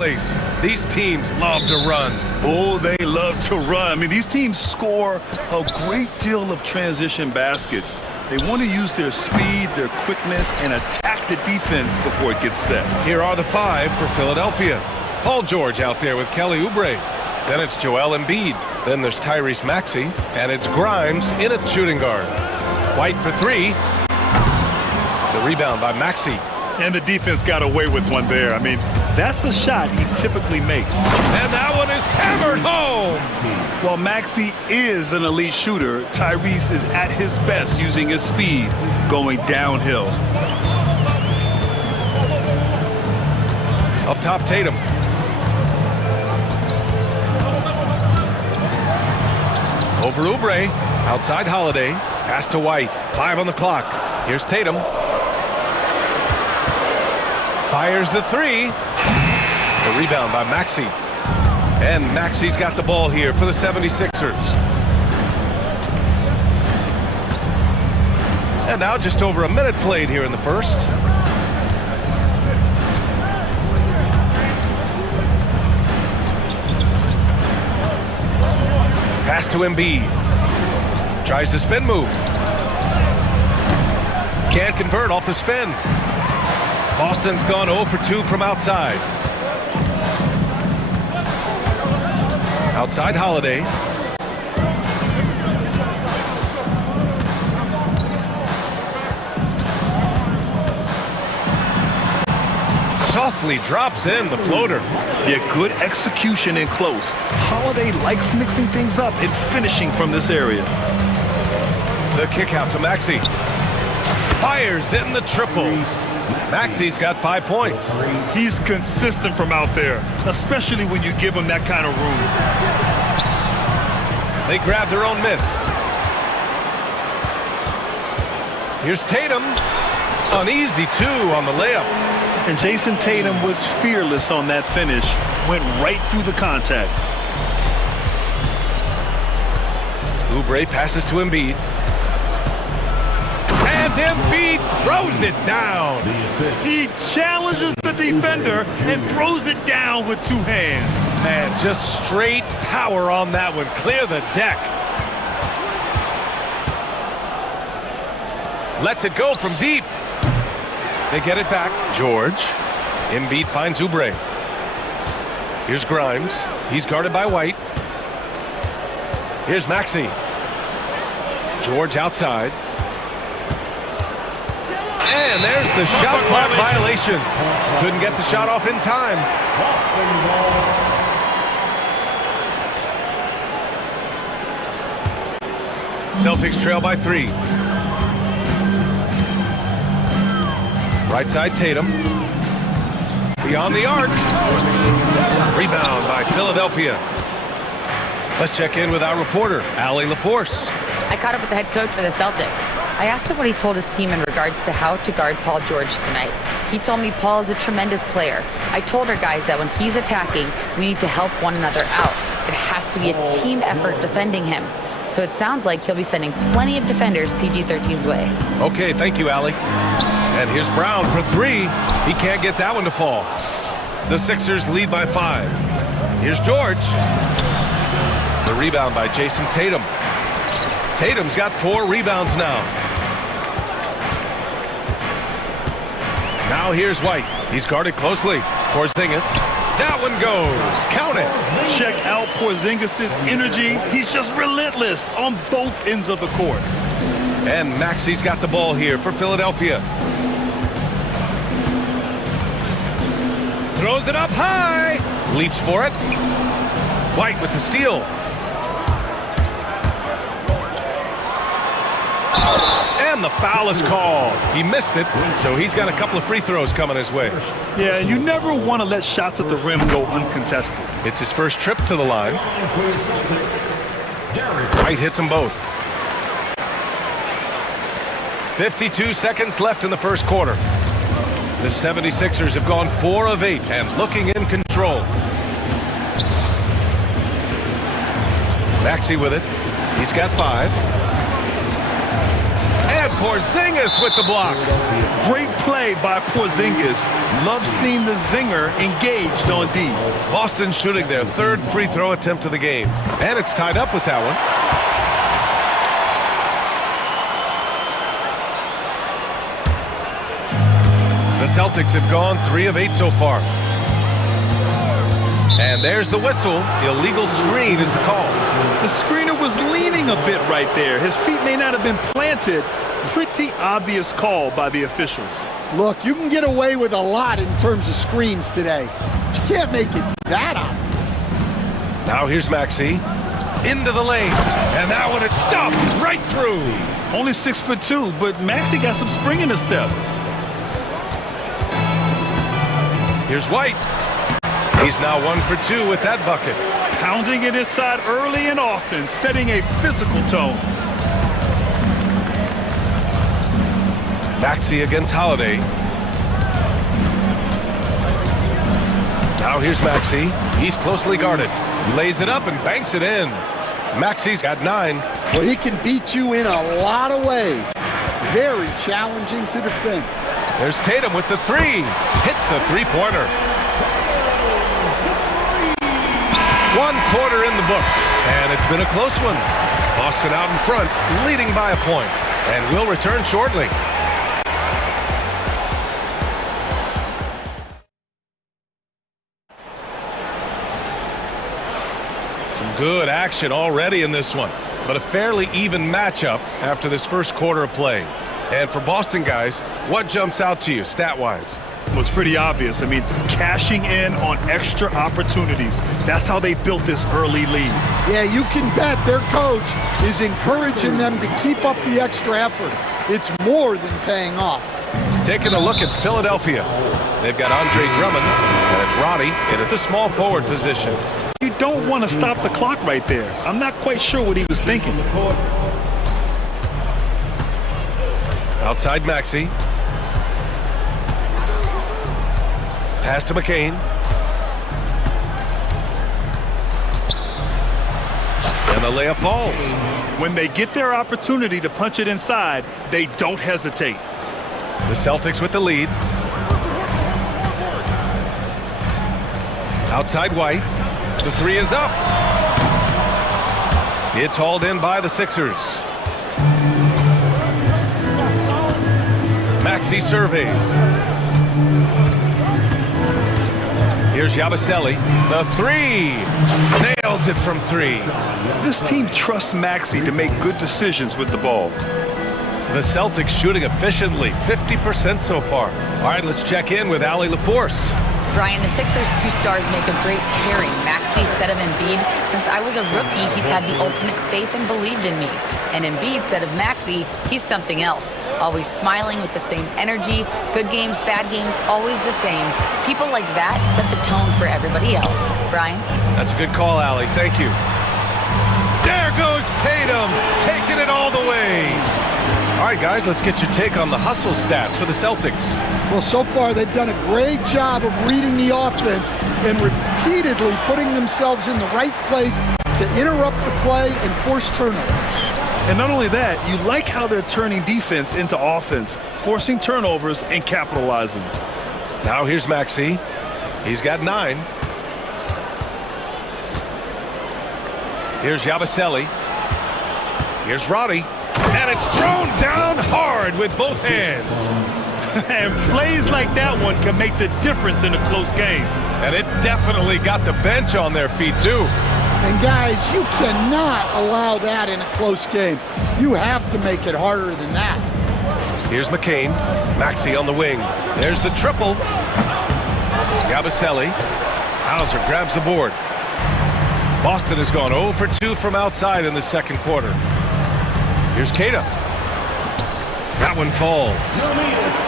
These teams love to run. Oh, they love to run. I mean, these teams score a great deal of transition baskets. They want to use their speed, their quickness, and attack the defense before it gets set. Here are the five for Philadelphia. Paul George out there with Kelly Oubre. Then it's Joel Embiid. Then there's Tyrese Maxey. And it's Grimes in at shooting guard. White for three. The rebound by Maxey. And the defense got away with one there. I mean, that's a shot he typically makes. And that one is hammered home. While Maxey is an elite shooter, Tyrese is at his best using his speed going downhill. Up top, Tatum. Over Oubre. Outside Holiday. Pass to White. 5 on the clock. Here's Tatum. Fires the three. The rebound by Maxey. And Maxey's got the ball here for the 76ers. And now just over a minute played here in the first. Pass to Embiid. Tries the spin move. Can't convert off the spin. Boston's gone 0 for 2 from outside. Outside Holiday. Softly drops in the floater. Yeah, good execution in close. Holiday likes mixing things up and finishing from this area. The kick out to Maxey. Fires in the triple. Maxey's got 5 points. He's consistent from out there, especially when you give him that kind of room. They grab their own miss. Here's Tatum. An easy 2 on the layup. And Jason Tatum was fearless on that finish. Went right through the contact. Oubre passes to Embiid. And Embiid throws it down. He challenges the defender and throws it down with 2 hands. Man, just straight power on that one. Clear the deck. Lets it go from deep. They get it back. George. Embiid finds Oubre. Here's Grimes. He's guarded by White. Here's Maxey. George outside. And there's the shot clock violation. Couldn't get the shot off in time. Celtics trail by 3. Right side, Tatum. Beyond the arc. Rebound by Philadelphia. Let's check in with our reporter, Allie LaForce. I caught up with the head coach for the Celtics. I asked him what he told his team in regards to how to guard Paul George tonight. He told me Paul is a tremendous player. I told our guys that when he's attacking, we need to help one another out. It has to be a team effort defending him. So it sounds like he'll be sending plenty of defenders PG-13's way. Okay, thank you, Allie. And here's Brown for 3. He can't get that one to fall. The Sixers lead by 5. Here's George. The rebound by Jason Tatum. Tatum's got 4 rebounds now. Now here's White. He's guarded closely. Porzingis. That one goes. Count it. Check out Porzingis' energy. He's just relentless on both ends of the court. And Maxey's got the ball here for Philadelphia. Throws it up high. Leaps for it. White with the steal. And the foul is called. He missed it, so he's got a couple of free throws coming his way. Yeah, and you never want to let shots at the rim go uncontested. It's his first trip to the line. White hits them both. 52 seconds left in the first quarter. The 76ers have gone 4 of 8 and looking in control. Maxey with it. He's got 5. And Porzingis with the block. Great play by Porzingis. Love seeing the zinger engaged on D. Boston shooting their third free throw attempt of the game. And it's tied up with that one. The Celtics have gone 3 of 8 so far. And there's the whistle. Illegal screen is the call. The screener was leaning a bit right there. His feet may not have been planted. Pretty obvious call by the officials. Look, you can get away with a lot in terms of screens today, but you can't make it that obvious. Now here's Maxey. Into the lane. And that one is stuffed right through. Only 6'2", but Maxey got some spring in his step. Here's White. He's now 1 for 2 with that bucket. Pounding it inside early and often, setting a physical tone. Maxey against Holiday. Now here's Maxey. He's closely guarded. Lays it up and banks it in. Maxey's got 9. Well, he can beat you in a lot of ways. Very challenging to defend. There's Tatum with the 3. Hits the three-pointer. 1 quarter in the books, and it's been a close one. Boston out in front, leading by a point, and will return shortly. Some good action already in this one, but a fairly even matchup after this first quarter of play. And for Boston guys, what jumps out to you stat-wise? Was pretty obvious. I mean, cashing in on extra opportunities. That's how they built this early lead. Yeah, you can bet their coach is encouraging them to keep up the extra effort. It's more than paying off. Taking a look at Philadelphia. They've got Andre Drummond, and it's Roddy in at the small forward position. You don't want to stop the clock right there. I'm not quite sure what he was thinking. Outside Maxey. Pass to McCain. And the layup falls. When they get their opportunity to punch it inside, they don't hesitate. The Celtics with the lead. Outside White. The 3 is up. It's hauled in by the Sixers. Maxey surveys. Here's Yabusele. The 3. Nails it from 3. This team trusts Maxey to make good decisions with the ball. The Celtics shooting efficiently, 50% so far. All right, let's check in with Allie LaForce. Brian, the Sixers' 2 stars make a great pairing. Maxey said of Embiid, since I was a rookie, he's had the ultimate faith and believed in me. And Embiid said of Maxey, he's something else. Always smiling with the same energy. Good games, bad games, always the same. People like that set the tone for everybody else. Brian? That's a good call, Allie. Thank you. There goes Tatum, taking it all the way. All right, guys, let's get your take on the hustle stats for the Celtics. Well, so far they've done a great job of reading the offense and repeatedly putting themselves in the right place to interrupt the play and force turnovers. And not only that, you like how they're turning defense into offense, forcing turnovers and capitalizing. Now here's Maxey. He's got 9. Here's Yabusele. Here's Roddy. And it's thrown down hard with both hands. And plays like that one can make the difference in a close game. And it definitely got the bench on their feet, too. And guys, you cannot allow that in a close game. You have to make it harder than that. Here's McCain. Maxey on the wing. There's the triple. Yabusele. Hauser grabs the board. Boston has gone 0 for 2 from outside in the second quarter. Here's Keita. That one falls.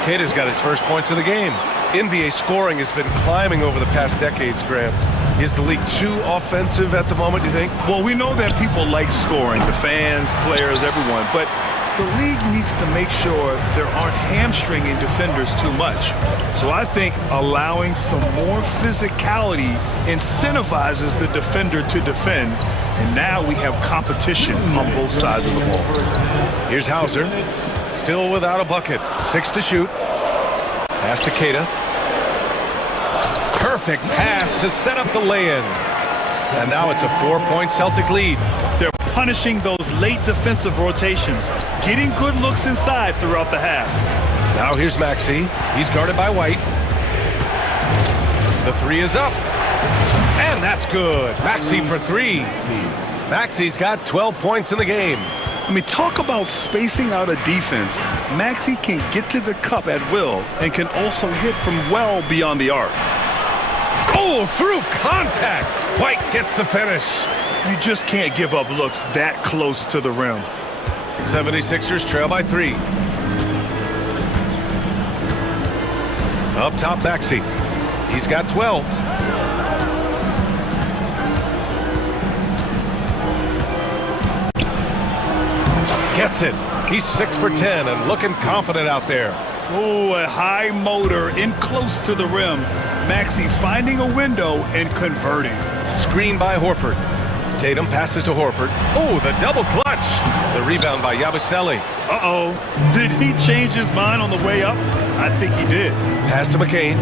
Keita's got his first points of the game. NBA scoring has been climbing over the past decades, Graham. Is the league too offensive at the moment, do you think? Well, we know that people like scoring, the fans, players, everyone, but the league needs to make sure there aren't hamstringing defenders too much. So I think allowing some more physicality incentivizes the defender to defend, and now we have competition on both sides of the ball. Here's Hauser. still without a bucket. 6 to shoot. Pass to Keita. Perfect pass to set up the lay-in. And now it's a 4-point Celtic lead. They're punishing those late defensive rotations, getting good looks inside throughout the half. Now here's Maxey. He's guarded by White. The three is up. And that's good. Maxey for 3. Maxey's got 12 points in the game. I mean, talk about spacing out a defense. Maxey can get to the cup at will and can also hit from well beyond the arc. Oh, through contact. White gets the finish. You just can't give up looks that close to the rim. 76ers trail by 3. Up top, Maxey. He's got 12. Gets it. He's 6 for 10 and looking confident out there. Oh, a high motor in close to the rim. Maxey finding a window and converting. Screen by Horford. Tatum passes to Horford. Oh, the double clutch. The rebound by Yabusele. Uh-oh. Did he change his mind on the way up? I think he did. Pass to McCain.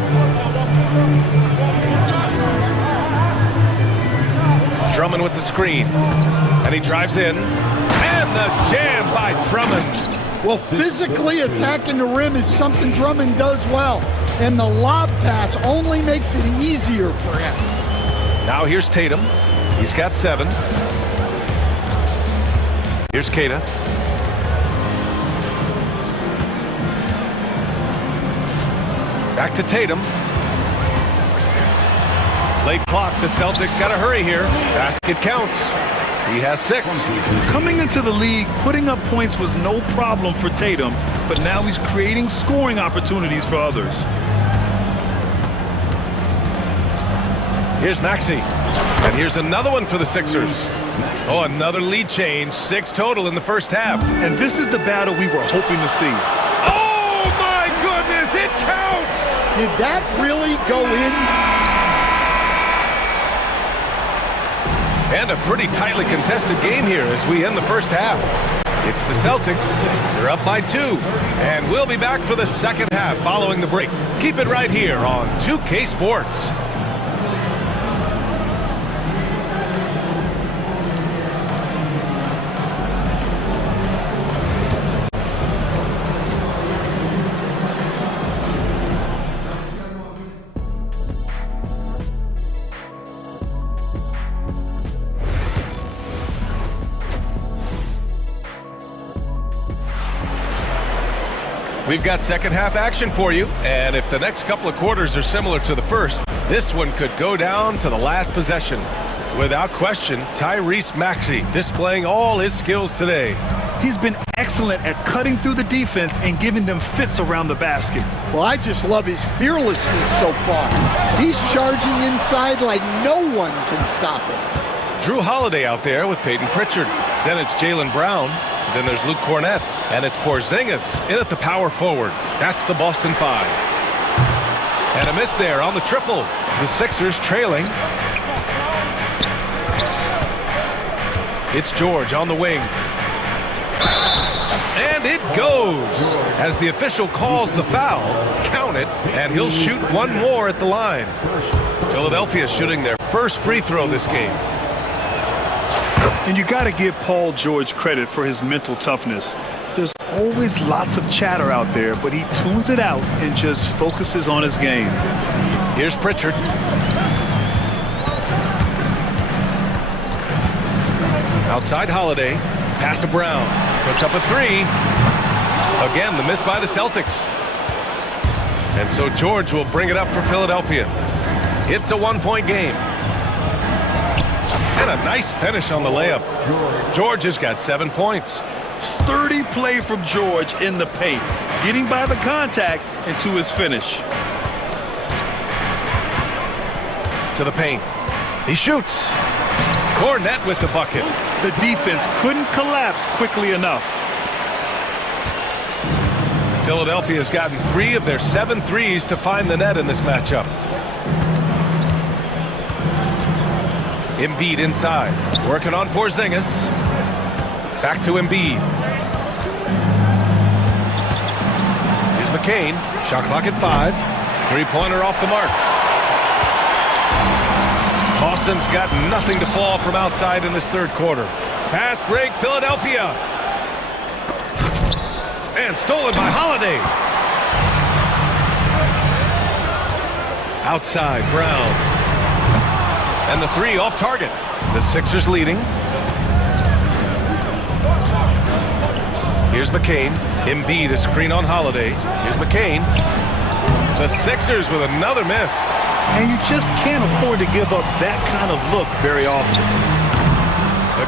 Drummond with the screen. And he drives in. And the jam by Drummond. Well, physically attacking the rim is something Drummond does well. And the lob pass only makes it easier for him. Now here's Tatum. He's got 7. Here's Keita. Back to Tatum. Late clock. The Celtics got to hurry here. Basket counts. He has 6. Coming into the league, putting up points was no problem for Tatum, but now he's creating scoring opportunities for others. Here's Maxey. And here's another one for the Sixers. Oh, another lead change. 6 total in the first half. And this is the battle we were hoping to see. Oh, my goodness, it counts! Did that really go in? And a pretty tightly contested game here as we end the first half. It's the Celtics. They're up by 2. And we'll be back for the second half following the break. Keep it right here on 2K Sports. We've got second half action for you, and if the next couple of quarters are similar to the first, this one could go down to the last possession. Without question, Tyrese Maxey displaying all his skills today. He's been excellent at cutting through the defense and giving them fits around the basket. Well, I just love his fearlessness so far. He's charging inside like no one can stop him. Drew Holiday out there with Peyton Pritchard. Then it's Jaylen Brown. Then there's Luke Cornett. And it's Porzingis in at the power forward. That's the Boston 5. And a miss there on the triple. The Sixers trailing. It's George on the wing. And it goes. As the official calls the foul, count it, and he'll shoot one more at the line. Philadelphia shooting their first free throw this game. And you got to give Paul George credit for his mental toughness. There's always lots of chatter out there, but he tunes it out and just focuses on his game. Here's Pritchard. Outside Holiday. Pass to Brown. Puts up a 3. Again, the miss by the Celtics. And so George will bring it up for Philadelphia. It's a 1-point game. And a nice finish on the layup. George has got 7 points. Sturdy play from George in the paint, getting by the contact and to his finish. To the paint. He shoots. Cornett with the bucket. The defense couldn't collapse quickly enough. Philadelphia's gotten 3 of their 7 threes to find the net in this matchup. Embiid inside. Working on Porzingis. Back to Embiid. McCain. Shot clock at 5. Three-pointer off the mark. Boston's got nothing to fall from outside in this third quarter. Fast break, Philadelphia. And stolen by Holiday. Outside, Brown. And the three off target. The Sixers leading. Here's McCain. Embiid, a screen on Holiday. Here's McCain. The Sixers with another miss. And you just can't afford to give up that kind of look very often.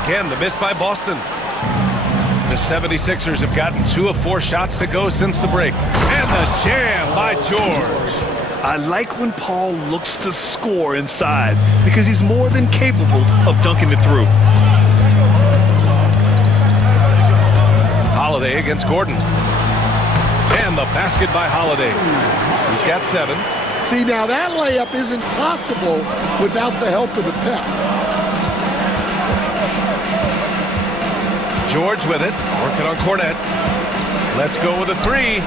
Again, the miss by Boston. The 76ers have gotten 2 of 4 shots to go since the break. And the jam by George. I like when Paul looks to score inside because he's more than capable of dunking it through. Holiday against Gordon. And the basket by Holiday. He's got 7. See, now that layup isn't possible without the help of the pep. George with it, working on Cornette. Let's go with a 3.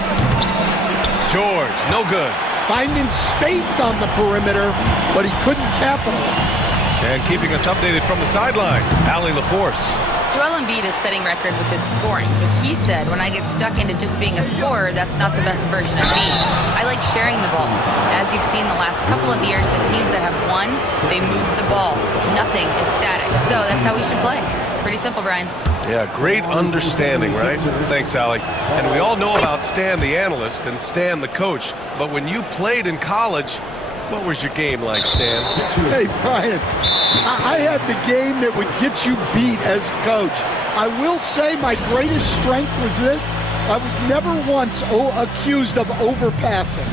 George, no good. Finding space on the perimeter, but he couldn't capitalize. And keeping us updated from the sideline, Allie LaForce. Joel Embiid is setting records with his scoring, but he said, when I get stuck into just being a scorer, that's not the best version of me. I like sharing the ball. As you've seen the last couple of years, the teams that have won, they move the ball. Nothing is static. So that's how we should play. Pretty simple, Brian. Yeah, great understanding, right? Thanks, Allie. And we all know about Stan the analyst and Stan the coach, but when you played in college, what was your game like, Stan? Hey, Brian, I had the game that would get you beat as a coach. I will say my greatest strength was this. I was never once accused of overpassing.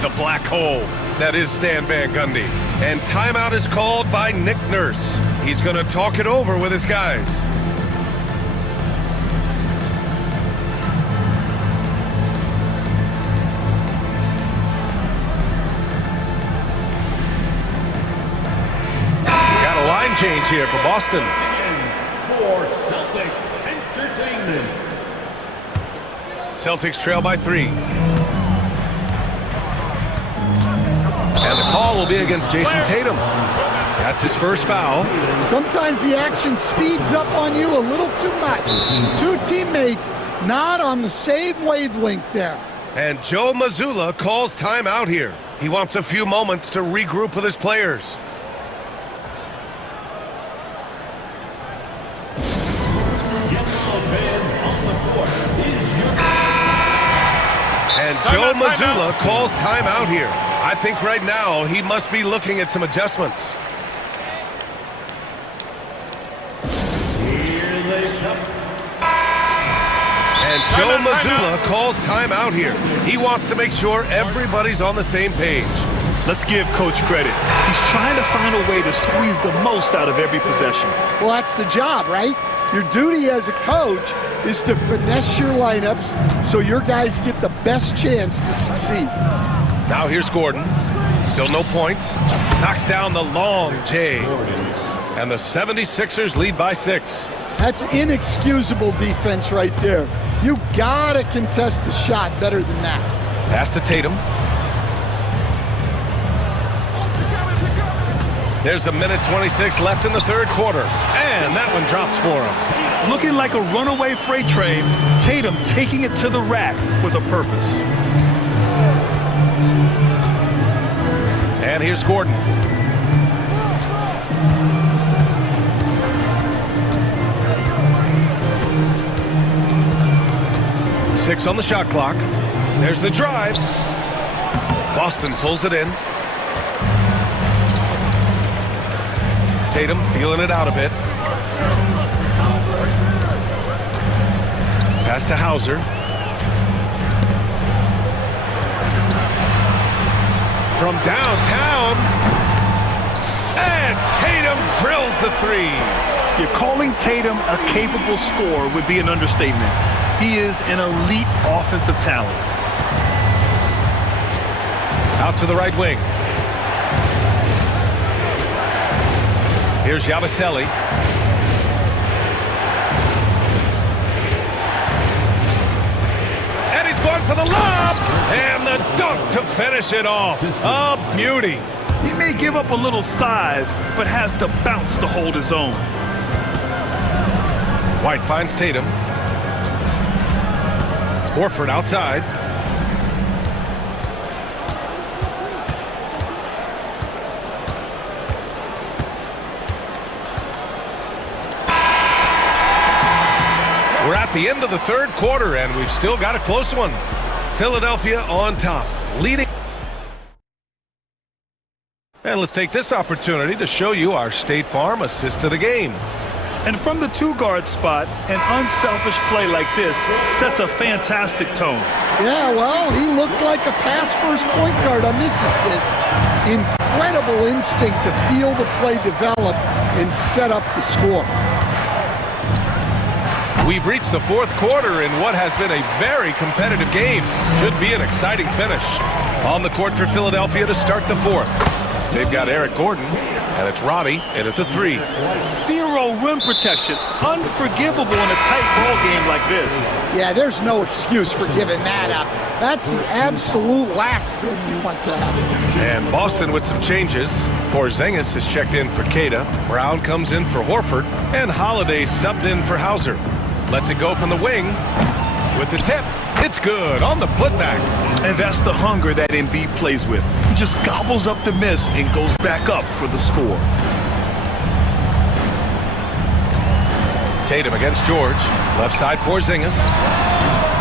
The black hole. That is Stan Van Gundy. And timeout is called by Nick Nurse. He's going to talk it over with his guys. Change here for Boston. For Celtics Entertainment. Celtics trail by 3. And the call will be against Jason Tatum. That's his first foul. Sometimes the action speeds up on you a little too much. 2 teammates not on the same wavelength there. And Joe Mazzulla calls timeout here. He wants a few moments to regroup with his players. And Joe Mazzulla calls timeout here. I think right now he must be looking at some adjustments. Here they come. And Joe Mazzulla calls timeout here. He wants to make sure everybody's on the same page. Let's give Coach credit. He's trying to find a way to squeeze the most out of every possession. Well, that's the job, right? Your duty as a coach is to finesse your lineups so your guys get the best chance to succeed. Now here's Gordon. Still no points. Knocks down the long J. And the 76ers lead by 6. That's inexcusable defense right there. You gotta contest the shot better than that. Pass to Tatum. There's a minute 26 left in the third quarter. And that one drops for him. Looking like a runaway freight train, Tatum taking it to the rack with a purpose. And here's Gordon. Six on the shot clock. There's the drive. Boston pulls it in. Tatum feeling it out a bit. Pass to Hauser. From downtown. And Tatum drills the 3. You're calling Tatum a capable scorer would be an understatement. He is an elite offensive talent. Out to the right wing. Here's Yabusele. And he's going for the lob. And the dunk to finish it off. A beauty. He may give up a little size, but has the bounce to hold his own. White finds Tatum. Horford outside. We're at the end of the third quarter, and we've still got a close one. Philadelphia on top, leading. And let's take this opportunity to show you our State Farm assist to the game. And from the two-guard spot, an unselfish play like this sets a fantastic tone. Yeah, well, he looked like a pass-first point guard on this assist. Incredible instinct to feel the play develop and set up the score. We've reached the fourth quarter in what has been a very competitive game. Should be an exciting finish. On the court for Philadelphia to start the fourth. They've got Eric Gordon, and it's Robbie in at the three. Zero rim protection. Unforgivable in a tight ball game like this. Yeah, there's no excuse for giving that up. That's the absolute last thing you want to happen. And Boston with some changes. Porzingis has checked in for Queta. Brown comes in for Horford. And Holiday subbed in for Hauser. Lets it go from the wing. With the tip, it's good on the putback. And that's the hunger that Embiid plays with. He just gobbles up the miss and goes back up for the score. Tatum against George. Left side Porzingis.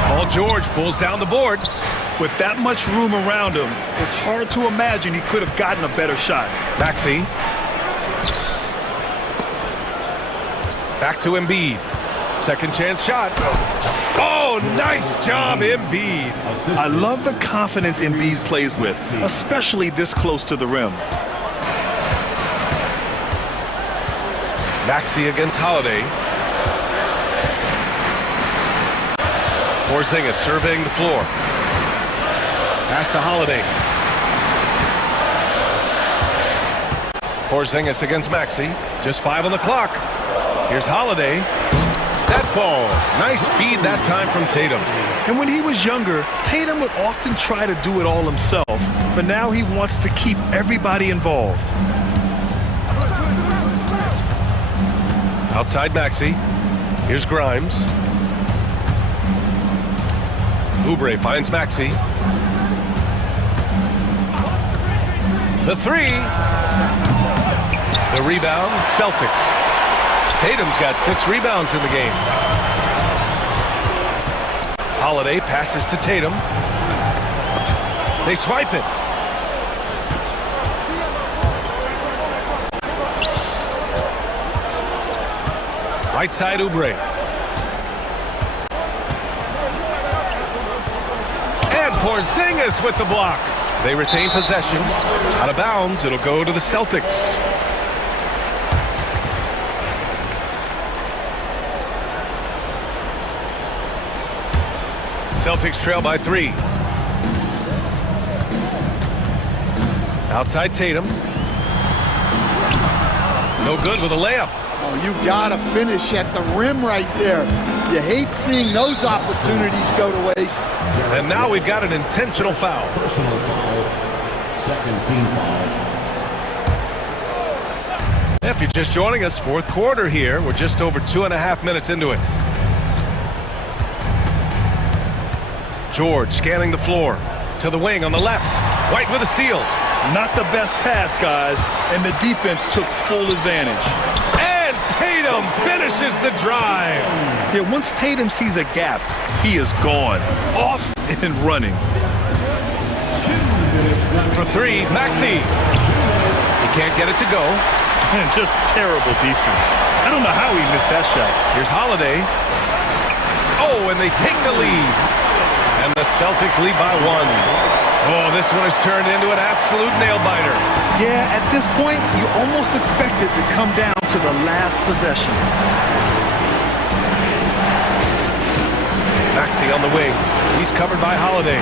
Paul George pulls down the board. With that much room around him, it's hard to imagine he could have gotten a better shot. Maxey. Back to Embiid. Second chance shot. Oh, nice job, Embiid. I love the confidence Embiid plays with, especially this close to the rim. Maxey against Holiday. Porzingis surveying the floor. Pass to Holiday. Porzingis against Maxey. Just 5 on the clock. Here's Holiday. That falls. Nice feed that time from Tatum. And when he was younger, Tatum would often try to do it all himself, but now he wants to keep everybody involved. Outside Maxey. Here's Grimes. Oubre finds Maxey. The three. The rebound, Celtics. Tatum's got 6 rebounds in the game. Holiday passes to Tatum. They swipe it. Right side Oubre. And Porzingis with the block. They retain possession. Out of bounds, it'll go to the Celtics. Celtics trail by 3. Outside Tatum. No good with a layup. Oh, you gotta finish at the rim right there. You hate seeing those opportunities go to waste. And now we've got an intentional foul. Personal foul. Second team foul. If you're just joining us, fourth quarter here. We're just over 2.5 minutes into it. George scanning the floor. To the wing on the left. White with a steal. Not the best pass, guys, and the defense took full advantage. And Tatum finishes the drive. Yeah, once Tatum sees a gap, he is gone. Off and running. For 3, Maxey. He can't get it to go. Man, just terrible defense. I don't know how he missed that shot. Here's Holiday. Oh, and they take the lead. And the Celtics lead by 1. Oh, this one has turned into an absolute nail-biter. Yeah, at this point, you almost expect it to come down to the last possession. Maxey on the wing. He's covered by Holiday.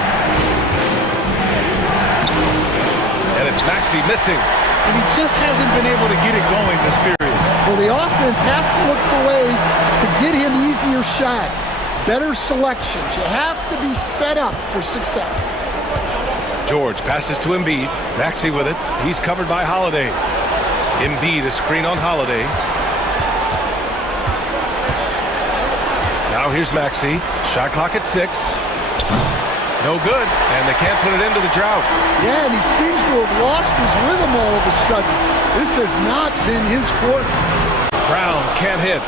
And it's Maxey missing. And he just hasn't been able to get it going this period. Well, the offense has to look for ways to get him easier shots. Better selections. You have to be set up for success. George passes to Embiid. Maxey with it. He's covered by Holiday. Embiid, a screen on Holiday. Now here's Maxey. Shot clock at 6. No good, and they can't put it into the drought. Yeah, and he seems to have lost his rhythm all of a sudden. This has not been his quarter. Brown can't hit.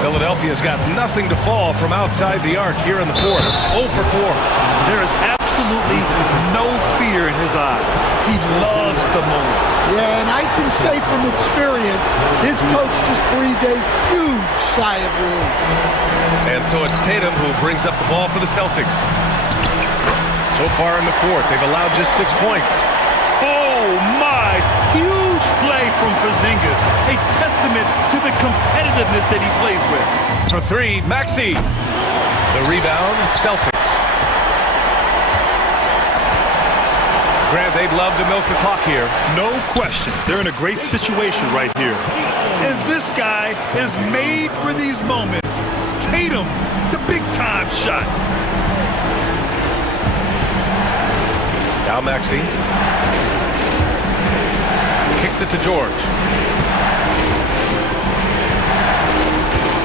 Philadelphia's got nothing to fall from outside the arc here in the fourth. 0 for 4. There is absolutely no fear in his eyes. He loves the moment. Yeah, and I can say from experience, his coach just breathed a huge sigh of relief. And so it's Tatum who brings up the ball for the Celtics. So far in the fourth, they've allowed just 6 points. Oh my! Huge play from Porzingis. A testament to the competitiveness that he plays with. For 3, Maxey. The rebound, Celtics. Grant, they'd love to milk the clock here. No question. They're in a great situation right here. And this guy is made for these moments. Tatum, the big-time shot. Now Maxey. Kicks it to George.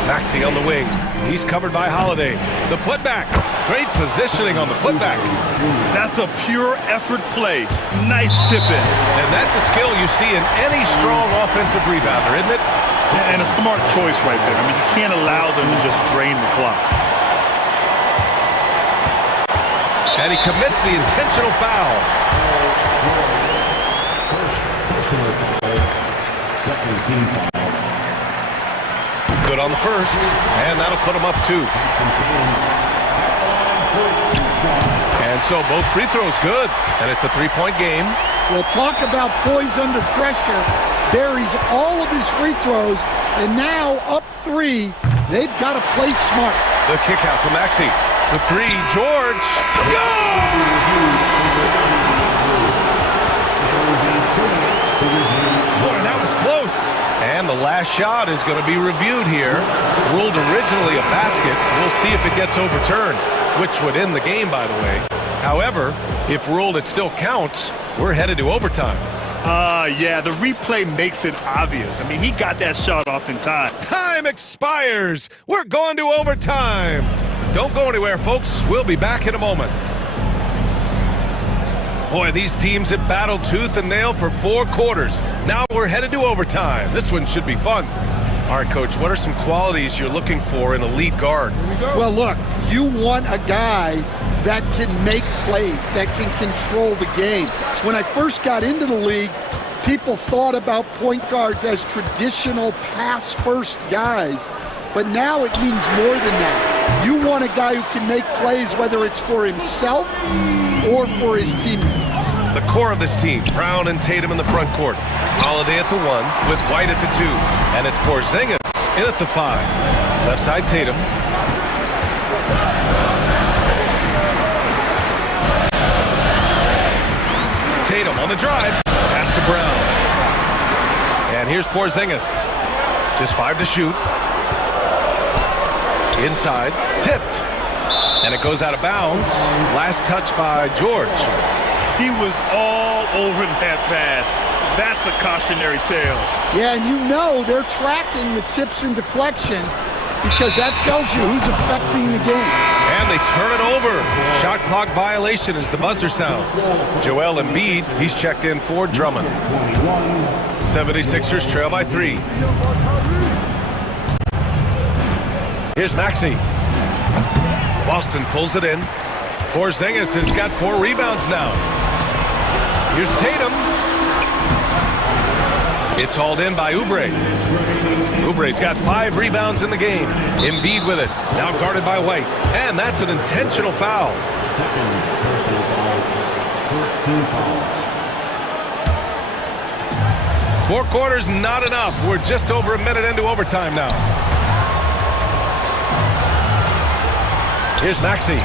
Maxey on the wing. He's covered by Holiday. The putback. Great positioning on the putback. That's a pure effort play. Nice tip in. And that's a skill you see in any strong offensive rebounder, isn't it? And a smart choice right there. I mean, you can't allow them to just drain the clock. And he commits the intentional foul. Second team foul. Good on the first, and that'll put him up 2. And so both free throws good, and it's a 3-point game. Well, talk about poise under pressure. Buries all of his free throws, and now up 3. They've got to play smart. The kick out to Maxey. For 3, George. Go! Boy, that was close. And the last shot is going to be reviewed here. Ruled originally a basket. We'll see if it gets overturned, which would end the game, by the way. However, if ruled it still counts, we're headed to overtime. Yeah, the replay makes it obvious. I mean, he got that shot off in time. Time expires. We're going to overtime. Don't go anywhere, folks. We'll be back in a moment. Boy, these teams have battled tooth and nail for 4 quarters. Now we're headed to overtime. This one should be fun. All right, Coach, what are some qualities you're looking for in a lead guard? Well, look, you want a guy that can make plays, that can control the game. When I first got into the league, people thought about point guards as traditional pass-first guys. But now it means more than that. You want a guy who can make plays, whether it's for himself or for his teammates. The core of this team, Brown and Tatum in the front court. Holiday at the 1 with White at the 2. And it's Porzingis in at the 5. Left side Tatum. Tatum on the drive. Pass to Brown. And here's Porzingis. Just 5 to shoot. Inside, tipped, and it goes out of bounds. Last touch by George. He was all over that pass. That's a cautionary tale. Yeah, and you know they're tracking the tips and deflections because that tells you who's affecting the game. And they turn it over. Shot clock violation as the buzzer sounds. Joel Embiid, he's checked in for Drummond. 76ers trail by 3. Here's Maxey. Boston pulls it in. Porzingis has got 4 rebounds now. Here's Tatum. It's hauled in by Oubre. Oubre's got 5 rebounds in the game. Embiid with it. Now guarded by White. And that's an intentional foul. Second personal foul. First team foul. 4 quarters, not enough. We're just over a minute into overtime now. Here's Maxey.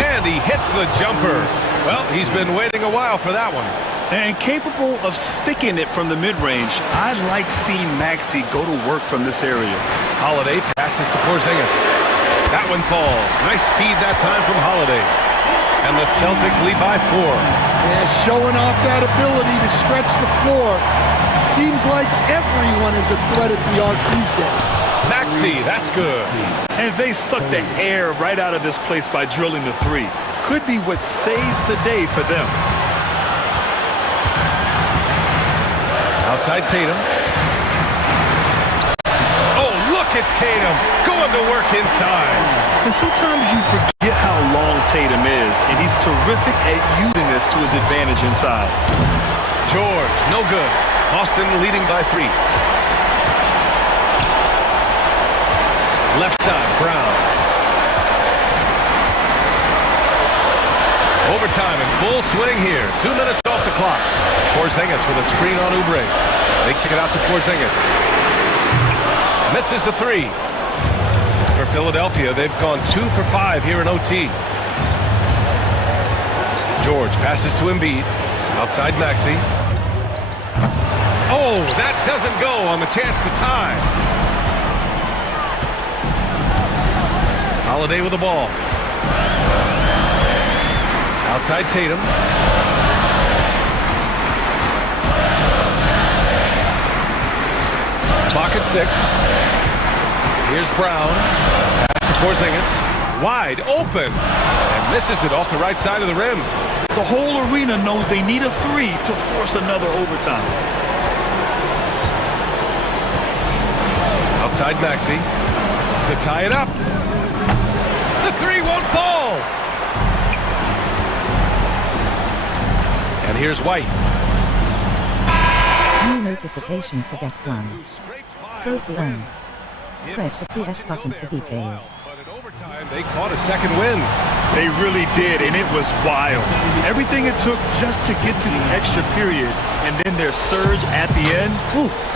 And he hits the jumper. Well, he's been waiting a while for that one. And capable of sticking it from the mid-range. I like seeing Maxey go to work from this area. Holiday passes to Porzingis. That one falls. Nice feed that time from Holiday. And the Celtics lead by 4. Yeah, showing off that ability to stretch the floor. Seems like everyone is a threat at the arc these days. Maxey, that's good. And they suck the air right out of this place by drilling the three. Could be what saves the day for them. Outside Tatum. Oh, look at Tatum going to work inside. And sometimes you forget how long Tatum is, and he's terrific at using this to his advantage inside. George, no good. Boston leading by 3. Left side, Brown. Overtime in full swing here. 2 minutes off the clock. Porzingis with a screen on Oubre. They kick it out to Porzingis. Misses the 3. For Philadelphia, they've gone 2 for 5 here in OT. George passes to Embiid. Outside Maxey. Oh, that doesn't go on the chance to tie. Holiday with the ball. Outside Tatum. Clock at 6. Here's Brown. Pass to Porzingis. Wide open. And misses it off the right side of the rim. The whole arena knows they need a 3 to force another overtime. Outside Maxey. To tie it up. The 3 won't fall. And here's White. New notification for guest one. Trophy earned. Press the 2S button for details. But in overtime, they caught a second win. They really did, and it was wild. Everything it took just to get to the extra period, and then their surge at the end. Whew.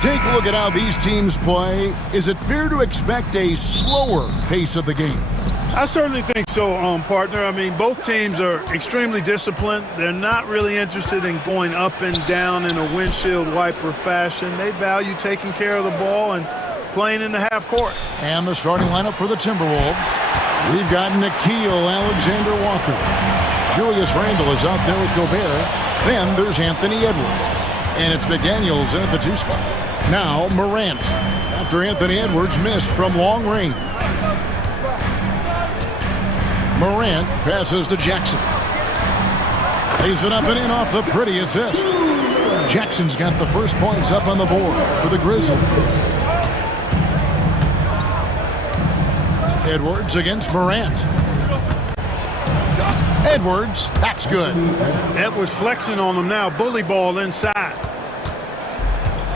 Take a look at how these teams play. Is it fair to expect a slower pace of the game? I certainly think so, partner. I mean, both teams are extremely disciplined. They're not really interested in going up and down in a windshield wiper fashion. They value taking care of the ball and playing in the half court. And the starting lineup for the Timberwolves. We've got Nickeil Alexander-Walker. Julius Randle is out there with Gobert. Then there's Anthony Edwards. And it's McDaniels in at the 2 spot. Now Morant, after Anthony Edwards missed from long range. Morant passes to Jackson. Lays it up and in off the pretty assist. Jackson's got the first points up on the board for the Grizzlies. Edwards against Morant. Edwards, that's good. Edwards flexing on them now. Bully ball inside.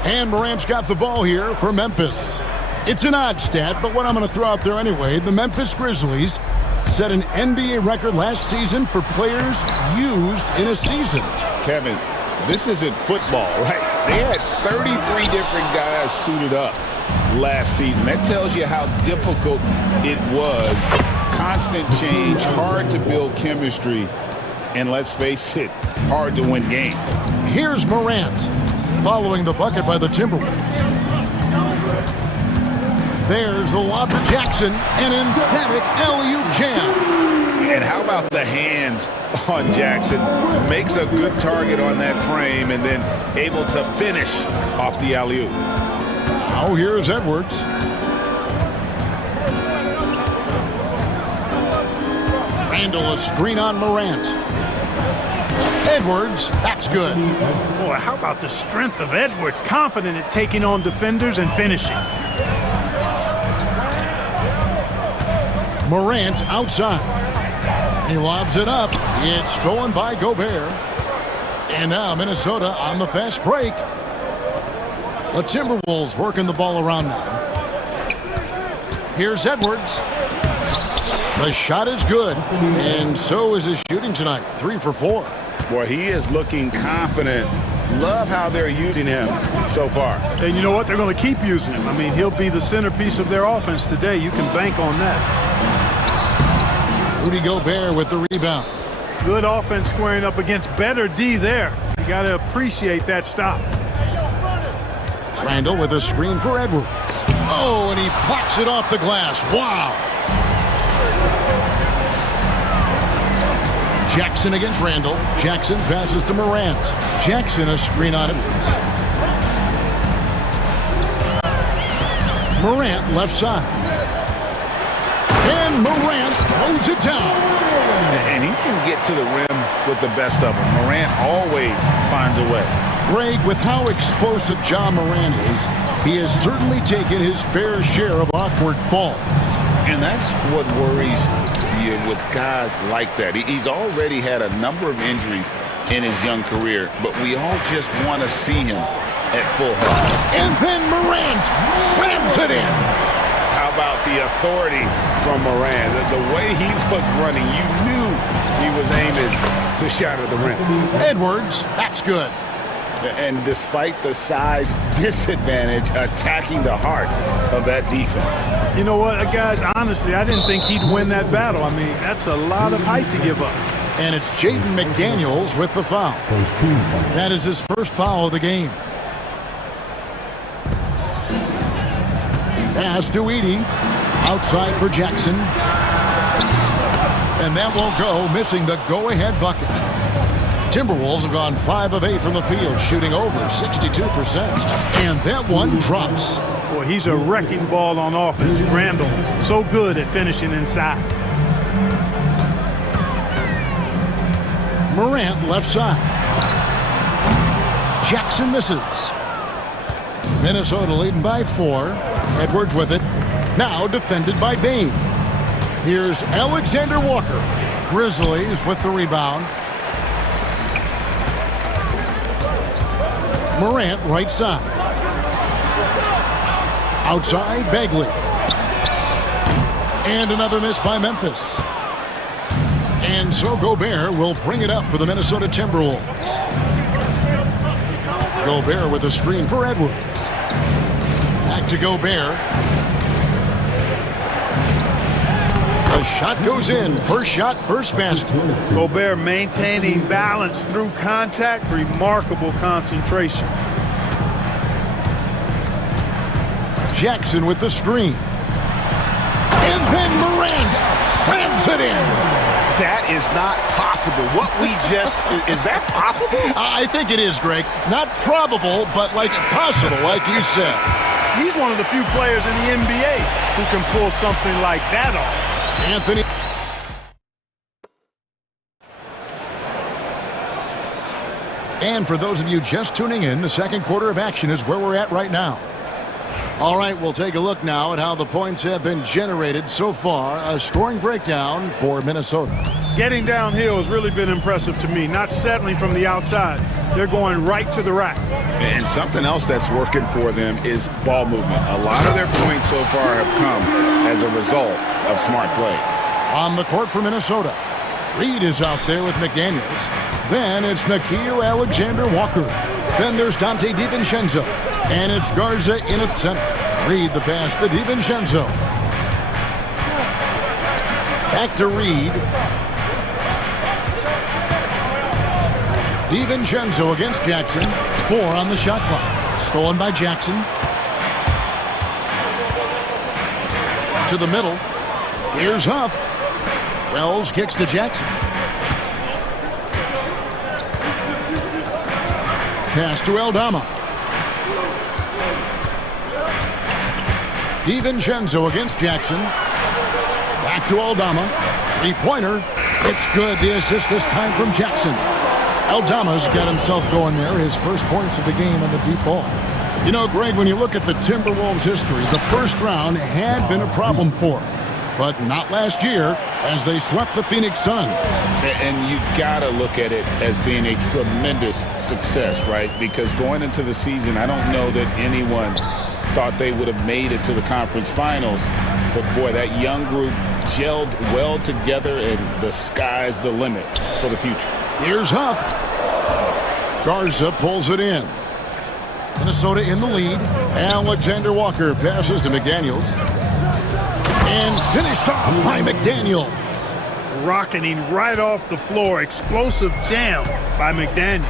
And Morant's got the ball here for Memphis. It's an odd stat, but what I'm going to throw out there anyway, the Memphis Grizzlies set an NBA record last season for players used in a season. Kevin, this isn't football, right? They had 33 different guys suited up last season. That tells you how difficult it was. Constant change, hard to build chemistry, and let's face it, hard to win games. Here's Morant, following the bucket by the Timberwolves. There's the lob to Jackson, an emphatic alley-oop jam. And how about the hands on Jackson? Makes a good target on that frame and then able to finish off the alley-oop. Now here's Edwards. Randle, a screen on Morant. Edwards, that's good. Boy, how about the strength of Edwards? Confident at taking on defenders and finishing. Morant outside. He lobs it up. It's stolen by Gobert. And now Minnesota on the fast break. The Timberwolves working the ball around now. Here's Edwards. The shot is good, and so is his shooting tonight. 3 for 4. Boy, he is looking confident. Love how they're using him so far. And you know what? They're going to keep using him. I mean, he'll be the centerpiece of their offense today. You can bank on that. Rudy Gobert with the rebound. Good offense squaring up against better D there. You got to appreciate that stop. Randle with a screen for Edwards. Oh, and he plucks it off the glass. Wow. Jackson against Randle. Jackson passes to Morant. Jackson a screen on Edwards. Morant left side. And Morant throws it down. And he can get to the rim with the best of them. Morant always finds a way. Greg, with how explosive John Morant is, he has certainly taken his fair share of awkward falls. And that's what worries you with guys like that. He's already had a number of injuries in his young career, but we all just want to see him at full health. And then Morant slams it in. How about the authority from Morant? The way he was running, you knew he was aiming to shatter the rim. Edwards, that's good. And despite the size disadvantage, attacking the heart of that defense. You know what, guys, honestly, I didn't think he'd win that battle. I mean, that's a lot of height to give up. And it's Jaden McDaniels with the foul. That is his first foul of the game. Pass to Edey. Outside for Jackson. And that won't go, missing the go-ahead bucket. Timberwolves have gone 5 of 8 from the field, shooting over 62%. And that one drops. Boy, he's a wrecking ball on offense. Randle, so good at finishing inside. Morant left side. Jackson misses. Minnesota leading by 4. Edwards with it. Now defended by Bain. Here's Alexander Walker. Grizzlies with the rebound. Morant right side. Outside, Bagley. And another miss by Memphis. And so Gobert will bring it up for the Minnesota Timberwolves. Gobert with a screen for Edwards. Back to Gobert. The shot goes in. First shot, first basket. Gobert maintaining balance through contact. Remarkable concentration. Jackson with the screen. And then Morant slams it in. That is not possible. What we just, is that possible? I think it is, Greg. Not probable, but like possible, like you said. He's one of the few players in the NBA who can pull something like that off. Anthony. And for those of you just tuning in, the second quarter of action is where we're at right now. All right, we'll take a look now at how the points have been generated so far. A scoring breakdown for Minnesota. Getting downhill has really been impressive to me. Not settling from the outside. They're going right to the rack. And something else that's working for them is ball movement. A lot of their points so far have come as a result of smart plays. On the court for Minnesota, Reed is out there with McDaniels. Then it's Nickeil Alexander-Walker. Then there's Dante DiVincenzo. And it's Garza in at center. Reed the pass to DiVincenzo. Back to Reed. DiVincenzo against Jackson. 4 on the shot clock. Stolen by Jackson. To the middle. Here's Huff. Wells kicks to Jackson. Pass to Aldama. DiVincenzo against Jackson. Back to Aldama. Three-pointer. It's good. The assist this time from Jackson. Aldama's got himself going there. His first points of the game on the deep ball. You know, Greg, when you look at the Timberwolves' history, the first round had been a problem for them. But not last year as they swept the Phoenix Suns. And you got to look at it as being a tremendous success, right? Because going into the season, I don't know that anyone thought they would have made it to the conference finals. But, boy, that young group gelled well together, and the sky's the limit for the future. Here's Huff. Garza pulls it in. Minnesota in the lead. Alexander Walker passes to McDaniels. And finished off by McDaniels. Rocketing right off the floor. Explosive jam by McDaniels.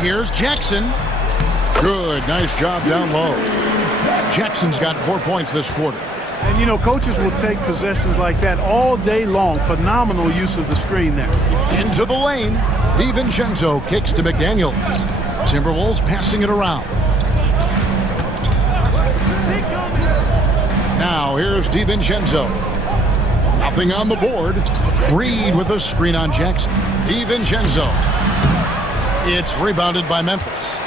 Here's Jackson. Good. Nice job down low. Jackson's got 4 points this quarter. And, you know, coaches will take possessions like that all day long. Phenomenal use of the screen there. Into the lane. DiVincenzo kicks to McDaniels. Timberwolves passing it around. Now here's DiVincenzo. Nothing on the board. Reed with a screen on Jackson. DiVincenzo. It's rebounded by Memphis.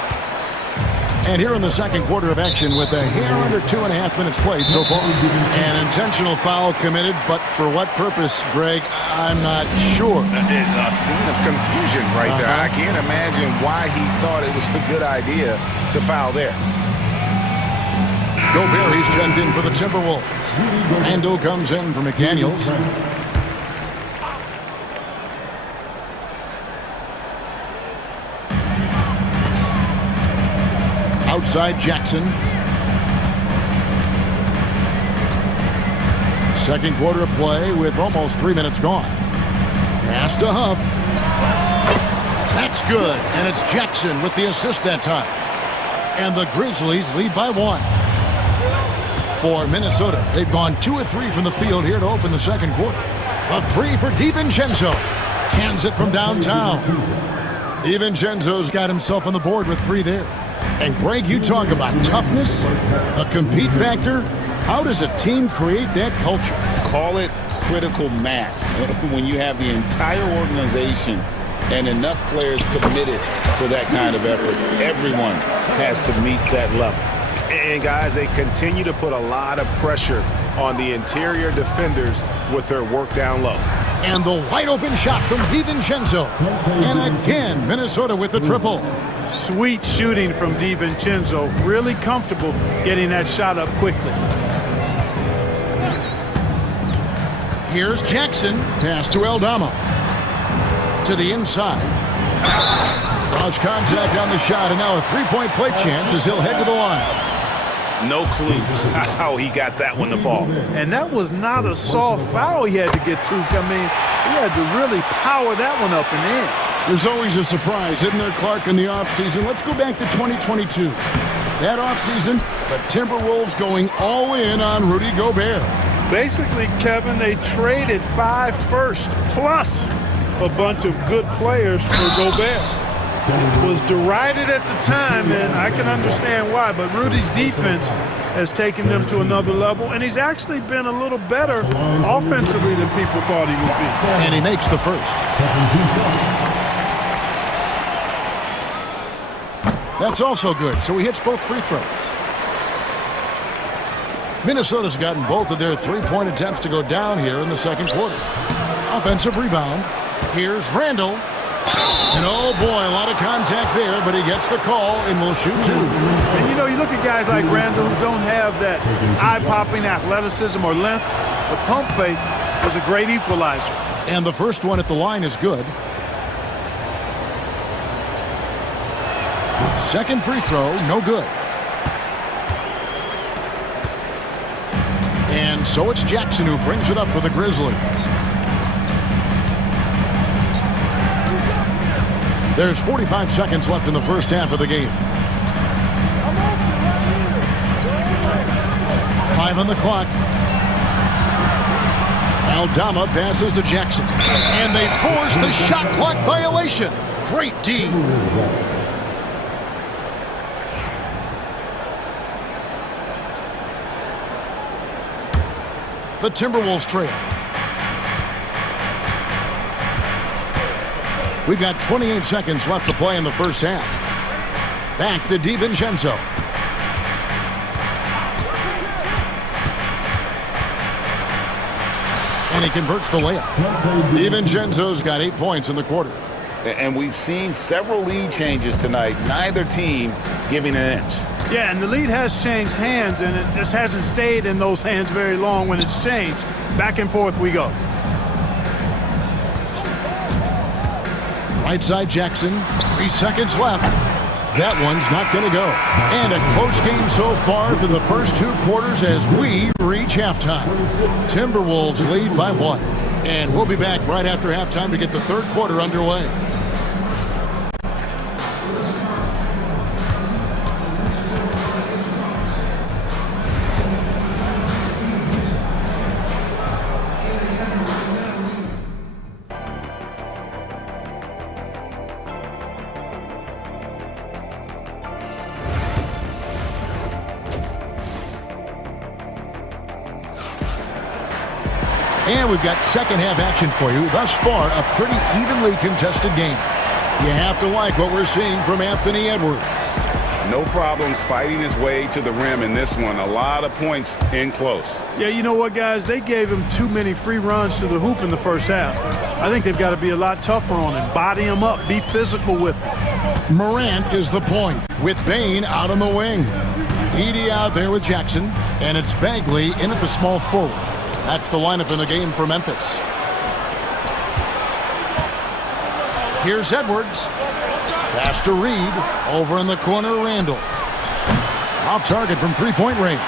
And here in the second quarter of action with a hair under 2.5 minutes played so far. An intentional foul committed, but for what purpose, Greg, I'm not sure. A scene of confusion right there. I can't imagine why he thought it was a good idea to foul there. Gobert, he's checked in for the Timberwolves. Randall comes in for McDaniels. Outside Jackson. Second quarter of play with almost 3 minutes gone. Pass to Huff. That's good. And it's Jackson with the assist that time. And the Grizzlies lead by 1. For Minnesota, they've gone 2 of 3 from the field here to open the second quarter. A 3 for DiVincenzo. Cans it from downtown. DiVincenzo's got himself on the board with 3 there. And Greg, you talk about toughness, a compete factor. How does a team create that culture? Call it critical mass. When you have the entire organization and enough players committed to that kind of effort, everyone has to meet that level. And guys, they continue to put a lot of pressure on the interior defenders with their work down low. And the wide open shot from DiVincenzo. And again, Minnesota with the triple. Sweet shooting from DiVincenzo. Really comfortable getting that shot up quickly. Here's Jackson. Pass to Aldama. To the inside. Cross contact on the shot, and now a three-point play chance as he'll head to the line. No clue how he got that one to fall. And that was not a soft foul he had to get through. I mean, he had to really power that one up and in. There's always a surprise, isn't there, Clark, in the offseason? Let's go back to 2022. That offseason, the Timberwolves going all in on Rudy Gobert. Basically, Kevin, they traded 5 firsts plus a bunch of good players for Gobert. It was derided at the time, and I can understand why, but Rudy's defense has taken them to another level, and he's actually been a little better offensively than people thought he would be. And he makes the first. That's also good, so he hits both free throws. Minnesota's gotten both of their three-point attempts to go down here in the second quarter. Offensive rebound. Here's Randall. And oh boy, a lot of contact there, but he gets the call and will shoot 2. And you know, you look at guys like Randall who don't have that eye-popping athleticism or length. The pump fake was a great equalizer. And the first one at the line is good. Second free throw, no good. And so it's Jackson who brings it up for the Grizzlies. There's 45 seconds left in the first half of the game. 5 on the clock. Aldama passes to Jackson. And they force the shot clock violation. Great D. The Timberwolves trail. We've got 28 seconds left to play in the first half. Back to DiVincenzo. And he converts the layup. DiVincenzo's got 8 points in the quarter. And we've seen several lead changes tonight, neither team giving an inch. Yeah, and the lead has changed hands, and it just hasn't stayed in those hands very long when it's changed. Back and forth we go. Right side Jackson, 3 seconds left. That one's not going to go. And a close game so far through the first 2 quarters as we reach halftime. Timberwolves lead by 1. And we'll be back right after halftime to get the third quarter underway. And we've got second half action for you. Thus far, a pretty evenly contested game. You have to like what we're seeing from Anthony Edwards. No problems fighting his way to the rim in this one. A lot of points in close. Yeah, you know what, guys? They gave him too many free runs to the hoop in the first half. I think they've got to be a lot tougher on him. Body him up. Be physical with him. Morant is the point, with Bain out on the wing. Edey out there with Jackson, and it's Bagley in at the small forward. That's the lineup in the game for Memphis. Here's Edwards. Pass to Reed. Over in the corner, Randall. Off target from three-point range.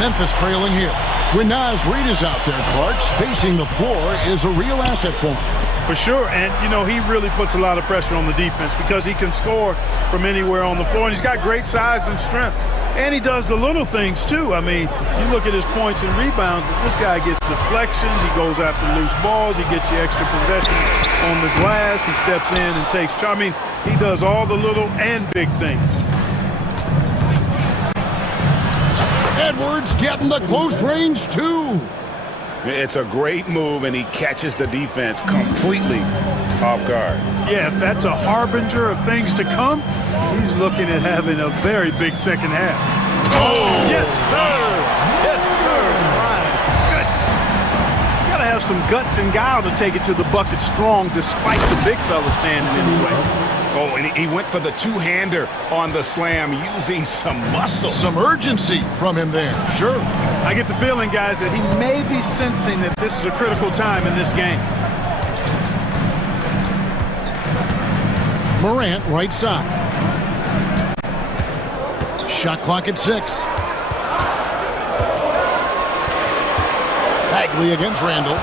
Memphis trailing here. When Naz Reed is out there, Clark, spacing the floor is a real asset for him. For sure, and you know, he really puts a lot of pressure on the defense because he can score from anywhere on the floor, and he's got great size and strength. And he does the little things, too. I mean, you look at his points and rebounds, but this guy gets deflections, he goes after loose balls, he gets you extra possession on the glass, he steps in and takes charge. I mean, he does all the little and big things. Edwards getting the close range, too. It's a great move, and he catches the defense completely off guard. Yeah, if that's a harbinger of things to come, he's looking at having a very big second half. Oh, yes, sir. Yes, sir. Right. Good. You got to have some guts and guile to take it to the bucket strong despite the big fella standing in the way. Oh, and he went for the two-hander on the slam using some muscle. Some urgency from him there, sure. I get the feeling, guys, that he may be sensing that this is a critical time in this game. Morant, right side. Shot clock at 6. Bagley against Randall.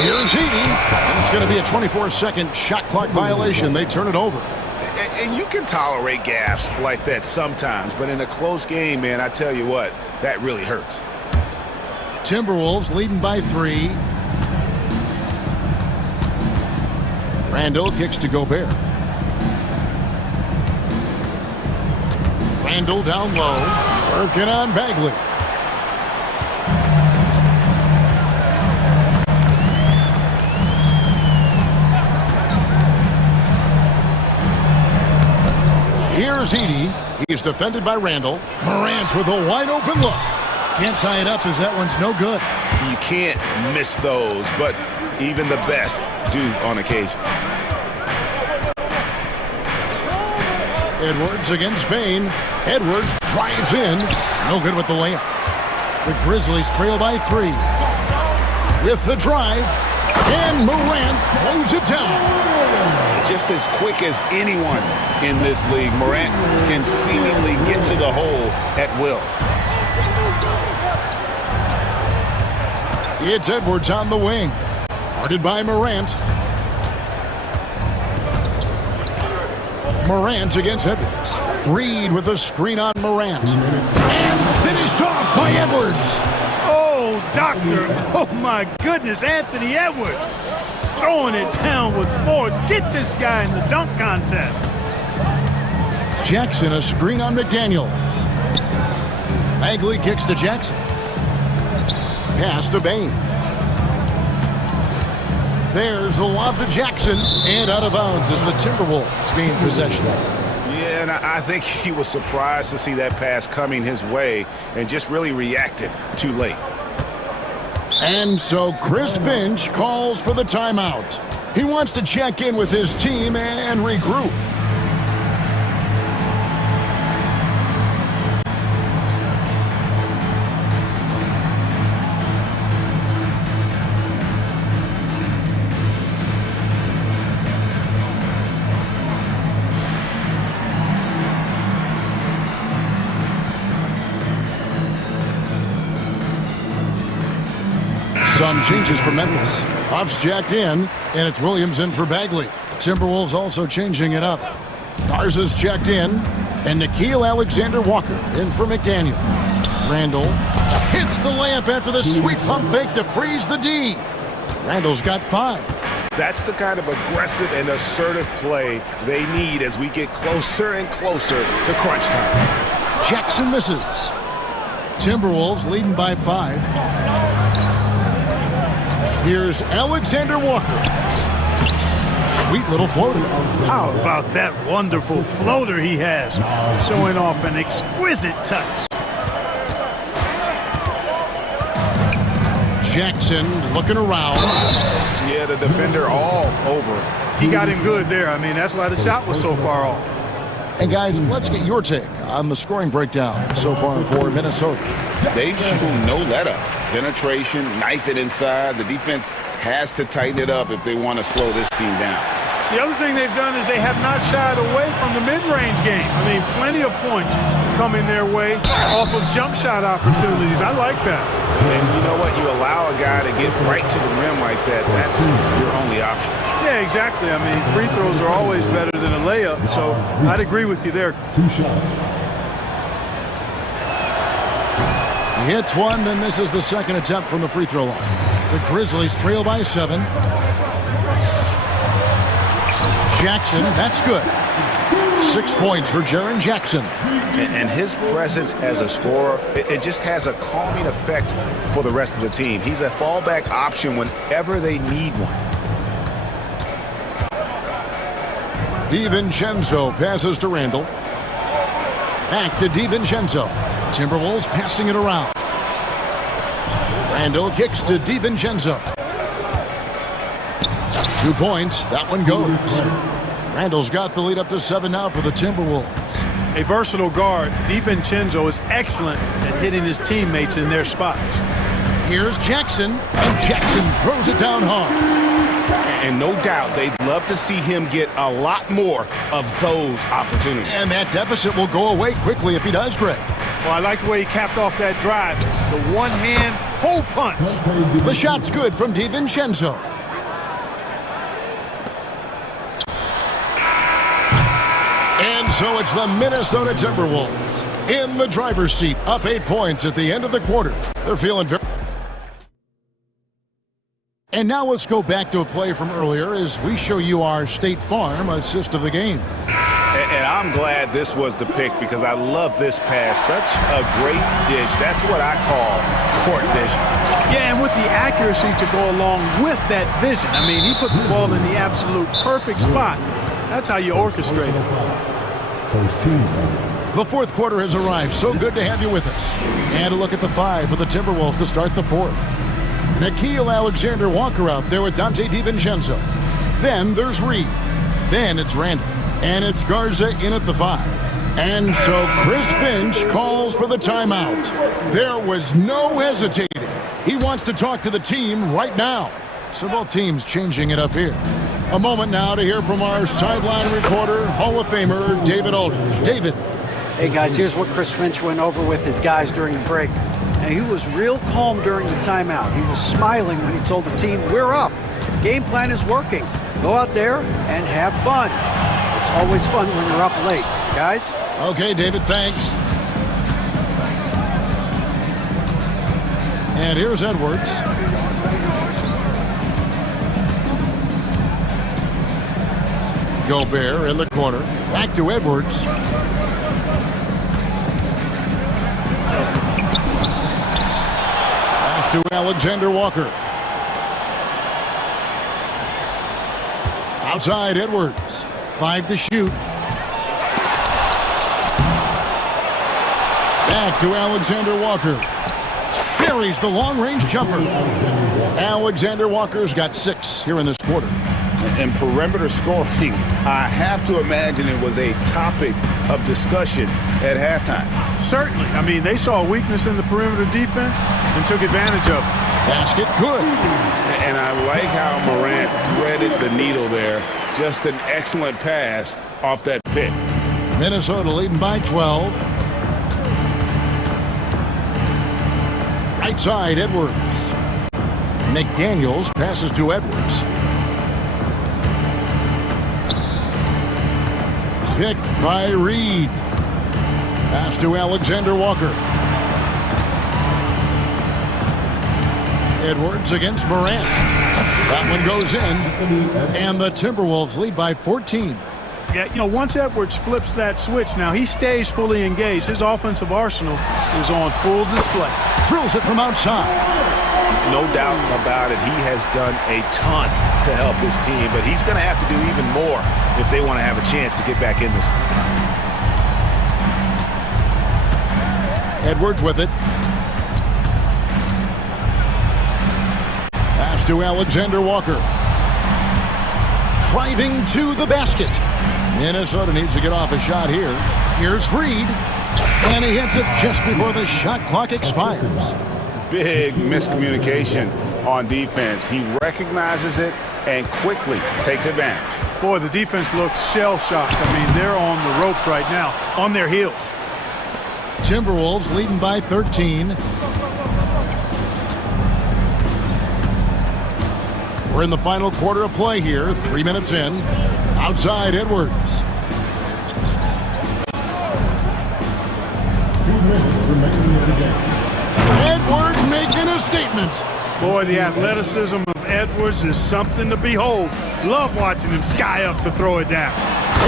Here's Heaney. And it's going to be a 24-second shot clock violation. They turn it over. And you can tolerate gaffes like that sometimes, but in a close game, man, I tell you what, that really hurts. Timberwolves leading by 3. Randall kicks to Gobert. Randall down low, working on Bagley. Here's Edey. He's defended by Randall. Morant with a wide open look. Can't tie it up as that one's no good. You can't miss those, but even the best do on occasion. Edwards against Bain. Edwards drives in. No good with the layup. The Grizzlies trail by 3. With the drive. And Morant throws it down. Just as quick as anyone in this league, Morant can seemingly get to the hole at will. It's Edwards on the wing. Guarded by Morant. Morant against Edwards. Reed with a screen on Morant. And finished off by Edwards. Oh, doctor. Oh, my goodness. Anthony Edwards throwing it down with force. Get this guy in the dunk contest. Jackson a screen on McDaniels. Bagley kicks to Jackson. Pass to Bain. There's the lob to Jackson. And out of bounds as the Timberwolves gain possession. Yeah, and I think he was surprised to see that pass coming his way and just really reacted too late. And so Chris Finch calls for the timeout. He wants to check in with his team and regroup. Some changes for Memphis. Huff's jacked in, and it's Williams in for Bagley. The Timberwolves also changing it up. Garza's checked in, and Nickeil Alexander-Walker in for McDaniels. Randall hits the layup after the sweet pump fake to freeze the D. Randall's got 5. That's the kind of aggressive and assertive play they need as we get closer and closer to crunch time. Jackson misses. Timberwolves leading by 5. Here's Alexander Walker. Sweet little floater. How about that wonderful floater he has? Showing off an exquisite touch. Jackson looking around. Yeah, the defender all over. He got him good there. I mean, that's why the shot was so far off. And guys, let's get your take on the scoring breakdown so far for Minnesota. They've shown no let-up. Penetration, knife it inside. The defense has to tighten it up if they want to slow this team down. The other thing they've done is they have not shied away from the mid-range game. I mean, plenty of points coming their way off of jump shot opportunities. I like that. And you know what? You allow a guy to get right to the rim like that. That's your only option. Yeah, exactly. I mean, free throws are always better than a layup, so I'd agree with you there. 2 shots. He hits one, then misses the second attempt from the free throw line. The Grizzlies trail by 7. Jackson, that's good. 6 points for Jaren Jackson. And his presence as a scorer, it just has a calming effect for the rest of the team. He's a fallback option whenever they need one. DiVincenzo passes to Randall. Back to DiVincenzo. Timberwolves passing it around. Randall kicks to DiVincenzo. 2 points. That one goes. Randall's got the lead up to 7 now for the Timberwolves. A versatile guard, DiVincenzo is excellent at hitting his teammates in their spots. Here's Jackson, and Jackson throws it down hard. And no doubt they'd love to see him get a lot more of those opportunities. And that deficit will go away quickly if he does, Greg. Well, I like the way he capped off that drive. The one-hand hole punch. The shot's good from DiVincenzo. And so it's the Minnesota Timberwolves in the driver's seat, up 8 points at the end of the quarter. They're feeling very... And now let's go back to a play from earlier as we show you our State Farm assist of the game. And I'm glad this was the pick because I love this pass. Such a great dish. That's what I call court vision. Yeah, and with the accuracy to go along with that vision. I mean, he put the ball in the absolute perfect spot. That's how you orchestrate it. First team. The fourth quarter has arrived. So good to have you with us. And a look at the five for the Timberwolves to start the fourth. Nickeil Alexander-Walker out there with Dante DiVincenzo. Then there's Reed. Then it's Randall. And it's Garza in at the 5. And so Chris Finch calls for the timeout. There was no hesitating. He wants to talk to the team right now. So both teams changing it up here. A moment now to hear from our sideline reporter, Hall of Famer David Aldridge. David. Hey guys, here's what Chris Finch went over with his guys during the break. And he was real calm during the timeout. He was smiling when he told the team, we're up. Game plan is working. Go out there and have fun. It's always fun when you're up late, guys. Okay, David, thanks. And here's Edwards. Gobert in the corner. Back to Edwards. Pass to Alexander Walker. Outside Edwards. 5 to shoot. Back to Alexander Walker. Buries the long-range jumper. Alexander Walker's got 6 here in this quarter. And perimeter scoring, I have to imagine it was a topic of discussion at halftime. Certainly. I mean, they saw a weakness in the perimeter defense and took advantage of it. Basket good. And I like how Morant threaded the needle there. Just an excellent pass off that pick. Minnesota leading by 12. Right side, Edwards. McDaniels passes to Edwards. Picked by Reed. Pass to Alexander Walker. Edwards against Morant. That one goes in, and the Timberwolves lead by 14. Yeah, you know, once Edwards flips that switch, now he stays fully engaged. His offensive arsenal is on full display. Drills it from outside. No doubt about it. He has done a ton to help his team, but he's going to have to do even more if they want to have a chance to get back in this. Edwards with it. Pass to Alexander Walker. Driving to the basket. Minnesota needs to get off a shot here. Here's Reed. And he hits it just before the shot clock expires. Big miscommunication on defense. He recognizes it and quickly takes advantage. Boy, the defense looks shell-shocked. I mean, they're on the ropes right now, on their heels. Timberwolves leading by 13. We're in the final quarter of play here, 3 minutes in. Outside Edwards. 2 minutes remaining in the game. Edwards making a statement. Boy, the athleticism of Edwards is something to behold. Love watching him sky up to throw it down.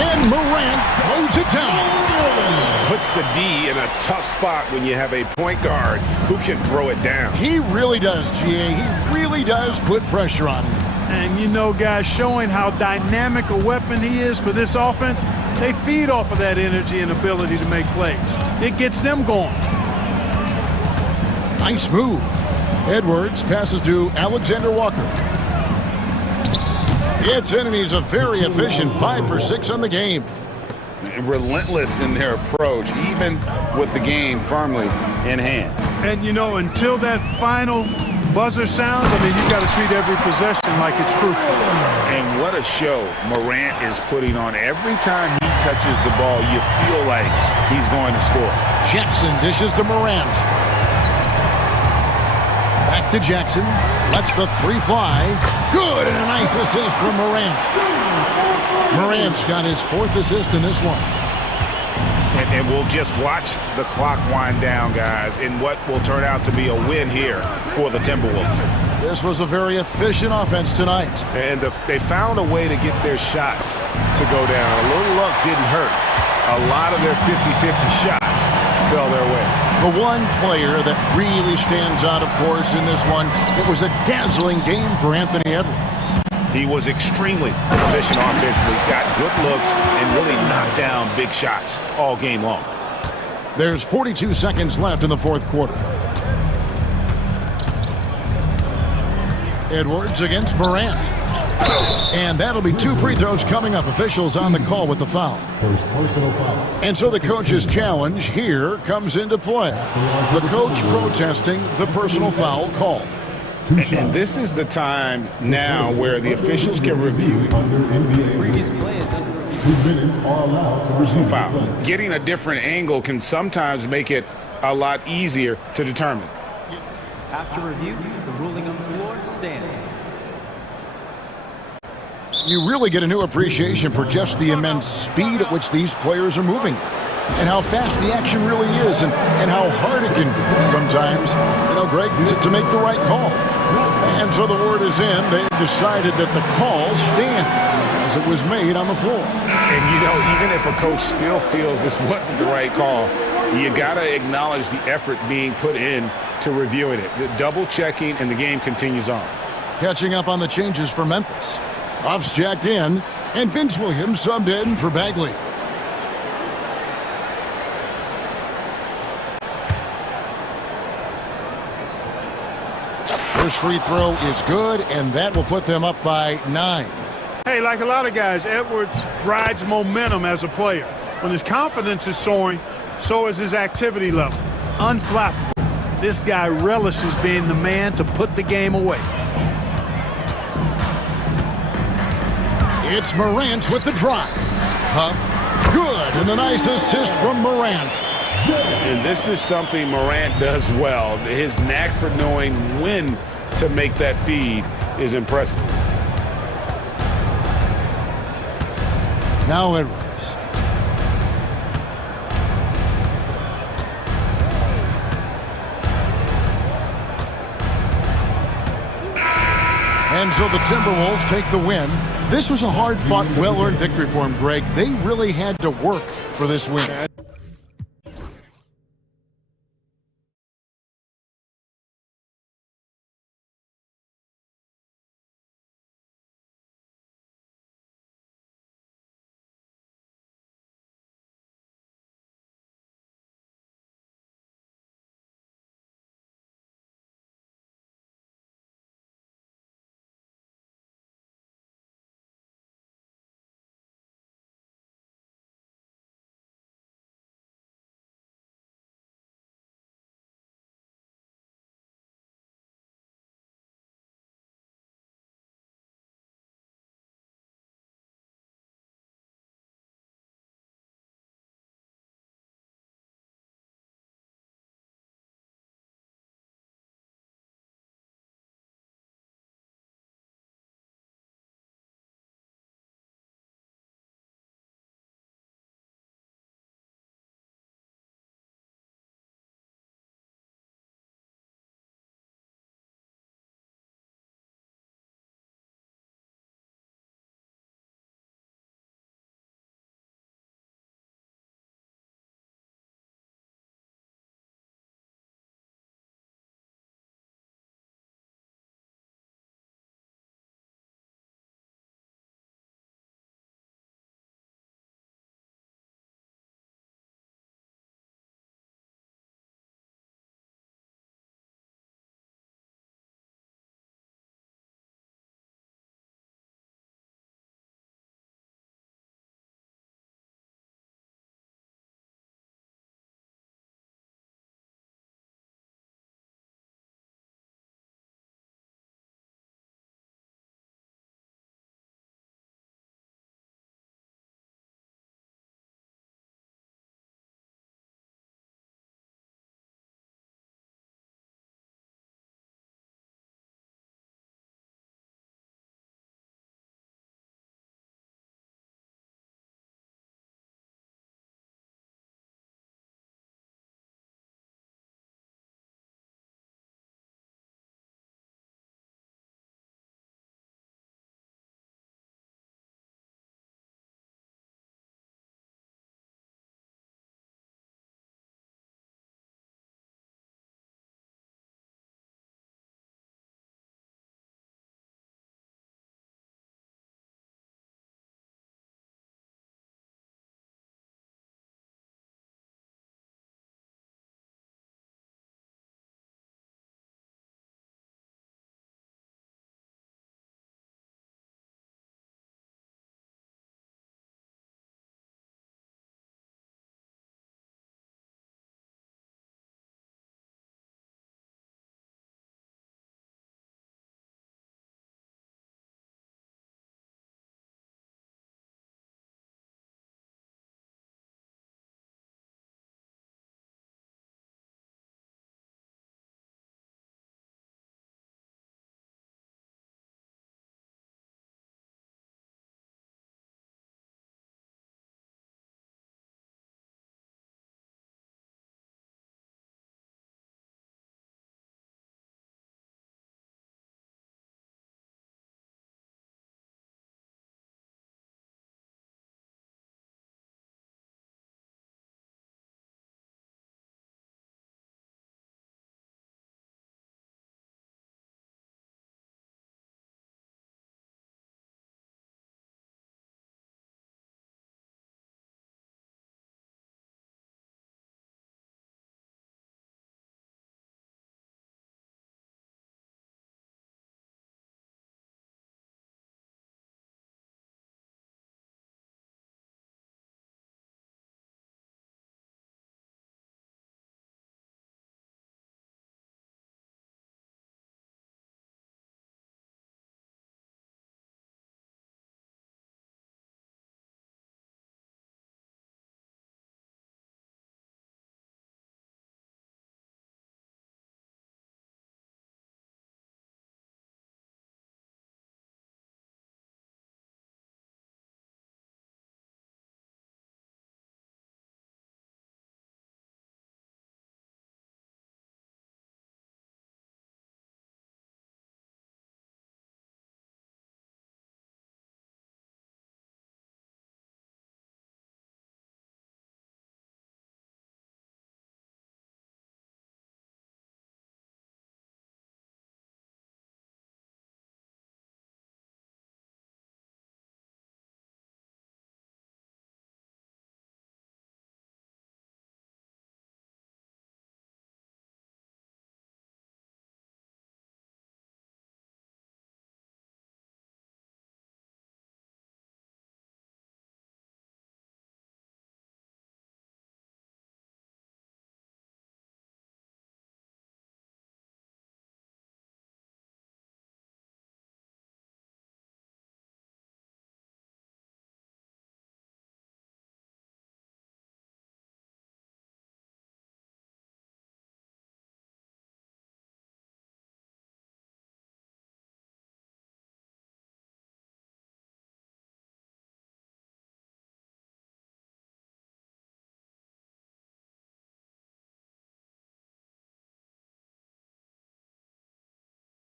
And Morant throws it down. Puts the D in a tough spot when you have a point guard who can throw it down. He really does, GA. He really does put pressure on him. And you know, guys, showing how dynamic a weapon he is for this offense, they feed off of that energy and ability to make plays. It gets them going. Nice move. Edwards passes to Alexander Walker. It's in, and he's a very efficient 5 for 6 on the game. Relentless in their approach, even with the game firmly in hand. And, you know, until that final buzzer sounds, I mean, you've got to treat every possession like it's crucial. And what a show Morant is putting on. Every time he touches the ball, you feel like he's going to score. Jackson dishes to Morant. Back to Jackson. Lets the three fly. Good, and a nice assist from Morant. Morant's got his fourth assist in this one. And we'll just watch the clock wind down, guys, in what will turn out to be a win here for the Timberwolves. This was a very efficient offense tonight. And they found a way to get their shots to go down. A little luck didn't hurt. A lot of their 50-50 shots fell their way. The one player that really stands out, of course, in this one, it was a dazzling game for Anthony Edwards. He was extremely efficient offensively, got good looks, and really knocked down big shots all game long. There's 42 seconds left in the fourth quarter. Edwards against Morant. And that'll be 2 free throws coming up. Officials on the call with the foul. First personal foul. And so the coach's challenge here comes into play. The coach protesting the personal foul call. And this is the time now where the officials can review. Under NBA rules, 2 minutes are allowed to Personal review. foul. Getting a different angle can sometimes make it a lot easier to determine. After review, the ruling on the floor stands. You really get a new appreciation for just the immense speed at which these players are moving and how fast the action really is and how hard it can be sometimes, Greg, to make the right call. And so the word is in. They've decided that the call stands as it was made on the floor. And, even if a coach still feels this wasn't the right call, you got to acknowledge the effort being put in to reviewing it. The double checking, and the game continues on. Catching up on the changes for Memphis. Off's jacked in, and Vince Williams subbed in for Bagley. First free throw is good, and that will put them up by 9. Hey, like a lot of guys, Edwards rides momentum as a player. When his confidence is soaring, so is his activity level. Unflappable. This guy relishes being the man to put the game away. It's Morant with the drive. Huff. Good, and a nice assist from Morant. And this is something Morant does well. His knack for knowing when to make that feed is impressive. Now Edwards. And so the Timberwolves take the win. This was a hard-fought, well-earned victory for them, Greg. They really had to work for this win.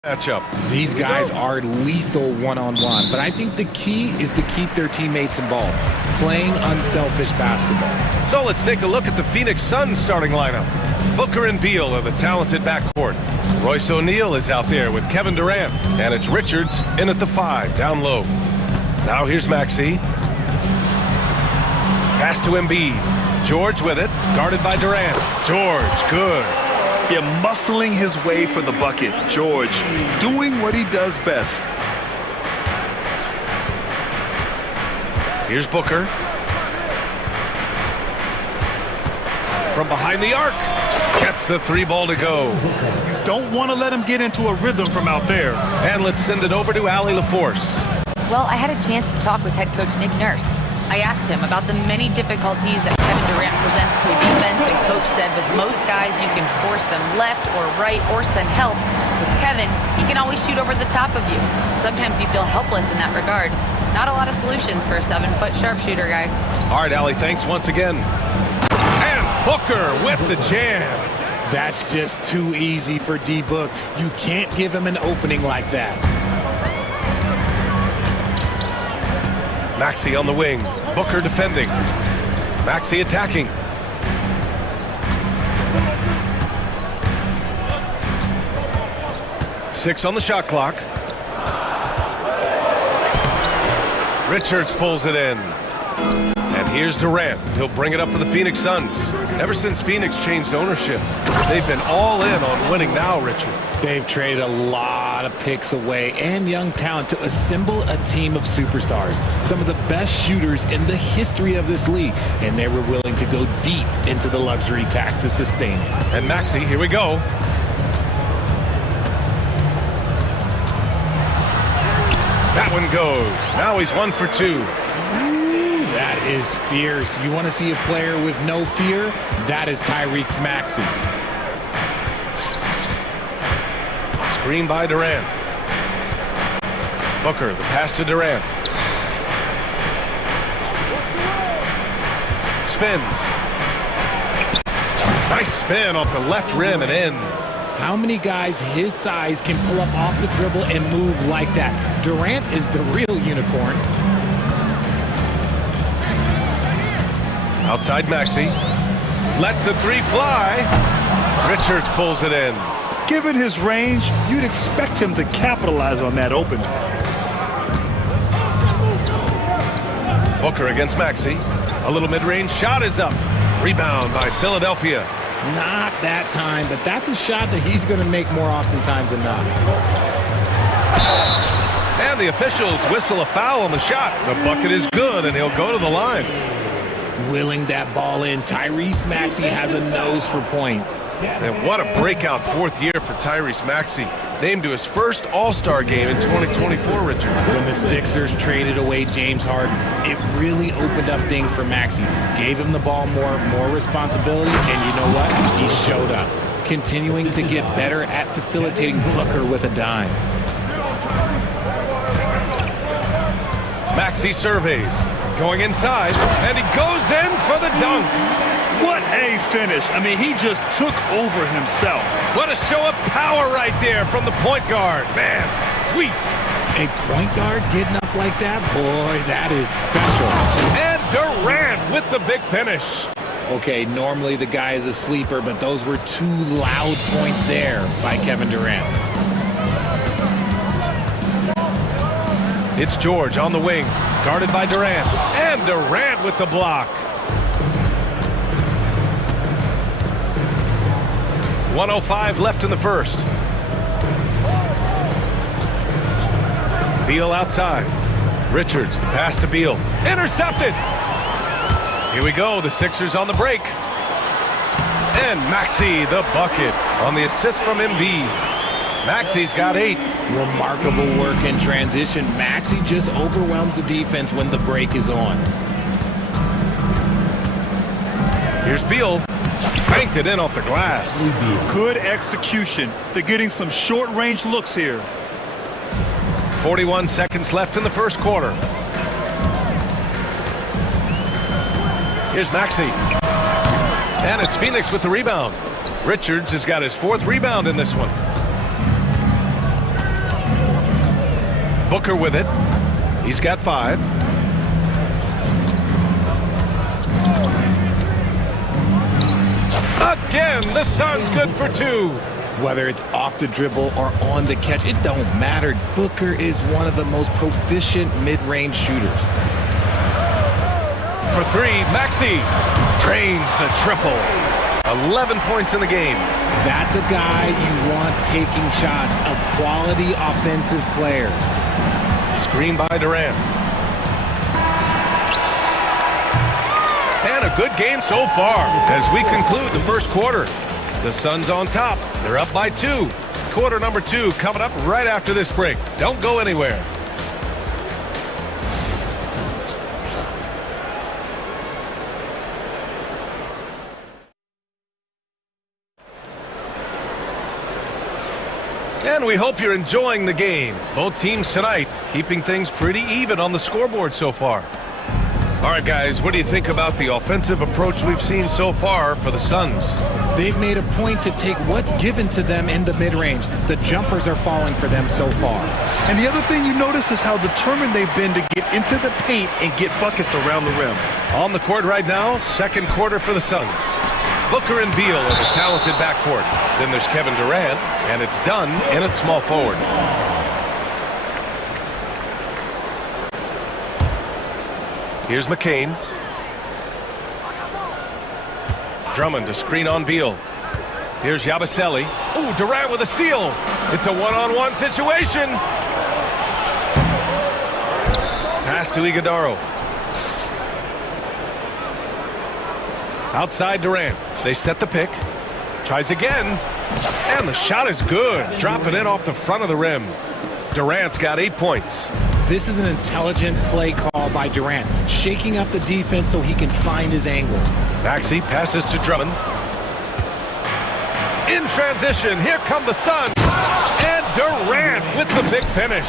matchup. These guys are lethal one-on-one, but I think the key is to keep their teammates involved, playing unselfish basketball. So let's take a look at the Phoenix Suns starting lineup. Booker and Beal are the talented backcourt. Royce O'Neal is out there with Kevin Durant, and it's Richards in at the 5, down low. Now here's Maxey. Pass to Embiid. George with it, guarded by Durant. George, good. Yeah, muscling his way for the bucket. George doing what he does best. Here's Booker. From behind the arc. Gets the 3 ball to go. You don't want to let him get into a rhythm from out there. And let's send it over to Allie LaForce. Well, I had a chance to talk with head coach Nick Nurse. I asked him about the many difficulties that Kevin Durant presents to a defense, and coach said with most guys you can force them left or right or send help. With Kevin, he can always shoot over the top of you. Sometimes you feel helpless in that regard. Not a lot of solutions for a 7-foot sharpshooter, guys. All right, Allie, thanks once again. And Booker with the jam. That's just too easy for D-Book. You can't give him an opening like that. Maxey on the wing. Booker defending. Maxey attacking. Six on the shot clock. Richards pulls it in. And here's Durant. He'll bring it up for the Phoenix Suns. Ever since Phoenix changed ownership, they've been all in on winning now, Richard. They've traded a lot of picks away and young talent to assemble a team of superstars, some of the best shooters in the history of this league, and they were willing to go deep into the luxury tax to sustain it. And Maxey, here we go. That one goes. Now he's 1 for 2. That is fierce. You want to see a player with no fear? That is Tyrese Maxey. Screen by Durant. Booker, the pass to Durant. Spins. Nice spin off the left rim and in. How many guys his size can pull up off the dribble and move like that? Durant is the real unicorn. Outside Maxey. Lets the 3 fly. Richards pulls it in. Given his range, you'd expect him to capitalize on that opening. Booker against Maxey. A little mid-range shot is up. Rebound by Philadelphia. Not that time, but that's a shot that he's going to make more oftentimes than not. And the officials whistle a foul on the shot. The bucket is good, and he'll go to the line. Willing that ball in. Tyrese Maxey has a nose for points. And what a breakout 4th year for Tyrese Maxey. Named to his first All-Star game in 2024, Richard. When the Sixers traded away James Harden, it really opened up things for Maxey. Gave him the ball more responsibility, and you know what? He showed up. Continuing to get better at facilitating Booker with a dime. Maxey surveys. Going inside, and he goes in for the dunk. What a finish. I mean, he just took over himself. What a show of power right there from the point guard. Man, sweet. A point guard getting up like that? Boy, that is special. And Durant with the big finish. Okay, normally the guy is a sleeper, but those were 2 loud points there by Kevin Durant. It's George on the wing, guarded by Durant. And Durant with the block. 1:05 left in the first. Beal outside. Richards, the pass to Beal. Intercepted! Here we go, the Sixers on the break. And Maxey, the bucket, on the assist from Embiid. Maxey's got 8. Remarkable work in transition. Maxey just overwhelms the defense when the break is on. Here's Beal. Banked it in off the glass. Good execution. They're getting some short-range looks here. 41 seconds left in the first quarter. Here's Maxey. And it's Phoenix with the rebound. Richards has got his 4th rebound in this one. Booker with it. He's got 5. Again, the Suns good for 2. Whether it's off the dribble or on the catch, it don't matter. Booker is one of the most proficient mid-range shooters. For 3, Maxey drains the triple. 11 points in the game. That's a guy you want taking shots, a quality offensive player. Screen by Durant. And a good game so far as we conclude the first quarter. The Suns on top. They're up by 2. Quarter number 2 coming up right after this break. Don't go anywhere. And we hope you're enjoying the game. Both teams tonight keeping things pretty even on the scoreboard so far. All right, guys, what do you think about the offensive approach we've seen so far for the Suns? They've made a point to take what's given to them in the mid-range. The jumpers are falling for them so far. And the other thing you notice is how determined they've been to get into the paint and get buckets around the rim. On the court right now, second quarter for the Suns. Booker and Beal in a talented backcourt. Then there's Kevin Durant, and it's done in a small forward. Here's McCain. Drummond to screen on Beal. Here's Yabusele. Ooh, Durant with a steal. It's a one-on-one situation. Pass to Iguodaro. Outside Durant. They set the pick. Tries again. And the shot is good. Dropping in off the front of the rim. Durant's got 8 points. This is an intelligent play call by Durant, shaking up the defense so he can find his angle. Maxey passes to Drummond. In transition, here come the Suns. And Durant with the big finish.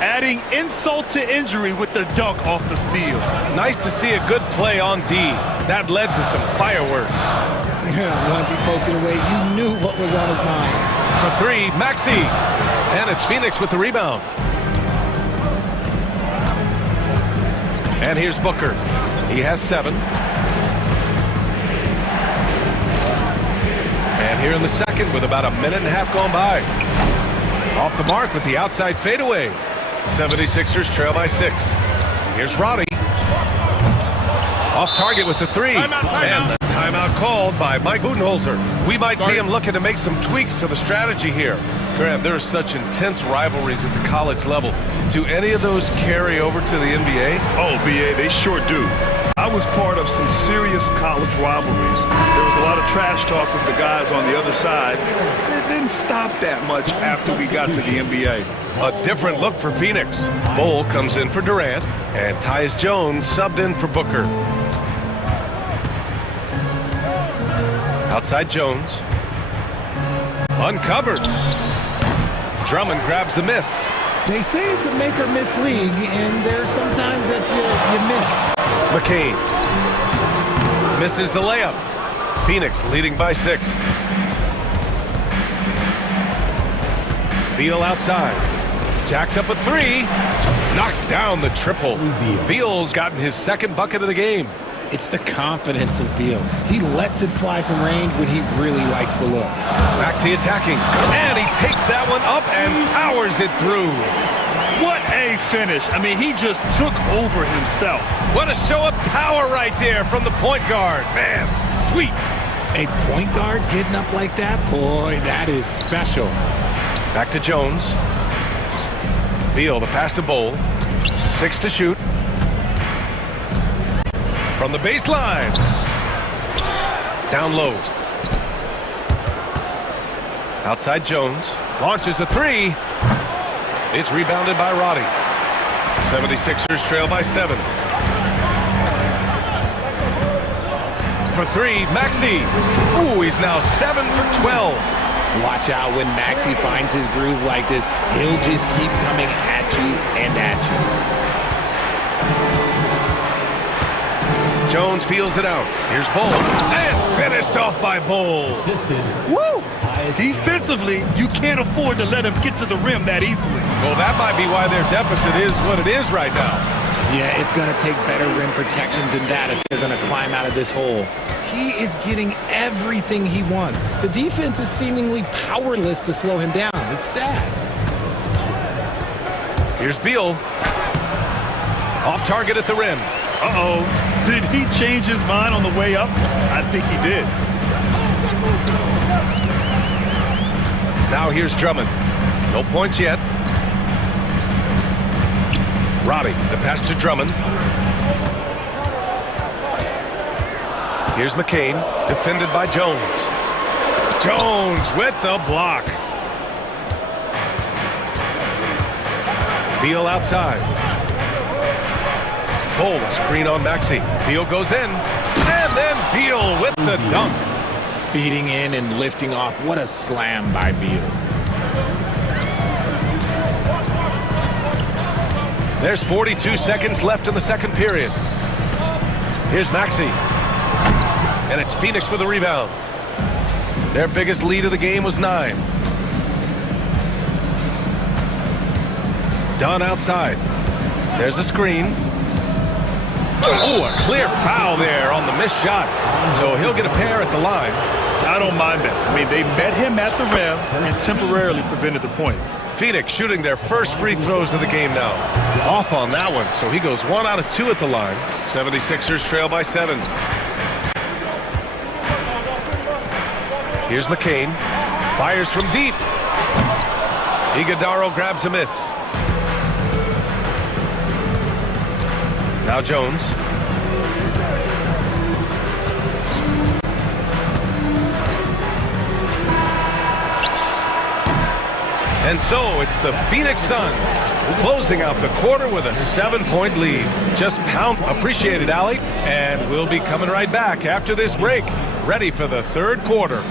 Adding insult to injury with the dunk off the steal. Nice to see a good play on D. That led to some fireworks. Once he poked it away, you knew what was on his mind. For 3, Maxey. And it's Phoenix with the rebound. And here's Booker. He has 7. And here in the second with about a minute and a half gone by. Off the mark with the outside fadeaway. 76ers trail by 6. Here's Roddy. Off target with the 3. And the timeout called by Mike Budenholzer. We might see him looking to make some tweaks to the strategy here. Grant, there are such intense rivalries at the college level. Do any of those carry over to the NBA? Oh, BA, they sure do. I was part of some serious college rivalries. There was a lot of trash talk with the guys on the other side. It didn't stop that much after we got to the NBA. A different look for Phoenix. Bull comes in for Durant, and Tyus Jones subbed in for Booker. Outside Jones. Uncovered. Drummond grabs the miss. They say it's a make-or-miss league, and there's sometimes that you miss. McCain misses the layup. Phoenix leading by 6. Beal outside. Jacks up a 3. Knocks down the triple. Beal's gotten his second bucket of the game. It's the confidence of Beal. He lets it fly from range when he really likes the look. Maxey attacking. And he takes that one up and powers it through. What a finish. I mean, he just took over himself. What a show of power right there from the point guard. Man, sweet. A point guard getting up like that? Boy, that is special. Back to Jones. Beal, the pass to Bowl. 6 to shoot. From the baseline. Down low. Outside Jones. Launches a 3. It's rebounded by Roddy. 76ers trail by 7. For 3, Maxey. Ooh, he's now 7 for 12. Watch out when Maxey finds his groove like this. He'll just keep coming at you and at you. Jones feels it out. Here's Bull. And finished off by Bull. Woo! Defensively, you can't afford to let him get to the rim that easily. Well, that might be why their deficit is what it is right now. Yeah, it's going to take better rim protection than that if they're going to climb out of this hole. He is getting everything he wants. The defense is seemingly powerless to slow him down. It's sad. Here's Beal. Off target at the rim. Uh-oh. Did he change his mind on the way up? I think he did. Now here's Drummond. No points yet. Robbie, the pass to Drummond. Here's McCain, defended by Jones. Jones with the block. Beal outside. Bold screen on Maxey. Beal goes in. And then Beal with the dunk. Speeding in and lifting off. What a slam by Beal. There's 42 seconds left in the second period. Here's Maxey. And it's Phoenix with a rebound. Their biggest lead of the game was 9. Dunn outside. There's a screen. Oh, a clear foul there on the missed shot. So he'll get a pair at the line. I don't mind that. I mean, they met him at the rim and temporarily prevented the points. Phoenix shooting their first free throws of the game now. Off on that one, so he goes 1 out of 2 at the line. 76ers trail by 7. Here's McCain. Fires from deep. Iguodaro grabs a miss. Now Jones. And so it's the Phoenix Suns closing out the quarter with a 7-point lead. Just pound. Appreciate it, Allie. And we'll be coming right back after this break. Ready for the third quarter.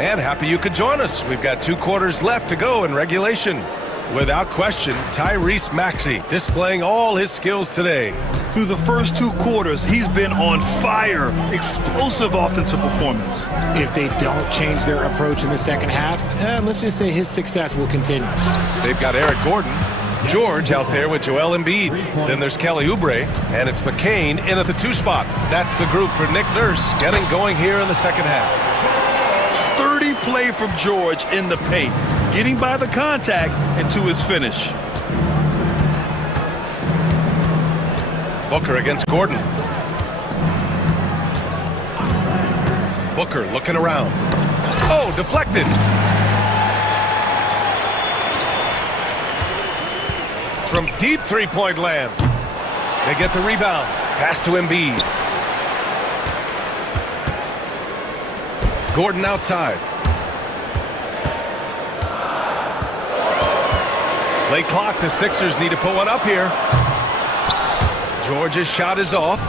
And happy you could join us. We've got 2 quarters left to go in regulation. Without question, Tyrese Maxey displaying all his skills today. Through the first 2 quarters, he's been on fire. Explosive offensive performance. If they don't change their approach in the second half, let's just say his success will continue. They've got Eric Gordon, George out there with Joel Embiid. Then there's Kelly Oubre, and it's McCain in at the 2 spot. That's the group for Nick Nurse getting going here in the second half. Sturdy play from George in the paint, getting by the contact and to his finish. Booker against Gordon. Booker looking around. Oh, deflected. From deep 3-point land. They get the rebound. Pass to Embiid. Gordon outside. Late clock, the Sixers need to put one up here. George's shot is off.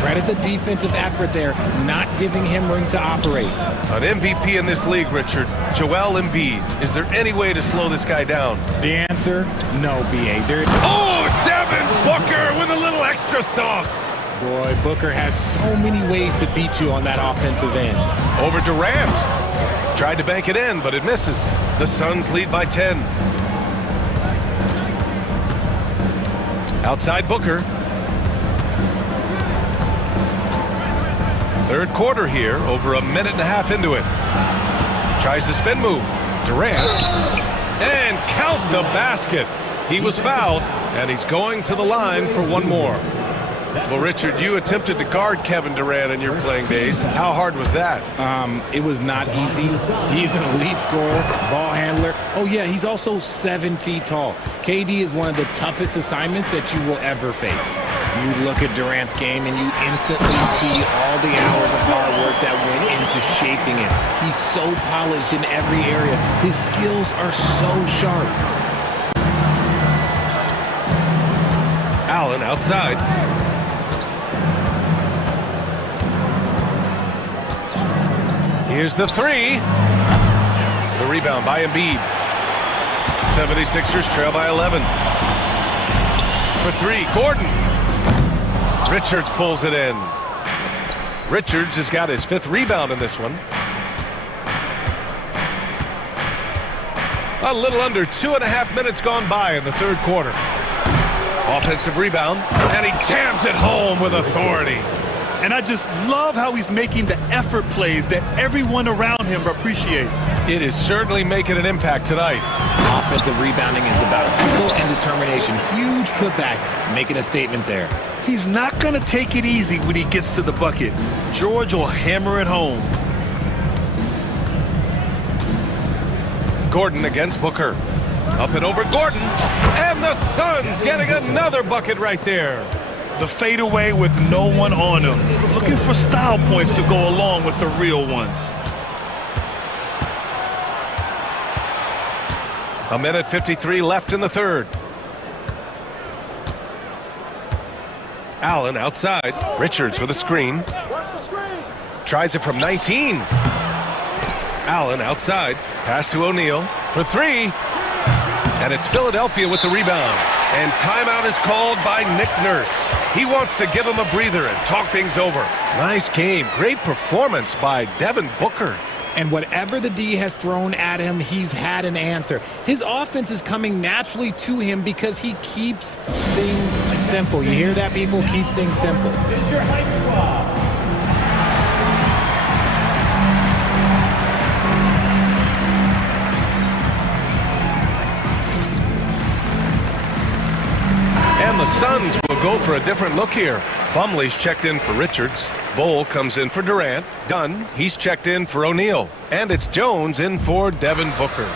Credit the defensive effort there, not giving him room to operate. An MVP in this league, Richard, Joel Embiid. Is there any way to slow this guy down? The answer, no, B.A. Oh, Devin Booker with a little extra sauce. Boy, Booker has so many ways to beat you on that offensive end. Over Durant. Tried to bank it in, but it misses. The Suns lead by 10. Outside Booker. Third quarter here, over a minute and a half into it. Tries the spin move. Durant. And count the basket. He was fouled, and he's going to the line for one more. Well, Richard, you attempted to guard Kevin Durant in your playing days. How hard was that? It was not easy. He's an elite scorer, ball handler. Oh, yeah, he's also 7 feet tall. KD is one of the toughest assignments that you will ever face. You look at Durant's game and you instantly see all the hours of hard work that went into shaping it. He's so polished in every area. His skills are so sharp. outside. Here's the three. The rebound by Embiid. 76ers trail by 11. For three, Gordon. Richards pulls it in. Richards has got his 5th rebound in this one. A little under 2.5 minutes gone by in the 3rd quarter. Offensive rebound, and he jams it home with authority. And I just love how he's making the effort plays that everyone around him appreciates. It is certainly making an impact tonight. Offensive rebounding is about hustle and determination. Huge putback, making a statement there. He's not going to take it easy when he gets to the bucket. George will hammer it home. Gordon against Booker. Up and over Gordon. And the Suns getting another bucket right there. The fadeaway with no one on him. Looking for style points to go along with the real ones. A minute 53 left in the 3rd. Allen outside. Richards with a screen. Tries it from 19. Allen outside. Pass to O'Neal for three. And it's Philadelphia with the rebound. And timeout is called by Nick Nurse. He wants to give him a breather and talk things over. Nice game. Great performance by Devin Booker. And whatever the D has thrown at him, he's had an answer. His offense is coming naturally to him because he keeps things simple. You hear that, people? Keeps things simple. And the Suns will go for a different look here. Plumlee's checked in for Richards. Bowl comes in for Durant. Dunn, he's checked in for O'Neal. And it's Jones in for Devin Booker.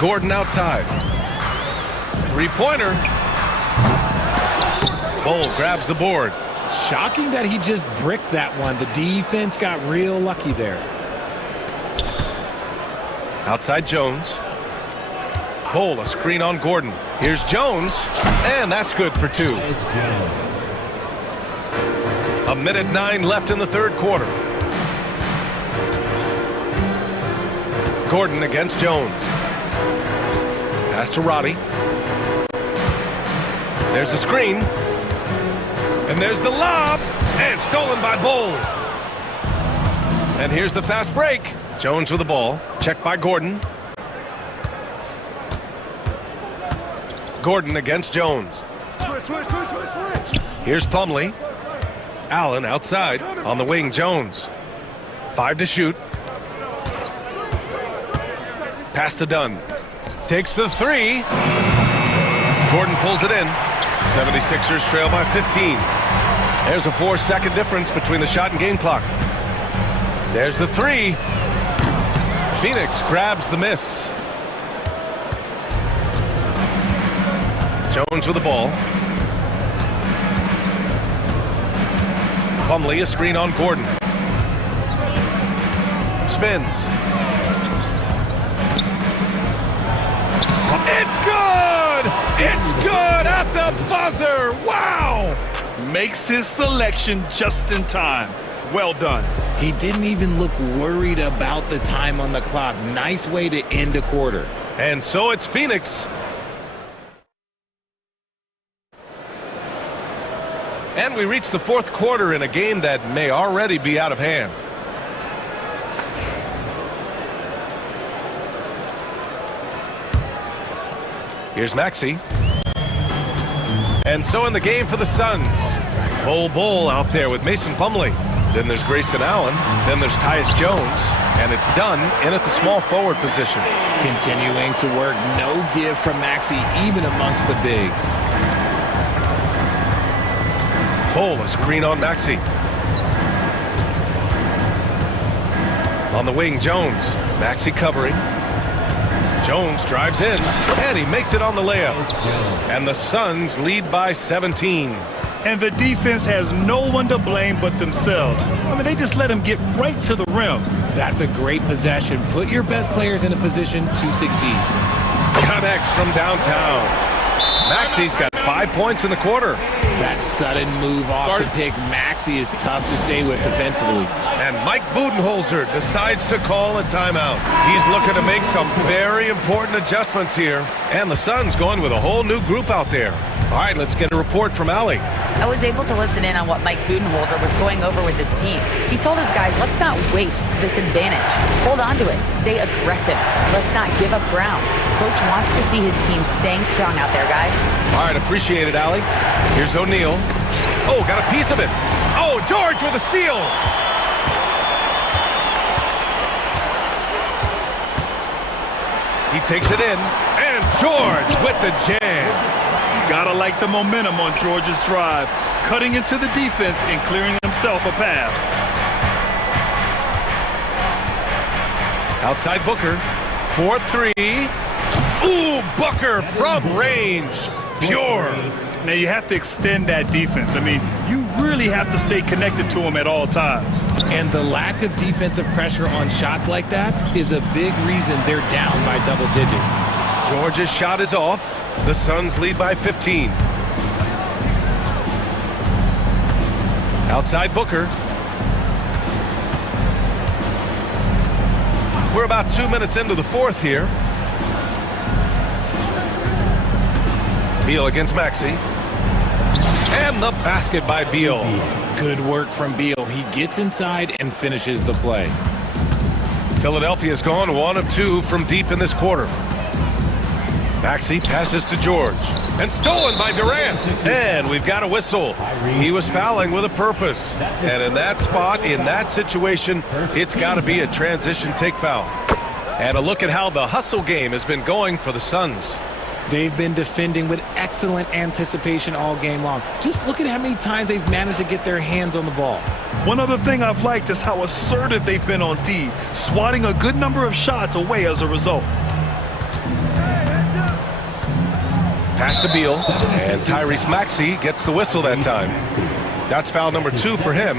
Gordon outside. Three-pointer. Bowl grabs the board. Shocking that he just bricked that one. The defense got real lucky there. Outside Jones. Bowl, a screen on Gordon. Here's Jones, and that's good for two. A minute 9 left in the 3rd quarter. Gordon against Jones. Pass to Roddy. There's a screen. And there's the lob, and stolen by Bowl. And here's the fast break. Jones with the ball, checked by Gordon. Gordon against Jones. Here's Plumlee. Allen outside on the wing. Jones. 5 to shoot. Pass to Dunn. Takes the three. Gordon pulls it in. 76ers trail by 15. There's a 4-second difference between the shot and game clock. There's the three. Phoenix grabs the miss. Jones with the ball. Plumlee, a screen on Gordon. Spins. It's good! It's good at the buzzer! Wow! Makes his selection just in time. Well done. He didn't even look worried about the time on the clock. Nice way to end a quarter. And so it's Phoenix. And we reach the 4th quarter in a game that may already be out of hand. Here's Maxey. And so in the game for the Suns. Bowl out there with Mason Plumlee. Then there's Grayson Allen. Then there's Tyus Jones. And it's Dunn in at the small forward position. Continuing to work. No give from Maxey, even amongst the bigs. Bowl, a screen on Maxey. On the wing, Jones. Maxey covering. Jones drives in, and he makes it on the layup. And the Suns lead by 17. And the defense has no one to blame but themselves. I mean, they just let him get right to the rim. That's a great possession. Put your best players in a position to succeed. Connects from downtown. Maxi's got 5 points in the quarter. That sudden move off the pick, Maxi is tough to stay with defensively. And Mike Budenholzer decides to call a timeout. He's looking to make some very important adjustments here. And the Suns going with a whole new group out there. All right, let's get a report from Allie. I was able to listen in on what Mike Budenholzer was going over with his team. He told his guys, let's not waste this advantage. Hold on to it. Stay aggressive. Let's not give up ground. Coach wants to see his team staying strong out there, guys. All right, appreciate it, Allie. Here's O'Neal. Oh, got a piece of it. Oh, George with a steal. He takes it in, and George with the jam. Gotta like the momentum on George's drive, cutting into the defense and clearing himself a path. Outside Booker, 4-3. Ooh, Booker from range, pure. Now you have to extend that defense. I mean, you really have to stay connected to him at all times. And the lack of defensive pressure on shots like that is a big reason they're down by double digits. George's shot is off. The Suns lead by 15. Outside Booker. We're about 2 minutes into the fourth here. Beal against Maxi. And the basket by Beal. Good work from Beal. He gets inside and finishes the play. Philadelphia's gone 1 of 2 from deep in this quarter. Maxi passes to George. And stolen by Durant. And we've got a whistle. He was fouling with a purpose. And in that spot, in that situation, it's got to be a transition take foul. And a look at how the hustle game has been going for the Suns. They've been defending with excellent anticipation all game long. Just look at how many times they've managed to get their hands on the ball. One other thing I've liked is how assertive they've been on D, swatting a good number of shots away as a result. Pass to Beal, and Tyrese Maxey gets the whistle that time. That's foul number 2 for him.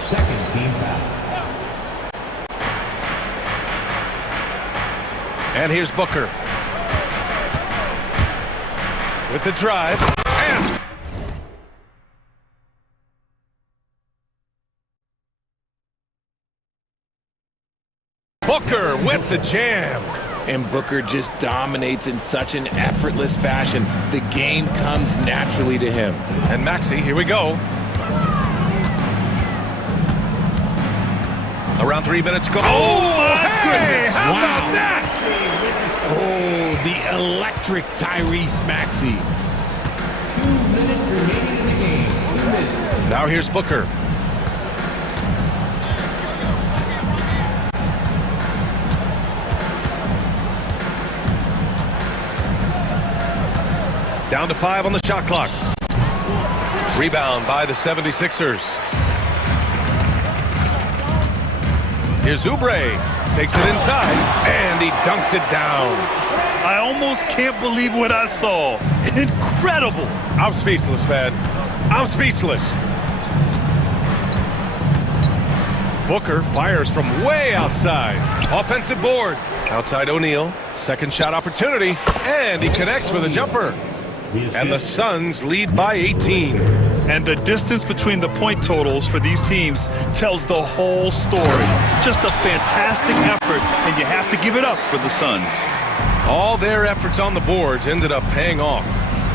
Second team foul. And here's Booker. With the drive, and Booker with the jam. And Booker just dominates in such an effortless fashion. The game comes naturally to him. And Maxey, here we go. Around 3 minutes go. Oh my goodness. How about that? Oh, the electric Tyrese Maxey. 2 minutes remaining in the game. Now here's Booker. Down to 5 on the shot clock. Rebound by the 76ers. Here's Oubre. Takes it inside, and he dunks it down. I almost can't believe what I saw. Incredible. I'm speechless, man. I'm speechless. Booker fires from way outside. Offensive board. Outside O'Neal. Second shot opportunity, and he connects with a jumper. And the Suns lead by 18. And the distance between the point totals for these teams tells the whole story. Just a fantastic effort, and you have to give it up for the Suns. All their efforts on the boards ended up paying off.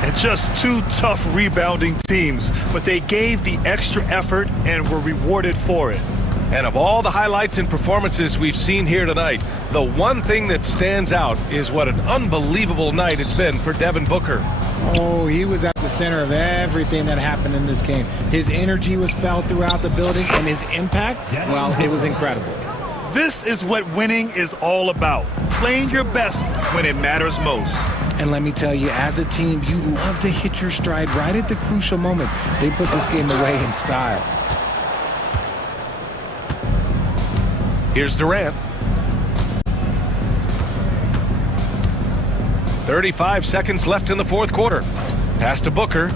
And just 2 tough rebounding teams, but they gave the extra effort and were rewarded for it. And of all the highlights and performances we've seen here tonight, the one thing that stands out is what an unbelievable night it's been for Devin Booker. Oh, he was at the center of everything that happened in this game. His energy was felt throughout the building, and his impact, well, it was incredible. This is what winning is all about. Playing your best when it matters most. And let me tell you, as a team, you love to hit your stride right at the crucial moments. They put this game away in style. Here's Durant. 35 seconds left in the fourth quarter. Pass to Booker.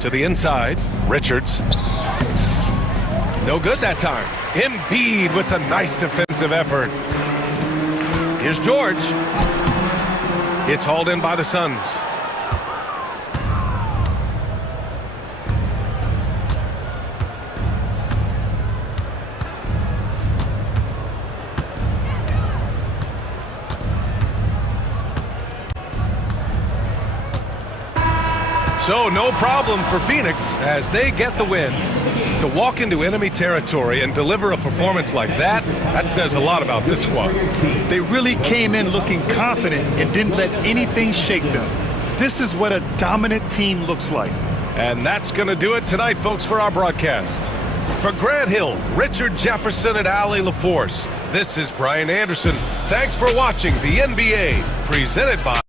To the inside. Richards. No good that time. Embiid with a nice defensive effort. Here's George. It's hauled in by the Suns. So no problem for Phoenix as they get the win. To walk into enemy territory and deliver a performance like that, that says a lot about this squad. They really came in looking confident and didn't let anything shake them. This is what a dominant team looks like. And that's going to do it tonight, folks, for our broadcast. For Grant Hill, Richard Jefferson, and Ali LaForce, this is Brian Anderson. Thanks for watching the NBA, presented by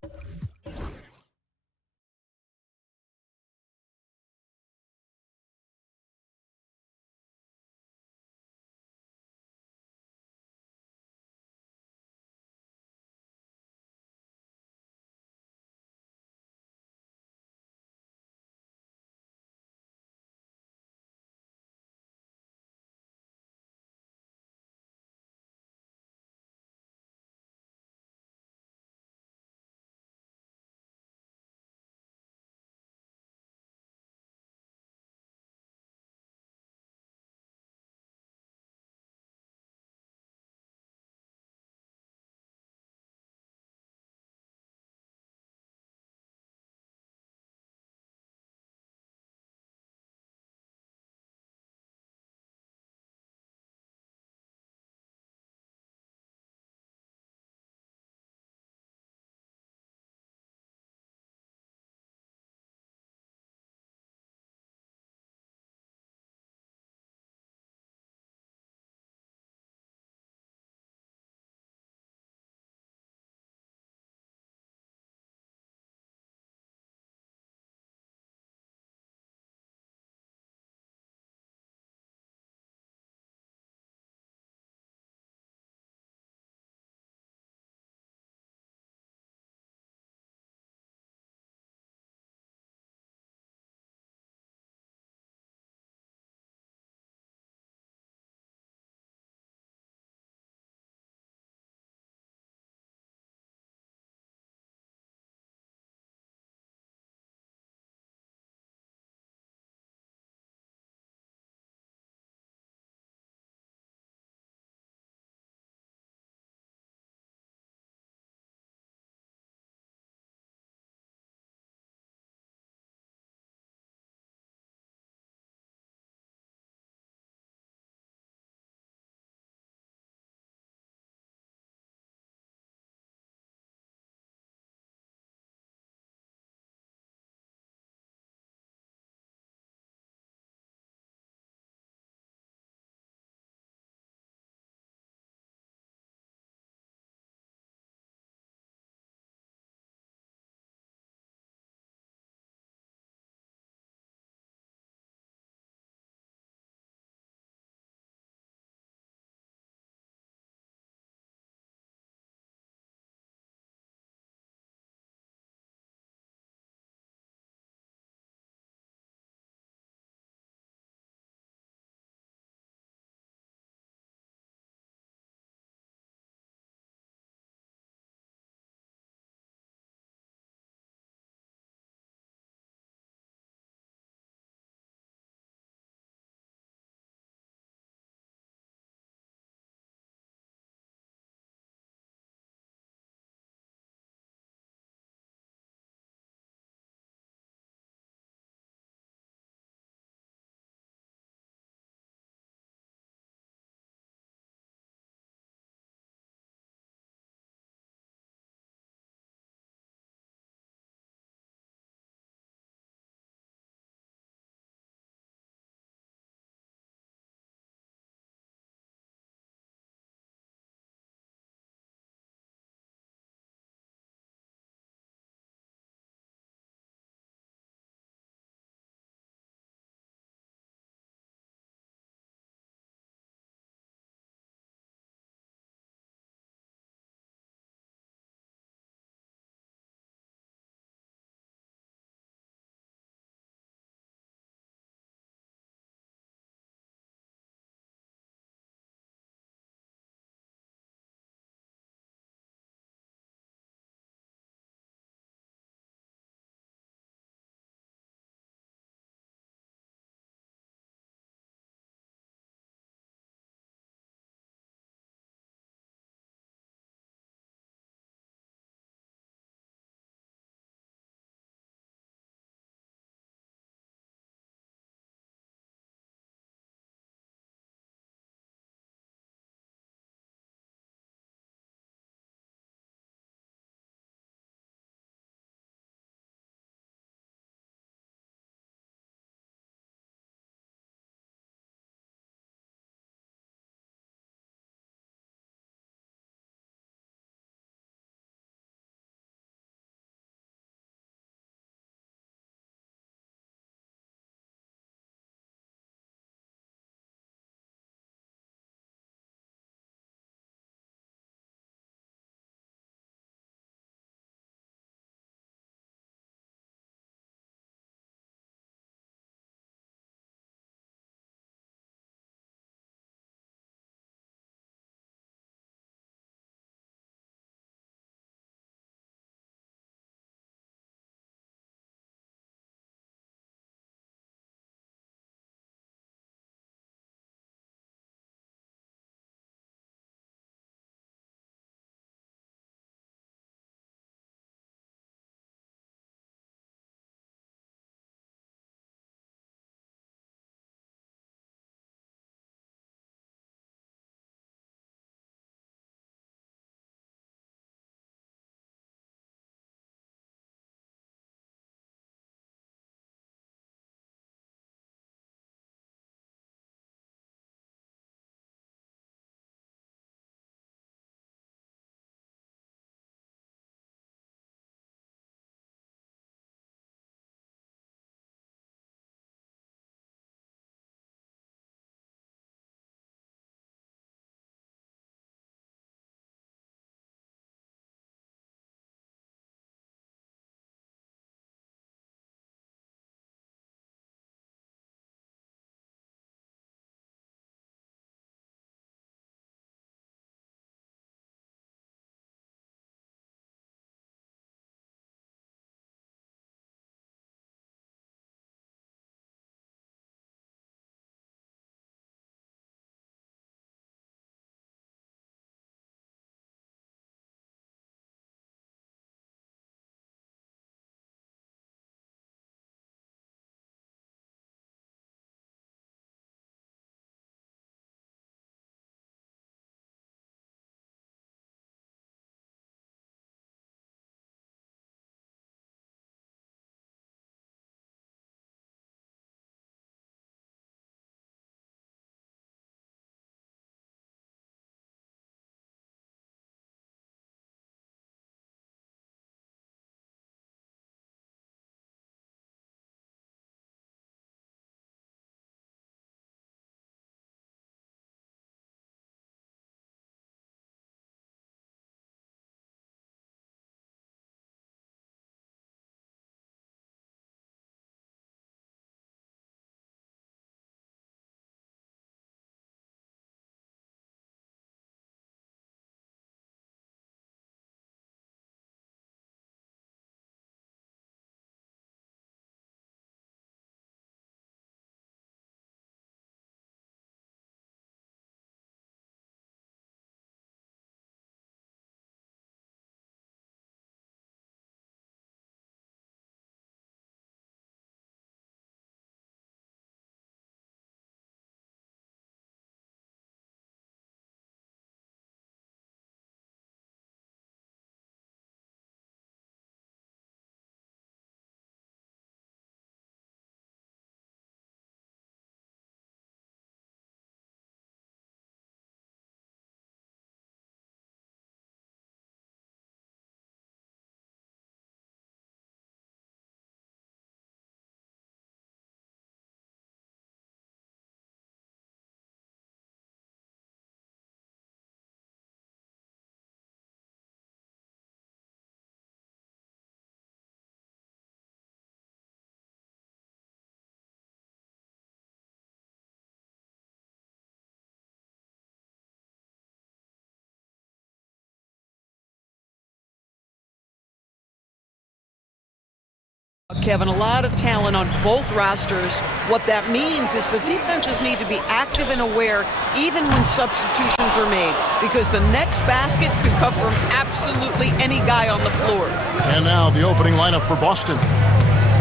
Kevin, a lot of talent on both rosters. What that means is the defenses need to be active and aware even when substitutions are made, because the next basket could come from absolutely any guy on the floor. And now the opening lineup for Boston.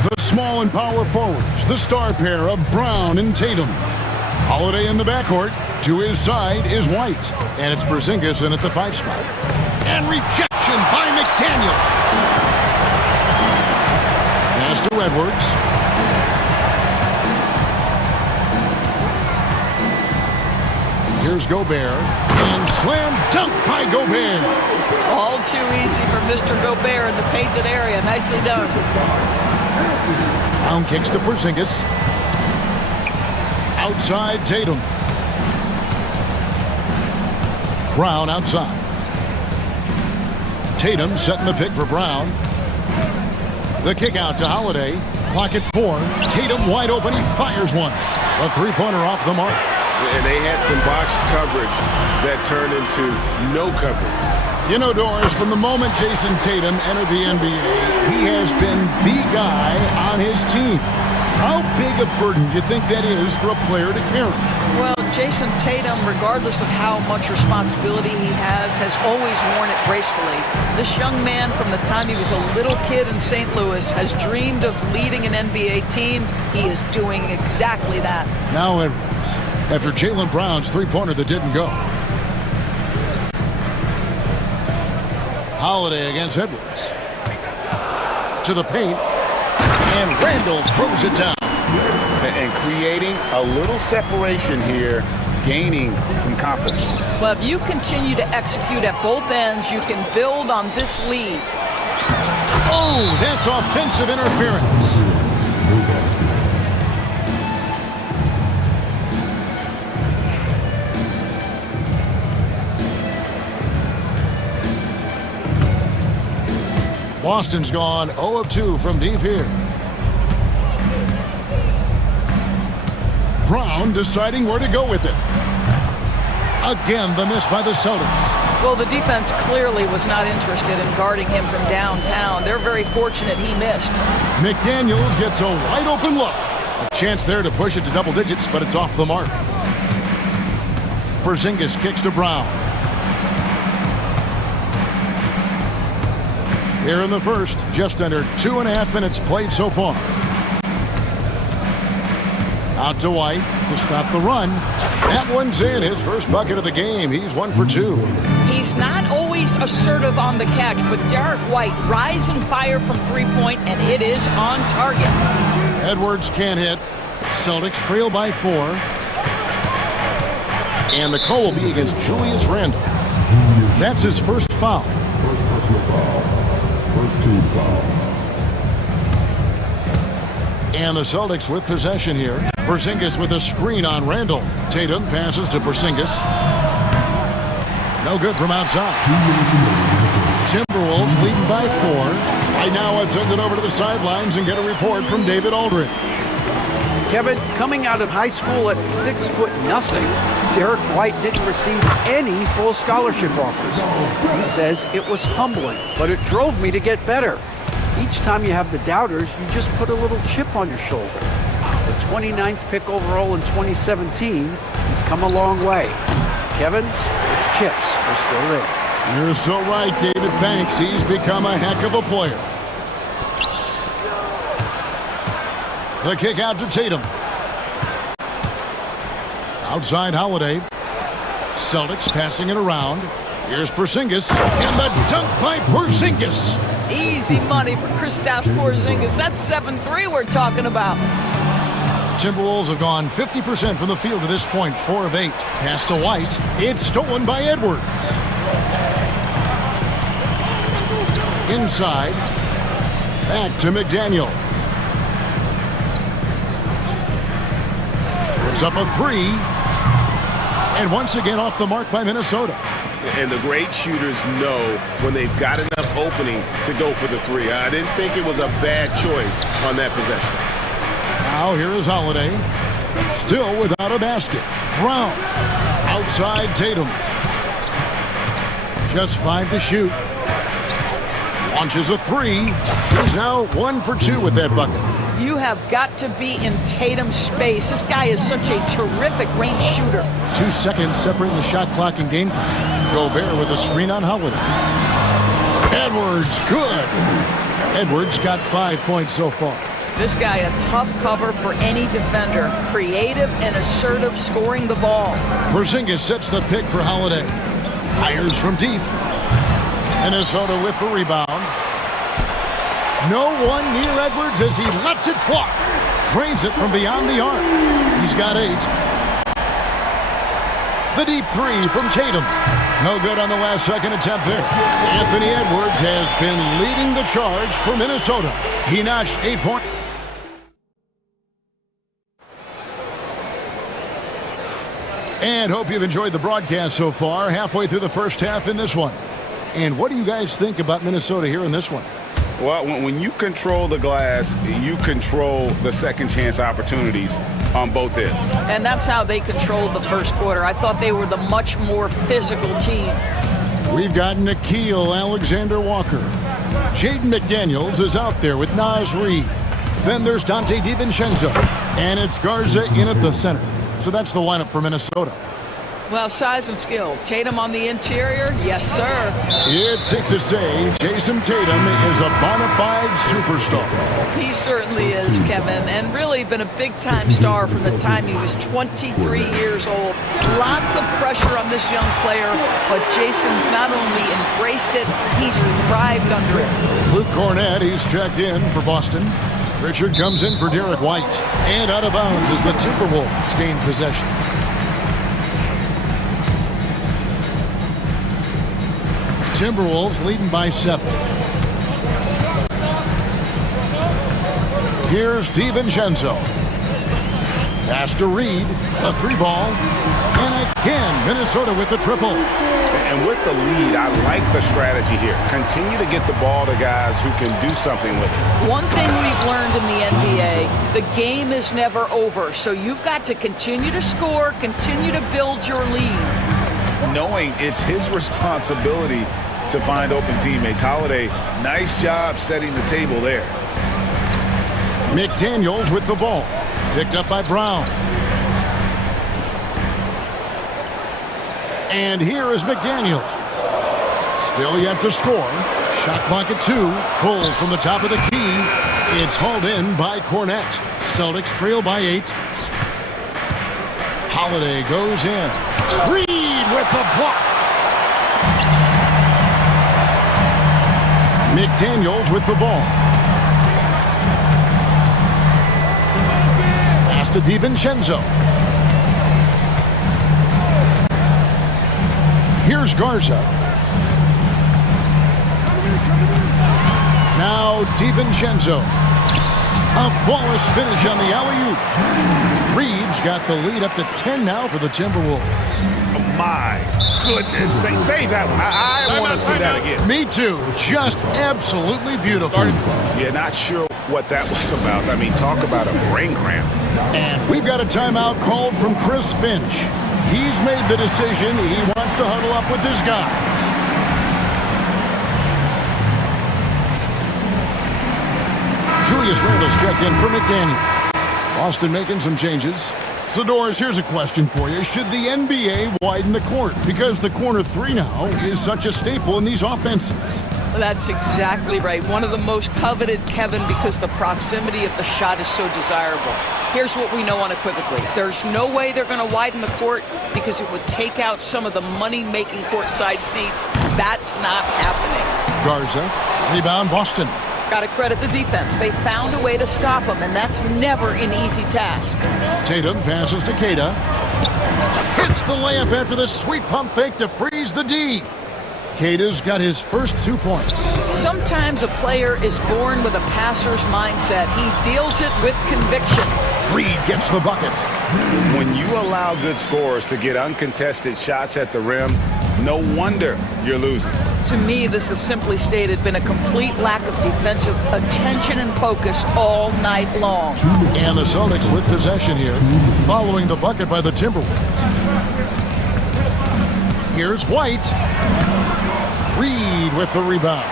The small and power forwards, the star pair of Brown and Tatum. Holiday in the backcourt. To his side is White. And it's Porzingis in at the 5 spot. And rejection by McDaniel. Pass to Edwards. Here's Gobert. And slam dunk by Gobert. All too easy for Mr. Gobert in the painted area. Nicely done. Brown kicks to Porzingis. Outside Tatum. Brown outside. Tatum setting the pick for Brown. The kick out to Holiday. Clock at 4. Tatum wide open. He fires one. A three-pointer off the mark. And they had some boxed coverage that turned into no coverage. You know, Doris, from the moment Jason Tatum entered the NBA, he has been the guy on his team. How big a burden do you think that is for a player to carry? Well, Jason Tatum, regardless of how much responsibility he has always worn it gracefully. This young man, from the time he was a little kid in St. Louis, has dreamed of leading an NBA team. He is doing exactly that. Now Edwards, after Jaylen Brown's three-pointer that didn't go. Holiday against Edwards. To the paint. And Randall throws it down. And creating a little separation here, gaining some confidence. Well, if you continue to execute at both ends, you can build on this lead. Oh, that's offensive interference. Boston's gone 0 of 2 from deep here. Brown deciding where to go with it. Again, the miss by the Celtics. Well, the defense clearly was not interested in guarding him from downtown. They're very fortunate he missed. McDaniels gets a wide open look. A chance there to push it to double digits, but it's off the mark. Porzingis kicks to Brown. Here in the first, just under 2.5 minutes played so far. Out to White to stop the run. That one's in. His first bucket of the game. He's 1 for 2. He's not always assertive on the catch, but Derek White rise and fire from three-point, and it is on target. Edwards can't hit. Celtics trail by 4. And the call will be against Julius Randle. That's his first foul. First personal foul. First team foul. And the Celtics with possession here. Porzingis with a screen on Randle. Tatum passes to Porzingis. No good from outside. Timberwolves leading by 4. Right now, let's send it over to the sidelines and get a report from David Aldridge. Kevin, coming out of high school at 6'0", Derek White didn't receive any full scholarship offers. He says it was humbling, but it drove me to get better. Each time you have the doubters, you just put a little chip on your shoulder. The 29th pick overall in 2017, he's come a long way. Kevin, those chips are still there. You're so right, David. Thanks. He's become a heck of a player. The kick out to Tatum. Outside Holiday. Celtics passing it around. Here's Porzingis. And the dunk by Porzingis. Easy money for Kristaps Porzingis. That's 7-3 we're talking about. Timberwolves have gone 50% from the field to this point, 4 of 8. Pass to White. It's stolen by Edwards. Inside. Back to McDaniel. It's up a 3. And once again off the mark by Minnesota. And the great shooters know when they've got enough opening to go for the 3. I didn't think it was a bad choice on that possession. Now here is Holiday. Still without a basket. Brown. Outside Tatum. Just 5 to shoot. Launches a three. He's now 1 for 2 with that bucket. You have got to be in Tatum's space. This guy is such a terrific range shooter. 2 seconds separating the shot clock and game time. Gobert with a screen on Holiday. Edwards, good. Edwards got 5 points so far. This guy, a tough cover for any defender. Creative and assertive scoring the ball. Porzingis sets the pick for Holiday. Fires from deep. Minnesota with the rebound. No one near Edwards as he lets it fly. Drains it from beyond the arc. He's got 8. The deep three from Tatum. No good on the last second attempt there. Anthony Edwards has been leading the charge for Minnesota. He notched 8 points. And hope you've enjoyed the broadcast so far. Halfway through the first half in this one. And what do you guys think about Minnesota here in this one? Well, when you control the glass, you control the second chance opportunities on both ends. And that's how they controlled the first quarter. I thought they were the much more physical team. We've got Nickeil Alexander-Walker. Jaden McDaniels is out there with Naz Reid. Then there's Dante DiVincenzo. And it's Garza in at the center. So that's the lineup for Minnesota. Well, size and skill. Tatum on the interior, yes, sir. It's safe to say Jason Tatum is a bona fide superstar. He certainly is, Kevin, and really been a big-time star from the time he was 23 years old. Lots of pressure on this young player, but Jason's not only embraced it, he's thrived under it. Luke Cornett, he's checked in for Boston. Richard comes in for Derek White. And out of bounds as the Timberwolves gain possession. Timberwolves leading by 7. Here's DiVincenzo. Pass to Reid. A 3-ball. And again, Minnesota with the triple. And with the lead, I like the strategy here. Continue to get the ball to guys who can do something with it. One thing we've learned in the NBA, the game is never over. So you've got to continue to score, continue to build your lead. Knowing it's his responsibility to find open teammates. Holiday, nice job setting the table there. McDaniels with the ball. Picked up by Brown. And here is McDaniels. Still yet to score. Shot clock at 2. Pulls from the top of the key. It's hauled in by Cornett. Celtics trail by 8. Holiday goes in. Reid with the block. McDaniels with the ball. Pass to DiVincenzo. Here's Garza. Now DiVincenzo. A flawless finish on the alley-oop. Reed's got the lead up to 10 now for the Timberwolves. Oh my goodness. Save that one. I want to see that again. Me too. Just absolutely beautiful. Yeah, not sure what that was about. I mean, talk about a brain cramp. And we've got a timeout called from Chris Finch. He's made the decision. He wants to huddle up with his guys. Julius Randle's checked in for McDaniel. Boston making some changes. So, Doris, here's a question for you. Should the NBA widen the court? Because the corner 3 now is such a staple in these offenses. Well, that's exactly right. One of the most coveted, Kevin, because the proximity of the shot is so desirable. Here's what we know unequivocally. There's no way they're going to widen the court because it would take out some of the money-making courtside seats. That's not happening. Garza, rebound, Boston. Got to credit the defense. They found a way to stop him, and that's never an easy task. Tatum passes to Keita. Hits the layup after the sweet pump fake to freeze the D. Keita's got his first 2 points. Sometimes a player is born with a passer's mindset. He deals it with conviction. Reid gets the bucket. When you allow good scorers to get uncontested shots at the rim, no wonder you're losing. To me, this has simply stated been a complete lack of defensive attention and focus all night long. And the Celtics with possession here, following the bucket by the Timberwolves. Here's White. Reid with the rebound.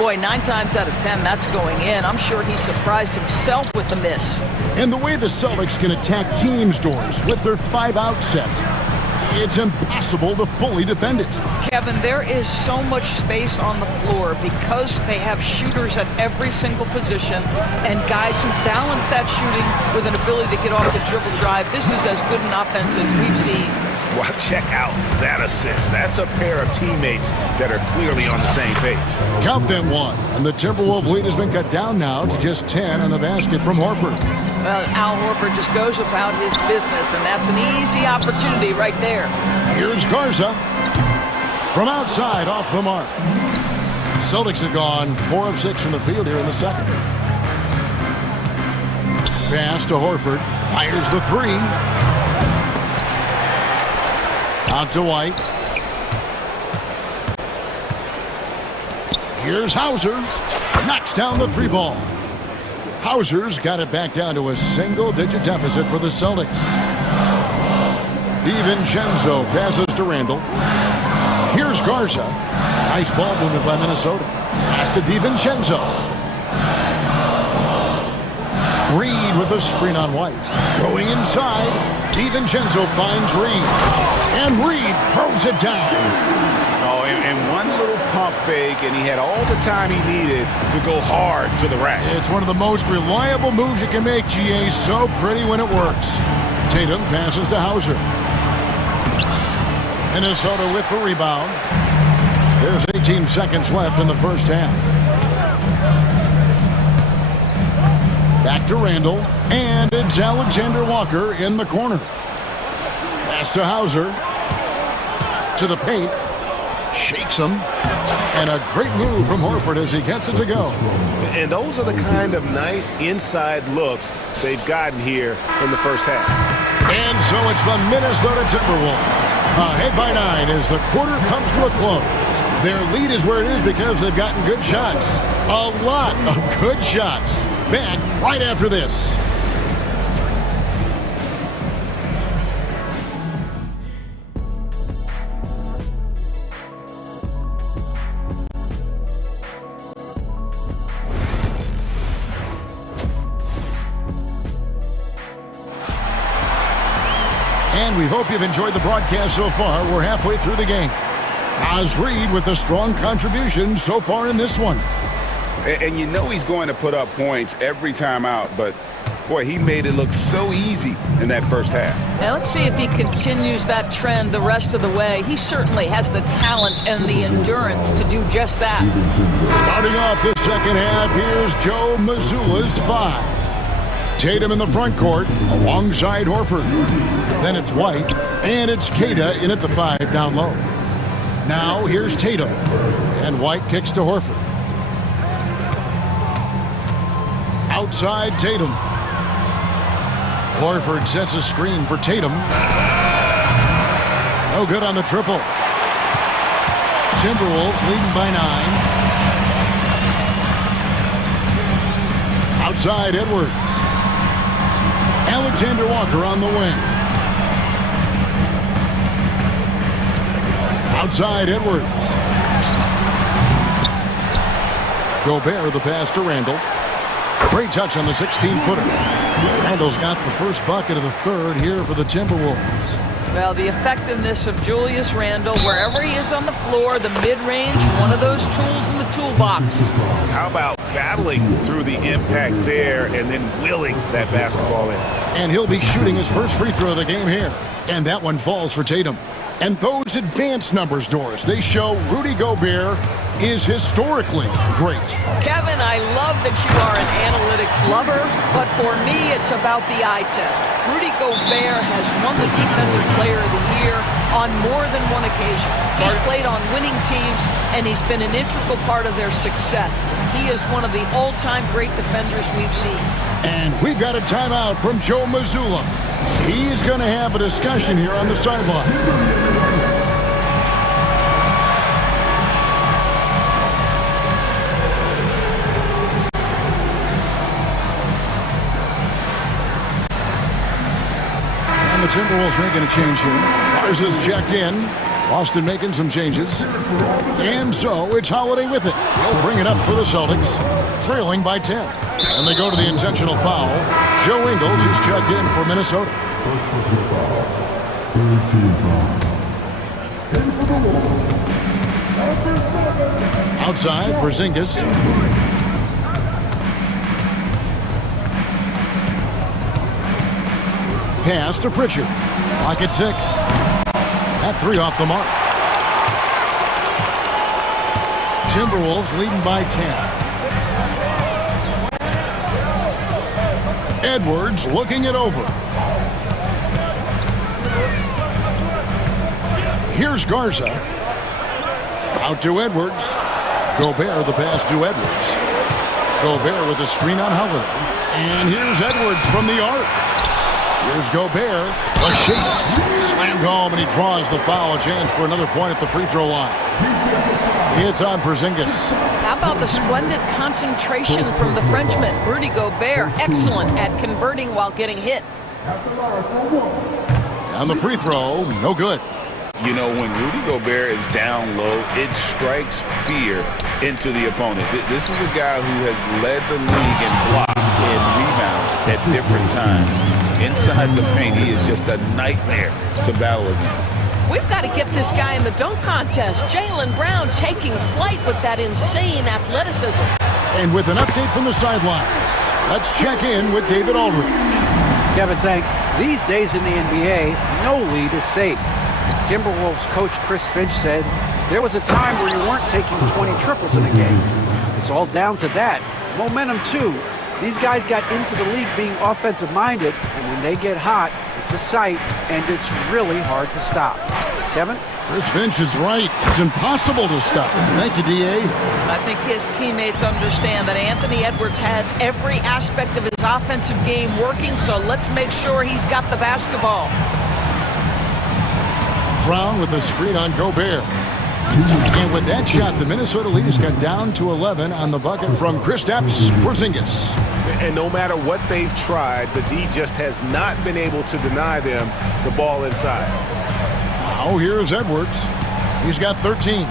Boy, 9 times out of 10, that's going in. I'm sure he surprised himself with the miss. And the way the Celtics can attack teams' doors with their 5-out set, it's impossible to fully defend it. Kevin, there is so much space on the floor because they have shooters at every single position and guys who balance that shooting with an ability to get off the dribble drive. This is as good an offense as we've seen. Well, check out that assist. That's a pair of teammates that are clearly on the same page. Count them one, and the Timberwolves lead has been cut down now to just 10 on the basket from Horford. Well, Al Horford just goes about his business, and that's an easy opportunity right there. Here's Garza. From outside, off the mark. Celtics have gone 4 of 6 from the field here in the second. Pass to Horford. Fires the 3. Out to White. Here's Hauser. Knocks down the 3 ball. Hauser's got it back down to a single-digit deficit for the Celtics. DiVincenzo passes to Randall. Here's Garza. Nice ball movement by Minnesota. Pass to DiVincenzo. Reed with a screen on White. Going inside. DiVincenzo finds Reed. And Reed throws it down. Oh, and one little pump fake, and he had all the time he needed to go hard to the rack. It's one of the most reliable moves you can make, GA. So pretty when it works. Tatum passes to Hauser. Minnesota with the rebound. There's 18 seconds left in the first half. Back to Randall, and it's Alexander Walker in the corner. Pass to Hauser. To the paint. Shakes him. And a great move from Horford as he gets it to go. And those are the kind of nice inside looks they've gotten here in the first half. And so it's the Minnesota Timberwolves. Ahead by 9 as the quarter comes to a close. Their lead is where it is because they've gotten good shots. A lot of good shots. Back right after this. And we hope you've enjoyed the broadcast so far. We're halfway through the game. Oz Reed with a strong contribution so far in this one. And you know he's going to put up points every time out, but boy, he made it look so easy in that first half. Now let's see if he continues that trend the rest of the way. He certainly has the talent and the endurance to do just that. Starting off the second half, here's Joe Mazzulla's 5. Tatum in the front court alongside Horford. Then it's White, and it's Queta in at the 5 down low. Now here's Tatum, and White kicks to Horford. Outside Tatum. Horford sets a screen for Tatum. No good on the triple. Timberwolves leading by 9. Outside Edwards. Alexander Walker on the wing. Outside Edwards. Gobert the pass to Randall. Great touch on the 16-footer. Randall's got the first bucket of the third here for the Timberwolves. Well, the effectiveness of Julius Randle, wherever he is on the floor, the mid-range, one of those tools in the toolbox. How about battling through the impact there and then willing that basketball in? And he'll be shooting his first free throw of the game here. And that one falls for Tatum. And those advanced numbers, Doris, they show Rudy Gobert is historically great. Kevin, I love that you are an analytics lover, but for me, it's about the eye test. Rudy Gobert has won the Defensive Player of the Year on more than one occasion. He's played on winning teams, and he's been an integral part of their success. He is one of the all-time great defenders we've seen. And we've got a timeout from Joe Mazzulla. He's going to have a discussion here on the sideline. The Timberwolves making a change here. Garza's checked in. Boston making some changes. And so it's Holiday with it. He'll bring it up for the Celtics, trailing by 10. And they go to the intentional foul. Joe Ingles is checked in for Minnesota. First personal foul. Third team foul. In for the Wolves. Outside, Porzingis. Pass to Pritchard. Clock at 6. That 3 off the mark. Timberwolves leading by 10. Edwards looking it over. Here's Garza. Out to Edwards. Gobert the pass to Edwards. Gobert with a screen on Holiday. And here's Edwards from the arc. Here's Gobert. A shake. Slammed home, and he draws the foul. A chance for another point at the free throw line. It's on Porzingis. How about the splendid concentration from the Frenchman, Rudy Gobert? Excellent at converting while getting hit. On the free throw, no good. You know, when Rudy Gobert is down low, it strikes fear into the opponent. This is a guy who has led the league in blocks and rebounds at different times. Inside the paint, he is just a nightmare to battle against. We've got to get this guy in the dunk contest. Jaylen Brown taking flight with that insane athleticism. And with an update from the sidelines, let's check in with David Aldridge. Kevin, thanks. These days in the NBA, no lead is safe. Timberwolves coach Chris Finch said there was a time where you weren't taking 20 triples in a game. It's all down to that. Momentum, too. These guys got into the league being offensive-minded, and when they get hot, it's a sight, and it's really hard to stop. Kevin? Chris Finch is right. It's impossible to stop. Thank you, D.A. I think his teammates understand that Anthony Edwards has every aspect of his offensive game working, so let's make sure he's got the basketball. Brown with a screen on Gobert. And with that shot, the Minnesota leaders got down to 11 on the bucket from Kristaps Porzingis. And no matter what they've tried, the D just has not been able to deny them the ball inside. Now here's Edwards. He's got 13.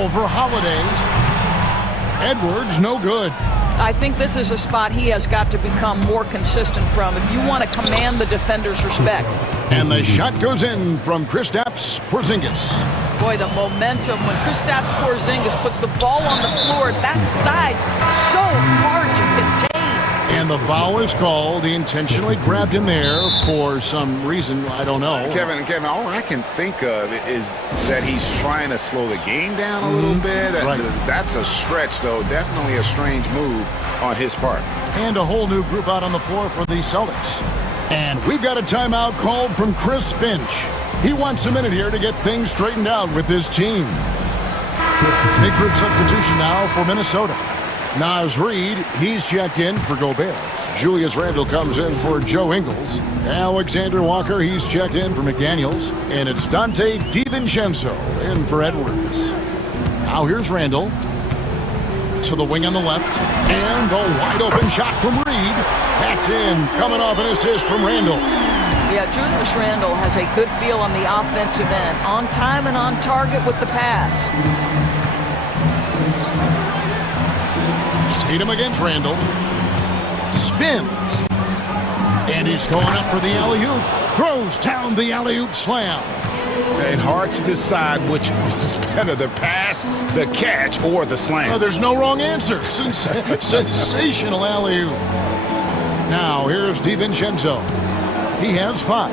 Over Holiday. Edwards, no good. I think this is a spot he has got to become more consistent from if you want to command the defender's respect. And the shot goes in from Kristaps Porzingis. Boy, the momentum when Kristaps Porzingis puts the ball on the floor at that size, so hard to contain. And the foul is called. He intentionally grabbed him there for some reason, I don't know. Kevin, all I can think of is that he's trying to slow the game down a little bit. Right. That's a stretch, though. Definitely a strange move on his part. And a whole new group out on the floor for the Celtics. And we've got a timeout called from Chris Finch. He wants a minute here to get things straightened out with his team. Big group substitution now for Minnesota. Naz Reid, he's checked in for Gobert. Julius Randle comes in for Joe Ingles. Alexander Walker, he's checked in for McDaniels. And it's Dante DiVincenzo in for Edwards. Now here's Randle. To the wing on the left. And a wide open shot from Reid. That's in, coming off an assist from Randle. Yeah, Julius Randle has a good feel on the offensive end. On time and on target with the pass. Tatum against Randle. Spins. And he's going up for the alley-oop. Throws down the alley-oop slam. And hard to decide which was better, the pass, the catch, or the slam. Oh, there's no wrong answer. Sensational alley-oop. Now, here's DiVincenzo. He has 5.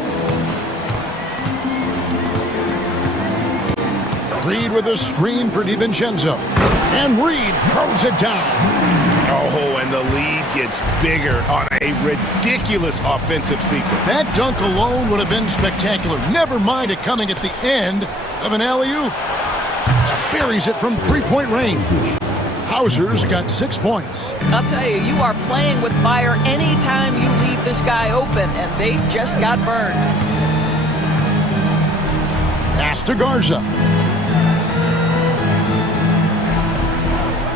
Reid with a screen for DiVincenzo. And Reid throws it down. Oh, and the lead gets bigger on a ridiculous offensive sequence. That dunk alone would have been spectacular. Never mind it coming at the end of an alley-oop. Buries it from three-point range. Hauser's got 6 points. I'll tell you, you are playing with fire anytime you leave this guy open, and they just got burned. Pass to Garza.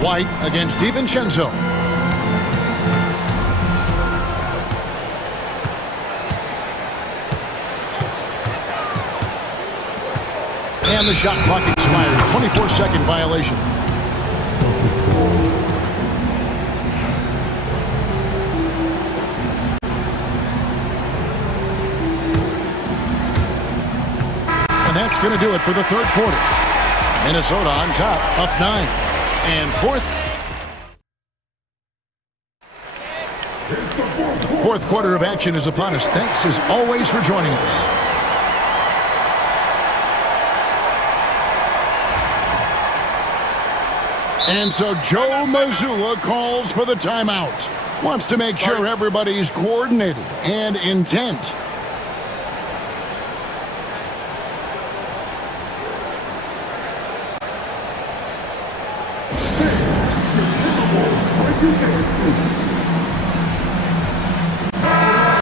White against DiVincenzo. And the shot clock expires. 24-second violation. And that's going to do it for the third quarter. Minnesota on top, up 9. And fourth quarter of action is upon us. Thanks as always for joining us. And so Joe Mazzulla calls for the timeout. Wants to make sure everybody's coordinated and intent.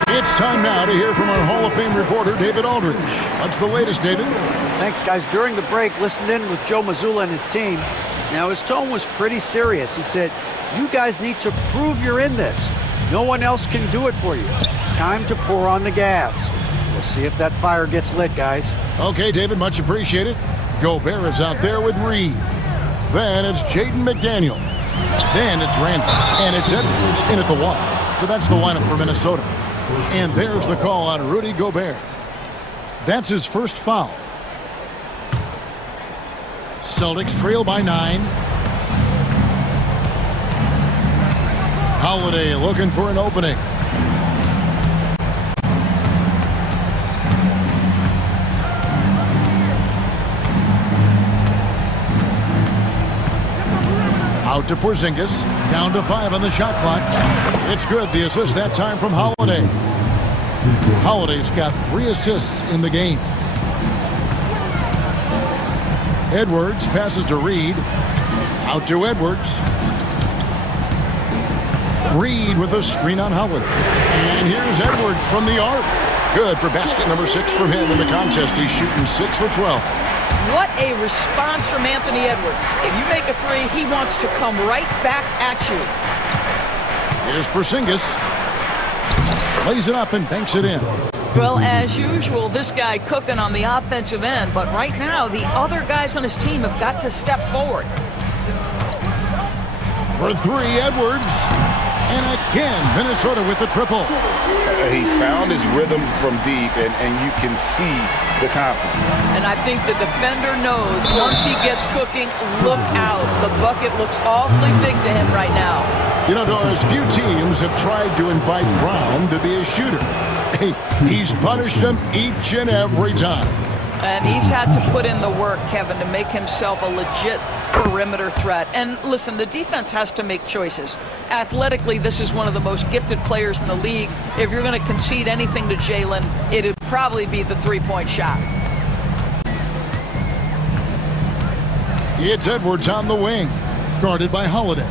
It's time now to hear from our Hall of Fame reporter, David Aldridge. What's the latest, David? Thanks, guys. During the break, listened in with Joe Mazzulla and his team. Now, his tone was pretty serious. He said, you guys need to prove you're in this. No one else can do it for you. Time to pour on the gas. We'll see if that fire gets lit, guys. Okay, David, much appreciated. Gobert is out there with Reed. Then it's Jaden McDaniels. Then it's Randall. And it's Edwards in at the wall. So that's the lineup for Minnesota. And there's the call on Rudy Gobert. That's his first foul. Celtics trail by 9. Holiday looking for an opening. Out to Porzingis. Down to 5 on the shot clock. It's good. The assist that time from Holiday. Holiday's got 3 assists in the game. Edwards passes to Reed. Out to Edwards. Reed with a screen on Holiday. And here's Edwards from the arc. Good for basket number 6 from him in the contest. He's shooting 6 for 12. What a response from Anthony Edwards. If you make a 3, he wants to come right back at you. Here's Porzingis. Plays it up and banks it in. Well, as usual, this guy cooking on the offensive end, but right now, the other guys on his team have got to step forward. For 3, Edwards. And again, Minnesota with the triple. He's found his rhythm from deep, and you can see the confidence. And I think the defender knows once he gets cooking, look out. The bucket looks awfully big to him right now. You know, Doris, few teams have tried to invite Brown to be a shooter. He's punished them each and every time. And he's had to put in the work, Kevin, to make himself a legit perimeter threat. And listen, the defense has to make choices. Athletically, this is one of the most gifted players in the league. If you're going to concede anything to Jalen, it'd probably be the 3-point shot. It's Edwards on the wing, guarded by Holiday.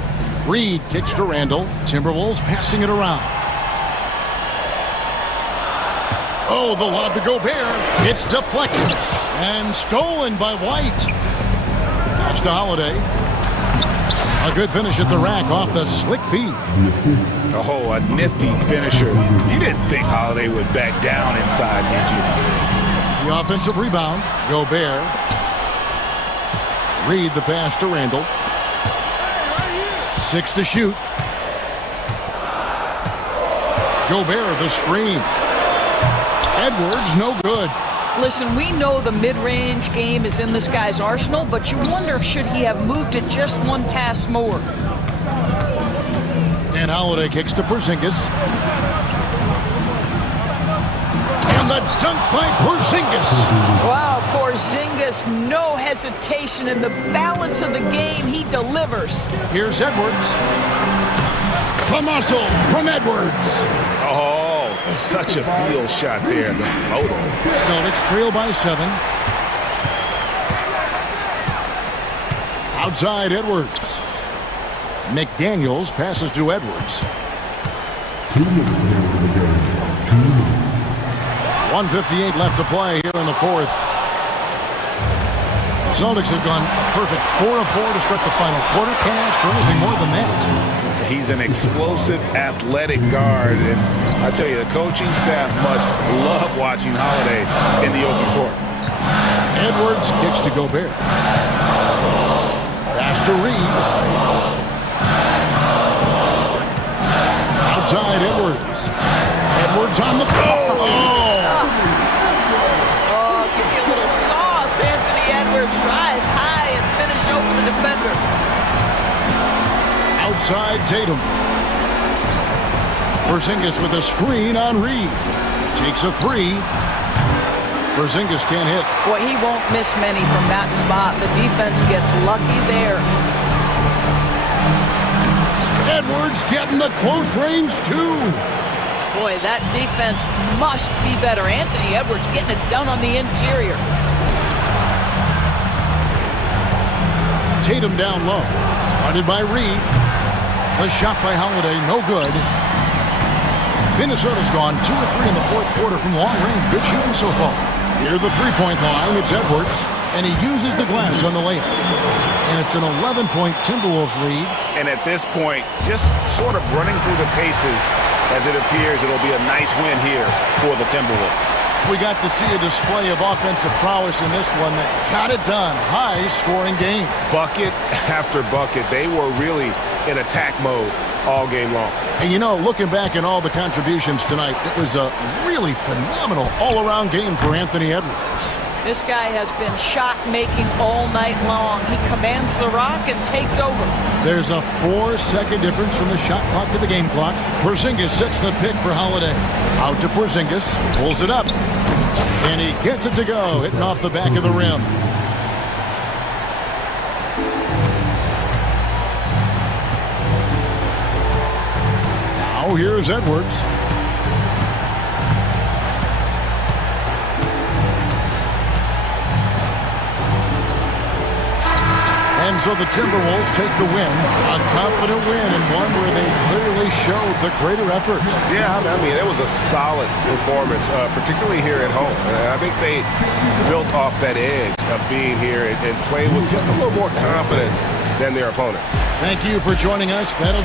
Reed kicks to Randall. Timberwolves passing it around. Oh, the lob to Gobert. It's deflected and stolen by White. Pass to Holiday. A good finish at the rack off the slick feed. Oh, a nifty finisher. You didn't think Holiday would back down inside, did you? The offensive rebound. Gobert. Reed the pass to Randall. 6 to shoot. Gobert the screen. Edwards, no good. Listen, we know the mid-range game is in this guy's arsenal, but you wonder, should he have moved it just one pass more? And Holiday kicks to Porzingis. And the dunk by Porzingis. Wow, Porzingis, no hesitation in the balance of the game. He delivers. Here's Edwards. The muscle from Edwards. Oh, such a field shot there, the floater. Celtics trail by 7. Outside Edwards. McDaniels passes to Edwards. 2 minutes. 2 minutes. 1:58 left to play here in the fourth. The Celtics have gone a perfect 4 of 4 to start the final quarter. Can't ask for anything more than that. He's an explosive, athletic guard, and I tell you, the coaching staff must love watching Holiday in the open court. Edwards kicks to Gobert. Pass to Reed. Outside Edwards. Edwards on the goal. Oh, give me a little sauce. Anthony Edwards rise high and finish over the defender. Outside Tatum. Porzingis with a screen on Reed. Takes a three. Porzingis can't hit. Boy, he won't miss many from that spot. The defense gets lucky there. Edwards getting the close range too. Boy, that defense must be better. Anthony Edwards getting it done on the interior. Tatum down low. Guarded by Reed. The shot by Holiday, no good. Minnesota's gone 2 of 3 in the fourth quarter from long range. Good shooting so far. Near the three-point line, it's Edwards, and he uses the glass on the layup. And it's an 11-point Timberwolves lead. And at this point, just sort of running through the paces, as it appears it'll be a nice win here for the Timberwolves. We got to see a display of offensive prowess in this one that got it done. High-scoring game. Bucket after bucket. They were really in attack mode all game long. And you know, looking back at all the contributions tonight, it was a really phenomenal all-around game for Anthony Edwards. This guy has been shot-making all night long. He commands the rock and takes over. There's a 4-second difference from the shot clock to the game clock. Porzingis sets the pick for Holiday. Out to Porzingis, pulls it up, and he gets it to go, hitting off the back of the rim. Now here's Edwards. And so the Timberwolves take the win, a confident win, and one where they clearly showed the greater effort. Yeah, I mean, it was a solid performance, particularly here at home. And I think they built off that edge of being here and played with just a little more confidence than their opponent. Thank you for joining us. That'll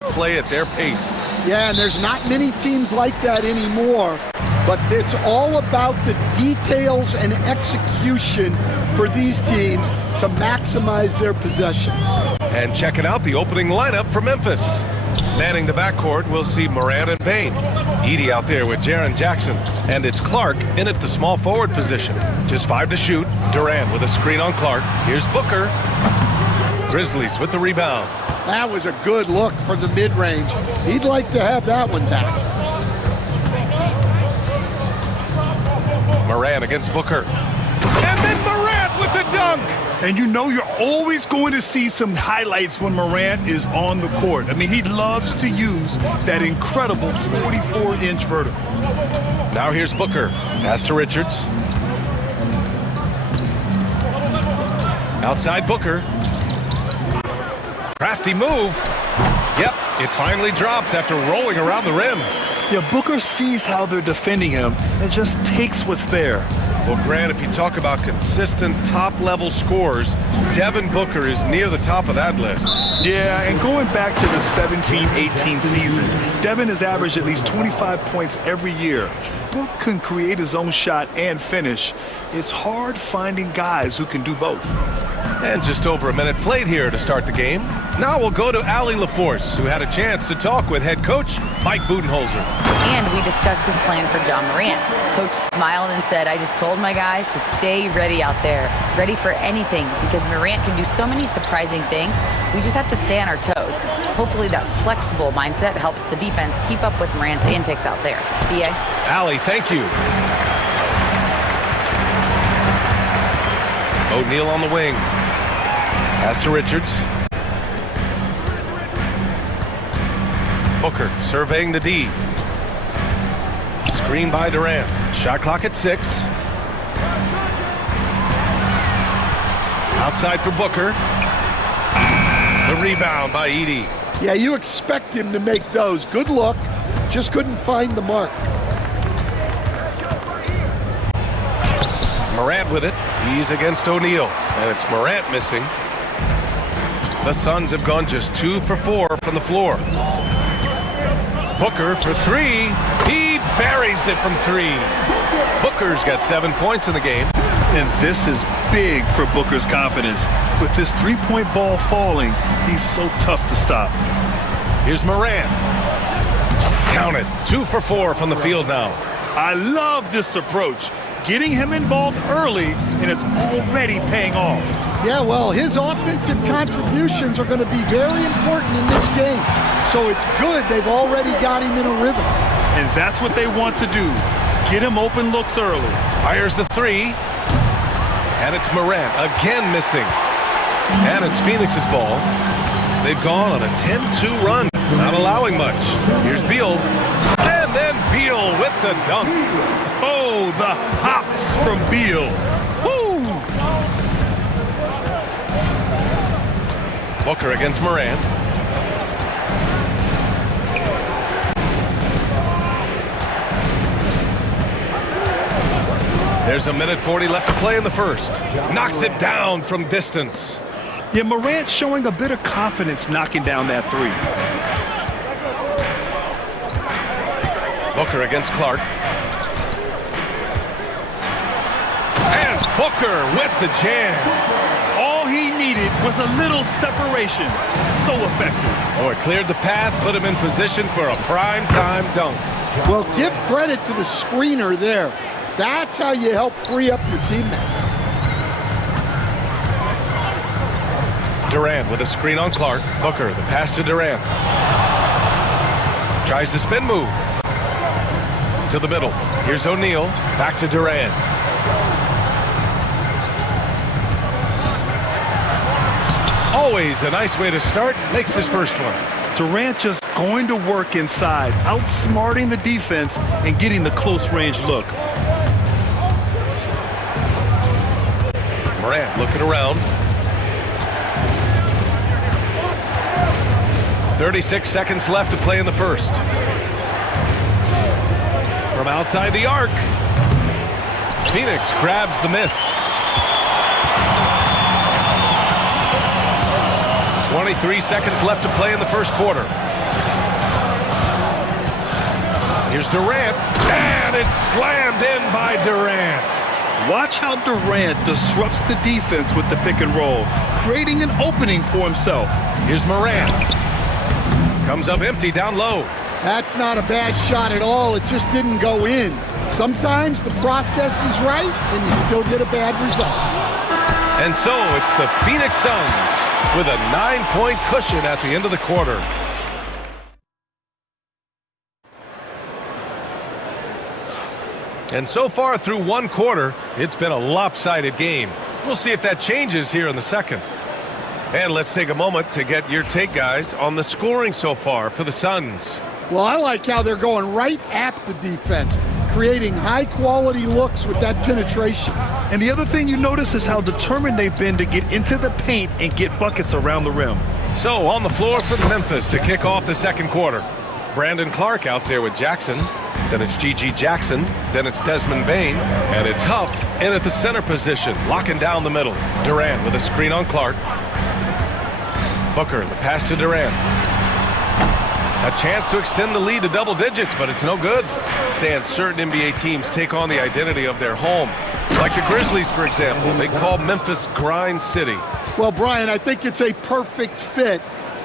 play at their pace. Yeah, and there's not many teams like that anymore, but it's all about the details and execution for these teams to maximize their possessions. And checking out the opening lineup for Memphis. Manning the backcourt, we'll see Moran and Payne. Edie out there with Jaren Jackson. And it's Clark in at the small forward position. Just 5 to shoot. Durant with a screen on Clark. Here's Booker. Grizzlies with the rebound. That was a good look from the mid-range. He'd like to have that one back. Moran against Booker. And then Morant with the dunk! And you know you're always going to see some highlights when Morant is on the court. I mean, he loves to use that incredible 44-inch vertical. Now here's Booker. Pass to Richards. Outside Booker. Crafty move. Yep, it finally drops after rolling around the rim. Yeah, Booker sees how they're defending him and just takes what's there. Well, Grant, if you talk about consistent top-level scores, Devin Booker is near the top of that list. Yeah, and going back to the 17-18 season, Devin has averaged at least 25 points every year. Book can create his own shot and finish. It's hard finding guys who can do both. And just over a minute played here to start the game. Now we'll go to Allie LaForce, who had a chance to talk with head coach Mike Budenholzer. And we discussed his plan for John Morant. Coach smiled and said, I just told my guys to stay ready out there, ready for anything, because Morant can do so many surprising things. We just have to stay on our toes. Hopefully that flexible mindset helps the defense keep up with Morant's antics out there. B.A.? Allie, thank you. O'Neal on the wing. Pass to Richards. Booker surveying the D. Screen by Durant. Shot clock at 6. Outside for Booker. The rebound by Edie. Yeah, you expect him to make those. Good look. Just couldn't find the mark. Morant with it. He's against O'Neal. And it's Morant missing. The Suns have gone just 2 for 4 from the floor. Booker for 3. He buries it from 3. Booker's got 7 points in the game. And this is big for Booker's confidence. With this three-point ball falling, he's so tough to stop. Here's Morant. Count it. 2 for 4 from the field now. I love this approach. Getting him involved early, and it's already paying off. Yeah, well, his offensive contributions are going to be very important in this game. So it's good they've already got him in a rhythm. And that's what they want to do. Get him open looks early. Fires the 3. And it's Morant again missing. And it's Phoenix's ball. They've gone on a 10-2 run, not allowing much. Here's Beal. And then Beal with the dunk. Oh, the hops from Beal. Woo! Booker against Morant. There's a minute 40 left to play in the first. Knocks it down from distance. Yeah, Morant showing a bit of confidence knocking down that 3. Booker against Clark. And Booker with the jam. All he needed was a little separation. So effective. Oh, it cleared the path, put him in position for a prime-time dunk. Well, give credit to the screener there. That's how you help free up your teammates. Durant with a screen on Clark. Booker, the pass to Durant. Tries the spin move. To the middle. Here's O'Neal. Back to Durant. Always a nice way to start. Makes his first one. Durant just going to work inside, outsmarting the defense and getting the close range look. Morant looking around. 36 seconds left to play in the first. From outside the arc. Phoenix grabs the miss. 23 seconds left to play in the first quarter. Here's Durant, and it's slammed in by Durant. Watch how Durant disrupts the defense with the pick and roll, creating an opening for himself. Here's Morant. Comes up empty down low. That's not a bad shot at all. It just didn't go in. Sometimes the process is right, and you still get a bad result. And so it's the Phoenix Suns with a 9-point cushion at the end of the quarter. And so far through one quarter, it's been a lopsided game. We'll see if that changes here in the second. And let's take a moment to get your take, guys, on the scoring so far for the Suns. Well, I like how they're going right at the defense, creating high-quality looks with that penetration. And the other thing you notice is how determined they've been to get into the paint and get buckets around the rim. So on the floor for Memphis to kick off the second quarter. Brandon Clark out there with Jackson. Then it's G.G. Jackson. Then it's Desmond Bane. And it's Huff in at the center position, locking down the middle. Durant with a screen on Clark. Booker, the pass to Durant. A chance to extend the lead to double digits, but it's no good. Stan, certain NBA teams take on the identity of their home. Like the Grizzlies, for example. They call Memphis Grind City. Well, Brian, I think it's a perfect fit.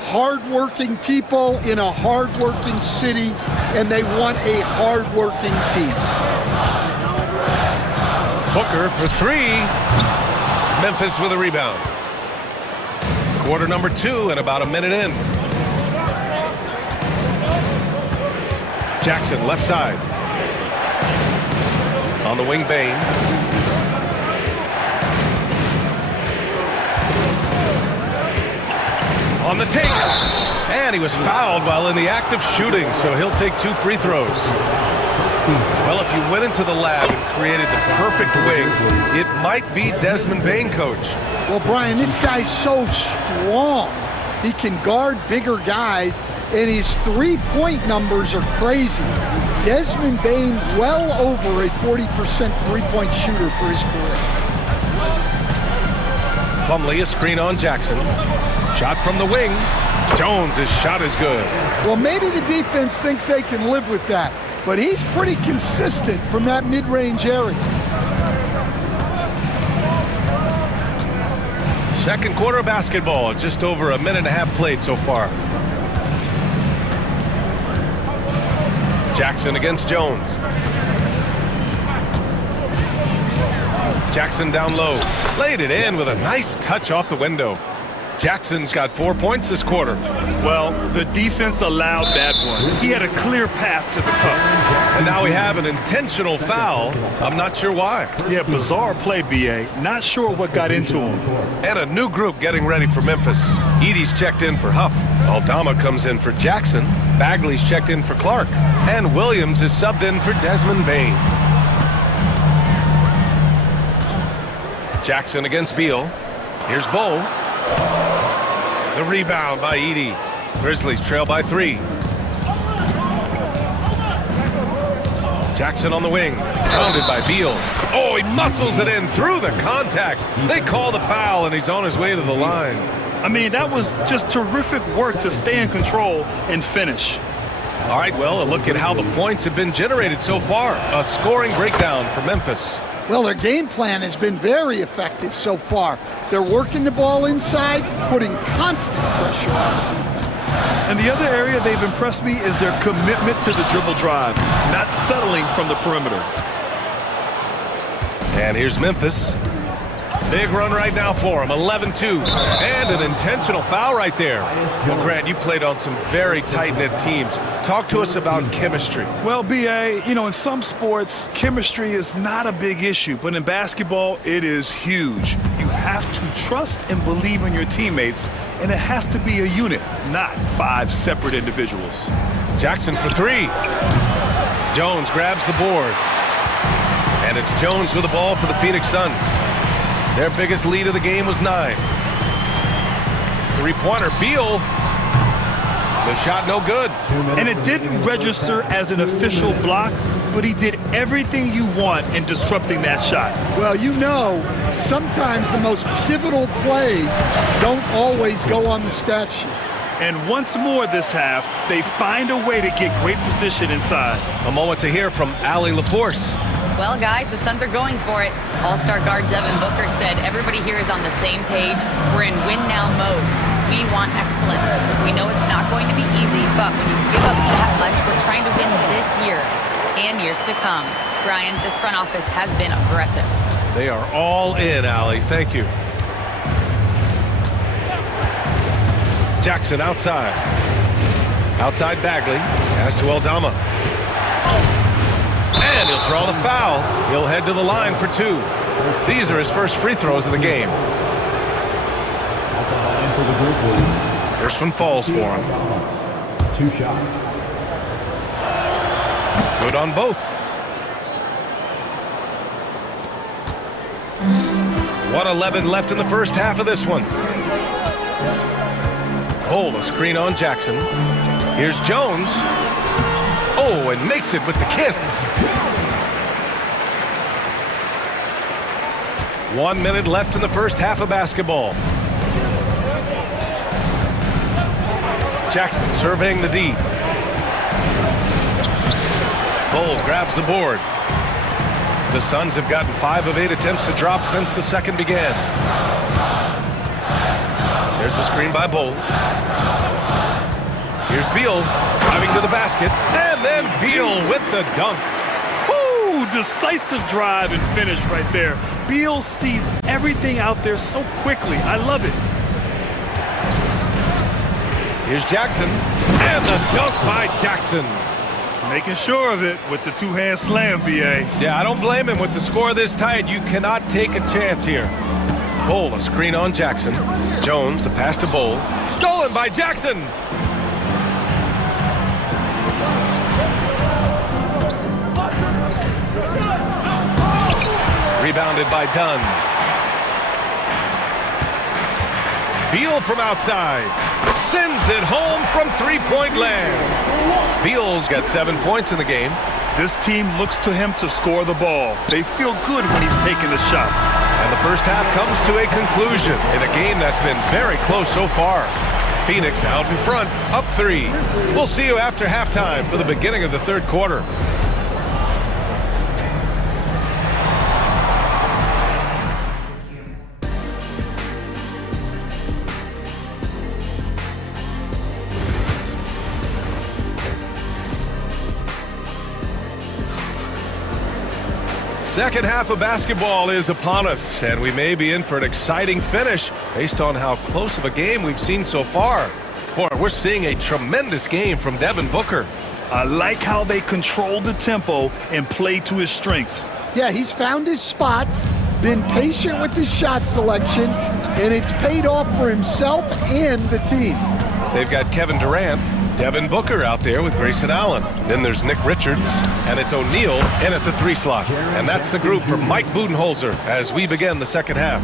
Hard-working people in a hard-working city, and they want a hard-working team. Booker for three. Memphis with a rebound. Quarter number 2 and about a minute in. Jackson left side. On the wing, Bane. On the take. And he was fouled while in the act of shooting, so he'll take 2 free throws. Well, if you went into the lab and created the perfect wing, it might be Desmond Bane, coach. Well, Brian, this guy's so strong. He can guard bigger guys, and his three-point numbers are crazy. Desmond Bane well over a 40% three-point shooter for his career. Plumlee, a screen on Jackson. Shot from the wing. Jones' shot is good. Well, maybe the defense thinks they can live with that, but he's pretty consistent from that mid-range area. Second quarter of basketball, just over a minute and a half played so far. Jackson against Jones. Jackson down low. Laid it in with a nice touch off the window. Jackson's got 4 points this quarter. Well, the defense allowed that one. He had a clear path to the cup. And now we have an intentional foul. I'm not sure why. Yeah, bizarre play, B.A. Not sure what got into him. And a new group getting ready for Memphis. Edie's checked in for Huff. Aldama comes in for Jackson. Bagley's checked in for Clark. And Williams is subbed in for Desmond Bane. Jackson against Beal. Here's Bo. The rebound by Edie. Grizzlies trail by 3. Jackson on the wing. Pounded by Beal. Oh, he muscles it in through the contact. They call the foul, and he's on his way to the line. I mean, that was just terrific work to stay in control and finish. All right, well, a look at how the points have been generated so far. A scoring breakdown for Memphis. Well, their game plan has been very effective so far. They're working the ball inside, putting constant pressure on the defense. And the other area they've impressed me is their commitment to the dribble drive, not settling from the perimeter. And here's Memphis. Big run right now for him, 11-2. And an intentional foul right there. Well, Grant, you played on some very tight-knit teams. Talk to us about chemistry. Well, B.A., you know, in some sports, chemistry is not a big issue. But in basketball, it is huge. You have to trust and believe in your teammates, and it has to be a unit, not 5 separate individuals. Jackson for 3. Jones grabs the board. And it's Jones with the ball for the Phoenix Suns. Their biggest lead of the game was 9. Three-pointer, Beal. The shot no good. And it didn't register as an official block, but he did everything you want in disrupting that shot. Well, you know, sometimes the most pivotal plays don't always go on the stat sheet. And once more this half, they find a way to get great position inside. A moment to hear from Allie LaForce. Well, guys, the Suns are going for it. All-star guard Devin Booker said everybody here is on the same page. We're in win-now mode. We want excellence. We know it's not going to be easy, but when you give up that much, we're trying to win this year and years to come. Brian, this front office has been aggressive. They are all in, Allie. Thank you. Jackson outside. Outside Bagley. Pass to Aldama. And he'll draw the foul. He'll head to the line for two. These are his first free throws of the game. First one falls for him. 2 shots. Good on both. 1:11 left in the first half of this one. Cole, a screen on Jackson. Here's Jones. Oh, and makes it with the kiss. 1 minute left in the first half of basketball. Jackson surveying the D. Cole grabs the board. The Suns have gotten 5 of 8 attempts to drop since the second began. There's a screen by Bull. Here's Beal driving to the basket, and then Beal with the dunk. Woo! Decisive drive and finish right there. Beal sees everything out there so quickly. I love it. Here's Jackson, and the dunk by Jackson. Making sure of it with the two-hand slam, B.A. Yeah, I don't blame him. With the score this tight, you cannot take a chance here. Bull, a screen on Jackson. Jones, the pass to Bull. Stolen by Jackson. Rebounded by Dunn. Beal from outside. Sends it home from three-point land. Beal's got 7 points in the game. This team looks to him to score the ball. They feel good when he's taking the shots. And the first half comes to a conclusion in a game that's been very close so far. Phoenix out in front, up 3. We'll see you after halftime for the beginning of the third quarter. Second half of basketball is upon us, and we may be in for an exciting finish based on how close of a game we've seen so far. Boy, we're seeing a tremendous game from Devin Booker. I like how they control the tempo and play to his strengths. Yeah, he's found his spots, been patient with his shot selection, and it's paid off for himself and the team. They've got Kevin Durant, Devin Booker out there with Grayson Allen. Then there's Nick Richards, and it's O'Neal in at the 3 slot. And that's the group for Mike Budenholzer as we begin the second half.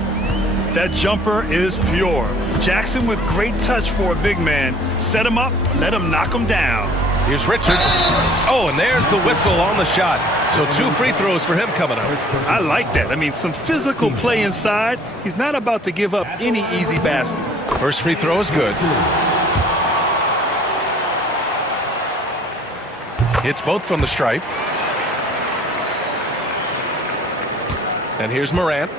That jumper is pure. Jackson with great touch for a big man. Set him up, let him knock him down. Here's Richards. Oh, and there's the whistle on the shot. So 2 free throws for him coming up. I like that. I mean, some physical play inside. He's not about to give up any easy baskets. First free throw is good. Hits both from the stripe. And here's Morant.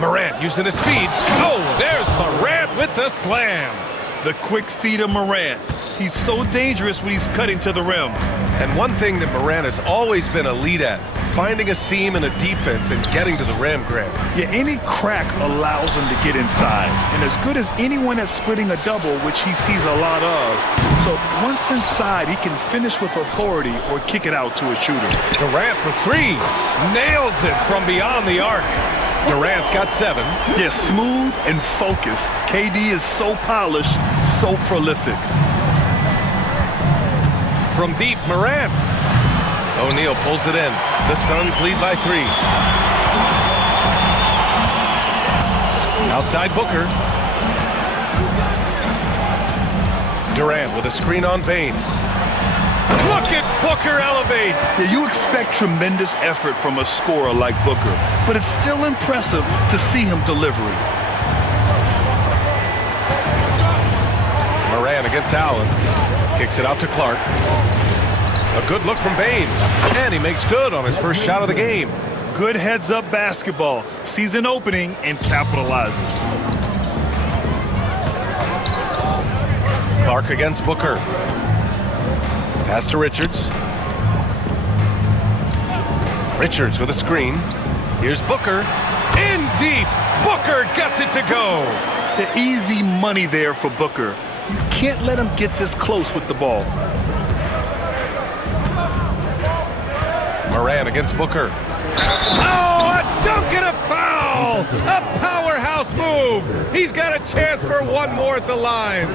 Morant using his speed. Oh, there's Morant with the slam. The quick feet of Morant. He's so dangerous when he's cutting to the rim. And one thing that Morant has always been elite at, finding a seam in a defense and getting to the rim, Grant. Yeah, any crack allows him to get inside. And as good as anyone at splitting a double, which he sees a lot of. So once inside, he can finish with authority or kick it out to a shooter. Durant for 3. Nails it from beyond the arc. Durant's got 7. Yeah, smooth and focused. KD is so polished, so prolific. From deep, Morant. O'Neal pulls it in. The Suns lead by 3. Outside Booker. Durant with a screen on Payne. Look at Booker elevate. Yeah, you expect tremendous effort from a scorer like Booker, but it's still impressive to see him delivering. Moran against Allen. Kicks it out to Clark. A good look from Baines. And he makes good on his first shot of the game. Good heads-up basketball. Sees an opening and capitalizes. Clark against Booker. Pass to Richards. Richards with a screen. Here's Booker. In deep. Booker gets it to go. The easy money there for Booker. You can't let him get this close with the ball. Moran against Booker. Oh, a dunk and a foul! A powerhouse move! He's got a chance for one more at the line.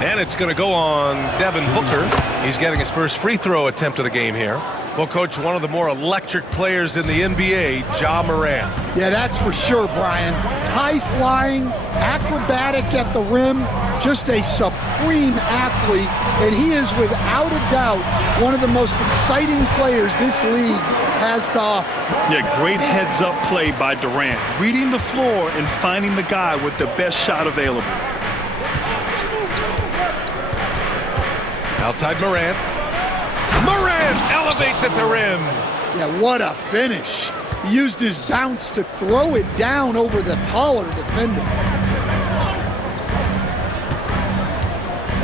And it's going to go on Devin Booker. He's getting his first free throw attempt of the game here. Well, Coach, one of the more electric players in the NBA, Ja Morant. Yeah, that's for sure, Brian. High-flying, acrobatic at the rim, just a supreme athlete, and he is without a doubt one of the most exciting players this league has to offer. Yeah, great heads-up play by Durant, reading the floor and finding the guy with the best shot available. Outside Morant. Morant elevates at the rim. Yeah, what a finish. He used his bounce to throw it down over the taller defender.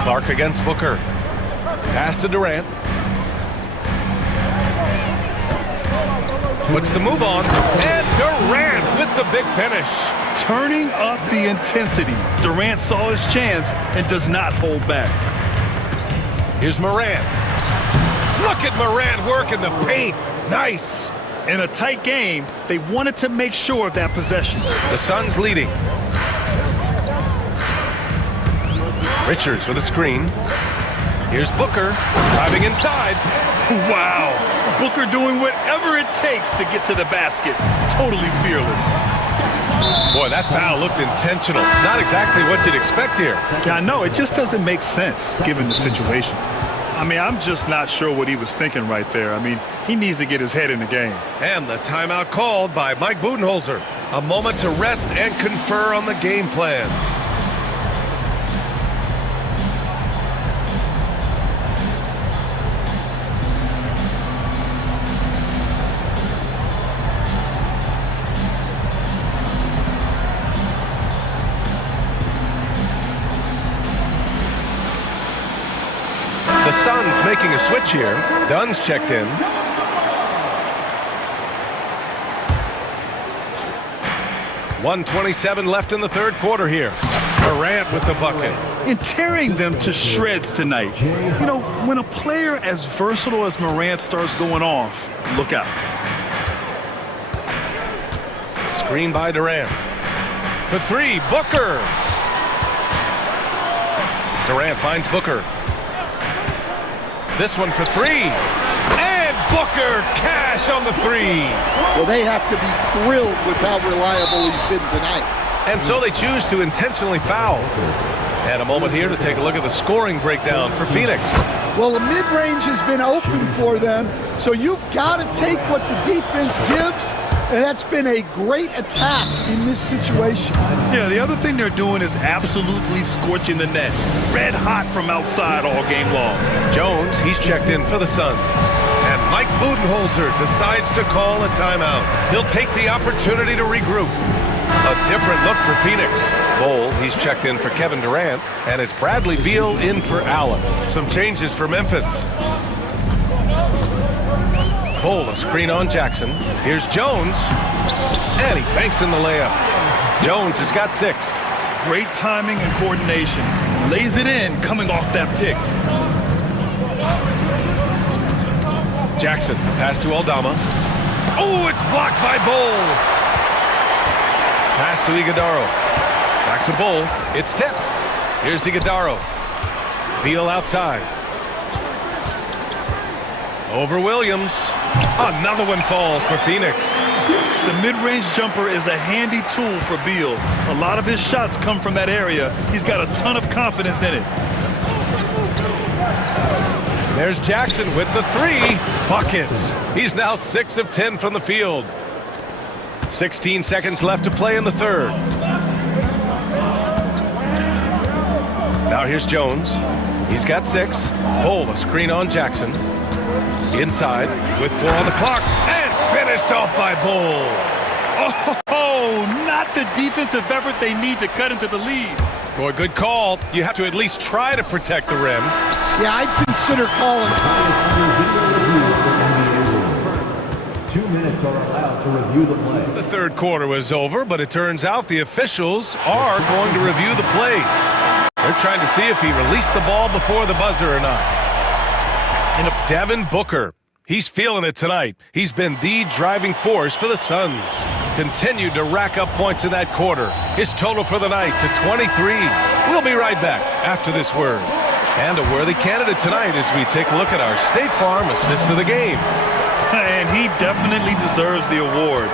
Clark against Booker. Pass to Durant. Puts the move on. And Durant with the big finish. Turning up the intensity. Durant saw his chance and does not hold back. Here's Morant. Look at Morant work in the paint. Nice. In a tight game, they wanted to make sure of that possession. The Suns leading. Richards with a screen. Here's Booker driving inside. Wow. Booker doing whatever it takes to get to the basket. Totally fearless. Boy, that foul looked intentional. Not exactly what you'd expect here. Yeah, I know. It just doesn't make sense given the situation. I mean, I'm just not sure what he was thinking right there. I mean, he needs to get his head in the game. And the timeout called by Mike Budenholzer. A moment to rest and confer on the game plan. The Suns making a switch here. Dunn's checked in. .127 left in the third quarter here. Morant with the bucket. And tearing them to shreds tonight. You know, when a player as versatile as Morant starts going off, look out. Screen by Durant. For three, Booker. Durant finds Booker. This one for three. And Booker cash on the three. Well, they have to be thrilled with how reliable he's been tonight. And so they choose to intentionally foul. And a moment here to take a look at the scoring breakdown for Phoenix. Well, the mid-range has been open for them, so you've got to take what the defense gives, and that's been a great attack in this situation. Yeah, the other thing they're doing is absolutely scorching the net. Red hot from outside all game long. Jones, he's checked in for the Suns. And Mike Budenholzer decides to call a timeout. He'll take the opportunity to regroup. A different look for Phoenix. Bol, he's checked in for Kevin Durant, and it's Bradley Beal in for Allen. Some changes for Memphis. Bol, a screen on Jackson. Here's Jones, and he banks in the layup. Jones has got 6. Great timing and coordination. Lays it in coming off that pick. Jackson, pass to Aldama. Oh, it's blocked by Bol. Pass to Iguodaro. Back to Bol. It's tipped. Here's Iguodaro. Beal outside. Over Williams. Another one falls for Phoenix. The mid-range jumper is a handy tool for Beal. A lot of his shots come from that area. He's got a ton of confidence in it. There's Jackson with the 3. Buckets. He's now 6 of 10 from the field. 16 seconds left to play in the third. Now here's Jones. He's got 6. Bull, a screen on Jackson. Inside with 4 on the clock. And finished off by Bull. Oh, not the defensive effort they need to cut into the lead. Boy, good call. You have to at least try to protect the rim. Yeah, I'd consider calling. 2 minutes are allowed to review the play. The third quarter was over, but it turns out the officials are going to review the play. They're trying to see if he released the ball before the buzzer or not. And if Devin Booker, he's feeling it tonight. He's been the driving force for the Suns. Continued to rack up points in that quarter. His total for the night to 23. We'll be right back after this word. And a worthy candidate tonight as we take a look at our State Farm Assist of the Game. And he definitely deserves the award.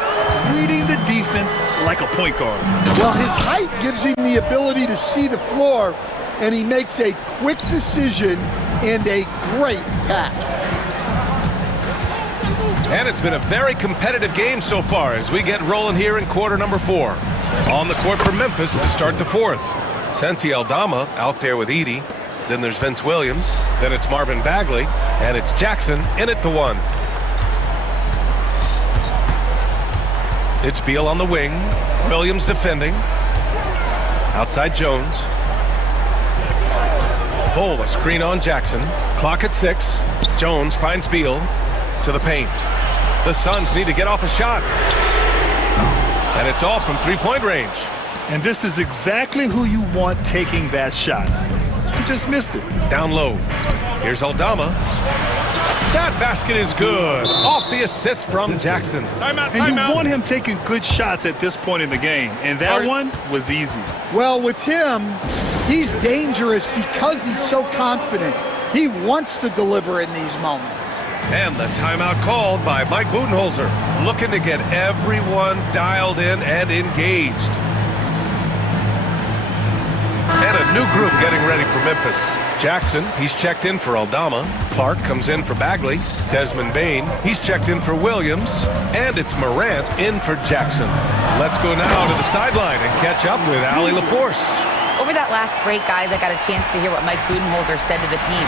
Reading the defense like a point guard. Well, his height gives him the ability to see the floor, and he makes a quick decision and a great pass. And it's been a very competitive game so far as we get rolling here in quarter number 4. On the court for Memphis to start the 4th. Santi Aldama out there with Edey. Then there's Vince Williams. Then it's Marvin Bagley. And it's Jackson in at the 1. It's Beal on the wing. Williams defending. Outside Jones. Bull, a screen on Jackson. Clock at 6. Jones finds Beal to the paint. The Suns need to get off a shot. And it's off from three-point range. And this is exactly who you want taking that shot. He just missed it. Down low. Here's Aldama. That basket is good. Off the assist from Jackson. Timeout, and you want him taking good shots at this point in the game. And that one was easy. Well, with him, he's dangerous because he's so confident. He wants to deliver in these moments. And the timeout called by Mike Budenholzer, looking to get everyone dialed in and engaged. And a new group getting ready for Memphis. Jackson, he's checked in for Aldama. Clark comes in for Bagley. Desmond Bain, he's checked in for Williams. And it's Morant in for Jackson. Let's go now to the sideline and catch up with Allie LaForce. Over that last break, guys, I got a chance to hear what Mike Budenholzer said to the team.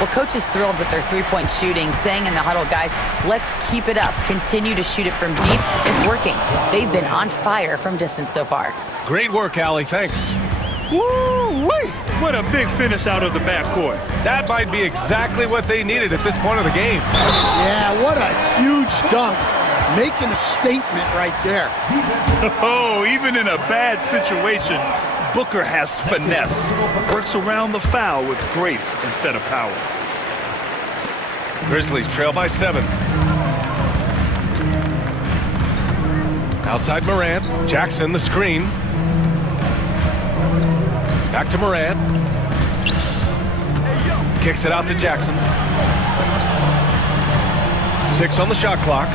Well, coach is thrilled with their three-point shooting, saying in the huddle, guys, let's keep it up. Continue to shoot it from deep. It's working. They've been on fire from distance so far. Great work, Allie. Thanks. Woo-wee! What a big finish out of the backcourt. That might be exactly what they needed at this point of the game. Yeah, what a huge dunk. Making a statement right there. Oh, even in a bad situation, Booker has finesse. Works around the foul with grace instead of power. Grizzlies trail by 7. Outside Morant. Jackson the screen. Back to Morant. Kicks it out to Jackson. 6 on the shot clock.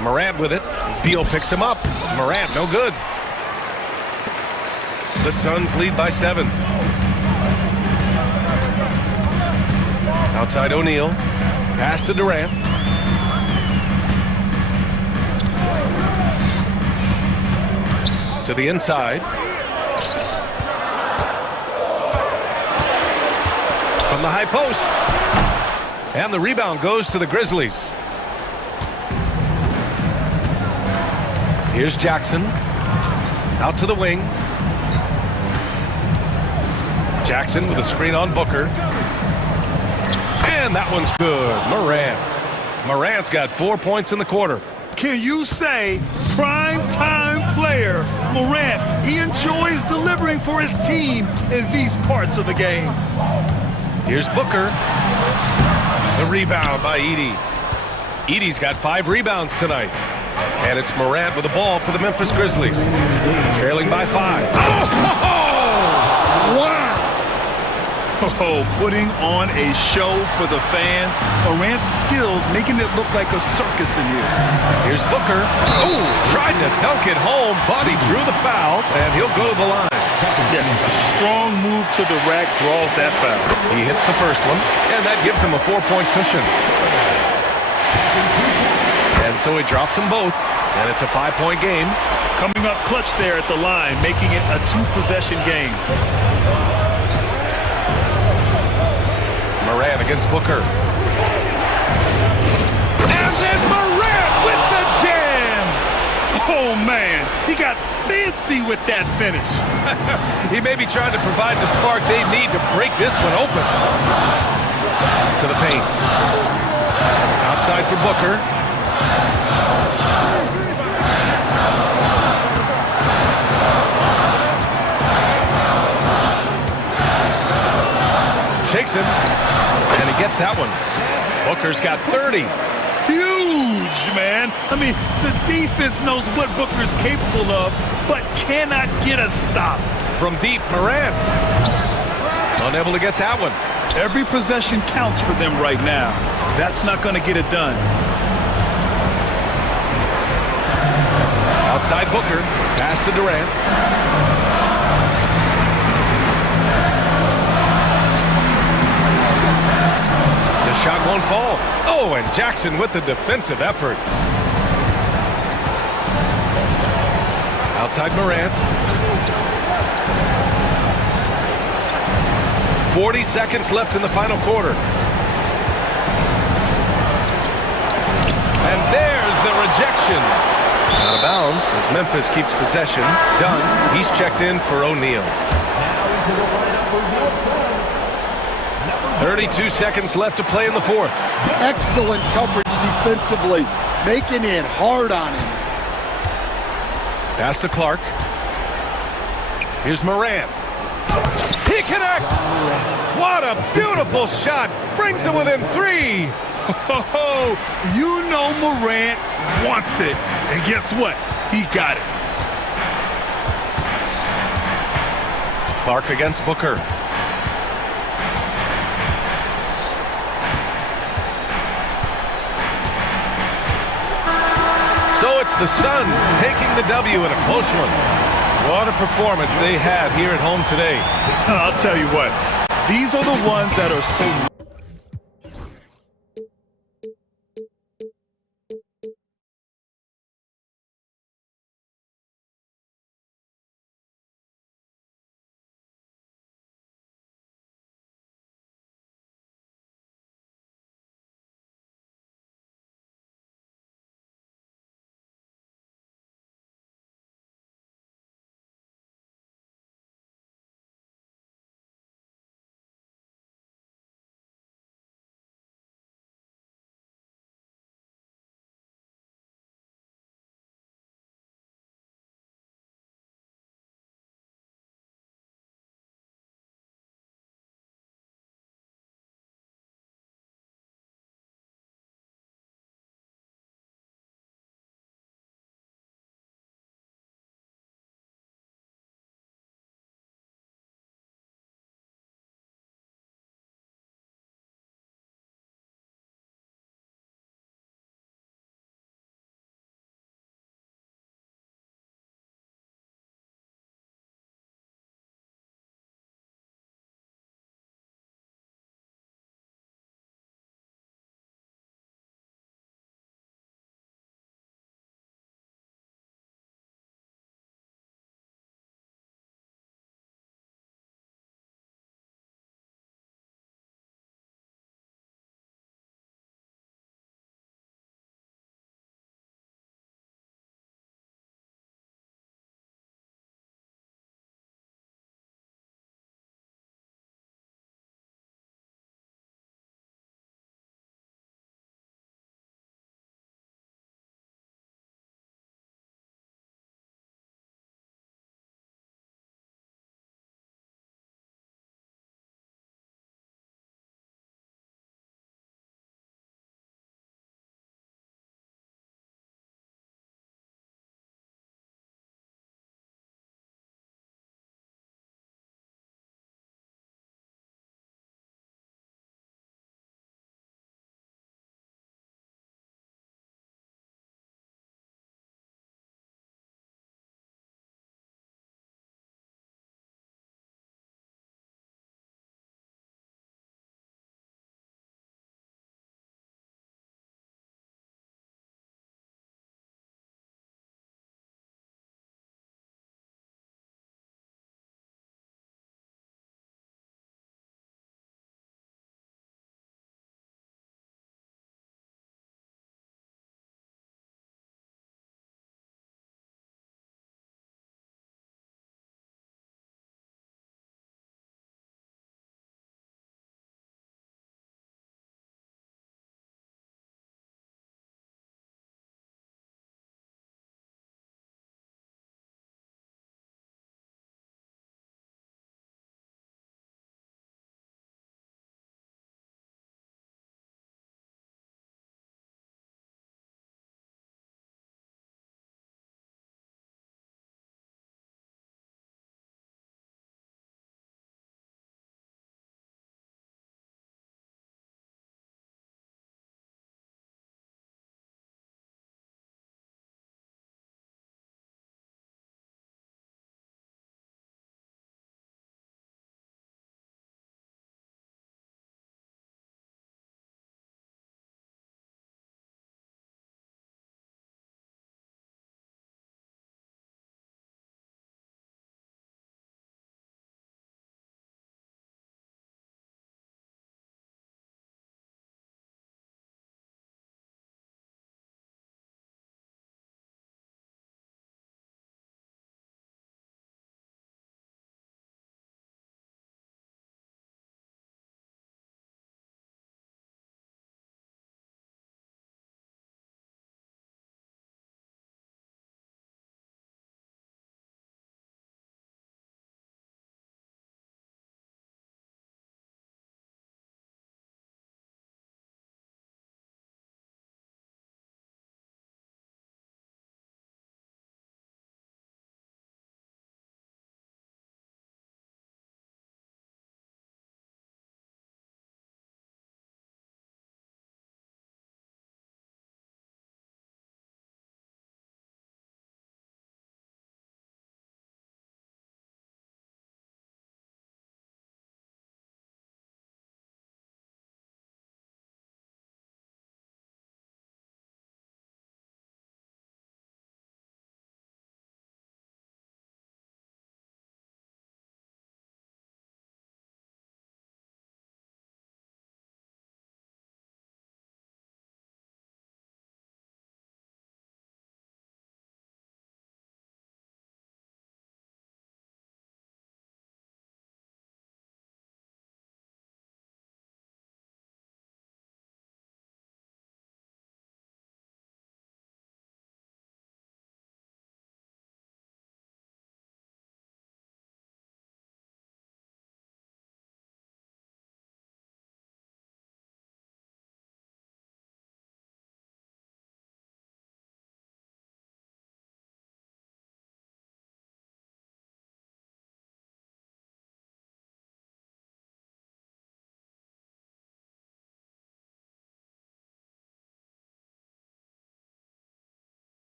Morant with it. Beal picks him up. Morant, no good. The Suns lead by 7. Outside O'Neal. Pass to Durant. To the inside. From the high post. And the rebound goes to the Grizzlies. Here's Jackson. Out to the wing. Jackson with a screen on Booker. And that one's good. Morant. Morant's got 4 points in the quarter. Can you say prime time player Morant? He enjoys delivering for his team in these parts of the game. Here's Booker. The rebound by Edey. Edey's got 5 rebounds tonight. And it's Morant with the ball for the Memphis Grizzlies. Trailing by 5. Oh! Wow! Oh, putting on a show for the fans. Morant's skills making it look like a circus in here. Here's Booker. Oh, tried to dunk it home, but he drew the foul, and he'll go to the line. Yeah, a strong move to the rack draws that foul. He hits the first one, and that gives him a 4-point cushion. And so he drops them both, and it's a 5-point game. Coming up clutch there at the line, making it a two-possession game. Morant against Booker. And then Morant with the jam! Oh, man, he got fancy with that finish. He may be trying to provide the spark they need to break this one open. To the paint. Outside for Booker. Shakes him, and he gets that one. Booker's got 30. Huge, man. I mean, the defense knows what Booker's capable of, but cannot get a stop. From deep, Morant. Unable to get that one. Every possession counts for them right now. That's not going to get it done. Outside Booker, pass to Durant. The shot won't fall. Oh, and Jackson with the defensive effort. Outside Morant. 40 seconds left in the final quarter. And there's the rejection. Out of bounds as Memphis keeps possession. Dunn, he's checked in for O'Neal. 32 seconds left to play in the fourth. Excellent coverage defensively, making it hard on him. Pass to Clark. Here's Morant. He connects! What a beautiful shot! Brings him within 3! Oh, you know Morant wants it. And guess what? He got it. Clark against Booker. So it's the Suns taking the W in a close one. What a performance they had here at home today. I'll tell you what, these are the ones that are so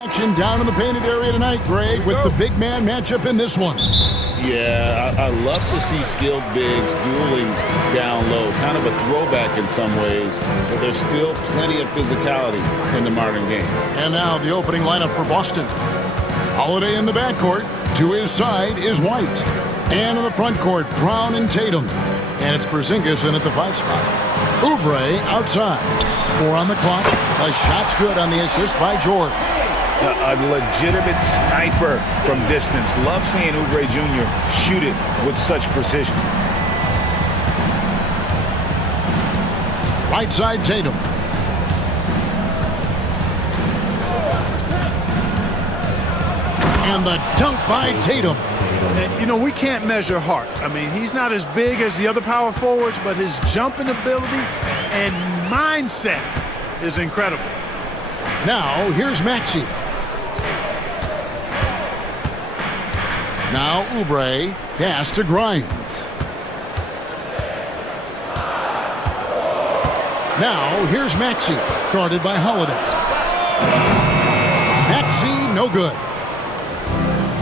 Action down in the painted area tonight, Greg, with the big man matchup in this one. Yeah, I love to see skilled bigs dueling down low. Kind of a throwback in some ways, but there's still plenty of physicality in the modern game. And now the opening lineup for Boston. Holiday in the backcourt. To his side is White. And in the front court, Brown and Tatum. And it's Porzingis in at the 5 spot. Oubre outside. 4 on the clock. The shot's good on the assist by George. A legitimate sniper from distance. Love seeing Oubre Jr. shoot it with such precision. Right side, Tatum. And the dunk by Tatum. And, you know, we can't measure heart. I mean, he's not as big as the other power forwards, but his jumping ability and mindset is incredible. Now, here's Maxey. Now, Oubre, pass to Grimes. Now, here's Maxey, guarded by Holiday. Maxey, no good.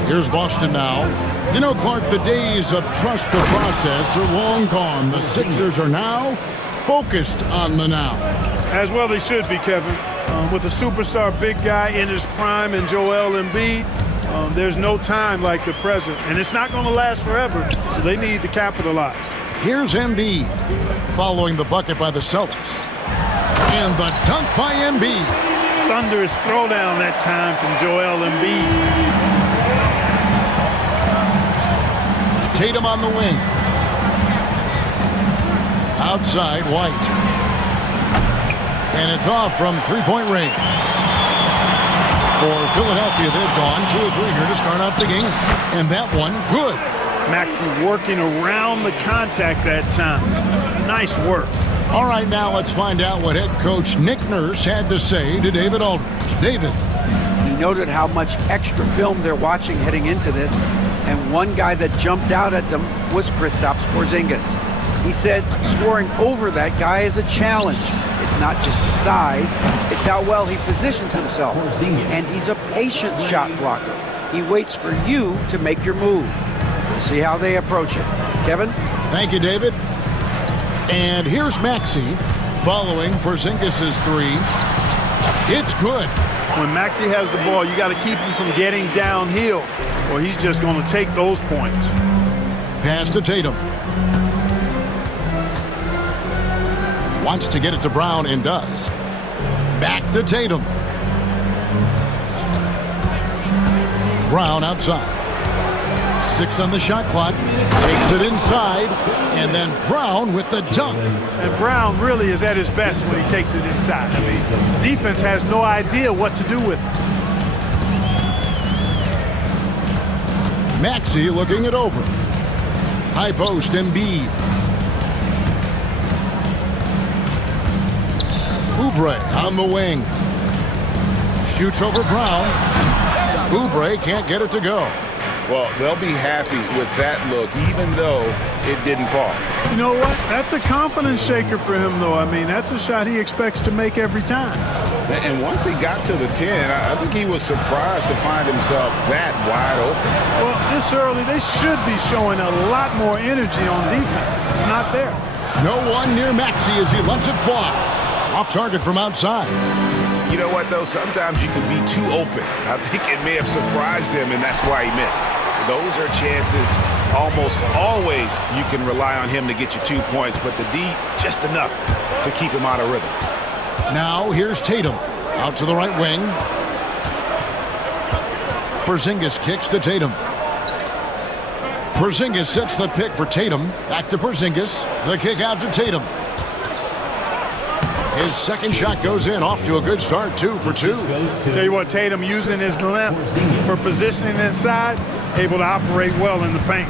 Here's Boston now. You know, Clark, the days of trust the process are long gone. The Sixers are now focused on the now. As well they should be, Kevin. With a superstar big guy in his prime and Joel Embiid, there's no time like the present. And it's not going to last forever, so they need to capitalize. Here's Embiid, following the bucket by the Celtics. And the dunk by Embiid. Thunderous throwdown that time from Joel Embiid. Tatum on the wing. Outside, White. And it's off from three-point range. For Philadelphia, they've gone 2 or 3 here to start out the game. And that one, good. Maxey working around the contact that time. Nice work. All right, now let's find out what head coach Nick Nurse had to say to David Aldridge. David. He noted how much extra film they're watching heading into this, and one guy that jumped out at them was Kristaps Porzingis. He said scoring over that guy is a challenge. It's not just the size, it's how well he positions himself. And he's a patient shot blocker. He waits for you to make your move. We'll see how they approach it. Kevin? Thank you, David. And here's Maxey following Porzingis' 3. It's good. When Maxey has the ball, you got to keep him from getting downhill, or he's just going to take those points. Pass to Tatum. Wants to get it to Brown and does. Back to Tatum. Brown outside. 6 on the shot clock. Takes it inside. And then Brown with the dunk. And Brown really is at his best when he takes it inside. I mean, defense has no idea what to do with it. Maxey looking it over. High post, Embiid. Oubre on the wing. Shoots over Brown. Oubre can't get it to go. Well, they'll be happy with that look, even though it didn't fall. You know what? That's a confidence shaker for him, though. I mean, that's a shot he expects to make every time. And once he got to the 10, I think he was surprised to find himself that wide open. Well, this early, they should be showing a lot more energy on defense. It's not there. No one near Maxey as he lets it fly. Off target from outside. You know what, though? Sometimes you can be too open. I think it may have surprised him, and that's why he missed. Those are chances. Almost always you can rely on him to get you 2 points, but the D, just enough to keep him out of rhythm. Now here's Tatum. Out to the right wing. Porzingis kicks to Tatum. Porzingis sets the pick for Tatum. Back to Porzingis. The kick out to Tatum. His second shot goes in, off to a good start, 2 for 2. Tell you what, Tatum using his length for positioning inside, able to operate well in the paint.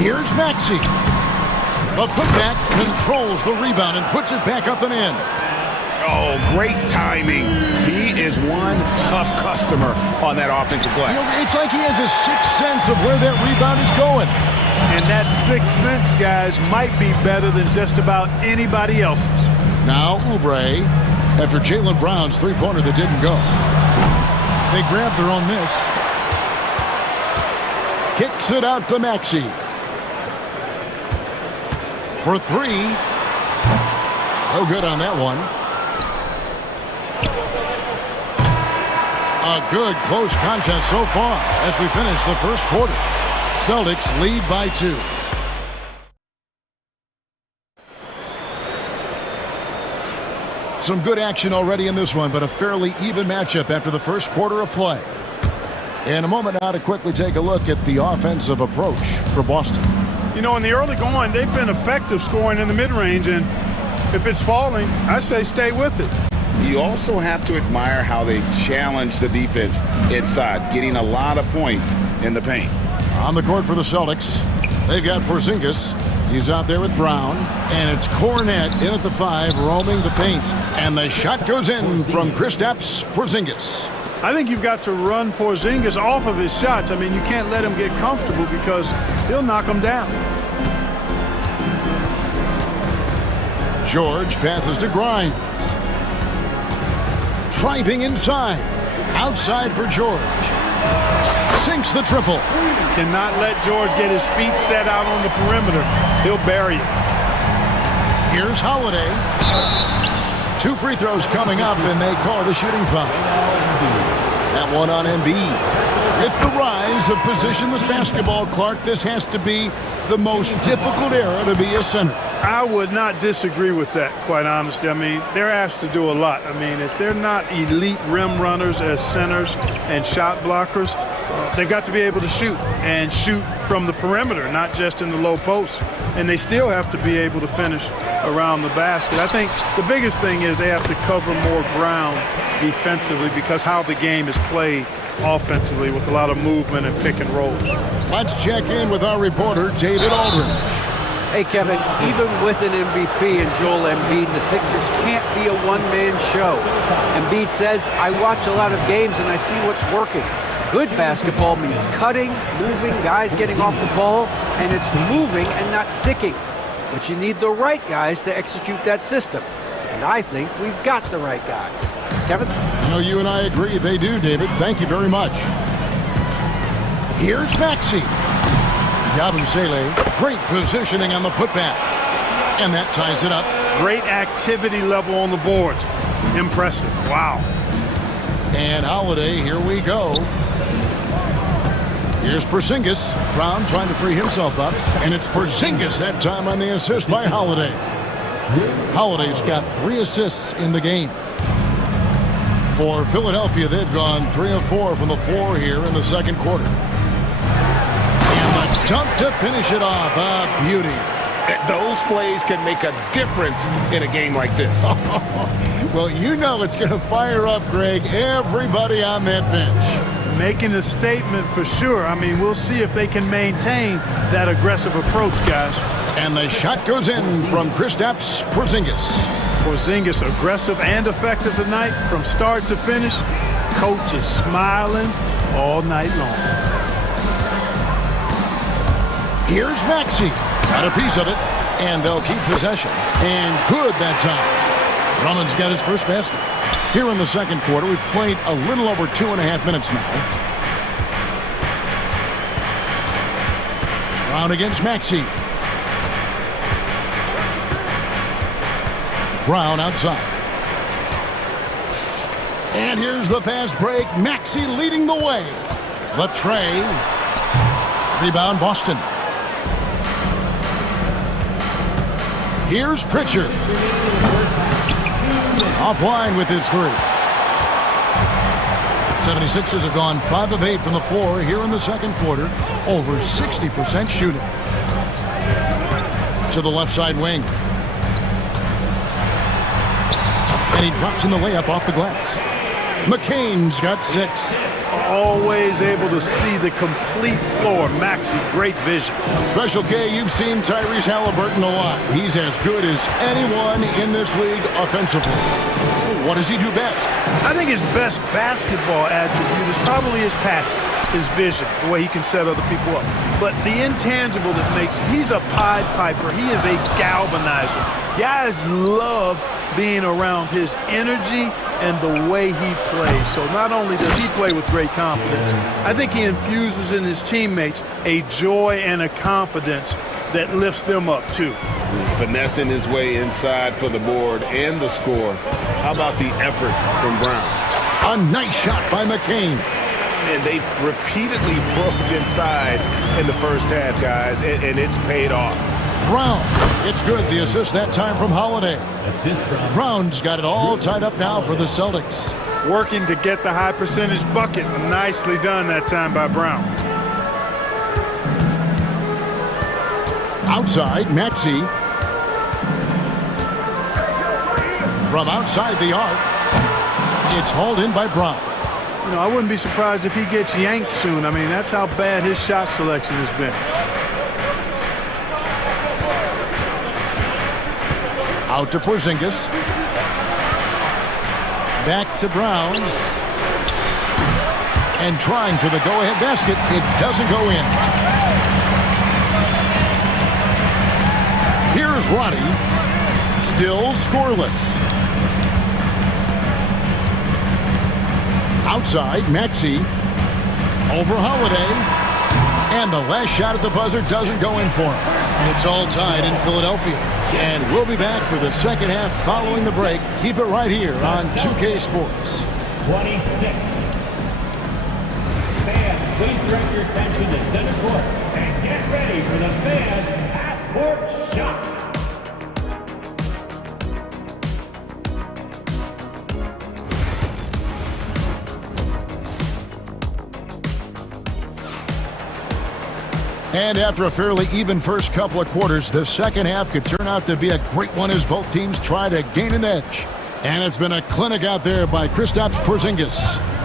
Here's Maxey. The putback controls the rebound and puts it back up and in. Oh, great timing. He is one tough customer on that offensive glass. You know, it's like he has a sixth sense of where that rebound is going. And that sixth sense, guys, might be better than just about anybody else's. Now Oubre, after Jaylen Brown's three-pointer that didn't go. They grab their own miss. Kicks it out to Maxey. For three. No good on that one. A good close contest so far as we finish the first quarter. Celtics lead by 2. Some good action already in this one, but a fairly even matchup after the first quarter of play. In a moment now to quickly take a look at the offensive approach for Boston. You know, in the early going, they've been effective scoring in the mid-range, and if it's falling, I say stay with it. You also have to admire how they challenge the defense inside, getting a lot of points in the paint. On the court for the Celtics, they've got Porzingis. He's out there with Brown, and it's Cornette in at the 5, roaming the paint. And the shot goes in from Kristaps Porzingis. I think you've got to run Porzingis off of his shots. I mean, you can't let him get comfortable because he'll knock him down. George passes to Grimes. Driving inside. Outside for George. Sinks the triple. Cannot let George get his feet set out on the perimeter. He'll bury it. Here's Holiday. 2 free throws coming up, and they call the shooting foul. That one on Embiid. With the rise of positionless basketball, Clark, this has to be the most difficult era to be a center. I would not disagree with that, quite honestly. I mean, they're asked to do a lot. I mean, if they're not elite rim runners as centers and shot blockers, they've got to be able to shoot and shoot from the perimeter, not just in the low post. And they still have to be able to finish around the basket. I think the biggest thing is they have to cover more ground defensively because how the game is played offensively with a lot of movement and pick and roll. Let's check in with our reporter, David Aldridge. Hey, Kevin, even with an MVP and Joel Embiid, the Sixers can't be a one-man show. Embiid says, I watch a lot of games and I see what's working. Good basketball means cutting, moving, guys getting off the ball, and it's moving and not sticking. But you need the right guys to execute that system. And I think we've got the right guys. Kevin? I know you and I agree. They do, David. Thank you very much. Here's Maxey. Yabusele, great positioning on the putback. And that ties it up. Great activity level on the boards. Impressive. Wow. And Holiday, here we go. Here's Porzingis. Brown trying to free himself up. And it's Porzingis that time on the assist by Holiday. Holiday's got 3 assists in the game. For Philadelphia, they've gone 3 of 4 from the floor here in the second quarter. And the dunk to finish it off. A beauty. Those plays can make a difference in a game like this. Well, you know it's going to fire up, Greg, everybody on that bench. Making a statement for sure. I mean, we'll see if they can maintain that aggressive approach, guys. And the shot goes in from Kristaps Porzingis. Porzingis aggressive and effective tonight from start to finish. Coach is smiling all night long. Here's Maxey. Got a piece of it, and they'll keep possession. And good that time. Drummond's got his first basket. Here in the second quarter, we've played a little over 2.5 minutes now. Brown against Maxey. Brown outside. And here's the fast break. Maxey leading the way. The tray. Rebound Boston. Here's Pritchard. Offline with his 3. 76ers have gone 5 of 8 from the floor here in the second quarter. Over 60% shooting. To the left side wing. And he drops in the layup off the glass. McCain's got 6. Always able to see the complete floor. Maxey, great vision. Special K, you've seen Tyrese Halliburton a lot. He's as good as anyone in this league offensively. What does he do best? I think his best basketball attribute is probably his passing, his vision, the way he can set other people up. But the intangible that makes him, he's a Pied Piper. He is a galvanizer. Guys love being around his energy and the way he plays. So not only does he play with great confidence, I think he infuses in his teammates a joy and a confidence that lifts them up too. Finessing his way inside for the board and the score. How about the effort from Brown? A nice shot by McCain. And they've repeatedly broke inside in the first half, guys, and it's paid off. Brown, it's good. The assist that time from Holiday. Brown's got it all tied up now for the Celtics. Working to get the high percentage bucket. Nicely done that time by Brown. Outside, Maxey. From outside the arc, it's hauled in by Brown. You know, I wouldn't be surprised if he gets yanked soon. I mean, that's how bad his shot selection has been. Out to Porzingis. Back to Brown. And trying for the go-ahead basket. It doesn't go in. Here's Roddy. Still scoreless. Outside, Maxey. Over Holiday. And the last shot at the buzzer doesn't go in for him. It's all tied in Philadelphia. And we'll be back for the second half following the break. Keep it right here on 2K Sports. 26. Fans, please direct your attention to center court and get ready for the fan half-court shot. And after a fairly even first couple of quarters, the second half could turn out to be a great one as both teams try to gain an edge. And it's been a clinic out there by Kristaps Porzingis.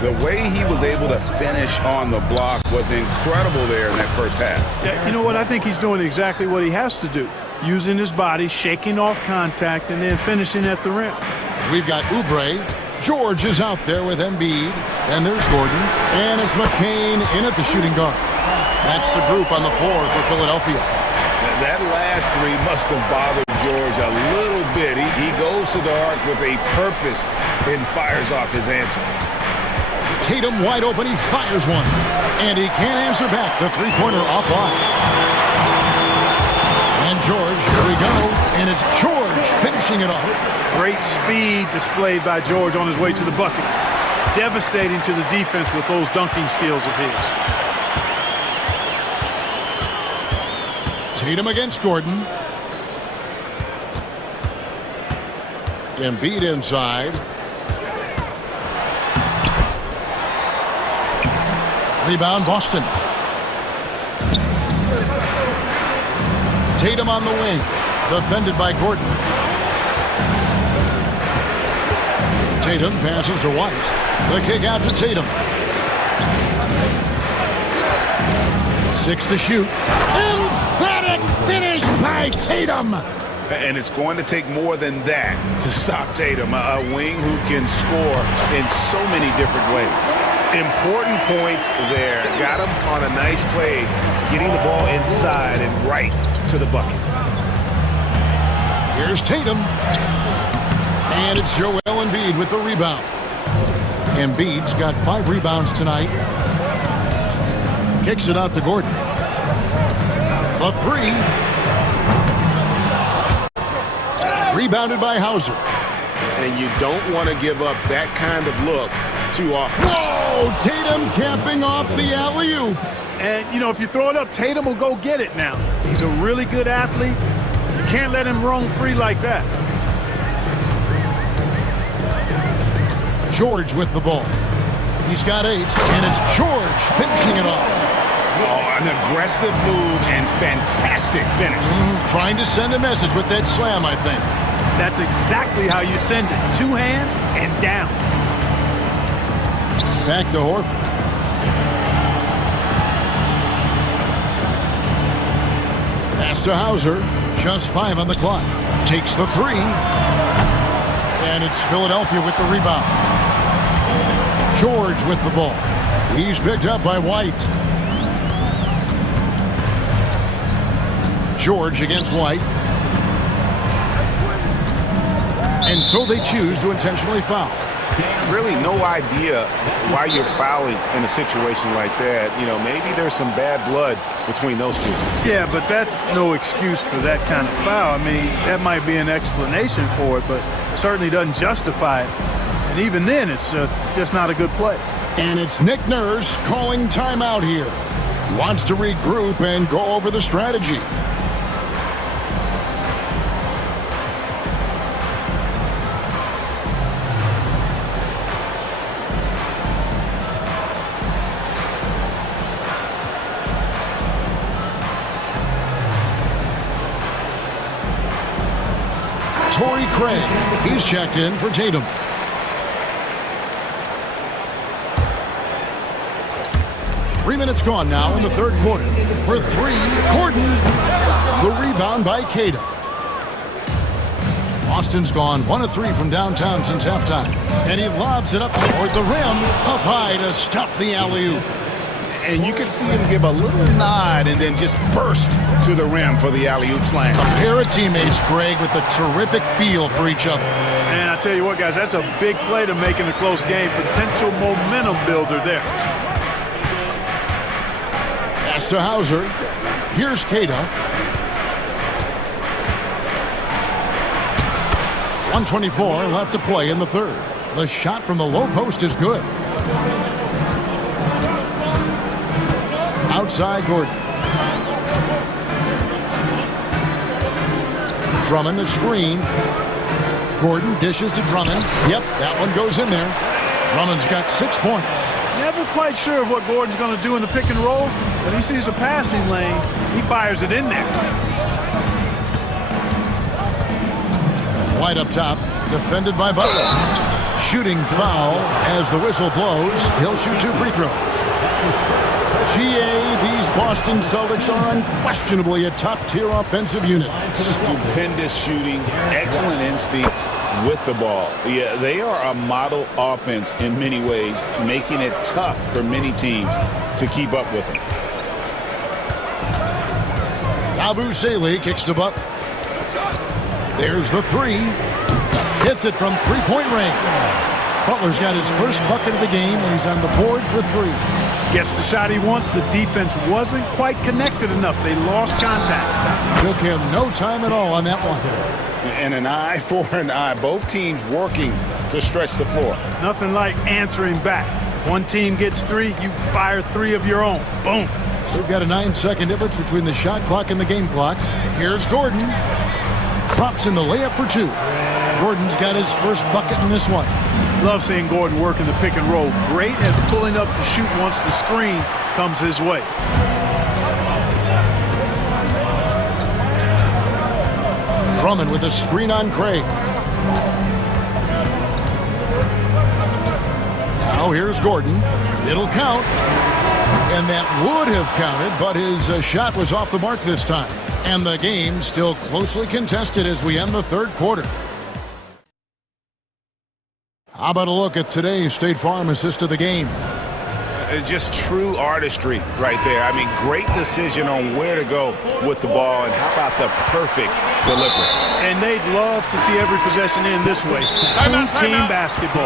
The way he was able to finish on the block was incredible there in that first half. Yeah, you know what? I think he's doing exactly what he has to do. Using his body, shaking off contact, and then finishing at the rim. We've got Oubre. George is out there with Embiid. And there's Gordon. And it's McCain in at the shooting guard. That's the group on the floor for Philadelphia. That last three must have bothered George a little bit. He goes to the arc with a purpose and fires off his answer. Tatum wide open, he fires one. And he can't answer back. The three-pointer offline. And George, here we go. And it's George finishing it off. Great speed displayed by George on his way to the bucket. Devastating to the defense with those dunking skills of his. Tatum against Gordon. Embiid inside. Rebound, Boston. Tatum on the wing. Defended by Gordon. Tatum passes to White. The kick out to Tatum. 6 to shoot. Emphatic finish by Tatum. And it's going to take more than that to stop Tatum, a wing who can score in so many different ways. Important points there. Got him on a nice play, getting the ball inside and right to the bucket. Here's Tatum. And it's Joel Embiid with the rebound. Embiid's got 5 rebounds tonight. Kicks it out to Gordon. The three. Rebounded by Hauser. And you don't want to give up that kind of look too often. Whoa! Tatum capping off the alley-oop. And, you know, if you throw it up, Tatum will go get it now. He's a really good athlete. You can't let him roam free like that. George with the ball. He's got 8, and it's George finishing it off. Oh, an aggressive move and fantastic finish. Trying to send a message with that slam, I think. That's exactly how you send it. 2 hands and down. Back to Horford. Pass to Hauser. Just 5 on the clock. Takes the 3. And it's Philadelphia with the rebound. George with the ball. He's picked up by White. George against White. And so they choose to intentionally foul. Really no idea why you're fouling in a situation like that. You know, maybe there's some bad blood between those two. Yeah, but that's no excuse for that kind of foul. I mean, that might be an explanation for it, but certainly doesn't justify it. And even then, it's just not a good play. And it's Nick Nurse calling timeout here. Wants to regroup and go over the strategy. Torrey Craig, he's checked in for Tatum. Three minutes gone now in the third quarter. For three, Gordon. The rebound by Cato. Austin's gone 1 of 3 from downtown since halftime. And he lobs it up toward the rim, up high to stuff the alley-oop. And you can see him give a little nod and then just burst to the rim for the alley-oop slam. A pair of teammates, Greg, with a terrific feel for each other. And I tell you what, guys, that's a big play to make in a close game. Potential momentum builder there. Pass to Hauser. Here's Cato. 1:24 left to play in the third. The shot from the low post is good. Outside Gordon. Drummond a screen. Gordon dishes to Drummond. Yep, that one goes in there. Drummond's got 6 points. Never quite sure of what Gordon's going to do in the pick and roll, but he sees a passing lane, he fires it in there. White up top, defended by Butler. Shooting foul as the whistle blows. He'll shoot 2 free throws. GA, these Boston Celtics are unquestionably a top-tier offensive unit. Stupendous shooting, excellent instincts with the ball. Yeah, they are a model offense in many ways, making it tough for many teams to keep up with them. Abu Saleh kicks to Butler. There's the 3. Hits it from three-point range. Butler's got his first bucket of the game, and he's on the board for 3. Gets the shot he wants. The defense wasn't quite connected enough. They lost contact. Took him no time at all on that one. And an eye for an eye. Both teams working to stretch the floor. Nothing like answering back. One team gets 3, you fire 3 of your own. Boom. We've got a 9-second difference between the shot clock and the game clock. Here's Gordon. Drops in the layup for 2. Gordon's got his first bucket in this one. Love seeing Gordon work in the pick and roll. Great at pulling up to shoot once the screen comes his way. Drummond with a screen on Craig. Now here's Gordon. It'll count. And that would have counted, but his shot was off the mark this time. And the game still closely contested as we end the third quarter. How about a look at today's State Farm assist of the game? Just true artistry right there. I mean, great decision on where to go with the ball, and how about the perfect delivery? And they'd love to see every possession end this way. True team basketball.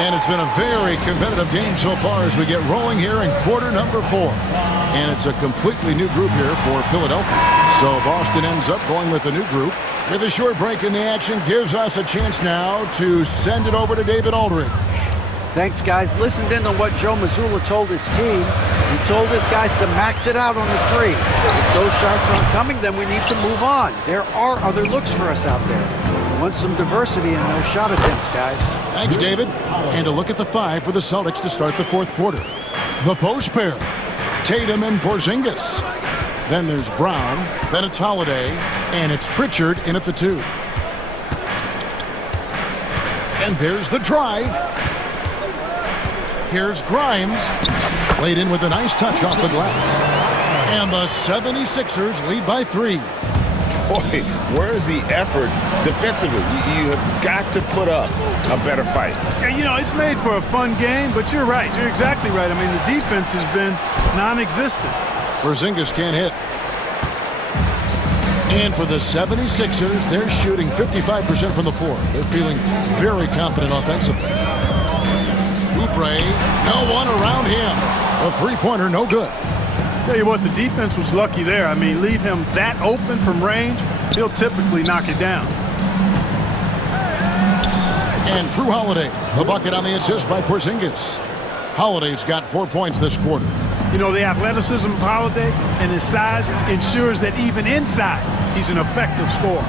And it's been a very competitive game so far as we get rolling here in quarter number 4. And it's a completely new group here for Philadelphia. So Boston ends up going with a new group. With a short break in the action, gives us a chance now to send it over to David Aldridge. Thanks, guys. Listened in on what Joe Mazzulla told his team. He told his guys to max it out on the 3. If those shots aren't coming, then we need to move on. There are other looks for us out there. We want some diversity in those shot attempts, guys. Thanks, David. And a look at the 5 for the Celtics to start the fourth quarter. The post pair, Tatum and Porzingis. Then there's Brown, then it's Holiday, and it's Pritchard in at the 2. And there's the drive. Here's Grimes, laid in with a nice touch off the glass. And the 76ers lead by 3. Boy, where's the effort defensively? You have got to put up a better fight. Yeah, you know, it's made for a fun game, but you're right. You're exactly right. I mean, the defense has been non-existent. Porzingis can't hit. And for the 76ers, they're shooting 55% from the floor. They're feeling very confident offensively. Oubre, no one around him. A three-pointer, no good. Tell you what, the defense was lucky there. I mean, leave him that open from range, he'll typically knock it down. And Drew Holiday, the bucket on the assist by Porzingis. Holiday's got 4 points this quarter. You know, the athleticism of Holiday and his size ensures that even inside, he's an effective scorer.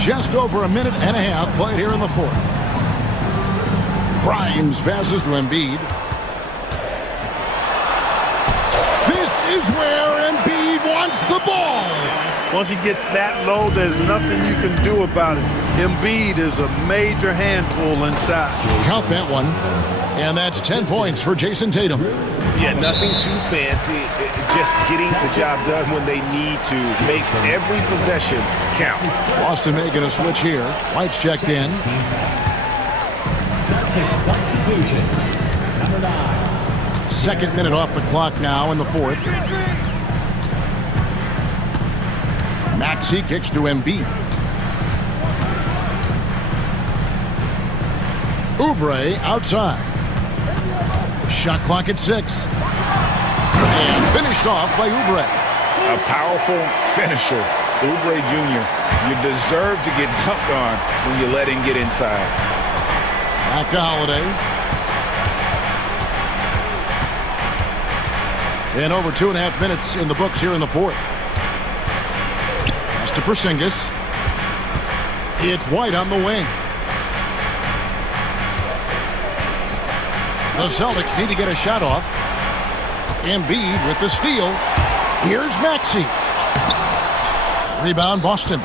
Just over a minute and a half played here in the fourth. Grimes passes to Embiid. This is where Embiid wants the ball. Once he gets that low, there's nothing you can do about it. Embiid is a major handful inside. Count that one. And that's 10 points for Jason Tatum. Yeah, nothing too fancy. Just getting the job done when they need to. Make every possession count. Boston making a switch here. White's checked in. Substitution. Number 9. Second minute off the clock now in the fourth. Maxey kicks to Embiid. Oubre outside. Shot clock at 6. And finished off by Oubre. A powerful finisher. Oubre Jr. You deserve to get dunked on when you let him get inside. Back to Holiday. And over 2.5 minutes in the books here in the fourth. Pass to Porzingis. It's White on the wing. The Celtics need to get a shot off. Embiid with the steal. Here's Maxey. Rebound Boston.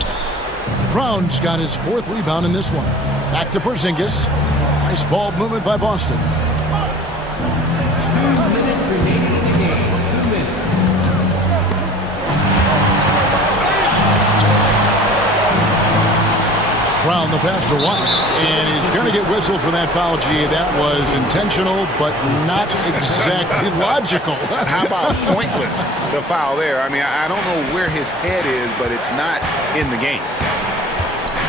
Brown's got his 4th rebound in this one. Back to Porzingis. Nice ball movement by Boston. 2 minutes remaining in the game. 2 minutes. Brown the pass to White, and he's going to get whistled for that foul, G. That was intentional, but not exactly logical. How about pointless to foul there? I mean, I don't know where his head is, but it's not in the game.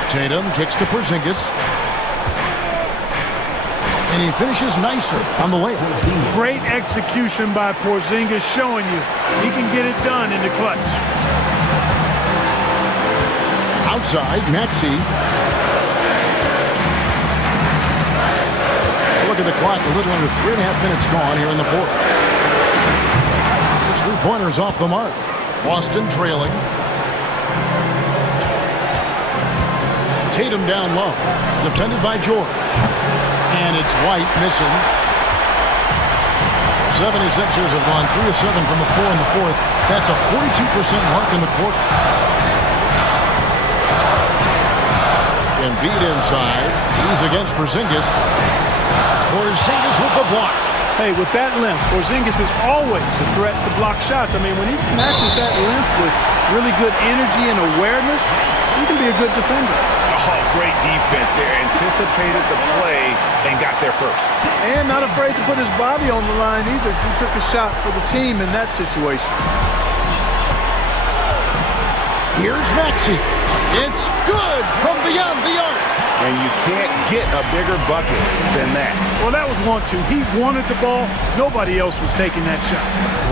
Tatum kicks to Porzingis. And he finishes nicer on the layup. Great execution by Porzingis, showing you he can get it done in the clutch. Outside, Maxey. Look at the clock, a little under 3.5 minutes gone here in the fourth. His three-pointers off the mark. Boston trailing. Tatum down low, defended by George. And it's White missing. 76ers have gone 3 of 7 from the floor in the fourth. That's a 42% mark in the quarter. Embiid inside. He's against Porzingis. Porzingis with the block. Hey, with that length, Porzingis is always a threat to block shots. I mean, when he matches that length with really good energy and awareness, he can be a good defender. Oh, great defense there. Anticipated the play and got there first. And not afraid to put his body on the line either. He took a shot for the team in that situation. Here's Maxey. It's good from beyond the arc. And you can't get a bigger bucket than that. Well, that was 1-2. He wanted the ball. Nobody else was taking that shot.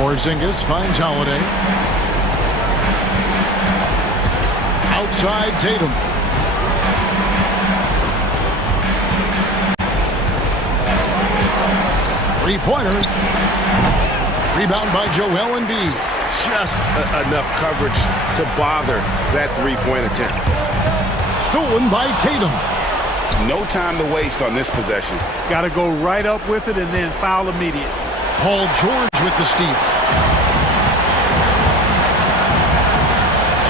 Porzingis finds Holiday. Outside Tatum. Three-pointer. Rebound by Joel Embiid. Just enough coverage to bother that three-point attempt. Stolen by Tatum. No time to waste on this possession. Got to go right up with it and then foul immediate. Paul George with the steal.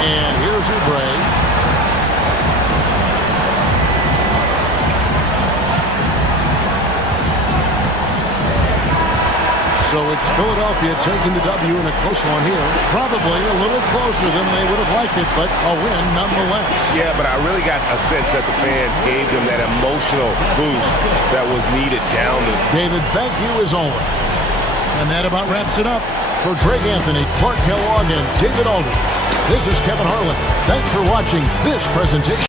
And here's Oubre. So it's Philadelphia taking the W in a close one here. Probably a little closer than they would have liked it, but a win nonetheless. Yeah, but I really got a sense that the fans gave them that emotional boost that was needed down the... David, thank you as always. And that about wraps it up. For Greg Anthony, Clark Kellogg, and David Aldridge, this is Kevin Harlan. Thanks for watching this presentation.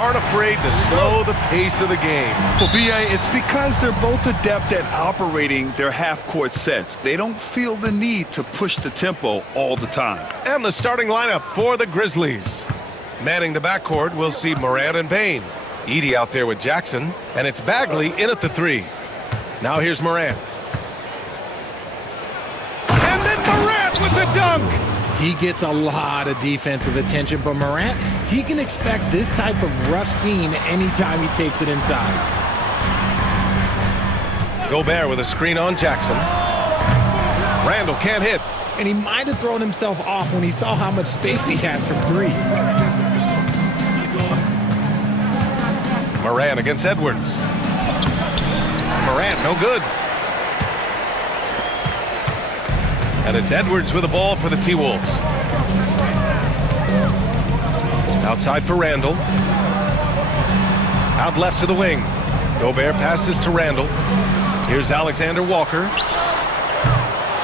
aren't afraid to slow the pace of the game. Well, B.A., it's because they're both adept at operating their half-court sets. They don't feel the need to push the tempo all the time. And the starting lineup for the Grizzlies. Manning the backcourt, we'll see Morant and Bain. Edey out there with Jackson, and it's Bagley in at the 3. Now here's Morant. And then Morant with the dunk! He gets a lot of defensive attention, but Morant, he can expect this type of rough scene anytime he takes it inside. Gobert with a screen on Jackson. Randall can't hit. And he might have thrown himself off when he saw how much space he had from 3. Morant against Edwards. Morant, no good. And it's Edwards with the ball for the T-Wolves. Outside for Randall. Out left to the wing. Gobert passes to Randall. Here's Alexander Walker.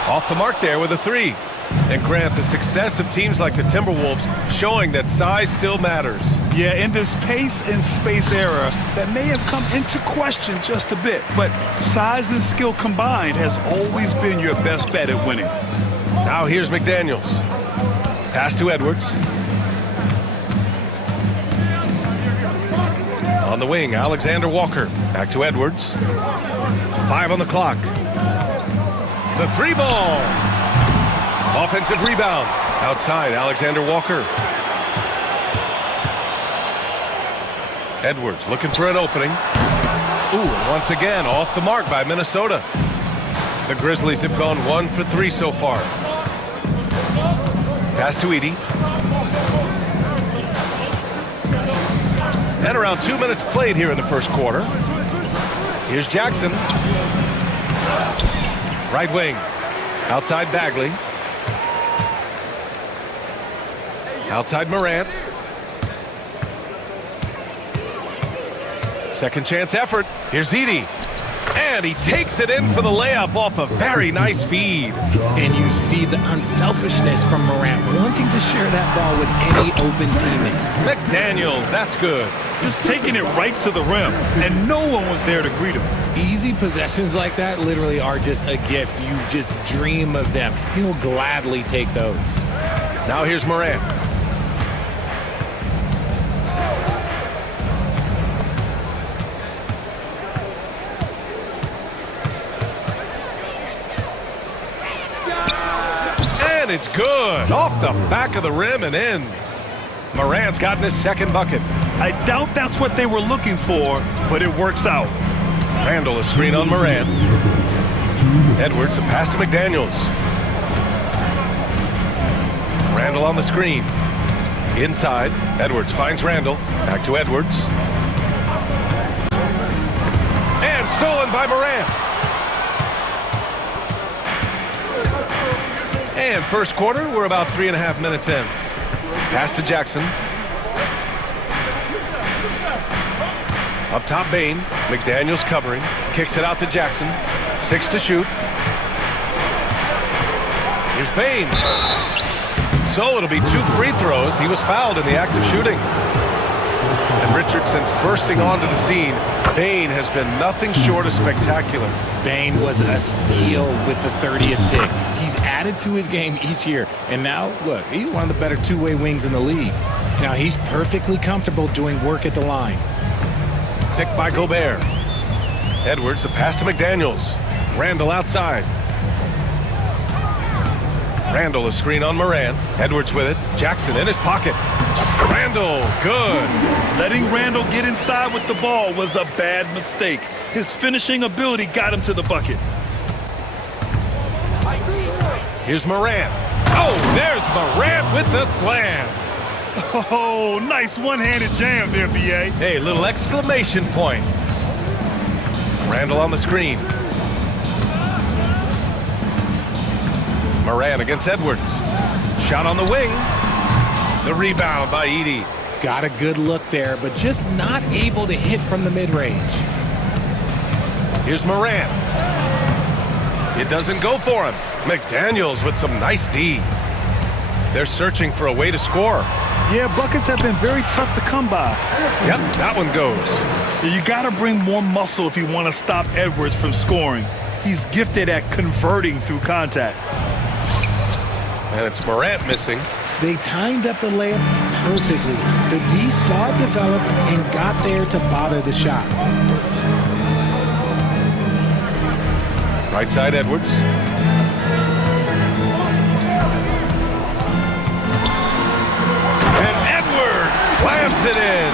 Off the mark there with a 3. And Grant, the success of teams like the Timberwolves showing that size still matters. Yeah, in this pace and space era, that may have come into question just a bit, but size and skill combined has always been your best bet at winning. Now here's McDaniels. Pass to Edwards. On the wing, Alexander Walker. Back to Edwards. 5 on the clock. The 3 ball. Offensive rebound. Outside, Alexander Walker. Edwards looking for an opening. Ooh, and once again, off the mark by Minnesota. The Grizzlies have gone 1 for 3 so far. Pass to Edey. And around 2 minutes played here in the first quarter. Here's Jackson. Right wing. Outside Bagley. Outside Morant. Second chance effort. Here's Edey. And he takes it in for the layup off a very nice feed. And you see the unselfishness from Morant wanting to share that ball with any open teammate. McDaniels, that's good. Just taking it right to the rim, and no one was there to greet him. Easy possessions like that literally are just a gift. You just dream of them. He'll gladly take those. Now here's Morant. And it's good. Off the back of the rim and in. Morant's gotten his second bucket. I doubt that's what they were looking for, but it works out. Randall, a screen on Morant. Edwards, a pass to McDaniels. Randall on the screen. Inside, Edwards finds Randall. Back to Edwards. And stolen by Morant. And first quarter, we're about 3.5 minutes in. Pass to Jackson. Up top, Bain. McDaniels covering. Kicks it out to Jackson. 6 to shoot. Here's Bain. So it'll be 2 free throws. He was fouled in the act of shooting. And Richardson's bursting onto the scene. Bain has been nothing short of spectacular. Bain was a steal with the 30th pick. He's added to his game each year. And now, look, he's one of the better two-way wings in the league. Now he's perfectly comfortable doing work at the line. Picked by Gobert. Edwards, the pass to McDaniels. Randall outside. Randall, a screen on Morant. Edwards with it. Jackson in his pocket. Randall, good. Letting Randall get inside with the ball was a bad mistake. His finishing ability got him to the bucket. Here's Morant. Oh, there's Morant with the slam. Oh, nice one-handed jam there, B.A. Hey, little exclamation point. Randall on the screen. Morant against Edwards. Shot on the wing. The rebound by Edey. Got a good look there, but just not able to hit from the mid-range. Here's Morant. It doesn't go for him. McDaniels with some nice D. They're searching for a way to score. Yeah, buckets have been very tough to come by. Yep, that one goes. You got to bring more muscle if you want to stop Edwards from scoring. He's gifted at converting through contact. And it's Morant missing. They timed up the layup perfectly. The D saw it develop and got there to bother the shot. Right side, Edwards. And Edwards slams it in.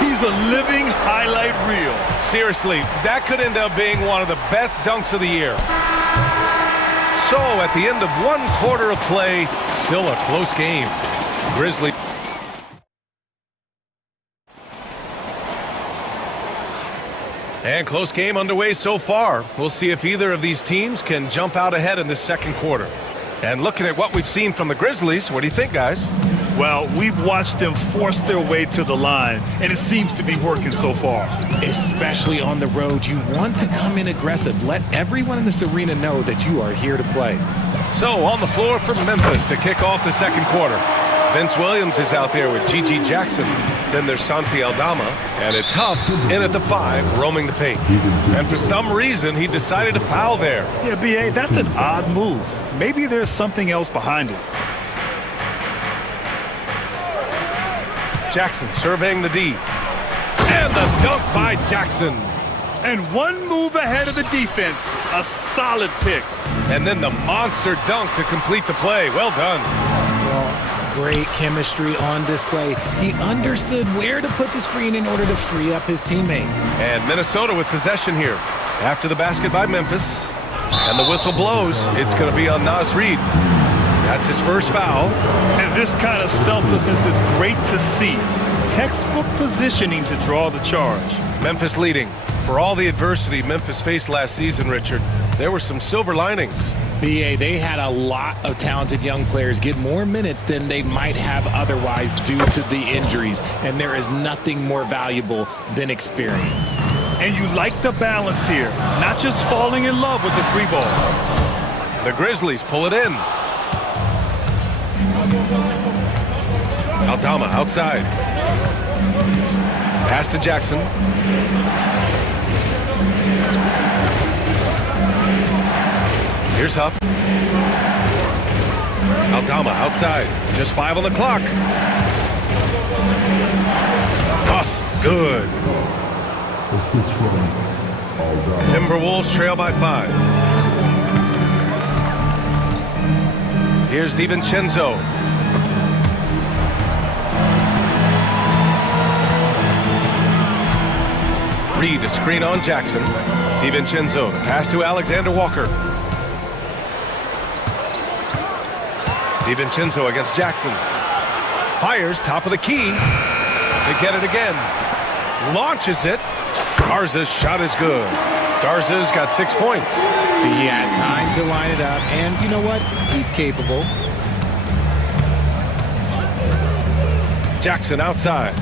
He's a living highlight reel. Seriously, that could end up being one of the best dunks of the year. So, at the end of one quarter of play, still a close game. Grizzlies. And close game underway so far. We'll see if either of these teams can jump out ahead in this second quarter. And looking at what we've seen from the Grizzlies, what do you think, guys? Well, we've watched them force their way to the line, and it seems to be working so far. Especially on the road, you want to come in aggressive. Let everyone in this arena know that you are here to play. So, on the floor for Memphis to kick off the second quarter. Vince Williams is out there with Gigi Jackson. Then there's Santi Aldama. And it's Huff in at the 5, roaming the paint. And for some reason, he decided to foul there. Yeah, B.A., that's an odd move. Maybe there's something else behind it. Jackson surveying the D. And the dunk by Jackson. And one move ahead of the defense. A solid pick. And then the monster dunk to complete the play. Well done. Well, great chemistry on display. He understood where to put the screen in order to free up his teammate. And Minnesota with possession here. After the basket by Memphis. And the whistle blows. It's going to be on Naz Reid. That's his first foul. And this kind of selflessness is great to see. Textbook positioning to draw the charge. Memphis leading. For all the adversity Memphis faced last season, Richard, there were some silver linings. BA, they had a lot of talented young players get more minutes than they might have otherwise due to the injuries. And there is nothing more valuable than experience. And you like the balance here. Not just falling in love with the 3-ball. The Grizzlies pull it in. Aldama outside. Pass to Jackson. Here's Huff. Aldama outside. Just 5 on the clock. Huff, good. Timberwolves trail by 5. Here's DiVincenzo. Reid, a screen on Jackson. DiVincenzo, pass to Alexander Walker. DiVincenzo against Jackson. Fires, top of the key. They get it again. Launches it. Garza's shot is good. Garza's got 6 points. See, he had time to line it up, and you know what? He's capable. Jackson outside.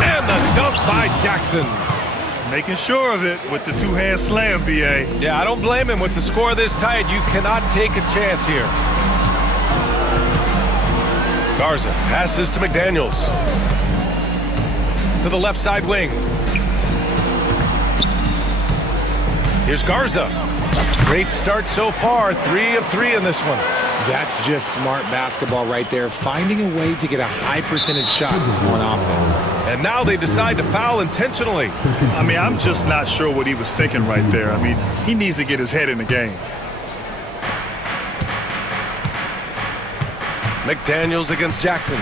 And the dunk by Jackson. Making sure of it with the two-hand slam, B.A. Yeah, I don't blame him. With the score this tight, you cannot take a chance here. Garza passes to McDaniels. To the left side wing. Here's Garza. Great start so far. 3 of 3 in this one. That's just smart basketball right there, finding a way to get a high percentage shot on offense. And now they decide to foul intentionally. I mean, I'm just not sure what he was thinking right there. I mean, he needs to get his head in the game. McDaniels against Jackson.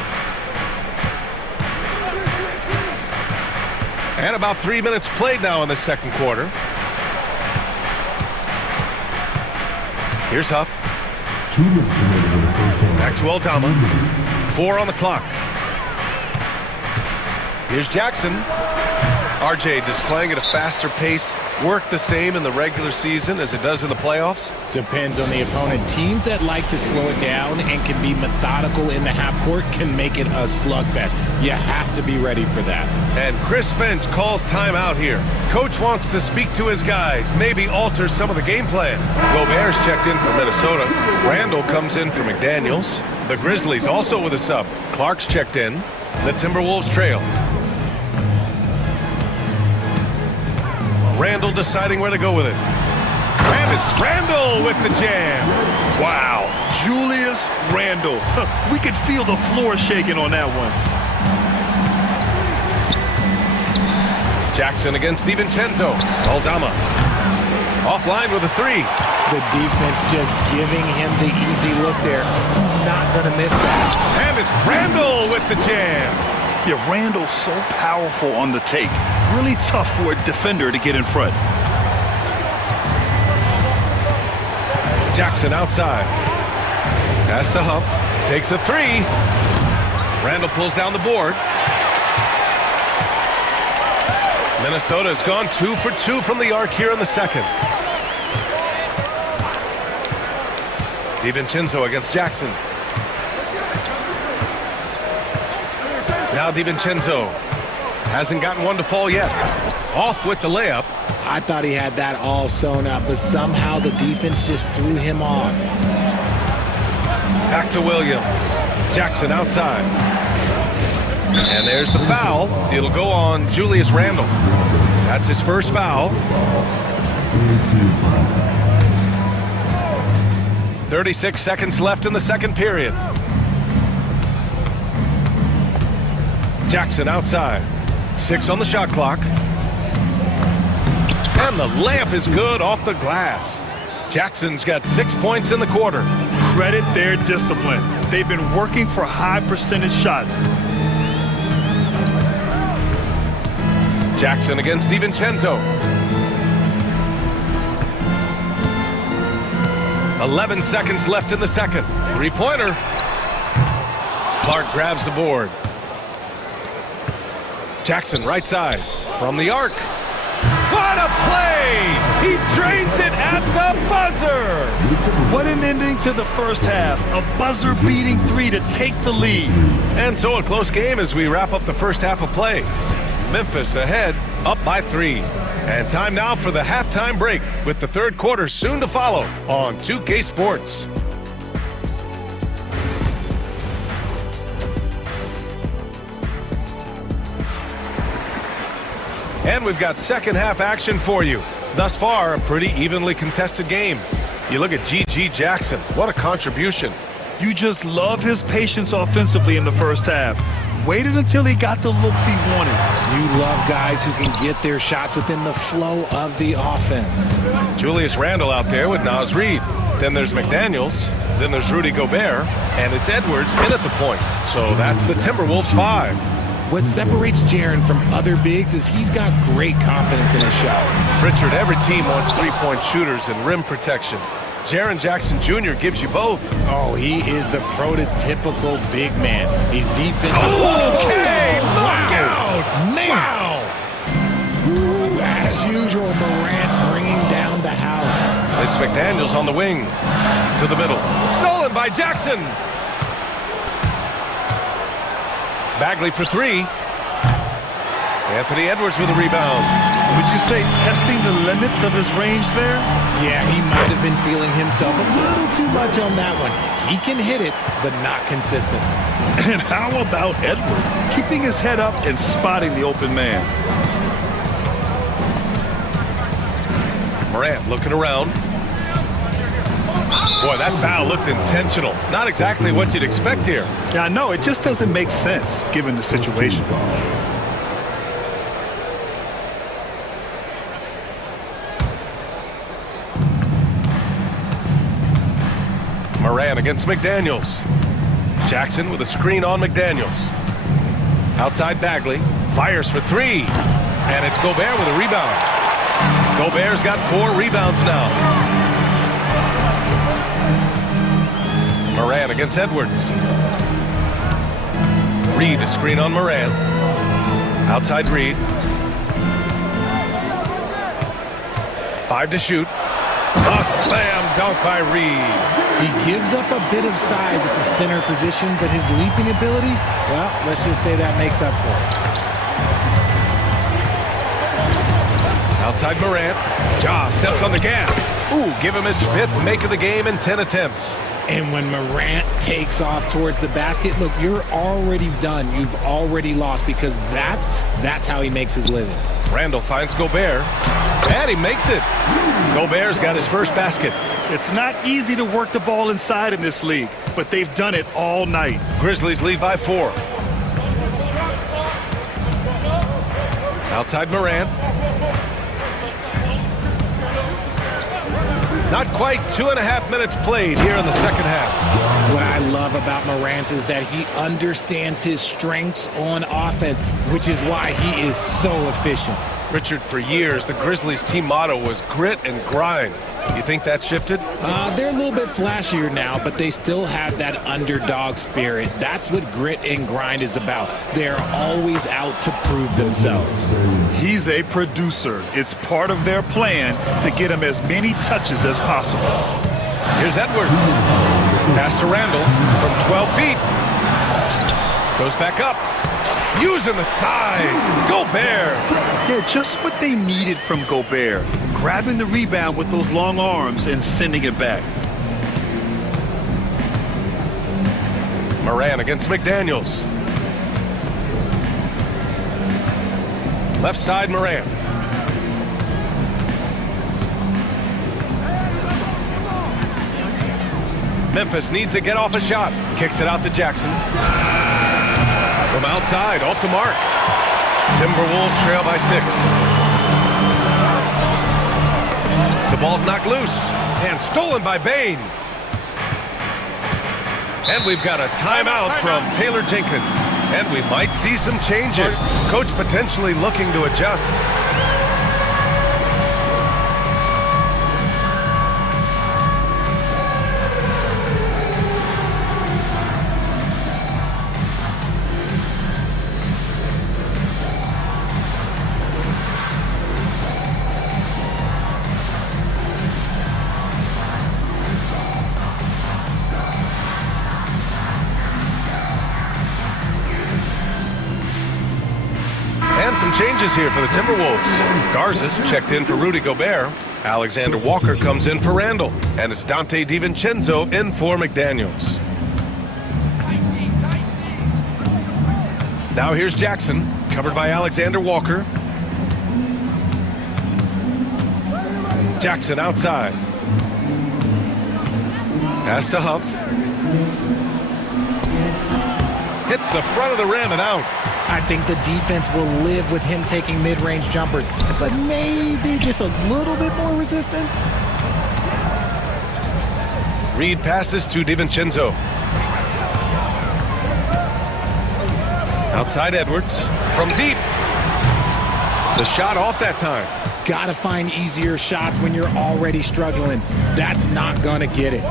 And about 3 minutes played now in the second quarter. Here's Huff. Back to Aldama. 4 on the clock. Here's Jackson. RJ displaying at a faster pace work the same in the regular season as it does in the playoffs? Depends on the opponent. Teams that like to slow it down and can be methodical in the half court can make it a slugfest. You have to be ready for that. And Chris Finch calls timeout here. Coach wants to speak to his guys, maybe alter some of the game plan. Gobert's checked in for Minnesota. Randall comes in for McDaniels. The Grizzlies also with a sub. Clark's checked in. The Timberwolves trail. Randall deciding where to go with it. And it's Randall with the jam. Wow, Julius Randle. We could feel the floor shaking on that one. Jackson against DiVincenzo. Aldama. Offline with a three. The defense just giving him the easy look there. He's not going to miss that. And it's Randall with the jam. Yeah, Randall's so powerful on the take. Really tough for a defender to get in front. Jackson outside. Pass to Huff. Takes a three. Randall pulls down the board. Minnesota's gone 2 for 2 from the arc here in the second. DiVincenzo against Jackson. Now DiVincenzo hasn't gotten one to fall yet. Off with the layup. I thought he had that all sewn up, but somehow the defense just threw him off. Back to Williams. Jackson outside. And there's the foul. It'll go on Julius Randle. That's his first foul. 36 seconds left in the second period. Jackson outside. 6 on the shot clock. And the layup is good off the glass. Jackson's got 6 points in the quarter. Credit their discipline. They've been working for high percentage shots. Jackson against DiVincenzo. 11 seconds left in the second. Three-pointer. Clark grabs the board. Jackson right side from the arc. What a play! He drains it at the buzzer! What an ending to the first half. A buzzer-beating three to take the lead. And so a close game as we wrap up the first half of play. Memphis ahead, up by 3. And time now for the halftime break, with the third quarter soon to follow on 2K Sports. And we've got second half action for you. Thus far, a pretty evenly contested game. You look at G.G. Jackson. What a contribution. You just love his patience offensively in the first half. Waited until he got the looks he wanted. You love guys who can get their shots within the flow of the offense. Julius Randle out there with Naz Reid. Then there's McDaniels. Then there's Rudy Gobert. And it's Edwards in at the point. So that's the Timberwolves 5. What separates Jaren from other bigs is he's got great confidence in his shot. Richard, every team wants three-point shooters and rim protection. Jaren Jackson Jr. gives you both. Oh, he is the prototypical big man. He's defensive. Okay, look out! Man! Wow! Ooh, as usual, Morant bringing down the house. It's McDaniels on the wing. To the middle. Stolen by Jackson. Bagley for 3. Anthony Edwards with a rebound. Would you say testing the limits of his range there? Yeah, he might have been feeling himself a little too much on that one. He can hit it, but not consistent. And how about Edwards? Keeping his head up and spotting the open man. Morant looking around. Boy, that foul looked intentional. Not exactly what you'd expect here. Yeah, I know. It just doesn't make sense given the situation. Morant against McDaniels. Jackson with a screen on McDaniels. Outside Bagley. Fires for 3. And it's Gobert with a rebound. Gobert's got 4 rebounds now. Morant against Edwards. Reid, a screen on Morant. Outside Reid. 5 to shoot. A slam dunk by Reed. He gives up a bit of size at the center position, but his leaping ability, well, let's just say that makes up for it. Outside Morant. Ja steps on the gas. Ooh, give him his 5th make of the game in 10 attempts. And when Morant takes off towards the basket, look, you're already done. You've already lost because that's how he makes his living. Randall finds Gobert, and he makes it. Gobert's got his first basket. It's not easy to work the ball inside in this league, but they've done it all night. Grizzlies lead by 4. Outside Morant. Not quite 2.5 minutes played here in the second half. What I love about Morant is that he understands his strengths on offense, which is why he is so efficient. Richard, for years, the Grizzlies team motto was grit and grind. You think that shifted? They're a little bit flashier now, but they still have that underdog spirit. That's what grit and grind is about. They're always out to prove themselves. He's a producer. It's part of their plan to get him as many touches as possible. Here's Edwards. Pass to Randall from 12 feet. Goes back up. Using the size. Gobert. Yeah, just what they needed from Gobert. Grabbing the rebound with those long arms and sending it back. Moran against McDaniels. Left side, Moran. Memphis needs to get off a shot. Kicks it out to Jackson. From outside, off the mark. Timberwolves trail by 6. The ball's knocked loose and stolen by Bain. And we've got a timeout from Taylor Jenkins. And we might see some changes. Coach potentially looking to adjust. Some changes here for the Timberwolves. Garza's checked in for Rudy Gobert. Alexander Walker comes in for Randall. And it's Dante DiVincenzo in for McDaniels. Now here's Jackson, covered by Alexander Walker. Jackson outside. Pass to Huff. Hits the front of the rim and out. I think the defense will live with him taking mid-range jumpers, but maybe just a little bit more resistance. Reed passes to DiVincenzo. Outside Edwards from deep. The shot off that time. Gotta find easier shots when you're already struggling. That's not gonna get it.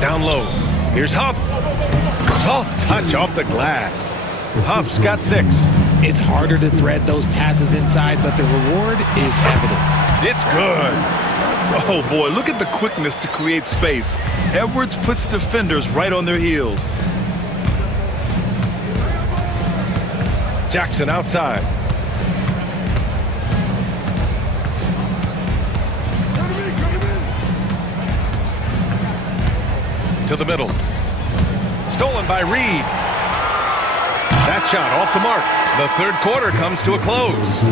Down low. Here's Huff. Soft touch off the glass. Huff's got 6. It's harder to thread those passes inside, but the reward is evident. It's good. Oh, boy, look at the quickness to create space. Edwards puts defenders right on their heels. Jackson outside. To the middle. Stolen by Reed. That shot off the mark. The third quarter comes to a close.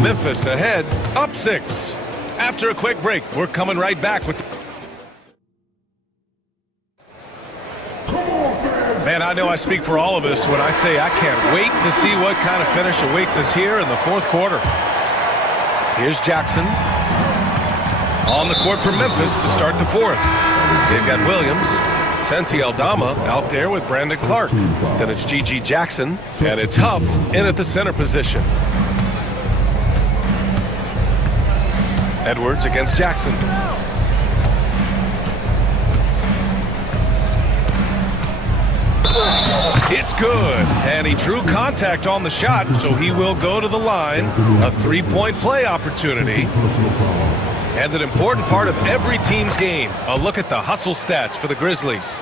Memphis ahead, up 6. After a quick break, we're coming right back with... Man, I know I speak for all of us when I say I can't wait to see what kind of finish awaits us here in the fourth quarter. Here's Jackson. On the court for Memphis to start the fourth. They've got Williams. Santi Aldama out there with Brandon Clark. Then it's G.G. Jackson, and it's Huff in at the center position. Edwards against Jackson. It's good. And he drew contact on the shot, so he will go to the line. A three-point play opportunity. And an important part of every team's game. A look at the hustle stats for the Grizzlies.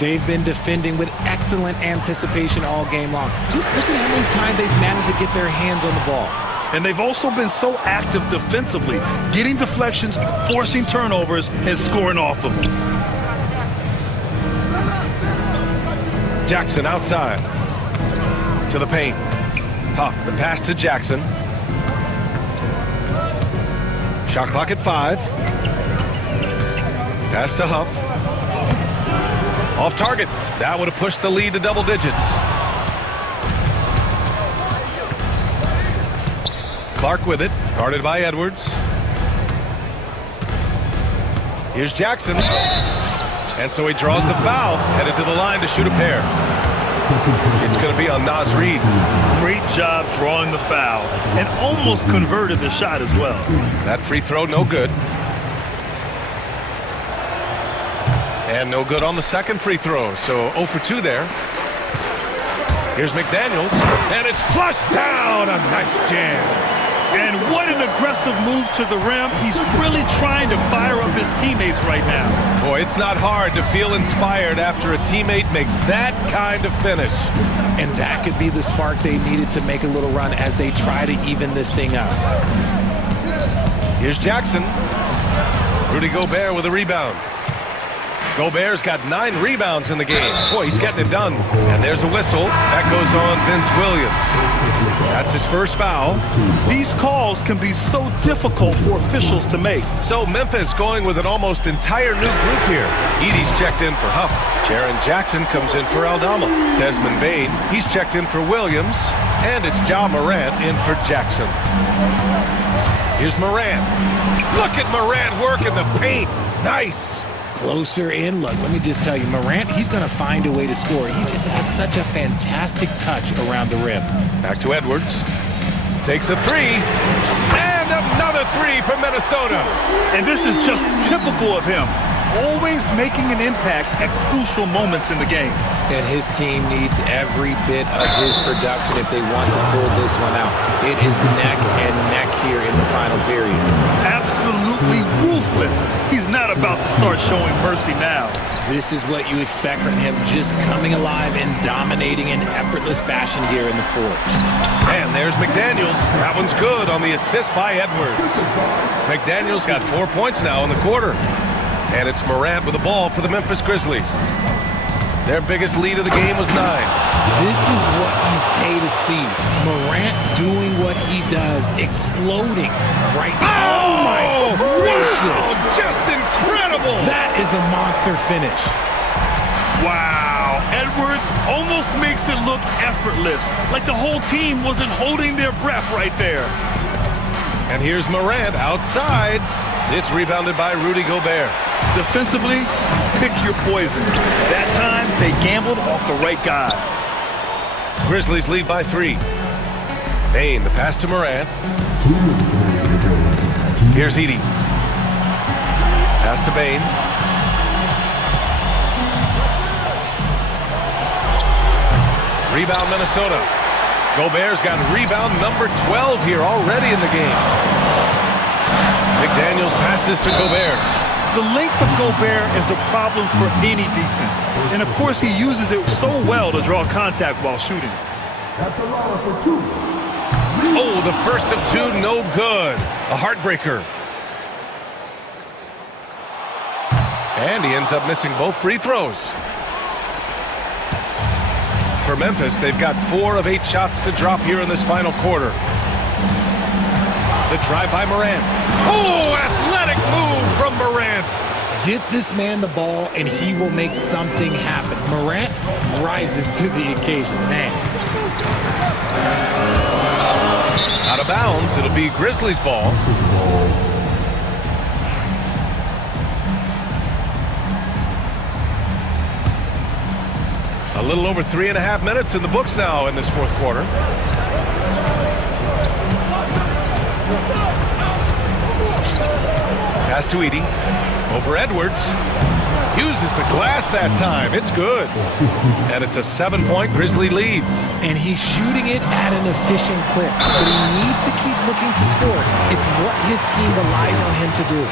They've been defending with excellent anticipation all game long. Just look at how many times they've managed to get their hands on the ball. And they've also been so active defensively, getting deflections, forcing turnovers, and scoring off of them. Jackson outside. To the paint. Huff, the pass to Jackson. Shot clock at 5. Pass to Huff. Off target. That would have pushed the lead to double digits. Clark with it. Guarded by Edwards. Here's Jackson. And so he draws the foul. Headed to the line to shoot a pair. It's going to be on Naz Reid. Great job drawing the foul. And almost converted the shot as well. That free throw, no good. And no good on the second free throw. So 0 for 2 there. Here's McDaniels. And it's flushed down. A nice jam. And what an aggressive move to the rim. He's really trying to fire up his teammates right now. Boy, it's not hard to feel inspired after a teammate makes that kind of finish. And that could be the spark they needed to make a little run as they try to even this thing up. Here's Jackson. Rudy Gobert with a rebound. Gobert's got 9 rebounds in the game. Boy, he's getting it done. And there's a whistle. That goes on Vince Williams. That's his first foul. These calls can be so difficult for officials to make. So Memphis going with an almost entire new group here. Edie's checked in for Huff. Jaren Jackson comes in for Aldama. Desmond Bane, he's checked in for Williams. And it's Ja Morant in for Jackson. Here's Morant. Look at Morant work in the paint. Nice. Closer in. Look, let me just tell you, Morant, he's going to find a way to score. He just has such a fantastic touch around the rim. Back to Edwards. Takes a 3. And another 3 from Minnesota. And this is just typical of him. Always making an impact at crucial moments in the game. And his team needs every bit of his production if they want to pull this one out. It is neck and neck here in the final period. Absolutely ruthless. He's not about to start showing mercy now. This is what you expect from him, just coming alive and dominating in effortless fashion here in the fourth. And there's McDaniels. That one's good on the assist by Edwards. McDaniels got 4 points now in the quarter. And it's Morant with the ball for the Memphis Grizzlies. Their biggest lead of the game was 9. This is what you pay to see. Morant doing what he does, exploding right now. Oh my gracious. Just incredible. That is a monster finish. Wow. Edwards almost makes it look effortless, like the whole team wasn't holding their breath right there. And here's Morant outside. It's rebounded by Rudy Gobert. Defensively, pick your poison. That time, they gambled off the right guy. Grizzlies lead by 3. Bane, the pass to Morant. Here's Edie. Pass to Bane. Rebound Minnesota. Gobert's got rebound number 12 here already in the game. McDaniels passes to Gobert. The length of Gobert is a problem for any defense. And of course he uses it so well to draw contact while shooting. Oh, the first of 2, no good. A heartbreaker. And he ends up missing both free throws. For Memphis, they've got 4 of 8 shots to drop here in this final quarter. The drive by Morant. Oh, athletic move from Morant. Get this man the ball and he will make something happen. Morant rises to the occasion. Man. Out of bounds, it'll be Grizzlies ball. A little over 3.5 minutes in the books now in this fourth quarter. Pass to Edie. Over Edwards. Uses the glass that time. It's good. And it's a 7-point Grizzly lead. And he's shooting it at an efficient clip. But he needs to keep looking to score. It's what his team relies on him to do.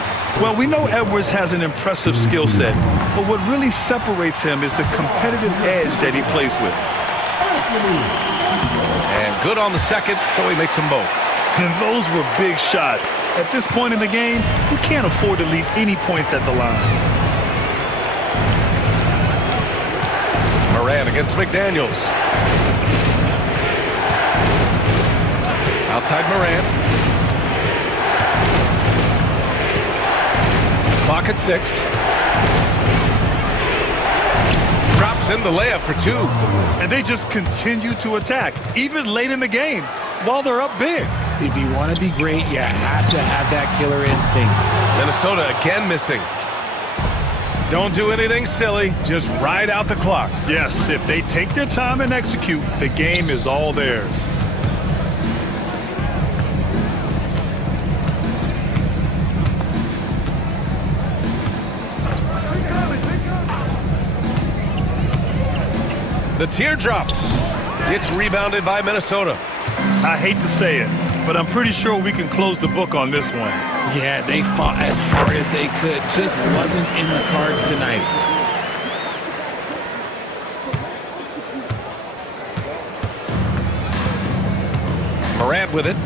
Well, we know Edwards has an impressive skill set, but what really separates him is the competitive edge that he plays with. And good on the second, so he makes them both. And those were big shots. At this point in the game, you can't afford to leave any points at the line. Moran against McDaniels. Outside Moran. Clock at 6. Drops in the layup for 2. And they just continue to attack, even late in the game, while they're up big. If you want to be great, you have to have that killer instinct. Minnesota again missing. Don't do anything silly. Just ride out the clock. Yes, if they take their time and execute, the game is all theirs. The teardrop. It's rebounded by Minnesota. I hate to say it, but I'm pretty sure we can close the book on this one. Yeah, they fought as hard as they could. Just wasn't in the cards tonight. Morant with it.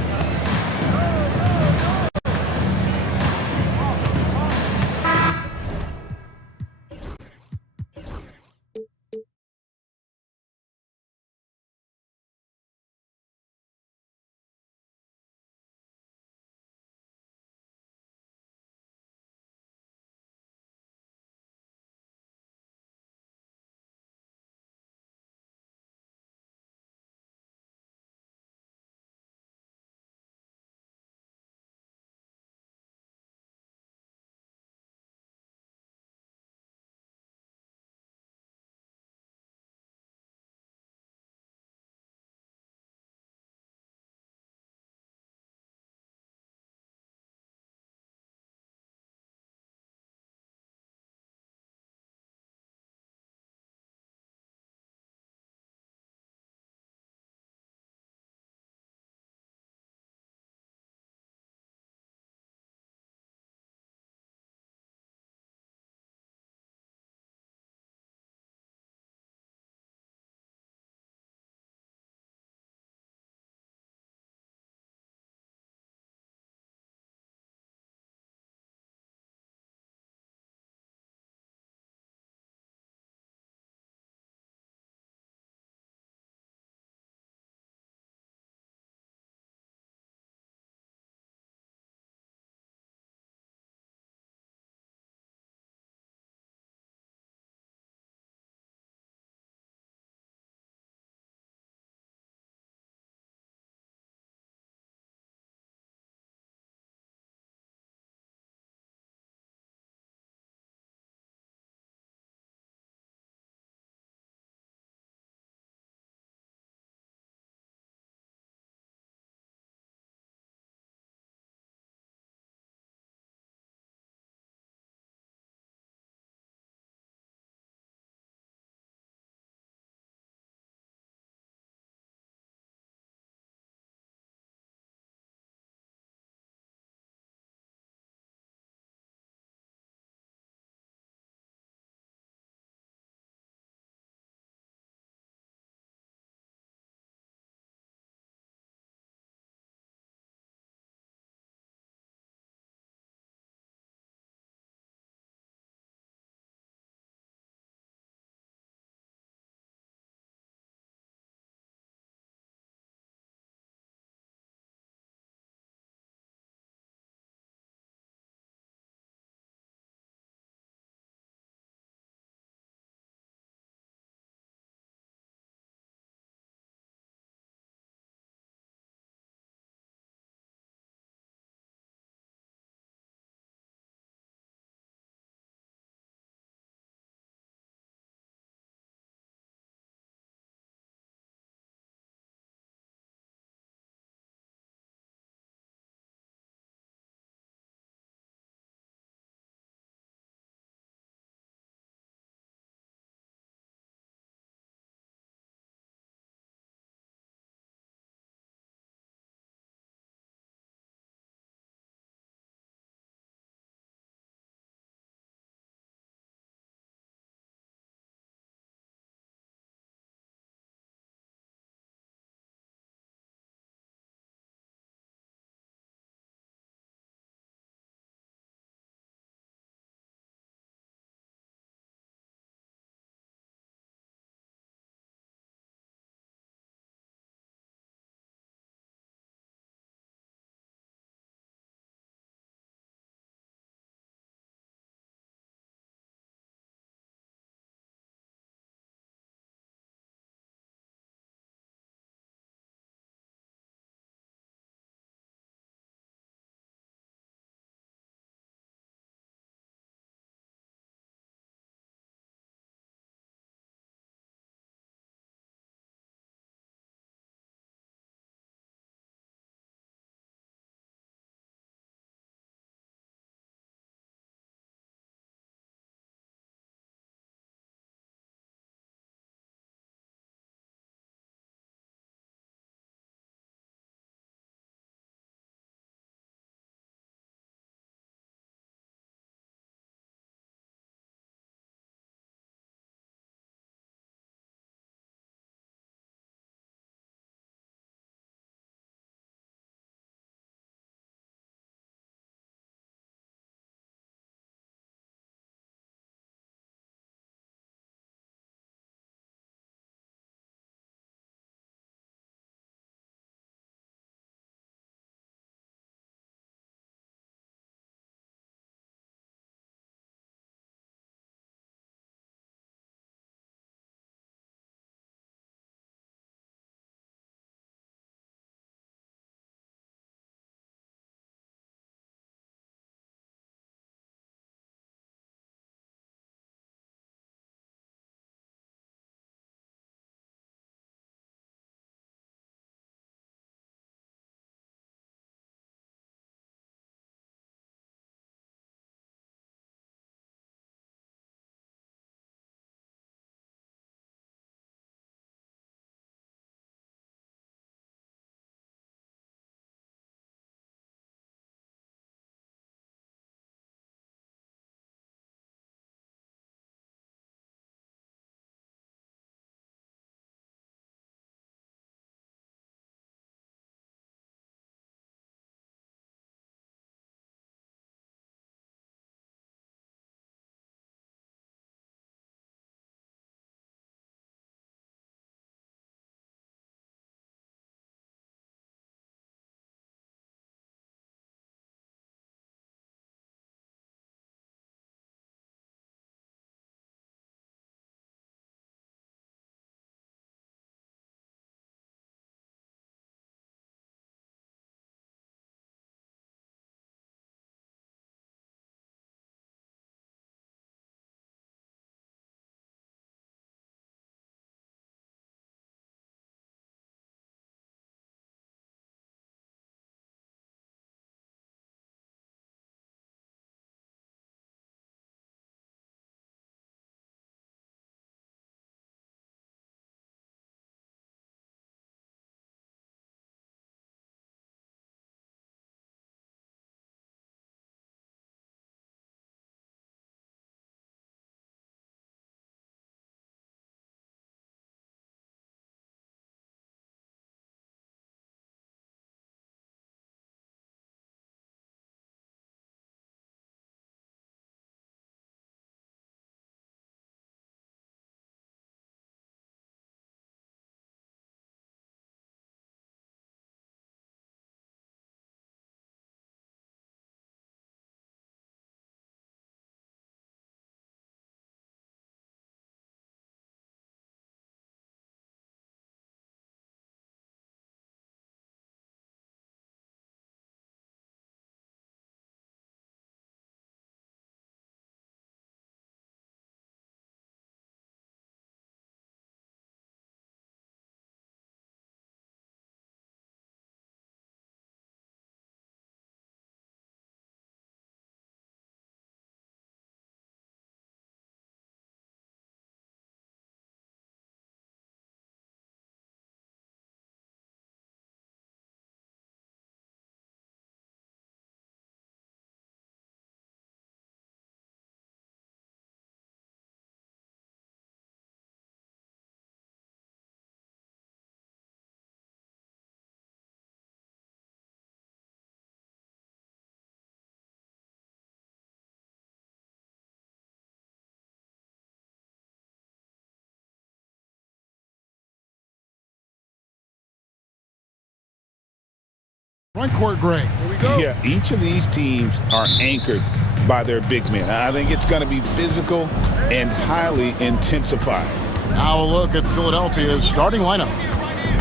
Front court Greg. Here we go. Yeah, each of these teams are anchored by their big men. I think it's going to be physical and highly intensified. Now a look at Philadelphia's starting lineup.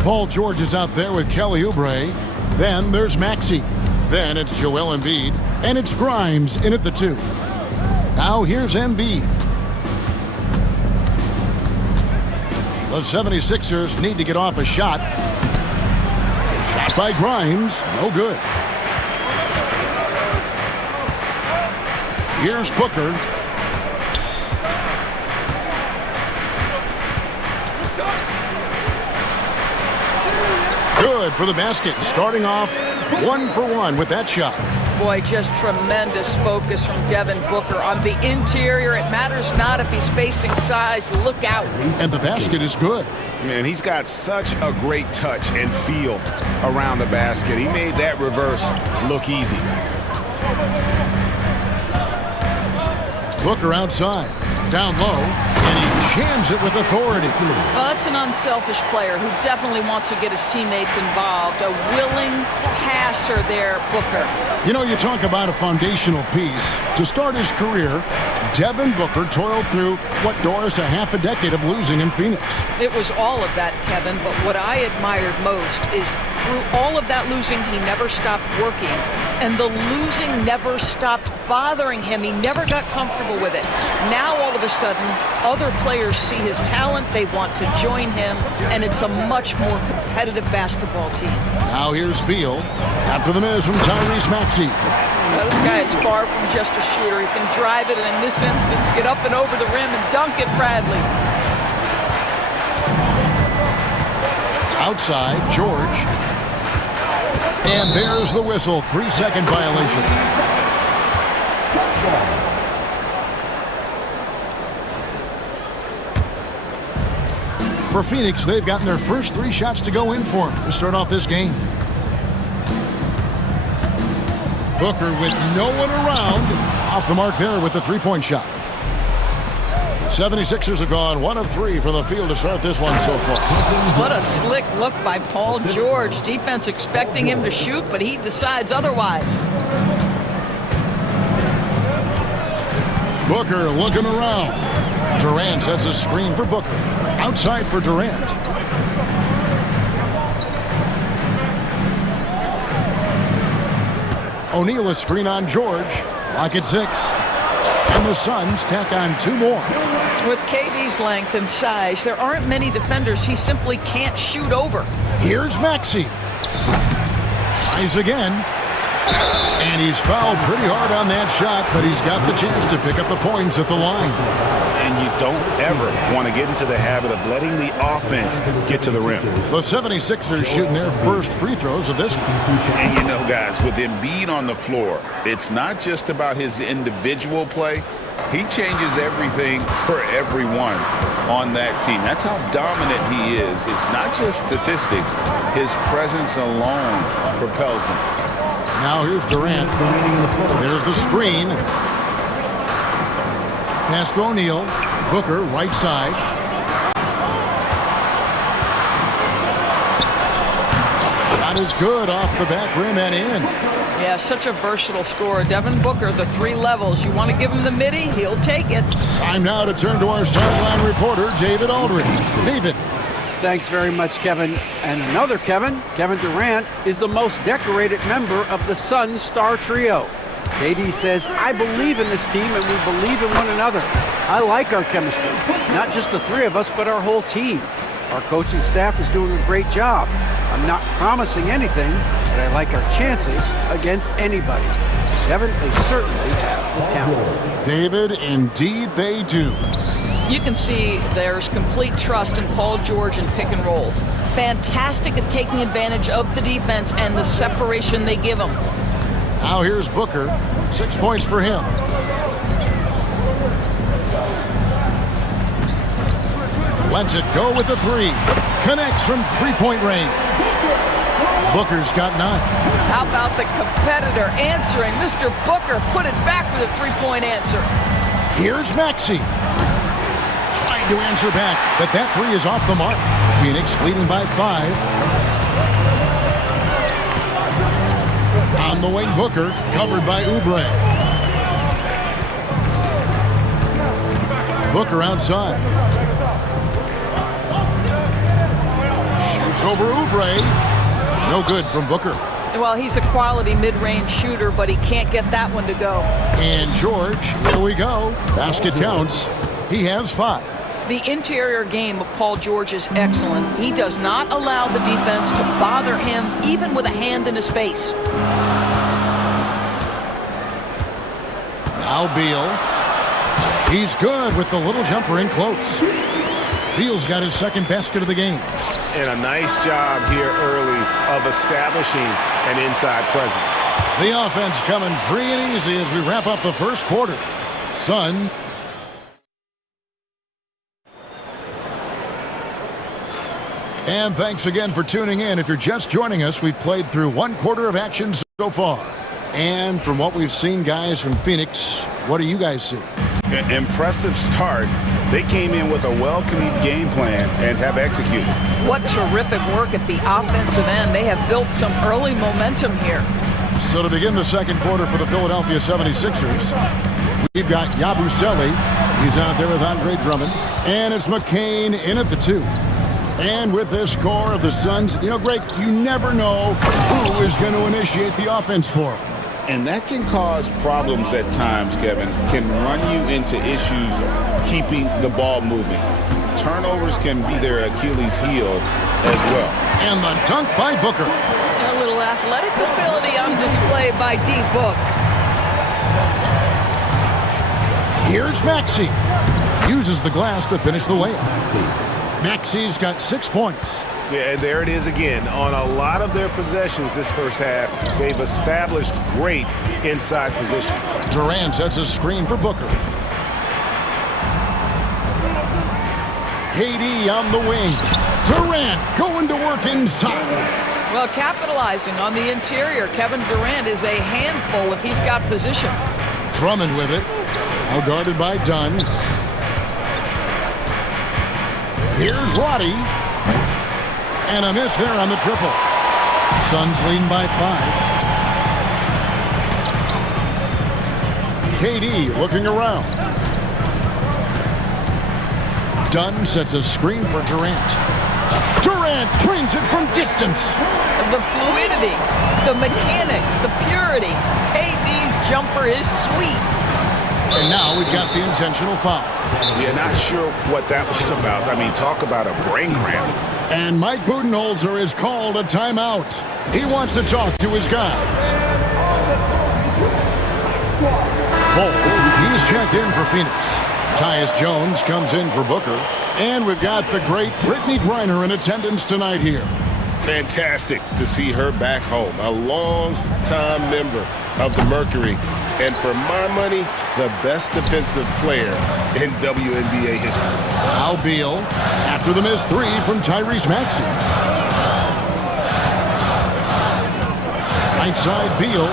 Paul George is out there with Kelly Oubre. Then there's Maxey. Then it's Joel Embiid. And it's Grimes in at the 2. Now here's Embiid. The 76ers need to get off a shot. Shot by Grimes. No good. Here's Booker. Good for the basket. Starting off 1 for 1 with that shot. Boy, just tremendous focus from Devin Booker on the interior. It matters not if he's facing size. Look out. And the basket is good. Man, he's got such a great touch and feel around the basket. He made that reverse look easy. Booker outside, down low, and he jams it with authority. Well, that's an unselfish player who definitely wants to get his teammates involved. A willing passer there, Booker. You know, you talk about a foundational piece. To start his career, Devin Booker toiled through what Doris a half a decade of losing in Phoenix. It was all of that, Kevin, but what I admired most is through all of that losing, he never stopped working. And the losing never stopped bothering him. He never got comfortable with it. Now, all of a sudden, other players see his talent, they want to join him, and it's a much more competitive basketball team. Now here's Beal. After the miss from Tyrese Maxey. Well, this guy is far from just a shooter. He can drive it, and in this instance, get up and over the rim and dunk it, Bradley. Outside, George. And there's the whistle. 3-second violation. For Phoenix, they've gotten their first 3 shots to go in for them to start off this game. Booker with no one around. Off the mark there with the 3-point shot. The 76ers have gone 1 of 3 from the field to start this one so far. What a slick look by Paul George. Defense expecting him to shoot, but he decides otherwise. Booker looking around. Durant sets a screen for Booker. Outside for Durant. O'Neal a screen on George. Clock at 6. And the Suns tack on 2 more. With KD's length and size, there aren't many defenders he simply can't shoot over. Here's Maxey. Tries again. And he's fouled pretty hard on that shot, but he's got the chance to pick up the points at the line. And you don't ever want to get into the habit of letting the offense get to the rim. The 76ers shooting their first free throws of this game. And you know, guys, with Embiid on the floor, it's not just about his individual play. He changes everything for everyone on that team. That's how dominant he is. It's not just statistics. His presence alone propels them. Now here's Durant. There's the screen. Pass to O'Neal. Booker, right side. Shot is good off the back rim and in. Yeah, such a versatile scorer. Devin Booker, the 3 levels. You want to give him the midi, he'll take it. Time now to turn to our sideline reporter, David Aldridge. David. Thanks very much, Kevin. And another Kevin, Kevin Durant, is the most decorated member of the Suns star trio. KD says, I believe in this team and we believe in one another. I like our chemistry. Not just the 3 of us, but our whole team. Our coaching staff is doing a great job. I'm not promising anything, but I like our chances against anybody. Kevin, they certainly have the talent. David, indeed they do. You can see there's complete trust in Paul George in pick and rolls. Fantastic at taking advantage of the defense and the separation they give him. Now here's Booker. 6 points for him. Lets it go with the 3. Connects from 3-point range. Booker's got 9. How about the competitor answering? Mr. Booker put it back with a 3-point answer. Here's Maxey. Trying to answer back, but that 3 is off the mark. Phoenix leading by 5. the wing, Booker, covered by Oubre. Booker outside. Shoots over Oubre. No good from Booker. Well, he's a quality mid-range shooter, but he can't get that one to go. And George, here we go. Basket counts. He has 5. The interior game of Paul George is excellent. He does not allow the defense to bother him, even with a hand in his face. Now Beal. He's good with the little jumper in close. Beal's got his second basket of the game. And a nice job here early of establishing an inside presence. The offense coming free and easy as we wrap up the first quarter. Sun. And thanks again for tuning in. If you're just joining us, we've played through one quarter of action so far. And from what we've seen, guys, from Phoenix, what do you guys see? An impressive start. They came in with a well-conceived game plan and have executed. What terrific work at the offensive end. They have built some early momentum here. So to begin the second quarter for the Philadelphia 76ers, we've got Yabusele. He's out there with Andre Drummond. And it's McCain in at the 2. And with this core of the Suns, you know, Greg, you never know who is going to initiate the offense for them. And that can cause problems at times, Kevin. Can run you into issues keeping the ball moving. Turnovers can be their Achilles heel as well. And the dunk by Booker. A little athletic ability on display by D-Book. Here's Maxey. Uses the glass to finish the layup. Maxey's got 6 points. Yeah, and there it is again. On a lot of their possessions this first half, they've established great inside position. Durant sets a screen for Booker. KD on the wing. Durant going to work inside. Well, capitalizing on the interior, Kevin Durant is a handful if he's got position. Drummond with it. Now guarded by Dunn. Here's Roddy. And a miss there on the triple. Suns leading by 5. KD looking around. Dunn sets a screen for Durant. Durant trains it from distance. The fluidity, the mechanics, the purity. KD's jumper is sweet. And now we've got the intentional foul. Yeah, not sure what that was about. I mean, talk about a brain cramp. And Mike Budenholzer is called a timeout. He wants to talk to his guys. He's checked in for Phoenix. Tyus Jones comes in for Booker. And we've got the great Brittany Griner in attendance tonight here. Fantastic to see her back home. A long-time member of the Mercury. And for my money, the best defensive player in WNBA history. Al Beal after the missed 3 from Tyrese Maxey. Right side Beal.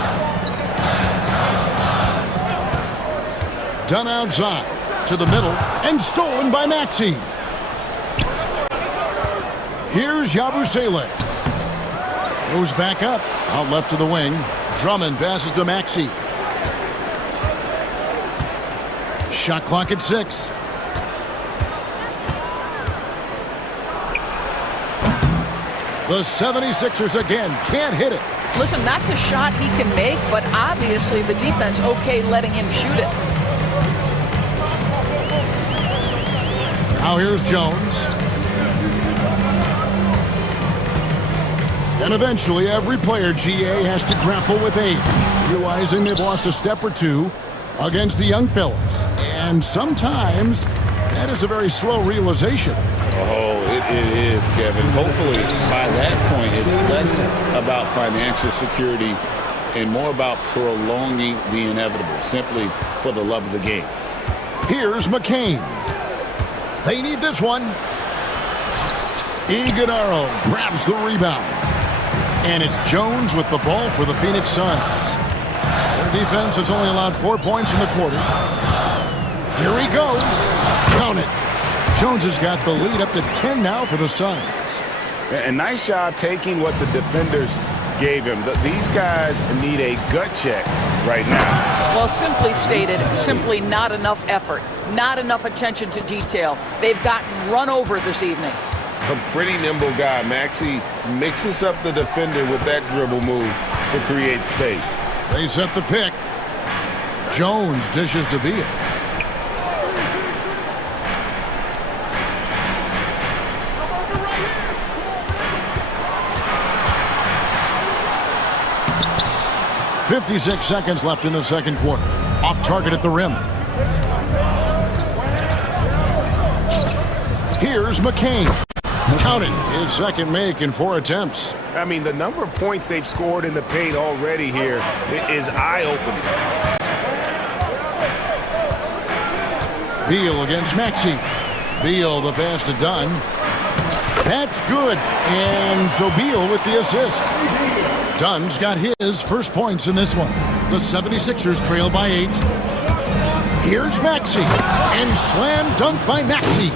Done outside to the middle and stolen by Maxey. Here's Yabusele. Goes back up. Out left to the wing. Drummond passes to Maxey. Shot clock at 6. The 76ers again can't hit it. Listen, that's a shot he can make, but obviously the defense okay letting him shoot it. Now here's Jones. And eventually every player, GA, has to grapple with age, realizing they've lost a step or two against the young fellas. And sometimes that is a very slow realization. Oh, it is, Kevin. Hopefully, by that point, it's less about financial security and more about prolonging the inevitable, simply for the love of the game. Here's McCain. They need this one. Iguodala grabs the rebound. And it's Jones with the ball for the Phoenix Suns. Their defense has only allowed 4 points in the quarter. Here he goes. Count it. Jones has got the lead up to 10 now for the Suns. A nice job taking what the defenders gave him. These guys need a gut check right now. Well, simply stated, simply not enough effort, not enough attention to detail. They've gotten run over this evening. A pretty nimble guy. Maxey mixes up the defender with that dribble move to create space. They set the pick. Jones dishes to Beal. .56 seconds left in the second quarter. Off target at the rim. Here's McCain. Counting his second make in 4 attempts. I mean, the number of points they've scored in the paint already here is eye-opening. Beal against Maxey. Beal the pass to Dunn. That's good. And so Beal with the assist. Dunn's got his first points in this one. The 76ers trail by 8. Here's Maxey. And slam dunk by Maxey.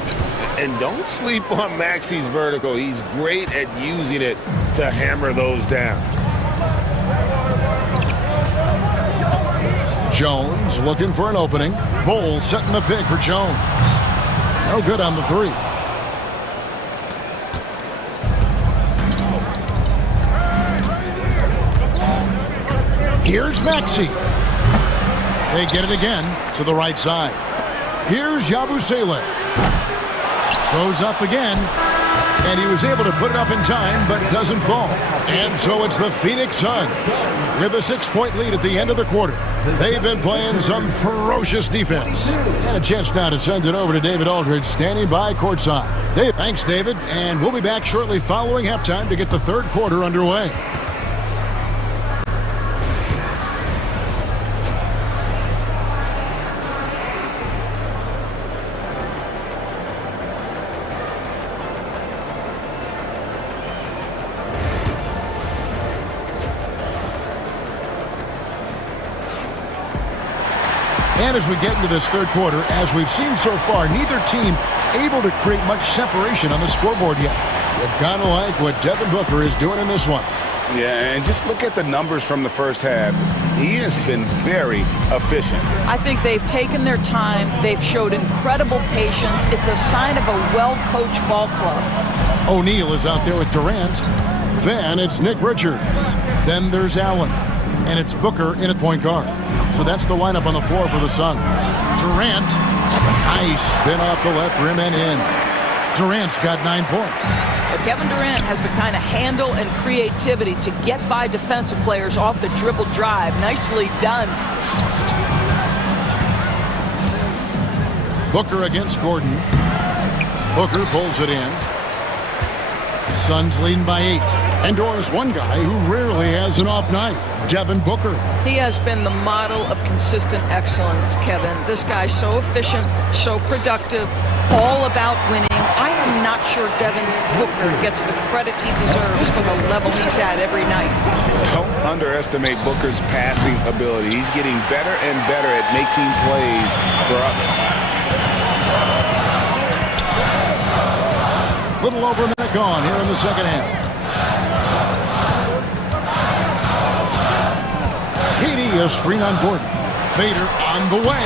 And don't sleep on Maxey's vertical. He's great at using it to hammer those down. Jones looking for an opening. Bull setting the pick for Jones. No good on the 3. Here's Maxey. They get it again to the right side. Here's Yabusele. Goes up again, and he was able to put it up in time, but doesn't fall. And so it's the Phoenix Suns with a 6-point lead at the end of the quarter. They've been playing some ferocious defense. And a chance now to send it over to David Aldridge, standing by courtside. Dave, thanks, David, and we'll be back shortly following halftime to get the third quarter underway. And as we get into this third quarter, as we've seen so far, neither team able to create much separation on the scoreboard yet. You've got to like what Devin Booker is doing in this one. Yeah, and just look at the numbers from the first half. He has been very efficient. I think they've taken their time. They've showed incredible patience. It's a sign of a well-coached ball club. O'Neal is out there with Durant. Then it's Nick Richards. Then there's Allen. And it's Booker in at point guard. So that's the lineup on the floor for the Suns. Durant, nice spin off the left rim and in. Durant's got 9 points. But Kevin Durant has the kind of handle and creativity to get by defensive players off the dribble drive. Nicely done. Booker against Gordon. Booker pulls it in. Suns leading by 8. And there's one guy who rarely has an off night, Devin Booker. He has been the model of consistent excellence, Kevin. This guy's so efficient, so productive, all about winning. I am not sure Devin Booker gets the credit he deserves for the level he's at every night. Don't underestimate Booker's passing ability. He's getting better and better at making plays for others. Little over a minute gone here in the second half. KD a screen on Gordon. Fader on the way.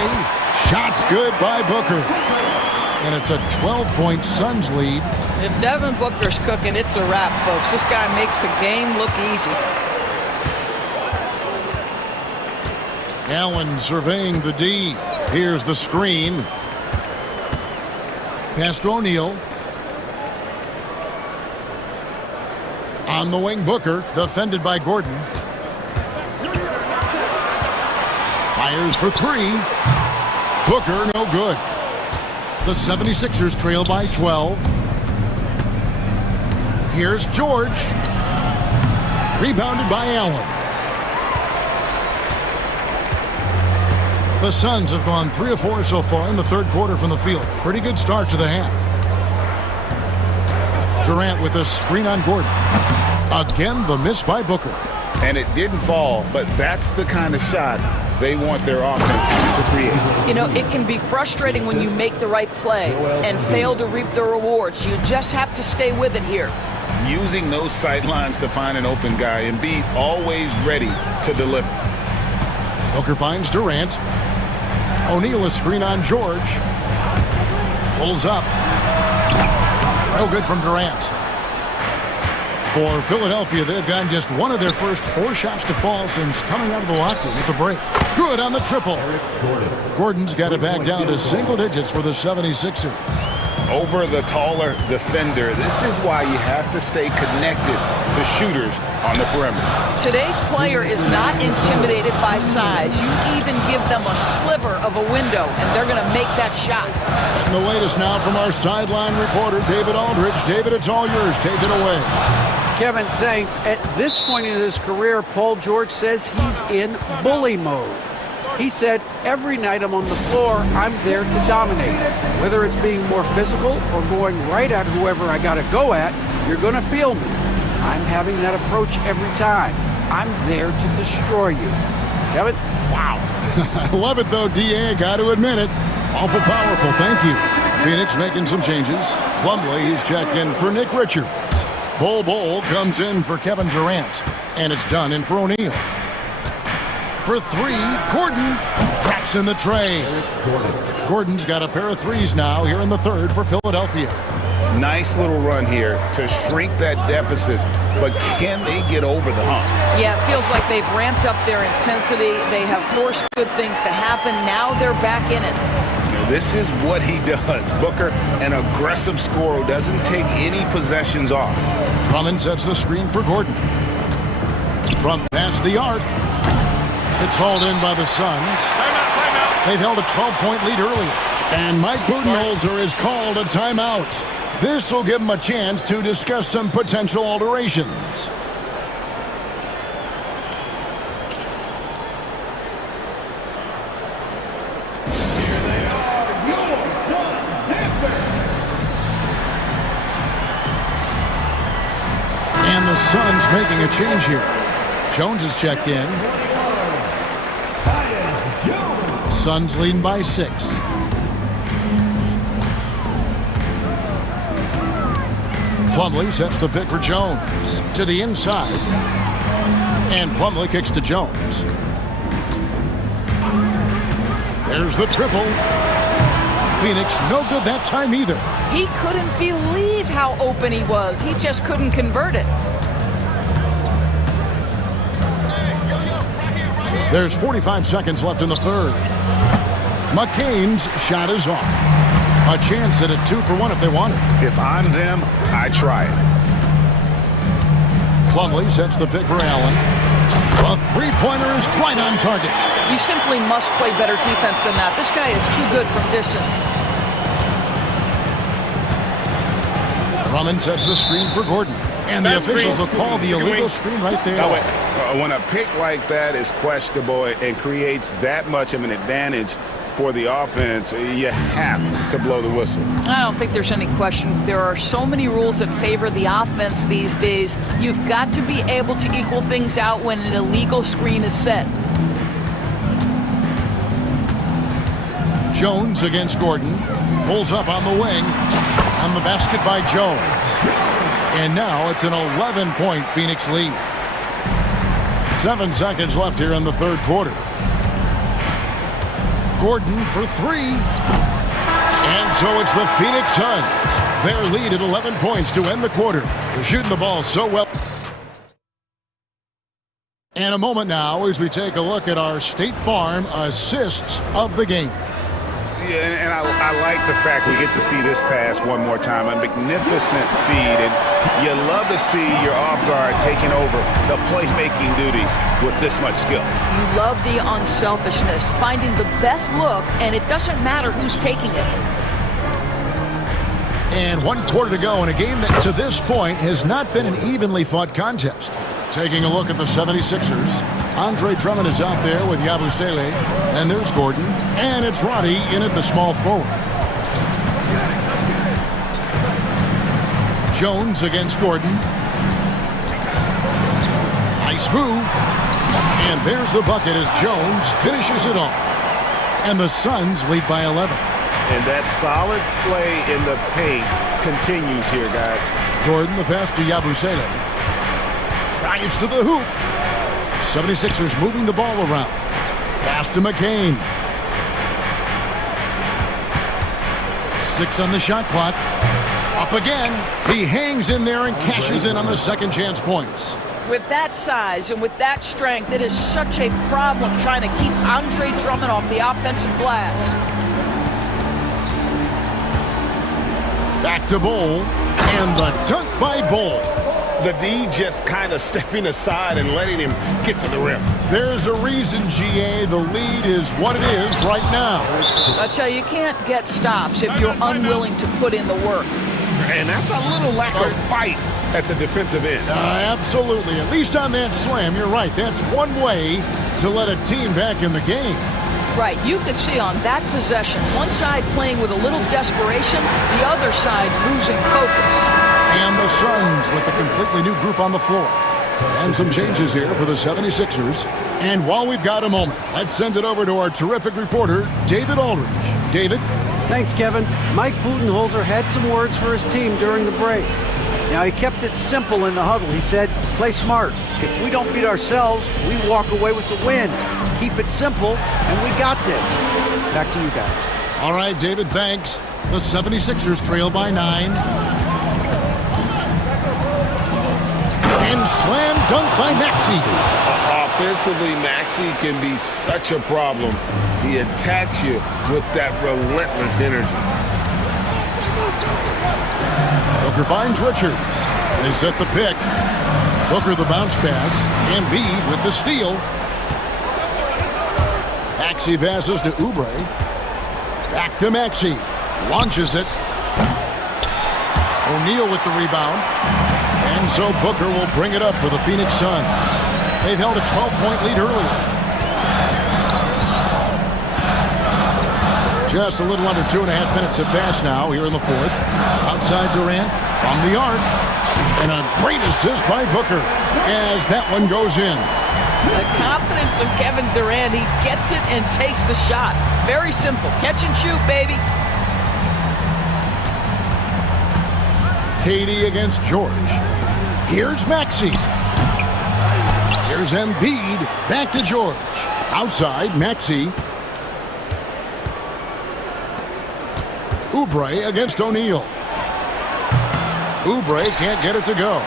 Shots good by Booker. And it's a 12-point Suns lead. If Devin Booker's cooking, it's a wrap, folks. This guy makes the game look easy. Allen surveying the D. Here's the screen. Pass to O'Neal. On the wing, Booker, defended by Gordon. Fires for 3. Booker, no good. The 76ers trail by 12. Here's George. Rebounded by Allen. The Suns have gone 3 of 4 so far in the third quarter from the field. Pretty good start to the half. Durant with a screen on Gordon. Again, the miss by Booker. And it didn't fall, but that's the kind of shot they want their offense to create. You know, it can be frustrating when you make the right play and fail to reap the rewards. You just have to stay with it here. using those sight lines to find an open guy, and be always ready to deliver. Booker finds Durant. O'Neal a screen on George. Pulls up. No good from Durant. For Philadelphia, they've gotten just one of their first 4 shots to fall since coming out of the locker room at the break. Good on the triple. Gordon's got it back down to single digits for the 76ers. Over the taller defender. This is why you have to stay connected to shooters on the perimeter. Today's player is not intimidated by size. You even give them a sliver of a window, and they're going to make that shot. And the latest now from our sideline reporter, David Aldridge. David, it's all yours. Take it away. Kevin, thanks. At this point in his career, Paul George says he's in bully mode. He said, every night I'm on the floor, I'm there to dominate. Whether it's being more physical or going right at whoever I got to go at, you're going to feel me. I'm having that approach every time. I'm there to destroy you. Kevin? Wow. I love it, though, D.A. Got to admit it. Awful powerful. Thank you. Phoenix making some changes. Plumlee, he's checked in for Nick Richards. Bol comes in for Kevin Durant. And it's done in for O'Neal. For 3, Gordon traps in the tray. Gordon's got a pair of threes now here in the third for Philadelphia. Nice little run here to shrink that deficit, but can they get over the hump? Yeah, it feels like they've ramped up their intensity. They have forced good things to happen. Now they're back in it. This is what he does. Booker, an aggressive scorer who doesn't take any possessions off. Drummond sets the screen for Gordon. From past the arc. It's hauled in by the Suns. Timeout. They've held a 12-point lead earlier. And Mike Budenholzer has called a timeout. This will give him a chance to discuss some potential alterations. And the Suns making a change here. Jones is checked in. Suns leading by 6. Plumlee sets the pick for Jones to the inside. And Plumlee kicks to Jones. There's the triple. Phoenix no good that time either. He couldn't believe how open he was. He just couldn't convert it. There's 45 seconds left in the third. McCain's shot is off. A chance at a 2-for-1 if they want it. If I'm them, I try it. Plumlee sets the pick for Allen. A three-pointer is right on target. You simply must play better defense than that. This guy is too good from distance. Drummond sets the screen for Gordon. And the officials will call the illegal screen right there. No, wait. When a pick like that is questionable and creates that much of an advantage for the offense, you have to blow the whistle. I don't think there's any question. There are so many rules that favor the offense these days. You've got to be able to equal things out when an illegal screen is set. Jones against Gordon. Pulls up on the wing. On the basket by Jones. And now it's an 11-point Phoenix lead. 7 seconds left here in the third quarter. Gordon for 3. And so it's the Phoenix Suns. Their lead at 11 points to end the quarter. They're shooting the ball so well. And a moment now as we take a look at our State Farm assists of the game. Yeah, and I like the fact we get to see this pass one more time. A magnificent feed, and you love to see your off guard taking over the playmaking duties with this much skill. You love the unselfishness, finding the best look, and it doesn't matter who's taking it. And 1 quarter to go in a game that to this point has not been an evenly fought contest. Taking a look at the 76ers. Andre Drummond is out there with Yabusele. And there's Gordon. And it's Roddy in at the small forward. Jones against Gordon. Nice move. And there's the bucket as Jones finishes it off. And the Suns lead by 11. And that solid play in the paint continues here, guys. Gordon, the pass to Yabusele. Drives to the hoop. 76ers moving the ball around. Pass to McCain. 6 on the shot clock. Up again. He hangs in there and cashes in on the second chance points. With that size and with that strength, it is such a problem trying to keep Andre Drummond off the offensive glass. Back to Bowl. And the dunk by Bowl. The D just kind of stepping aside and letting him get to the rim. There's a reason, GA, the lead is what it is right now. I tell you can't get stops if you're unwilling to put in the work. And that's a little lack of fight at the defensive end. Absolutely. At least on that slam, you're right. That's one way to let a team back in the game. Right, you could see on that possession, one side playing with a little desperation, the other side losing focus. And the Suns with a completely new group on the floor. And some changes here for the 76ers. And while we've got a moment, let's send it over to our terrific reporter, David Aldridge. David? Thanks, Kevin. Mike Budenholzer had some words for his team during the break. Now, he kept it simple in the huddle. He said, play smart. If we don't beat ourselves, we walk away with the win. Keep it simple, and we got this. Back to you guys. All right, David, thanks. The 76ers trail by 9. And slam dunk by Maxey. Offensively, Maxey can be such a problem. He attacks you with that relentless energy. Booker finds Richards. They set the pick. Booker the bounce pass. Embiid with the steal. Maxey passes to Oubre. Back to Maxey. Launches it. O'Neal with the rebound. And so Booker will bring it up for the Phoenix Suns. They've held a 12-point lead earlier. Just a little under 2.5 minutes have passed now here in the fourth. Outside Durant from the arc. And a great assist by Booker as that one goes in. The confidence of Kevin Durant. He gets it and takes the shot. Very simple. Catch and shoot, baby. KD against George. Here's Maxey. Here's Embiid. Back to George. Outside, Maxey. Oubre against O'Neal. Oubre can't get it to go.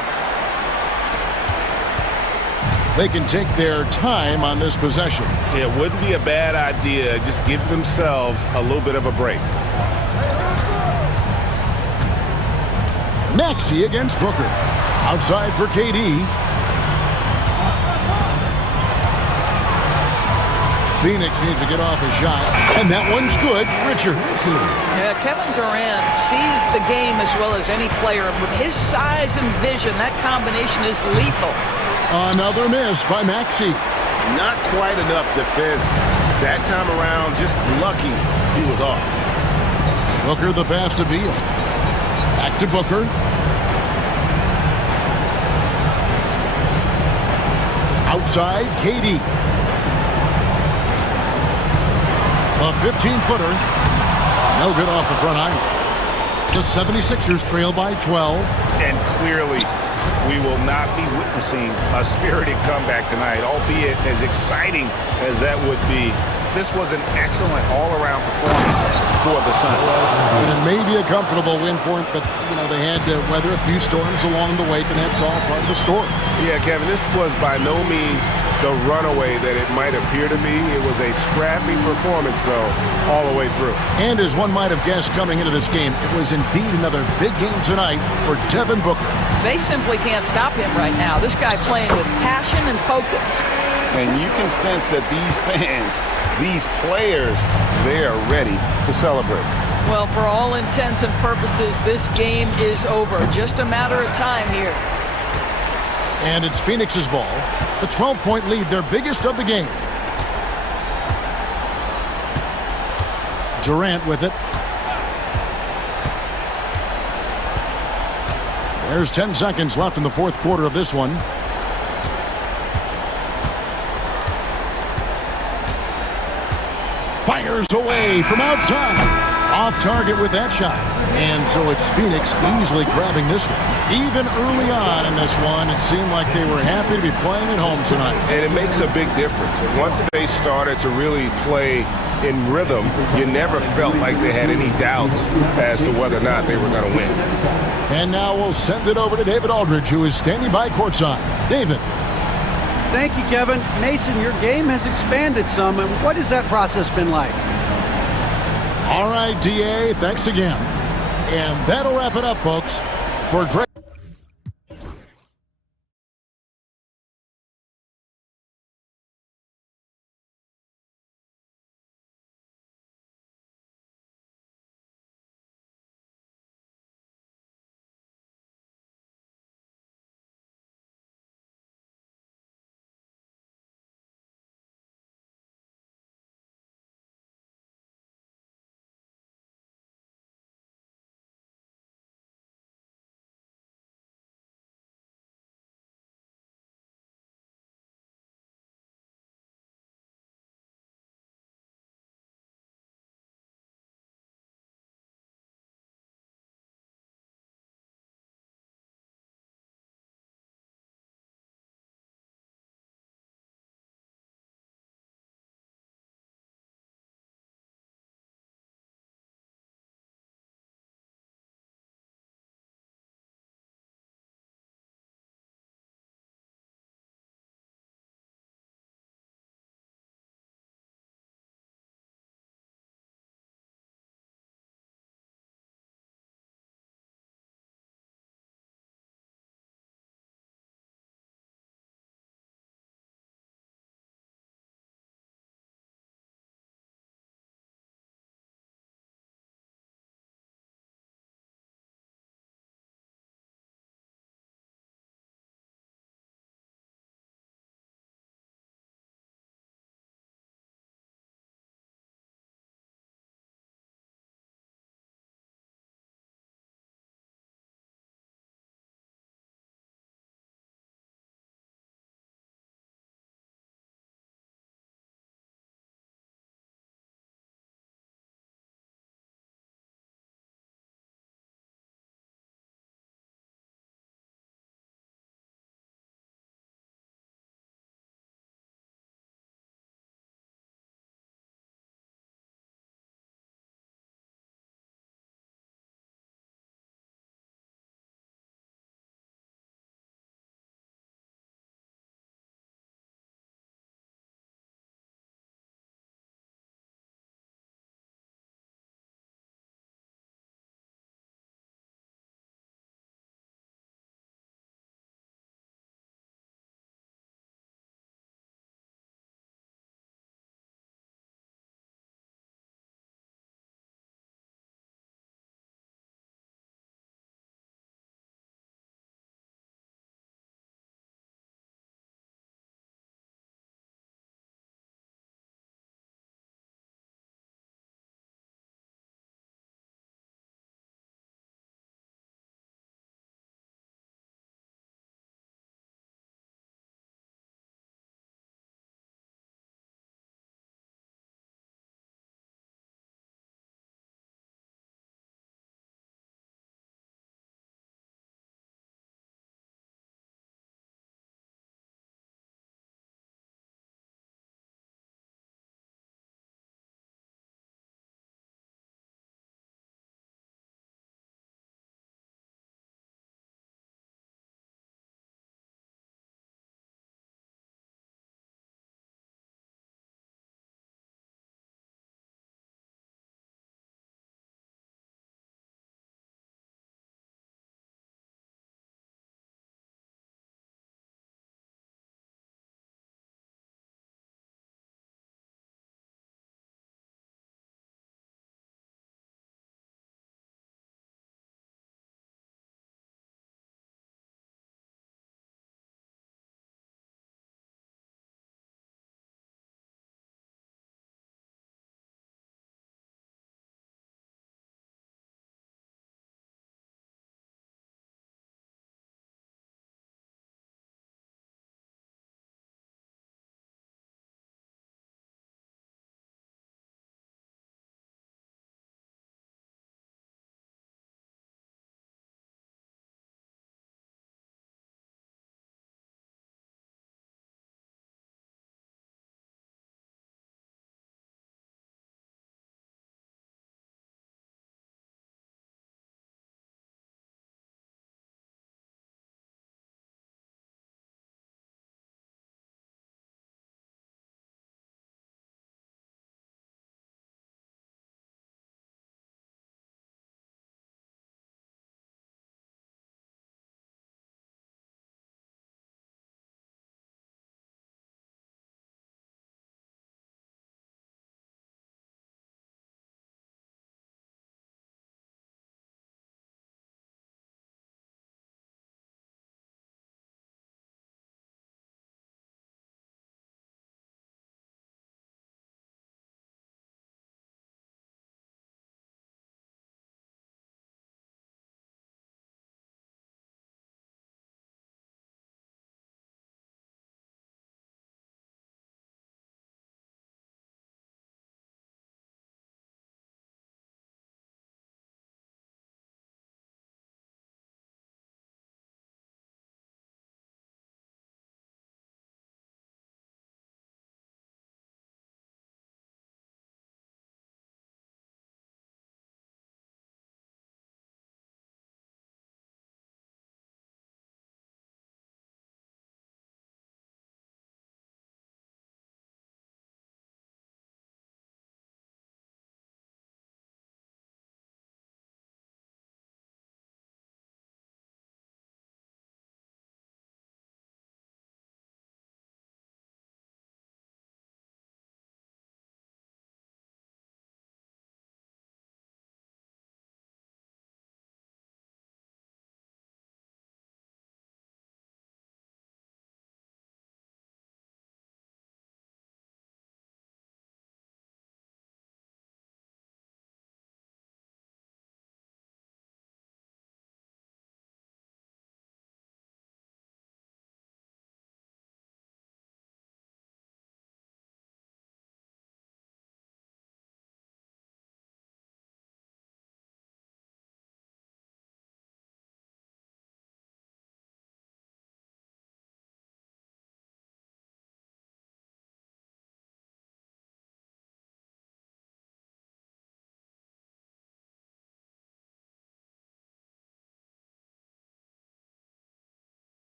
They can take their time on this possession. It wouldn't be a bad idea. Just give themselves a little bit of a break. Maxey against Booker. Outside for KD. Phoenix needs to get off a shot. And that one's good. Richard. Yeah, Kevin Durant sees the game as well as any player. With his size and vision, that combination is lethal. Another miss by Maxey. Not quite enough defense. That time around, just lucky he was off. Booker the pass to Beal. Back to Booker. Outside, KD. A 15-footer. No good off the front iron. The 76ers trail by 12. And clearly, we will not be witnessing a spirited comeback tonight, albeit as exciting as that would be. This was an excellent all-around performance for the Suns. And it may be a comfortable win for them, but, you know, they had to weather a few storms along the way, and that's all part of the story. Yeah, Kevin, this was by no means the runaway that it might appear to be. It was a scrappy performance, though, all the way through. And as one might have guessed coming into this game, it was indeed another big game tonight for Devin Booker. They simply can't stop him right now. This guy playing with passion and focus. And you can sense that these fans, these players, they are ready to celebrate. Well, for all intents and purposes, this game is over. Just a matter of time here. And it's Phoenix's ball. The 12-point lead, their biggest of the game. Durant with it. There's 10 seconds left in the fourth quarter of this one. Fires away from outside. Off target with that shot. And so it's Phoenix easily grabbing this one. Even early on in this one, it seemed like they were happy to be playing at home tonight. And it makes a big difference. And once they started to really play in rhythm, you never felt like they had any doubts as to whether or not they were going to win. And now we'll send it over to David Aldridge, who is standing by courtside. David. Thank you, Kevin. Mason, your game has expanded some, and what has that process been like? All right, DA, thanks again. And that'll wrap it up, folks. For Greg.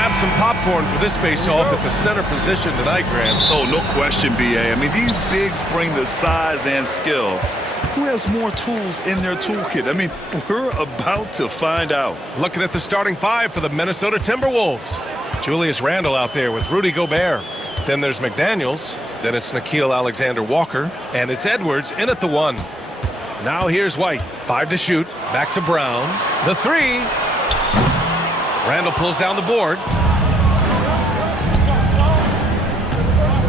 grab some popcorn for this face-off at the center position tonight, Grant. Oh, no question, B.A. I mean, these bigs bring the size and skill. Who has more tools in their toolkit? I mean, we're about to find out. Looking at the starting five for the Minnesota Timberwolves. Julius Randle out there with Rudy Gobert. Then there's McDaniels. Then it's Nickeil Alexander-Walker. And it's Edwards in at the 1. Now here's White. 5 to shoot. Back to Brown. The 3. Randle pulls down the board.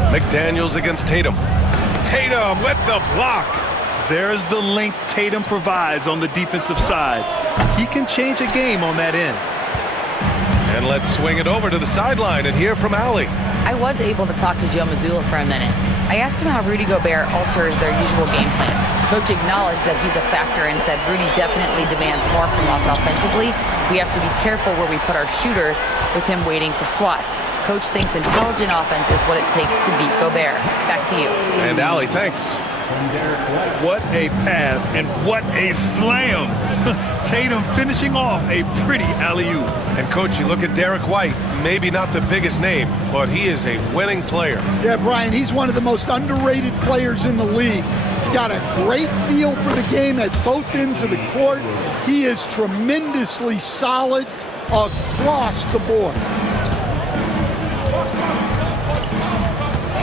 McDaniels against Tatum. Tatum with the block. There's the length Tatum provides on the defensive side. He can change a game on that end. And let's swing it over to the sideline and hear from Allie. I was able to talk to Joe Mazzulla for a minute. I asked him how Rudy Gobert alters their usual game plan. Coach acknowledged that he's a factor and said Rudy definitely demands more from us offensively. We have to be careful where we put our shooters with him waiting for swats. Coach thinks intelligent offense is what it takes to beat Gobert. Back to you. And Allie, thanks. What a pass and what a slam. Tatum finishing off a pretty alley-oop. And Coach, you look at Derek White, maybe not the biggest name, but he is a winning player. Yeah, Brian, he's one of the most underrated players in the league. He's got a great feel for the game at both ends of the court. He is tremendously solid across the board.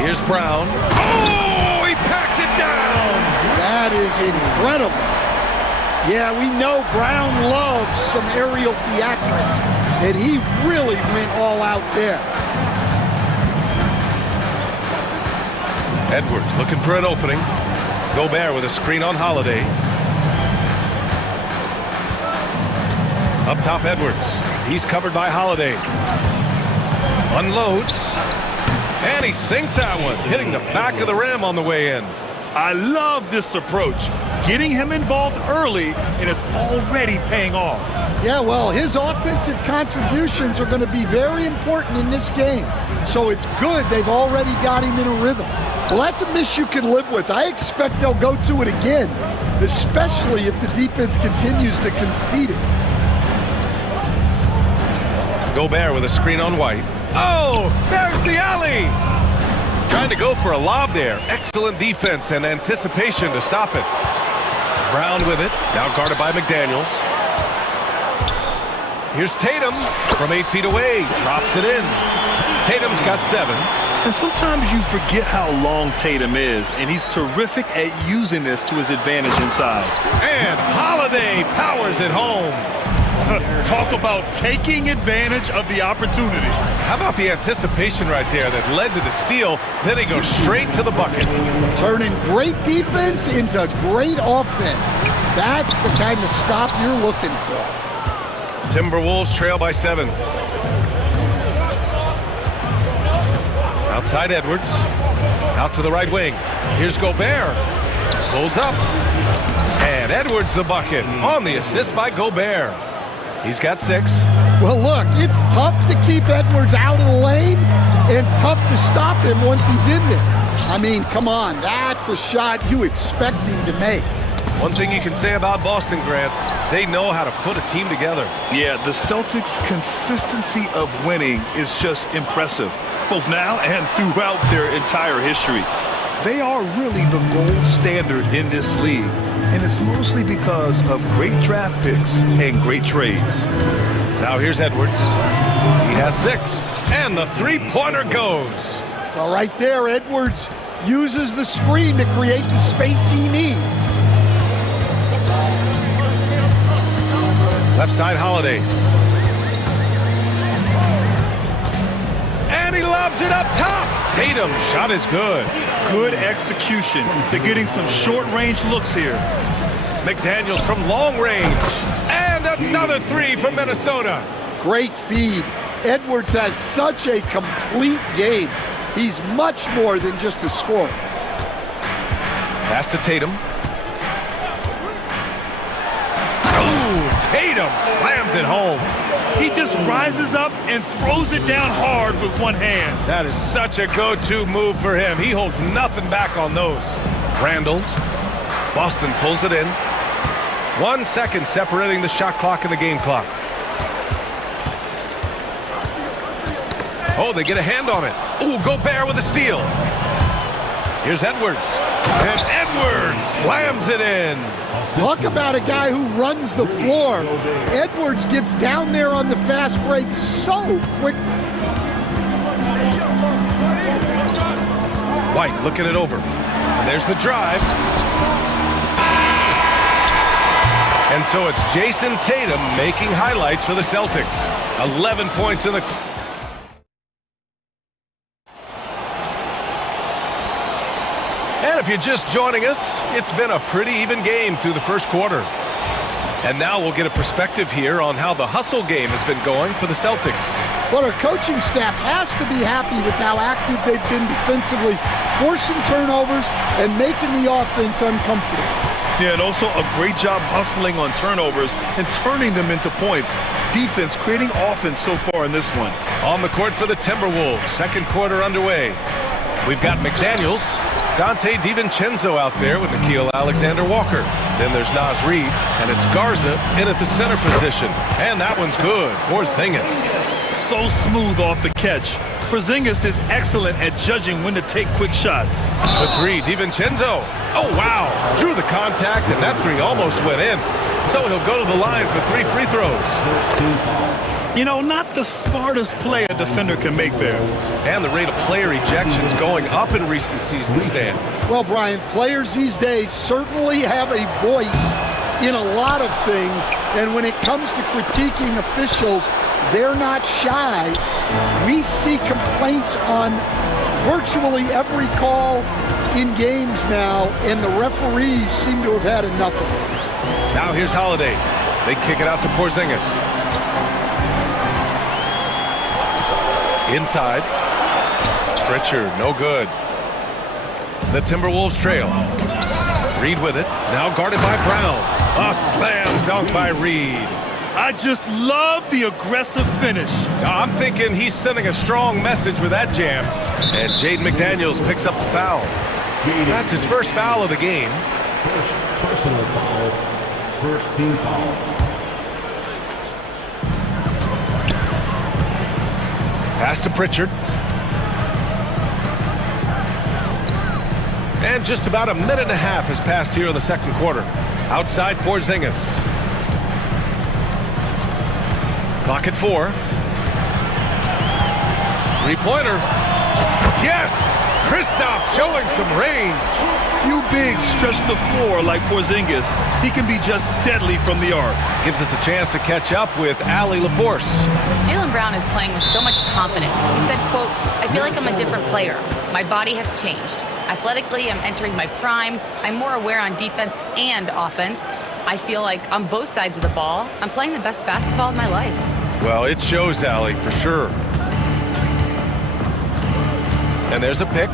Here's Brown. Oh, he packs it down. That is incredible. Yeah, we know Brown loves some aerial theatrics, and he really went all out there. Edwards looking for an opening. Gobert with a screen on Holiday. Up top, Edwards. He's covered by Holiday. Unloads. And he sinks that one, hitting the back of the rim on the way in. I love this approach. Getting him involved early, and it's already paying off. Yeah, well, his offensive contributions are going to be very important in this game. So it's good they've already got him in a rhythm. Well, that's a miss you can live with. I expect they'll go to it again, especially if the defense continues to concede it. Gobert with a screen on White. Oh, there's the alley! Trying to go for a lob there. Excellent defense and anticipation to stop it. Brown with it, now guarded by McDaniels. Here's Tatum from 8 feet away, drops it in. Tatum's got 7. And sometimes you forget how long Tatum is, and he's terrific at using this to his advantage inside. And Holiday powers it home. Talk about taking advantage of the opportunity. How about the anticipation right there that led to the steal? Then he goes straight to the bucket. Turning great defense into great offense. That's the kind of stop you're looking for. Timberwolves trail by 7. Outside Edwards. Out to the right wing. Here's Gobert. Pulls up. And Edwards the bucket on the assist by Gobert. He's got 6. Well, look, it's tough to keep Edwards out of the lane and tough to stop him once he's in there. I mean, come on, that's a shot you expect him to make. One thing you can say about Boston, Grant, they know how to put a team together. Yeah, the Celtics' consistency of winning is just impressive, both now and throughout their entire history. They are really the gold standard in this league, and it's mostly because of great draft picks and great trades. Now here's Edwards. He has 6, and the three-pointer goes. Well, right there, Edwards uses the screen to create the space he needs. Left side, Holiday. And he lobs it up top. Tatum, shot is good. Good execution. They're getting some short-range looks here. McDaniels from long range. And another 3 from Minnesota. Great feed. Edwards has such a complete game. He's much more than just a scorer. Pass to Tatum. Oh, Tatum slams it home. He just rises up and throws it down hard with one hand. That is such a go-to move for him. He holds nothing back on those. Randle. Boston pulls it in. 1 second separating the shot clock and the game clock. Oh, they get a hand on it. Oh, Gobert with a steal. Here's Edwards. And Edwards slams it in. Talk about a guy who runs the floor. Edwards gets down there on the fast break so quickly. White looking it over. And there's the drive. And so it's Jason Tatum making highlights for the Celtics. 11 points in the... And if you're just joining us, it's been a pretty even game through the first quarter. And now we'll get a perspective here on how the hustle game has been going for the Celtics. Well, our coaching staff has to be happy with how active they've been defensively, forcing turnovers and making the offense uncomfortable. Yeah, and also a great job hustling on turnovers and turning them into points. Defense creating offense so far in this one. On the court for the Timberwolves, second quarter underway. We've got McDaniels, Dante DiVincenzo out there with Nickeil Alexander-Walker. Then there's Naz Reid, and it's Garza in at the center position. And that one's good. Porzingis. So smooth off the catch. Porzingis is excellent at judging when to take quick shots. The three, DiVincenzo. Oh, wow. Drew the contact, and that three almost went in. So he'll go to the line for 3 free throws. You know, not the smartest play a defender can make there. And the rate of player ejections going up in recent seasons, Stan. Well, Brian, players these days certainly have a voice in a lot of things. And when it comes to critiquing officials, they're not shy. We see complaints on virtually every call in games now, and the referees seem to have had enough of it. Now here's Holiday. They kick it out to Porzingis. Inside. Pritchard, no good. The Timberwolves trail. Reid with it. Now guarded by Brown. A slam dunk by Reid. I just love the aggressive finish. I'm thinking he's sending a strong message with that jam. And Jaden McDaniels picks up the foul. That's his first foul of the game. First personal foul. First team foul. Pass to Pritchard. And just about a minute and a half has passed here in the second quarter. Outside Porzingis. Clock at 4. Three-pointer. Yes! Kristaps showing some range. Few bigs stretch the floor like Porzingis. He can be just deadly from the arc. Gives us a chance to catch up with Allie LaForce. Jaylen Brown is playing with so much confidence. He said, quote, "I feel like I'm a different player. My body has changed. Athletically, I'm entering my prime. I'm more aware on defense and offense. I feel like on both sides of the ball, I'm playing the best basketball of my life." Well, it shows, Allie, for sure. And there's a pick.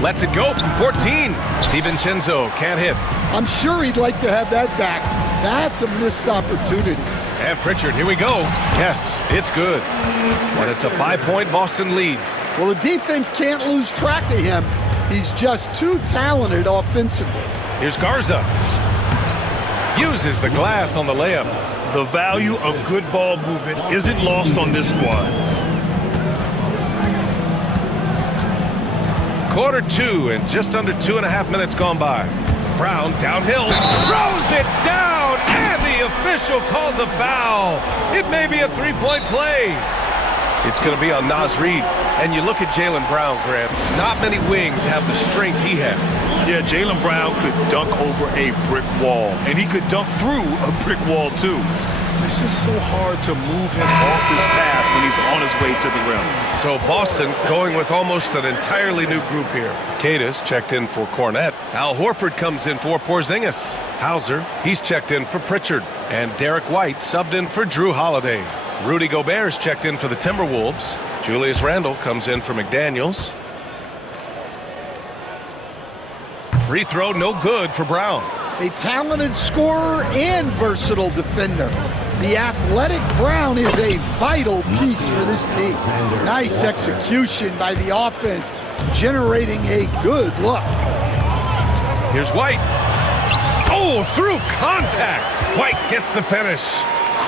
Lets it go from 14. DiVincenzo can't hit. I'm sure he'd like to have that back. That's a missed opportunity. And Pritchard, here we go. Yes, it's good. And it's a 5-point Boston lead. Well, the defense can't lose track of him. He's just too talented offensively. Here's Garza. Uses the glass on the layup. The value of good ball movement isn't lost on this squad. Quarter 2 and just under 2.5 minutes gone by. Brown downhill, throws it down, and the official calls a foul. It may be a 3-point play. It's going to be on Naz Reid. And you look at Jaylen Brown, Grant. Not many wings have the strength he has. Yeah, Jaylen Brown could dunk over a brick wall, and he could dunk through a brick wall too. It's just so hard to move him off his path when he's on his way to the rim. So Boston going with almost an entirely new group here. Cadis checked in for Cornette. Al Horford comes in for Porzingis. Hauser, he's checked in for Pritchard. And Derek White subbed in for Drew Holiday. Rudy Gobert's checked in for the Timberwolves. Julius Randle comes in for McDaniels. Free throw, no good for Brown. A talented scorer and versatile defender. The athletic Brown is a vital piece for this team. Nice execution by the offense, generating a good look. Here's White. Oh, through contact. White gets the finish.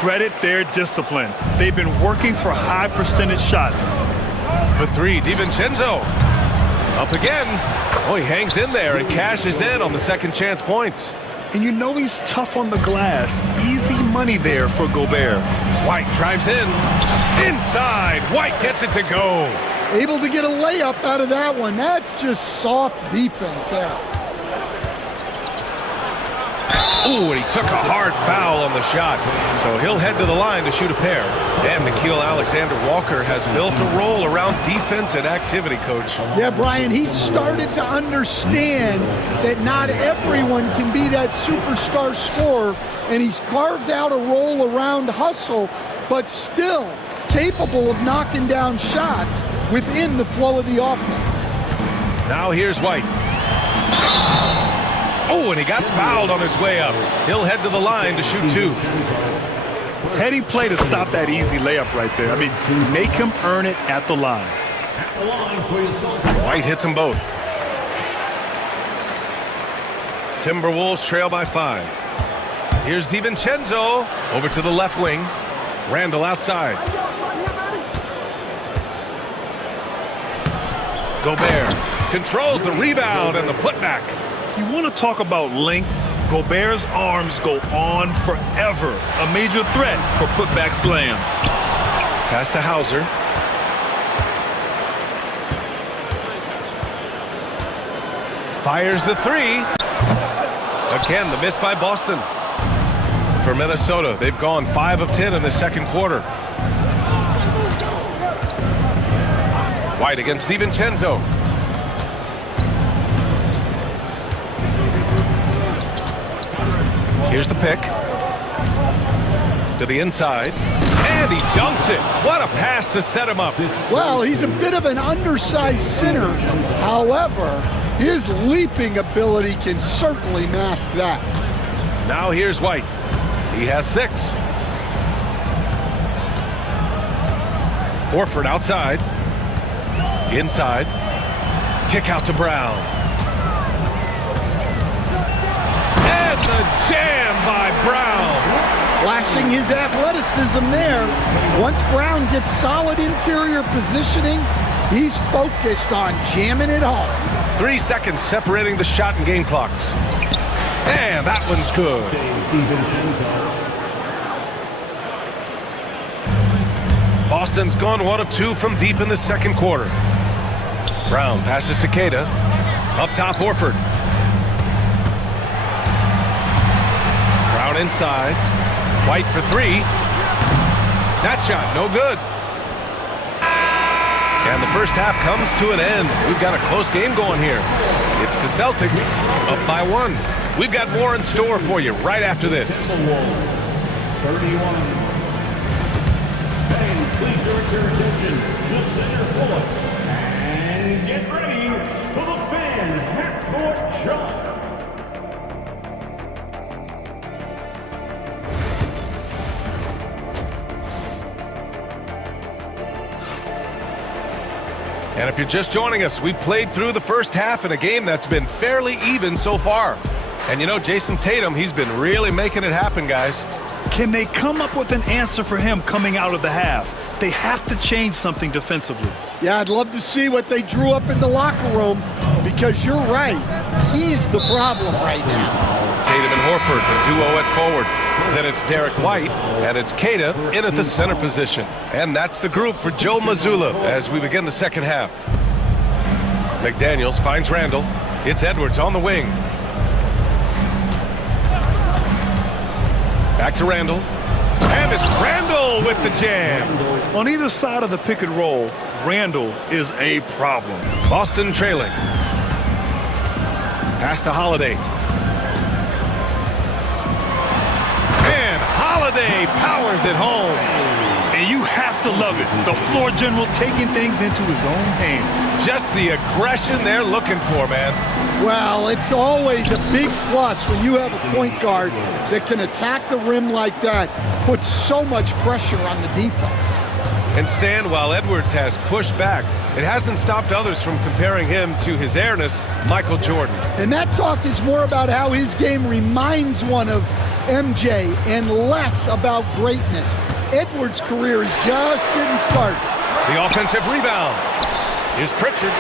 Credit their discipline. They've been working for high percentage shots. for three. DiVincenzo up again. Oh, he hangs in there and cashes in on the second chance points. And you know he's tough on the glass. Easy money there for Gobert. White drives in. Inside. White gets it to go. Able to get a layup out of that one. That's just soft defense there. Ooh, and he took a hard foul on the shot. So he'll head to the line to shoot a pair. And Nickeil Alexander-Walker has built a role around defense and activity, Coach. Yeah, Brian, he's started to understand that not everyone can be that superstar scorer, and he's carved out a role around hustle, but still capable of knocking down shots within the flow of the offense. Now here's White. Oh, and he got fouled on his way up. He'll head to the line to shoot two. Heady play to stop that easy layup right there. I mean, make him earn it at the line. White hits them both. Timberwolves trail by 5. Here's DiVincenzo over to the left wing. Randall outside. Gobert controls the rebound and the putback. You want to talk about length? Gobert's arms go on forever. A major threat for putback slams. Pass to Hauser. Fires the three. Again, the miss by Boston. For Minnesota, they've gone 5 of 10 in the second quarter. White against DiVincenzo. Here's the pick. To the inside. And he dunks it. What a pass to set him up. Well, he's a bit of an undersized center. However, his leaping ability can certainly mask that. Now here's White. He has 6. Horford outside. Inside. Kick out to Brown. And the jam by Brown. Flashing his athleticism there. Once Brown gets solid interior positioning, he's focused on jamming it home. 3 seconds separating the shot and game clocks. And that one's good. Boston's gone 1 of 2 from deep in the second quarter. Brown passes to Queta. Up top, Horford. Brown inside. White for 3. That shot, no good. And the first half comes to an end. We've got a close game going here. It's the Celtics up by 1. We've got more in store for you right after this. 31. Fans, please direct your attention to center court. And get ready for the fan half-court shot. And if you're just joining us, we played through the first half in a game that's been fairly even so far. And you know, Jason Tatum, he's been really making it happen, guys. Can they come up with an answer for him coming out of the half? They have to change something defensively. Yeah, I'd love to see what they drew up in the locker room, because you're right. He's the problem right now. Tatum and Horford, the duo at forward. Then it's Derek White, and it's Queta in at the center position. And that's the group for Joe Mazzulla as we begin the second half. McDaniels finds Randall. It's Edwards on the wing. Back to Randall. And it's Randall with the jam. On either side of the pick and roll, Randall is a problem. Boston trailing. Pass to Holiday. And Holiday powers it home. And you have to love it. The floor general taking things into his own hands. Just the aggression they're looking for, man. Well, it's always a big plus when you have a point guard that can attack the rim like that, puts so much pressure on the defense. And Stan, while Edwards has pushed back, it hasn't stopped others from comparing him to his airness, Michael Jordan. And that talk is more about how his game reminds one of MJ and less about greatness. Edwards' career is just getting started. The offensive rebound. Here's Pritchard.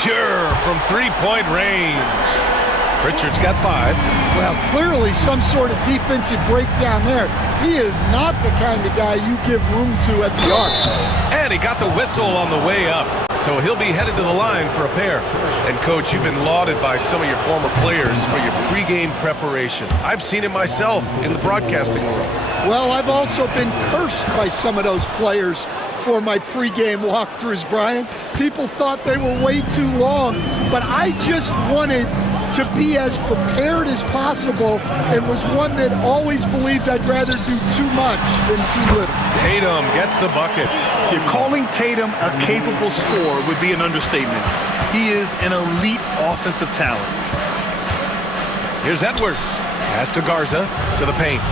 Pure from three-point range. Pritchard's got 5. Well, clearly some sort of defensive breakdown there. He is not the kind of guy you give room to at the arc. And he got the whistle on the way up. So he'll be headed to the line for a pair. And, Coach, you've been lauded by some of your former players for your pregame preparation. I've seen it myself in the broadcasting room. Well, I've also been cursed by some of those players for my pregame walkthroughs, Brian. People thought they were way too long, but I just wanted to be as prepared as possible and was one that always believed I'd rather do too much than too little. Tatum gets the bucket. You're calling Tatum a capable scorer would be an understatement. He is an elite offensive talent. Here's Edwards. Pass to Garza to the paint.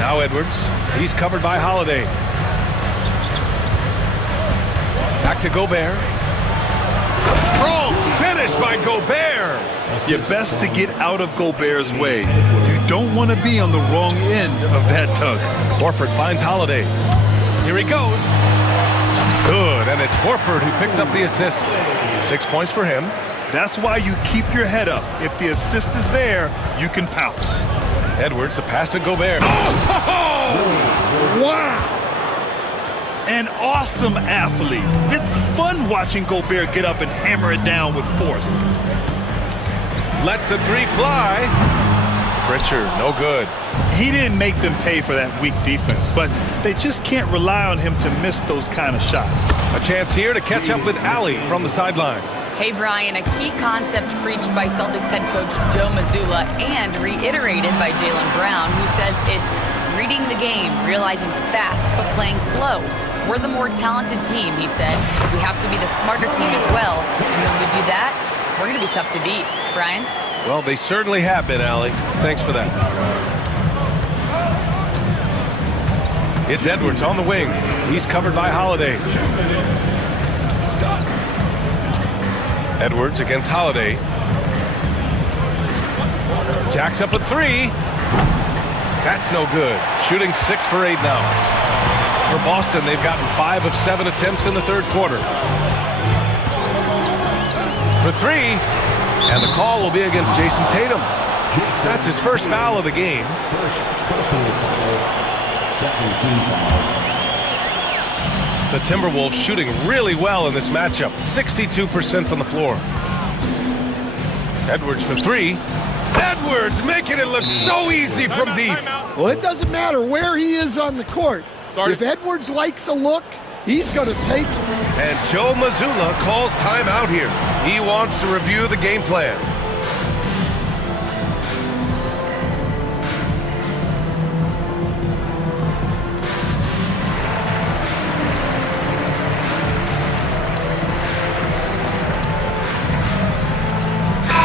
Now Edwards. He's covered by Holiday. Back to Gobert. Strong finish by Gobert. You're best to get out of Gobert's way. You don't want to be on the wrong end of that tug. Horford finds Holiday. Here he goes. Good, and it's Horford who picks up the assist. 6 points for him. That's why you keep your head up. If the assist is there, you can pounce. Edwards, a pass to Gobert. Wow! An awesome athlete. It's fun watching Gobert get up and hammer it down with force. Lets the 3 fly. Pritchard, no good. He didn't make them pay for that weak defense, but they just can't rely on him to miss those kind of shots. A chance here to catch up with Allie from the sideline. Hey, Brian, a key concept preached by Celtics head coach Joe Mazzulla and reiterated by Jaylen Brown, who says it's reading the game, realizing fast but playing slow. We're the more talented team, he said. We have to be the smarter team as well, and when we do that, we're going to be tough to beat. Brian? Well, they certainly have been, Allie. Thanks for that. It's Edwards on the wing. He's covered by Holiday. Edwards against Holiday. Jacks up a 3. That's no good. Shooting 6 for 8 now. For Boston, they've gotten 5 of 7 attempts in the third quarter. For 3, and the call will be against Jason Tatum. That's his first foul of the game. The Timberwolves shooting really well in this matchup. 62% from the floor. Edwards for 3. Edwards making it look so easy from deep. Well, it doesn't matter where he is on the court. If Edwards likes a look, he's going to take it. And Joe Mazzulla calls timeout here. He wants to review the game plan.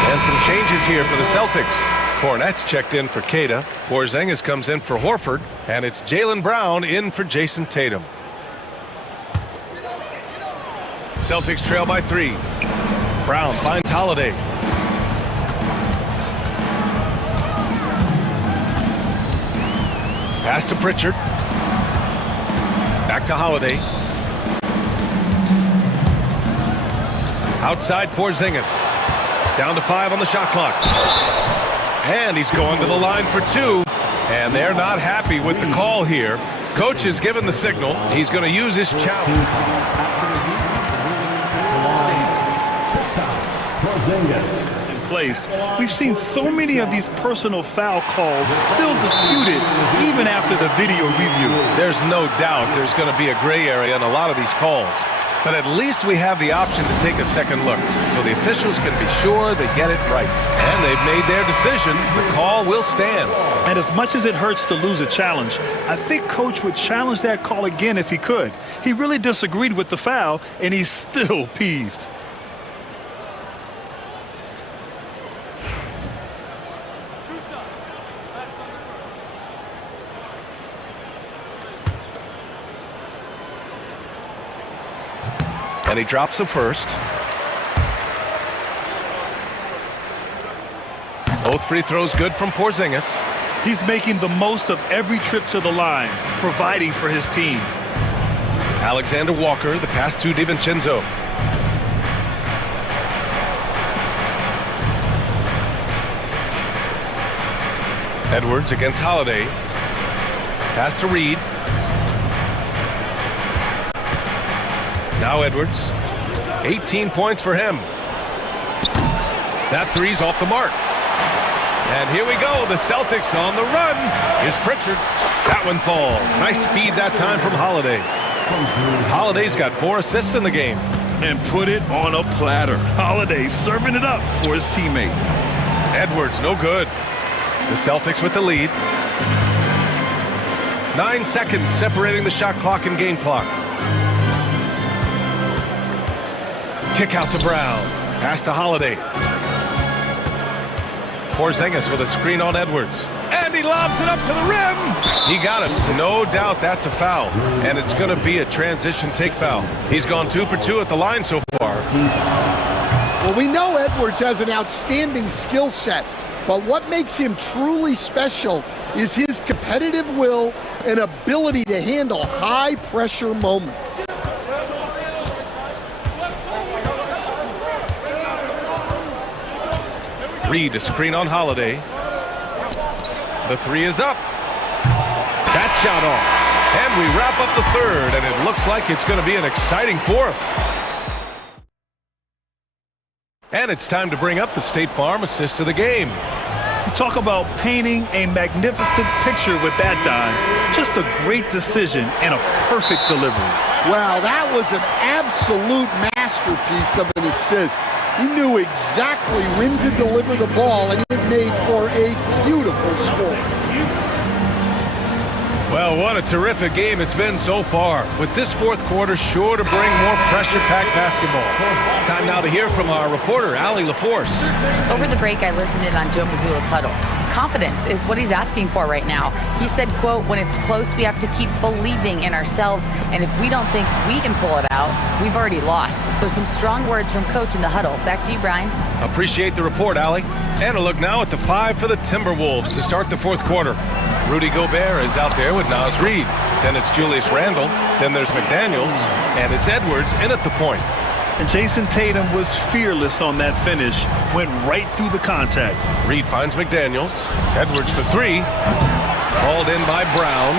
And some changes here for the Celtics. Cornette's checked in for Queta. Porzingis comes in for Horford. And it's Jaylen Brown in for Jason Tatum. Celtics trail by 3. Brown finds Holiday. Pass to Pritchard. Back to Holiday. Outside Porzingis. Down to 5 on the shot clock. And he's going to the line for 2. And they're not happy with the call here. Coach has given the signal. He's going to use his challenge. In place. We've seen so many of these personal foul calls still disputed even after the video review. There's no doubt there's going to be a gray area in a lot of these calls. But at least we have the option to take a second look, so the officials can be sure they get it right. And they've made their decision. The call will stand. And as much as it hurts to lose a challenge, I think Coach would challenge that call again if he could. He really disagreed with the foul, and he's still peeved. And he drops the first. Both free throws good from Porzingis. He's making the most of every trip to the line, providing for his team. Alexander Walker, the pass to DiVincenzo. Edwards against Holiday. Pass to Reed. Now Edwards. 18 points for him. That three's off the mark. And here we go, the Celtics on the run. Here's Pritchard. That one falls. Nice feed that time from Holiday. Holiday's got 4 assists in the game. And put it on a platter. Holiday serving it up for his teammate. Edwards, no good. The Celtics with the lead. 9 seconds separating the shot clock and game clock. Kick out to Brown. Pass to Holiday. Porzingis with a screen on Edwards. And he lobs it up to the rim. He got it. No doubt that's a foul. And it's going to be a transition take foul. He's gone 2 for 2 at the line so far. Well, we know Edwards has an outstanding skill set, but what makes him truly special is his competitive will and ability to handle high-pressure moments. Reed, a screen on Holiday. The three is up. That shot off. And we wrap up the third, and it looks like it's going to be an exciting fourth. And it's time to bring up the State Farm assist of the game. You talk about painting a magnificent picture with that, Don. Just a great decision and a perfect delivery. Wow, that was an absolute masterpiece of an assist. He knew exactly when to deliver the ball, and it made for a beautiful score. Well, what a terrific game it's been so far, with this fourth quarter sure to bring more pressure-packed basketball. Time now to hear from our reporter, Allie LaForce. Over the break, I listened in on Joe Mazzulla's huddle. Confidence is what he's asking for right now. He said, quote, when it's close, we have to keep believing in ourselves, and if we don't think we can pull it out, we've already lost. So some strong words from Coach in the huddle. Back to you, Brian. Appreciate the report, Allie. And a look now at the 5 for the Timberwolves to start the fourth quarter. Rudy Gobert is out there with Naz Reid. Then it's Julius Randle. Then there's McDaniels. And it's Edwards in at the point. And Jason Tatum was fearless on that finish. Went right through the contact. Reid finds McDaniels. Edwards for 3. Hauled in by Brown.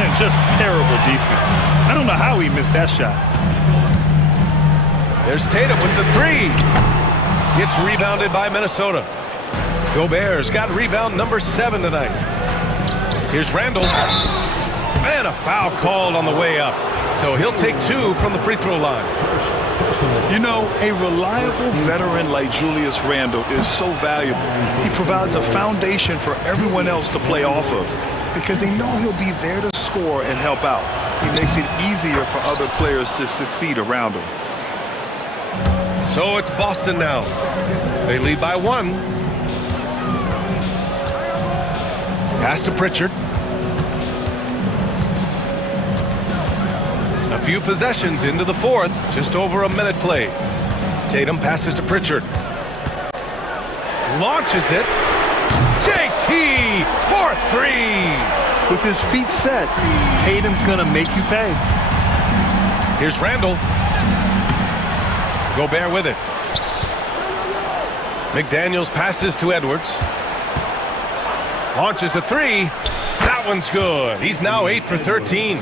And just terrible defense. I don't know how he missed that shot. There's Tatum with the 3. Gets rebounded by Minnesota. Gobert's got rebound number 7 tonight. Here's Randle. And a foul called on the way up. So he'll take 2 from the free throw line. You know, a reliable veteran like Julius Randle is so valuable. He provides a foundation for everyone else to play off of because they know he'll be there to score and help out. He makes it easier for other players to succeed around him. So it's Boston now. They lead by 1. Pass to Pritchard. A few possessions into the fourth, just over a minute played. Tatum passes to Pritchard. Launches it. JT for 3. With his feet set, Tatum's gonna make you pay. Here's Randle. Gobert with it. McDaniels passes to Edwards. Launches a 3. That one's good. He's now 8 for 13.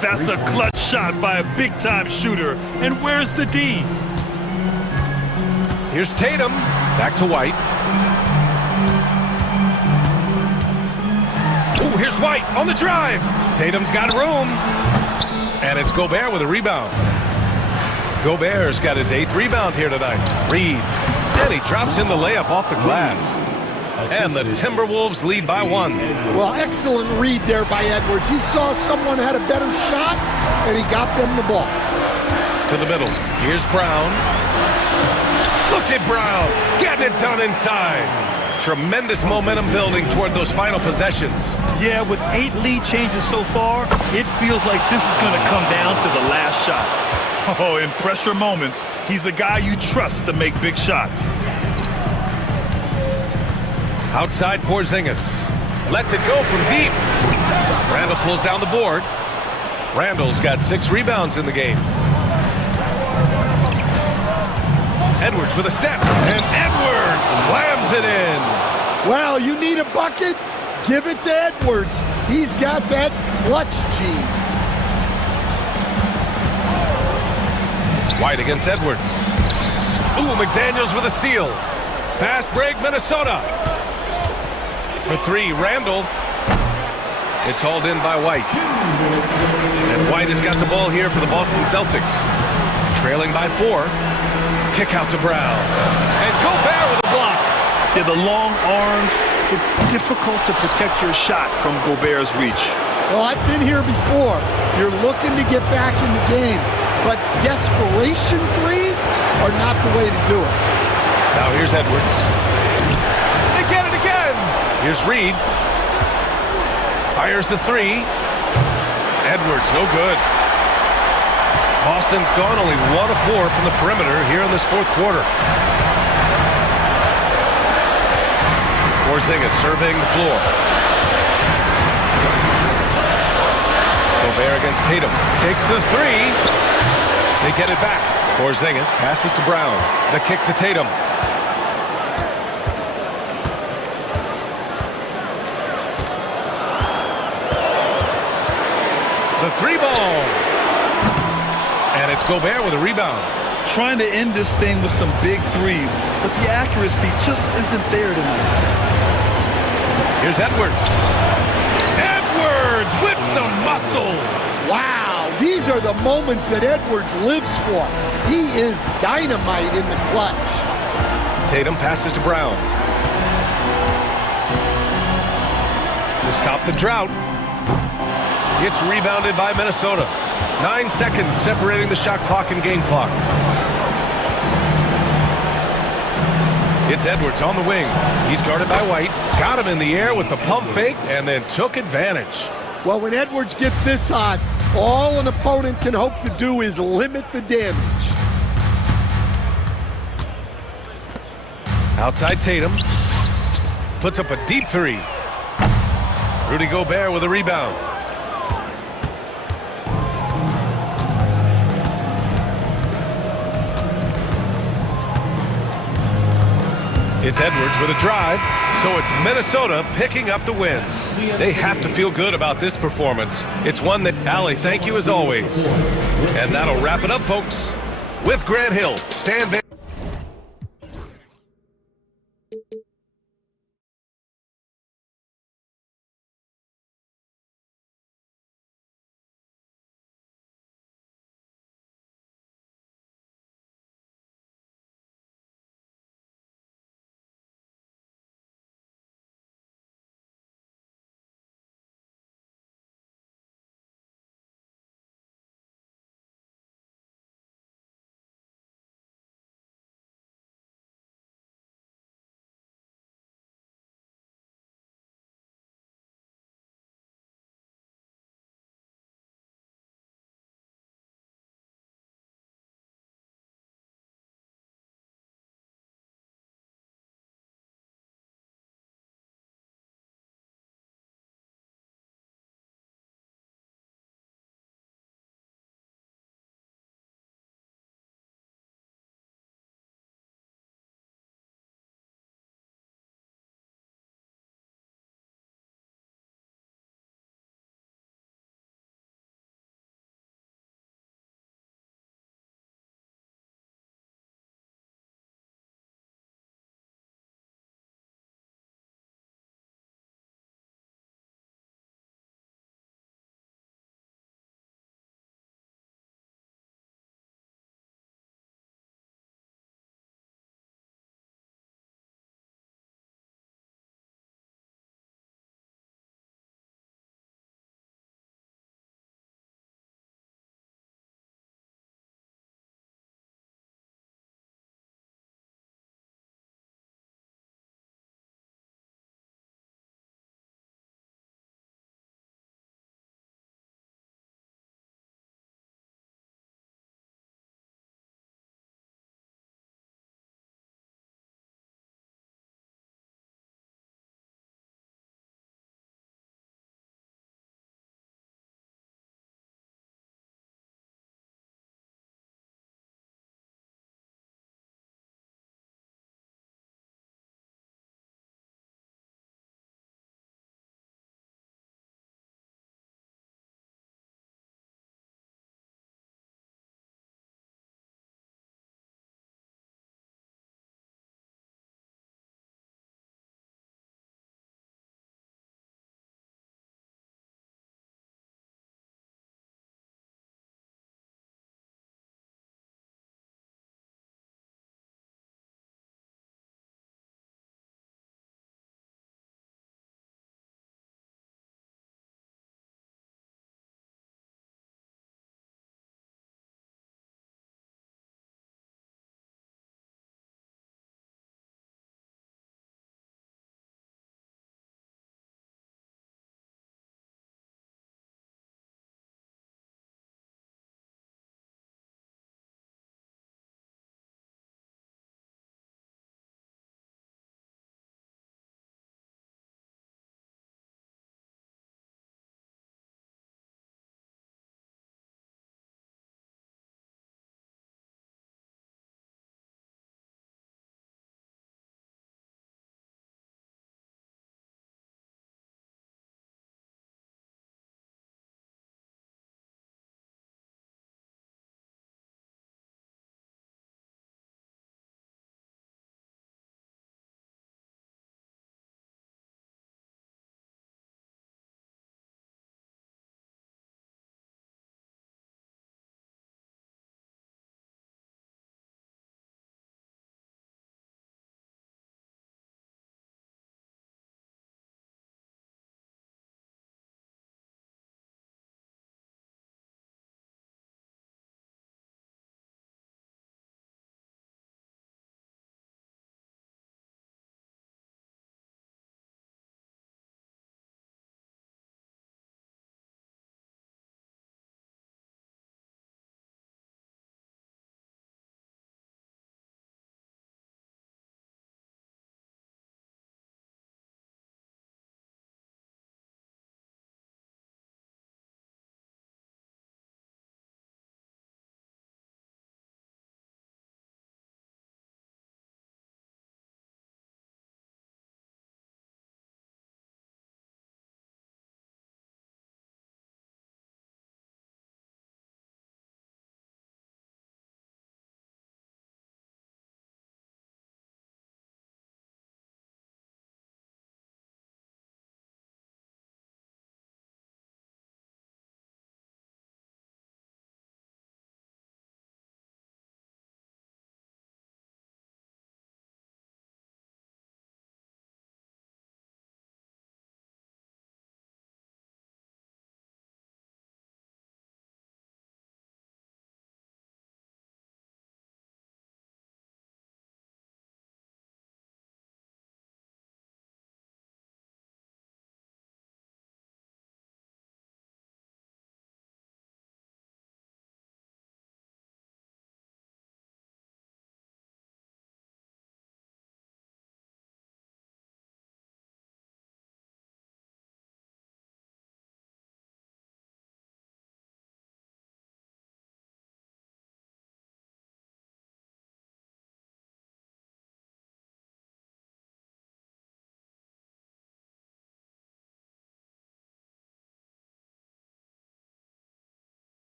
That's a clutch shot by a big-time shooter. And where's the D? Here's Tatum. Back to White. Oh, here's White on the drive. Tatum's got room. And it's Gobert with a rebound. Gobert's got his 8th rebound here tonight. Reed. And he drops in the layup off the glass. And the Timberwolves lead by 1. Well, excellent read there by Edwards. He saw someone had a better shot, and he got them the ball. To the middle. Here's Brown. Look at Brown getting it done inside. Tremendous momentum building toward those final possessions. Yeah, with 8 lead changes so far, it feels like this is going to come down to the last shot. Oh, in pressure moments, he's a guy you trust to make big shots. Outside Porzingis. Lets it go from deep. Randall pulls down the board. Randall's got 6 rebounds in the game. Edwards with a step, and Edwards slams it in. Well, you need a bucket? Give it to Edwards. He's got that clutch gene. White against Edwards. Ooh, McDaniels with a steal. Fast break, Minnesota. For 3, Randall. It's hauled in by White. And White has got the ball here for the Boston Celtics. Trailing by 4. Kick out to Brown. And Gobert with a block. Yeah, the long arms, it's difficult to protect your shot from Gobert's reach. Well, I've been here before. You're looking to get back in the game, but desperation threes are not the way to do it. Now here's Edwards. They get it again. Here's Reed. Fires the 3. Edwards, no good. Boston's gone only 1 of 4 from the perimeter here in this 4th quarter. Porzingis surveying the floor. Gobert against Tatum. Takes the 3. They get it back. Porzingis passes to Brown. The kick to Tatum. The 3 ball. And it's Gobert with a rebound. Trying to end this thing with some big threes, but the accuracy just isn't there tonight. Here's Edwards. Edwards with some muscle. Wow, these are the moments that Edwards lives for. He is dynamite in the clutch. Tatum passes to Brown. To stop the drought. It's rebounded by Minnesota. 9 seconds separating the shot clock and game clock. It's Edwards on the wing. He's guarded by White. Got him in the air with the pump fake and then took advantage. Well, when Edwards gets this hot, all an opponent can hope to do is limit the damage. Outside Tatum. Puts up a deep 3. Rudy Gobert with a rebound. It's Edwards with a drive, so it's Minnesota picking up the win. They have to feel good about this performance. It's one that, Allie, thank you as always. And that'll wrap it up, folks. With Grant Hill, Stan Van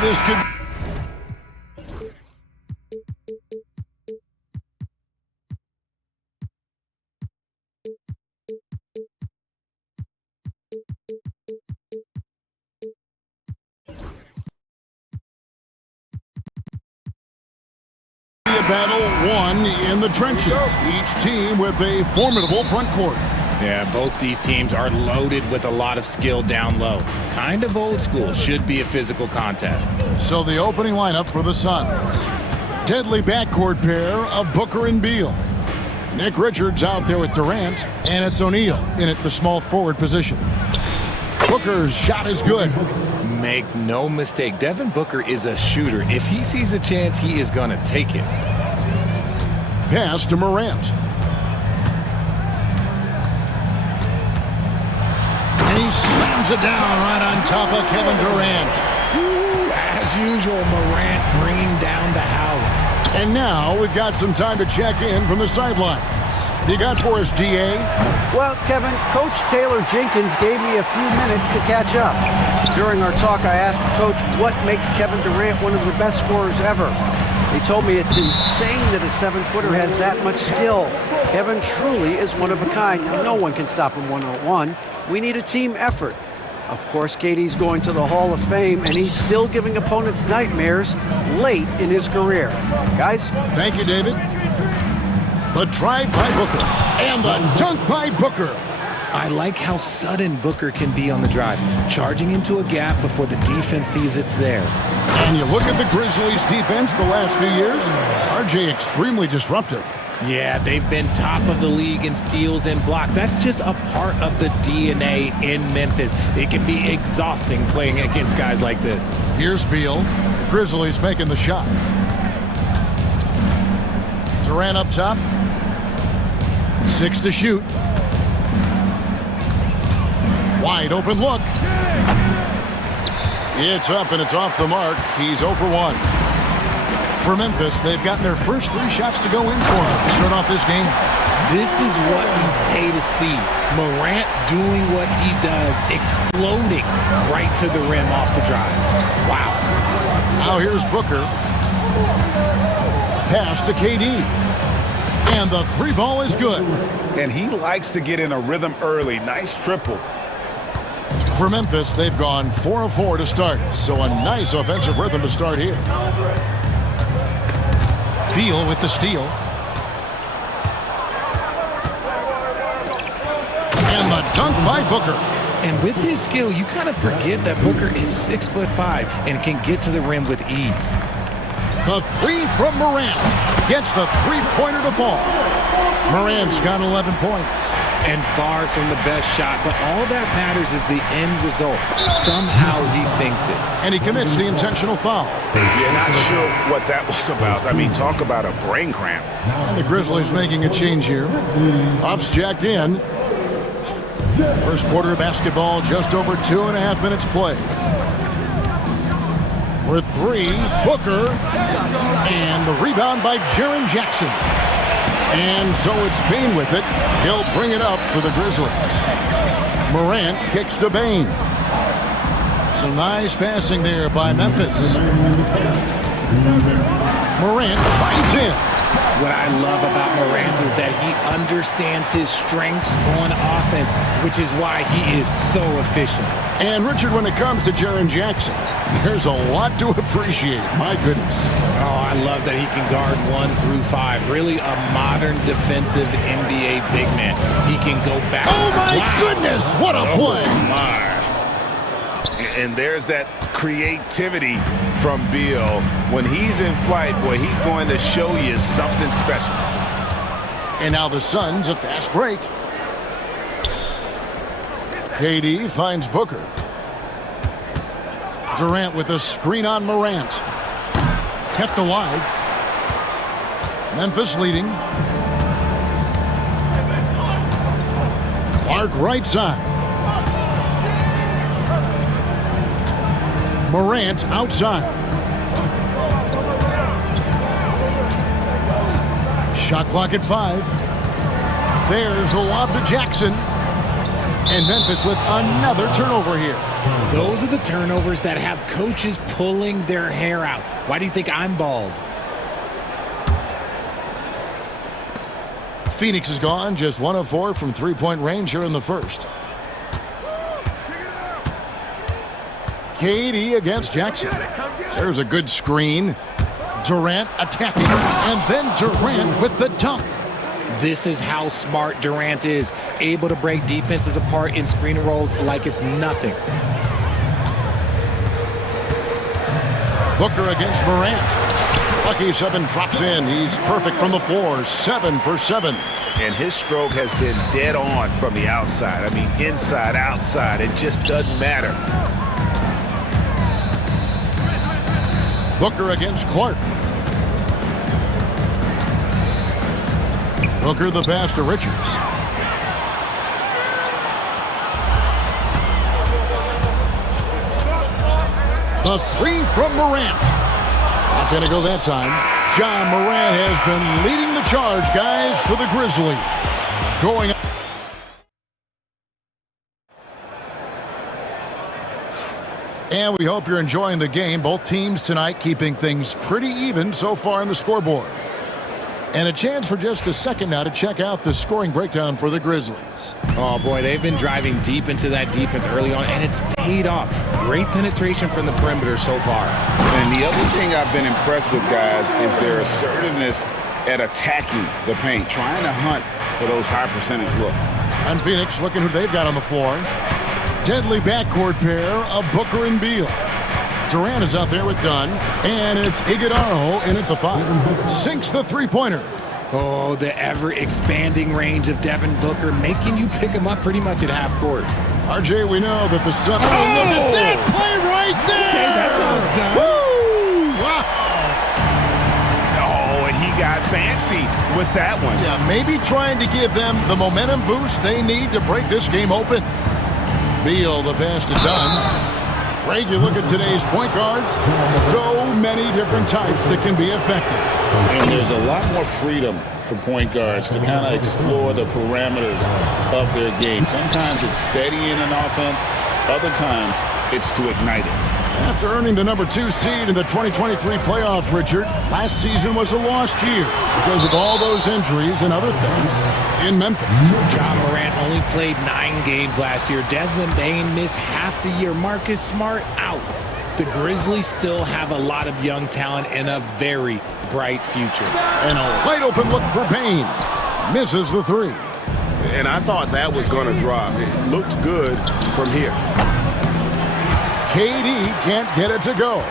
This could be a battle won in the trenches, each team with a formidable front court. Yeah, both these teams are loaded with a lot of skill down low. Kind of old school, should be a physical contest. So the opening lineup for the Suns. Deadly backcourt pair of Booker and Beal. Nick Richards out there with Durant, and it's O'Neal in at the small forward position. Booker's shot is good. Make no mistake, Devin Booker is a shooter. If he sees a chance, he is going to take it. Pass to Morant. And he slams it down right on top of Kevin Durant. Ooh, as usual, Morant bringing down the house. And now we've got some time to check in from the sidelines. You got for us, DA? Well, Kevin, Coach Taylor Jenkins gave me a few minutes to catch up. During our talk, I asked Coach what makes Kevin Durant one of the best scorers ever. He told me it's insane that a 7-footer has that much skill. Kevin truly is one of a kind. Now, no one can stop him one-on-one. We need a team effort. Of course, KD's going to the Hall of Fame, and he's still giving opponents nightmares late in his career. Guys? Thank you, David. The drive by Booker, and the dunk by Booker. I like how sudden Booker can be on the drive, charging into a gap before the defense sees it's there. And you look at the Grizzlies' defense the last few years, RJ extremely disruptive. Yeah, they've been top of the league in steals and blocks. That's just a part of the DNA in Memphis. It can be exhausting playing against guys like this. Here's Beal. Grizzlies making the shot. Durant up top. 6 to shoot. Wide open look. It's up and it's off the mark. He's 0 for 1. For Memphis, they've gotten their first 3 shots to go in for him to start off this game. This is what you pay to see. Morant doing what he does, exploding right to the rim off the drive. Wow. Now here's Booker. Pass to KD. And the 3 ball is good. And he likes to get in a rhythm early. Nice triple. For Memphis, they've gone 4 of 4 to start. So a nice offensive rhythm to start here. Beal with the steal. And the dunk by Booker. And with his skill, you kind of forget that Booker is 6'5" and can get to the rim with ease. The 3 from Morant gets the 3-pointer to fall. Morant's got 11 points. And far from the best shot, but all that matters is the end result. Somehow he sinks it. And he commits the intentional foul. You're not sure what that was about. I mean, talk about a brain cramp. And the Grizzlies making a change here. Puff's jacked in. First quarter of basketball, just over 2.5 minutes play. For 3, Booker. And the rebound by Jaren Jackson. And so it's Bane with it. He'll bring it up for the Grizzlies. Morant kicks to Bane. Some nice passing there by Memphis. Morant finds in. What I love about Morant is that he understands his strengths on offense, which is why he is so efficient. And Richard, when it comes to Jaren Jackson, there's a lot to appreciate. My goodness. Oh, I love that he can guard 1 through 5. Really a modern defensive NBA big man. He can go back. Oh, my goodness. What a play. Oh, my. And there's that creativity from Beal. When he's in flight, boy, he's going to show you something special. And now the Suns, a fast break. KD finds Booker. Durant with a screen on Morant. Kept alive. Memphis leading. Clark right side. Morant outside. Shot clock at 5. There's a lob to Jackson. And Memphis with another turnover here. Those are the turnovers that have coaches pulling their hair out. Why do you think I'm bald? Phoenix is gone, just 1 of 4 from three-point range here in the first. KD against Jackson. There's a good screen. Durant attacking, and then Durant with the dunk. This is how smart Durant is, able to break defenses apart in screen and rolls like it's nothing. Booker against Morant. Lucky 7 drops in. He's perfect from the floor, 7 for 7. And his stroke has been dead on from the outside. I mean, inside, outside, it just doesn't matter. Booker against Clark. Booker the pass to Richards. The 3 from Morant. Not going to go that time. John Morant has been leading the charge, guys, for the Grizzlies. Going. And we hope you're enjoying the game. Both teams tonight keeping things pretty even so far on the scoreboard. And a chance for just a second now to check out the scoring breakdown for the Grizzlies. Oh, boy, they've been driving deep into that defense early on, and it's paid off. Great penetration from the perimeter so far. And the other thing I've been impressed with, guys, is their assertiveness at attacking the paint, trying to hunt for those high percentage looks. And Phoenix looking who they've got on the floor. Deadly backcourt pair of Booker and Beal. Durant is out there with Dunn, and it's Iguodala in at the 5. Sinks the three-pointer. Oh, the ever-expanding range of Devin Booker, making you pick him up pretty much at half court. RJ, we know that the Suns... Oh, look at that play right there! Okay, that's how it's done. Woo! Wow. Oh, and he got fancy with that one. Yeah, maybe trying to give them the momentum boost they need to break this game open. Beal, the pass to Dunn. Greg, you look at today's point guards, so many different types that can be effective. And there's a lot more freedom for point guards to kind of explore the parameters of their game. Sometimes it's steadying an offense, other times it's to ignite it. After earning the number 2 seed in the 2023 playoffs, Richard, last season was a lost year because of all those injuries and other things in Memphis. John Morant only played 9 games last year. Desmond Bane missed half the year. Marcus Smart out. The Grizzlies still have a lot of young talent and a very bright future. And a wide open look for Bane. Misses the 3. And I thought that was going to drop. It looked good from here. KD can't get it to go.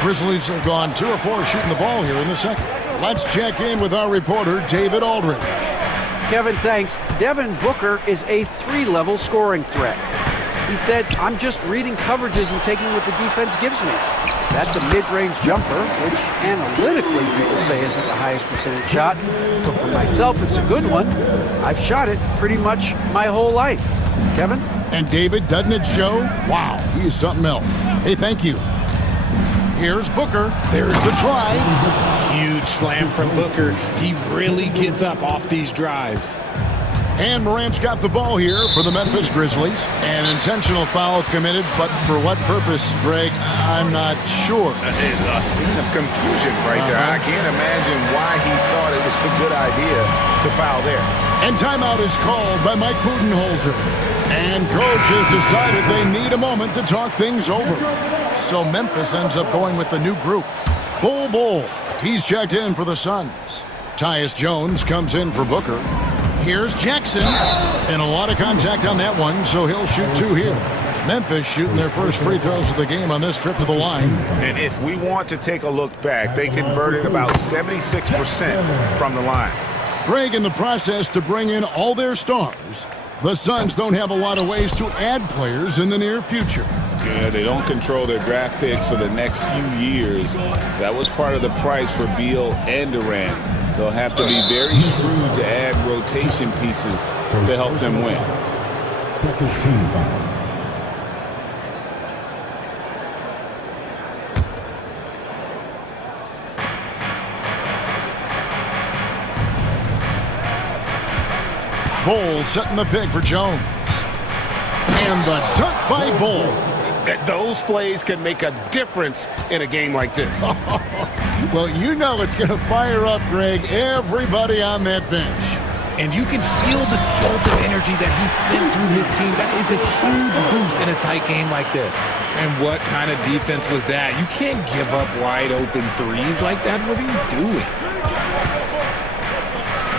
Grizzlies have gone 2 of 4 shooting the ball here in the second. Let's check in with our reporter, David Aldridge. Kevin, thanks. Devin Booker is a 3-level scoring threat. He said, I'm just reading coverages and taking what the defense gives me. That's a mid-range jumper, which analytically people say isn't the highest percentage shot. But for myself, it's a good one. I've shot it pretty much my whole life. Kevin? And David, doesn't it show? Wow, he is something else. Hey, thank you. Here's Booker. There's the drive. Huge slam from Booker. He really gets up off these drives. And Morant's got the ball here for the Memphis Grizzlies. An intentional foul committed, but for what purpose, Greg, I'm not sure. A scene of confusion right there. I can't imagine why he thought it was a good idea to foul there. And timeout is called by Mike Budenholzer. And coach has decided they need a moment to talk things over. So Memphis ends up going with the new group. Bull. He's checked in for the Suns. Tyus Jones comes in for Booker. Here's Jackson. And a lot of contact on that one, so he'll shoot 2 here. Memphis shooting their first free throws of the game on this trip to the line. And if we want to take a look back, they converted about 76% from the line. Greg, in the process to bring in all their stars, the Suns don't have a lot of ways to add players in the near future. Yeah, they don't control their draft picks for the next few years. That was part of the price for Beal and Durant. They'll have to be very shrewd to add rotation pieces to help them win. Second team foul. Bull setting the pick for Jones. And the dunk by Bull. Those plays can make a difference in a game like this. Well, you know it's going to fire up, Greg, everybody on that bench. And you can feel the jolt of energy that he sent through his team. That is a huge boost in a tight game like this. And what kind of defense was that? You can't give up wide open threes like that. What are you doing?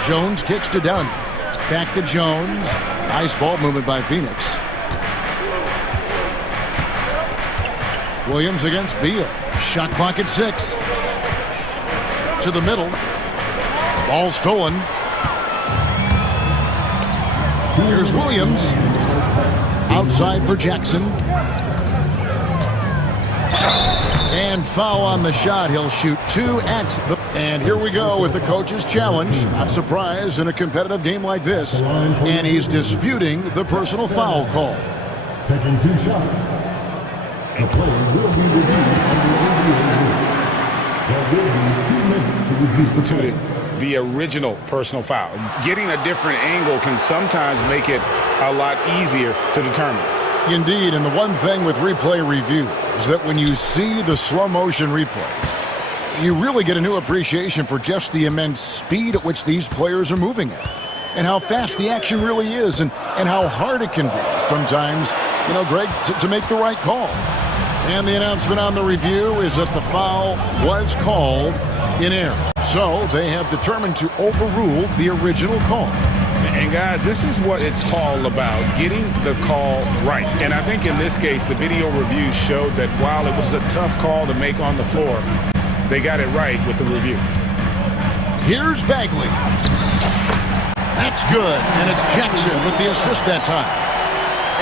Jones kicks to Dunn. Back to Jones. Nice ball movement by Phoenix. Williams against Beal. Shot clock at 6. To the middle. Ball stolen. Here's Williams. Outside for Jackson. And foul on the shot. He'll shoot 2 at the... And here we go with the coach's challenge. Not surprised in a competitive game like this. And he's disputing the personal foul call. Taking 2 shots. The play will be reviewed under NBA rules. There will be 2 minutes to review the play. The original personal foul. Getting a different angle can sometimes make it a lot easier to determine. Indeed, and the one thing with replay review is that when you see the slow motion replays, you really get a new appreciation for just the immense speed at which these players are moving at, and how fast the action really is, and how hard it can be sometimes, you know, Greg, to make the right call. And the announcement on the review is that the foul was called in error. So they have determined to overrule the original call. And guys, this is what it's all about, getting the call right. And I think in this case, the video review showed that while it was a tough call to make on the floor, they got it right with the review. Here's Bagley. That's good, and it's Jackson with the assist that time.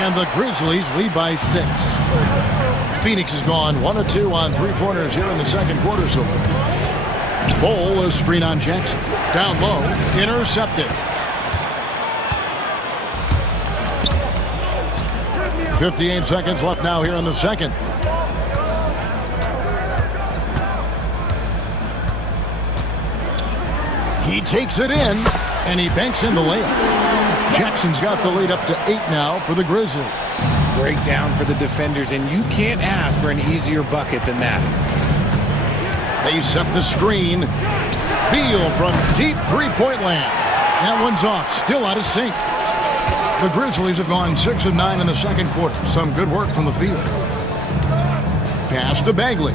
And the Grizzlies lead by 6. Phoenix has gone 1 of 2 on 3-pointers here in the second quarter so far. Bull, a screen on Jackson. Down low, intercepted. 58 seconds left now here in the second. He takes it in, and he banks in the layup. Jackson's got the lead up to 8 now for the Grizzlies. Breakdown for the defenders, and you can't ask for an easier bucket than that. They set the screen. Beal from deep three-point land. That one's off, still out of sync. The Grizzlies have gone 6 of 9 in the second quarter. Some good work from the field. Pass to Bagley.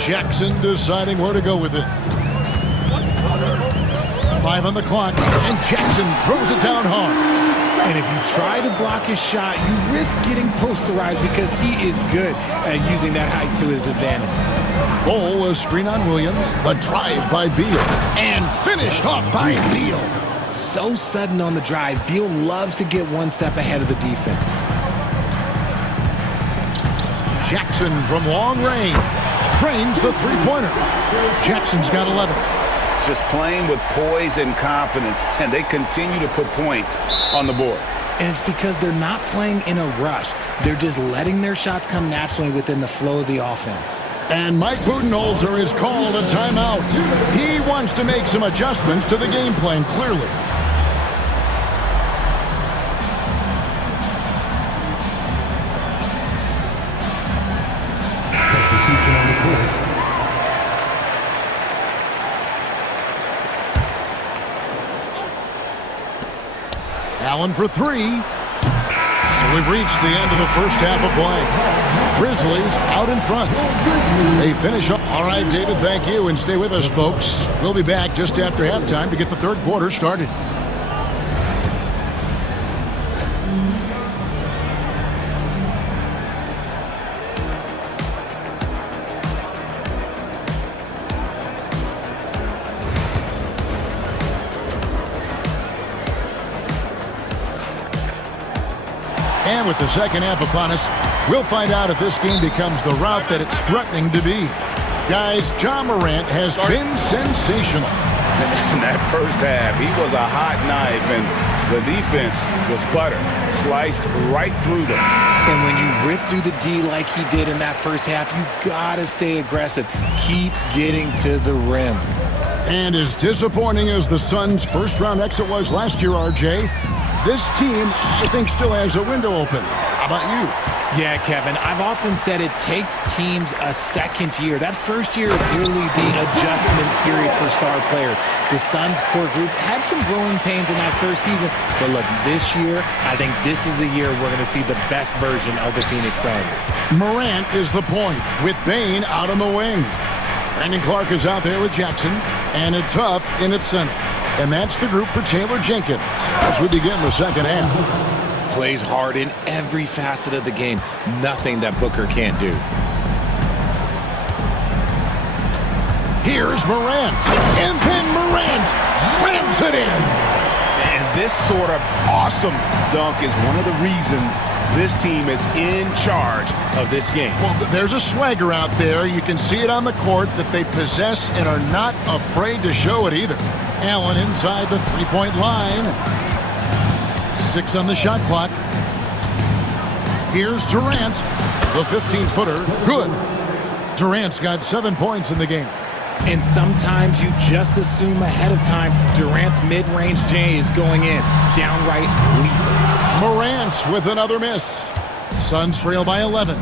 Jackson deciding where to go with it. 5 on the clock, and Jackson throws it down hard. And if you try to block his shot, you risk getting posterized because he is good at using that height to his advantage. Bull, a screen on Williams, a drive by Beal, and finished off by Beal. So sudden on the drive, Beal loves to get one step ahead of the defense. Jackson from long range trains the three-pointer. Jackson's got 11. Just playing with poise and confidence, and they continue to put points on the board. And it's because they're not playing in a rush. They're just letting their shots come naturally within the flow of the offense. And Mike Budenholzer has called a timeout. He wants to make some adjustments to the game plan, clearly. Substitution on the court. Allen for 3. So we've reached the end of the first half of play. Grizzlies out in front. They finish up. All right, David, thank you. And stay with us, folks. We'll be back just after halftime to get the third quarter started. And with the second half upon us, we'll find out if this game becomes the route that it's threatening to be. Guys, John Morant has been sensational. In that first half, he was a hot knife, and the defense was butter, sliced right through them. And when you rip through the D like he did in that first half, you gotta stay aggressive. Keep getting to the rim. And as disappointing as the Suns' first-round exit was last year, RJ, this team, I think, still has a window open. How about you? Yeah, Kevin, I've often said it takes teams a second year. That first year is really the adjustment period for star players. The Suns' core group had some growing pains in that first season, but look, this year, I think this is the year we're going to see the best version of the Phoenix Suns. Morant is the point, with Bane out on the wing. Brandon Clark is out there with Jackson, and it's Huff in its center. And that's the group for Taylor Jenkins as we begin the second half. Plays hard in every facet of the game. Nothing that Booker can't do. Here's Morant. And then Morant slams it in. And this sort of awesome dunk is one of the reasons this team is in charge of this game. Well, there's a swagger out there. You can see it on the court that they possess and are not afraid to show it either. Allen inside the three-point line. 6 on the shot clock. Here's Durant. The 15-footer. Good. Durant's got 7 points in the game. And sometimes you just assume ahead of time Durant's mid-range J is going in. Downright lethal. Morant with another miss. Suns trail by 11.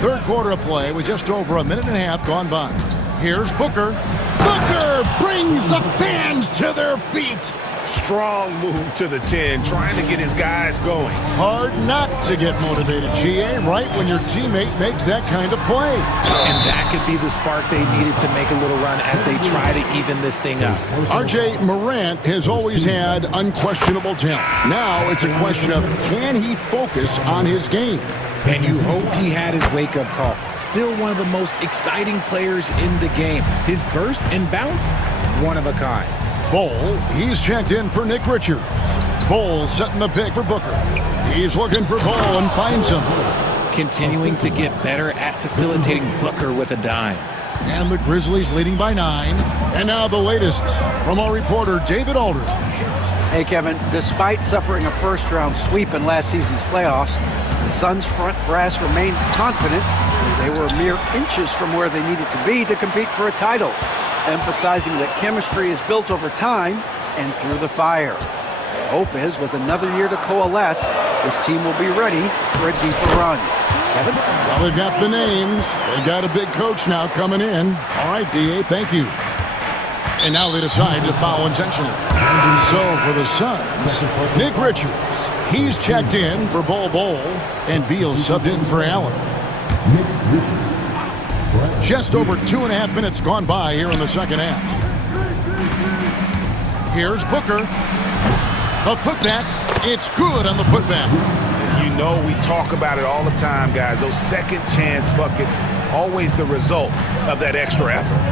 Third quarter of play with just over a minute and a half gone by. Here's Booker. Booker brings the fans to their feet. Strong move to the 10, trying to get his guys going. Hard not to get motivated, GA, right when your teammate makes that kind of play. And that could be the spark they needed to make a little run as they try to even this thing up. RJ, Morant has always had unquestionable talent. Now it's a question of, can he focus on his game? And you hope he had his wake-up call. Still one of the most exciting players in the game. His burst and bounce, one of a kind. Bol, he's checked in for Nick Richards. Bol setting the pick for Booker. He's looking for Bol and finds him. Continuing to get better at facilitating Booker with a dime. And the Grizzlies leading by 9. And now the latest from our reporter, David Aldridge. Hey, Kevin, despite suffering a first-round sweep in last season's playoffs, the Suns' front brass remains confident they were mere inches from where they needed to be to compete for a title, emphasizing that chemistry is built over time and through the fire. The hope is, with another year to coalesce, this team will be ready for a deeper run. Kevin? Well, they've got the names. They've got a big coach now coming in. All right, D.A., thank you. And now they decide to foul intentionally. And so for the Suns, Nick Richards, he's checked in for Bol, and Beal subbed in for Allen. Just over 2.5 minutes gone by here in the second half. Here's Booker. The putback. It's good on the putback. You know we talk about it all the time, guys. Those second chance buckets, always the result of that extra effort.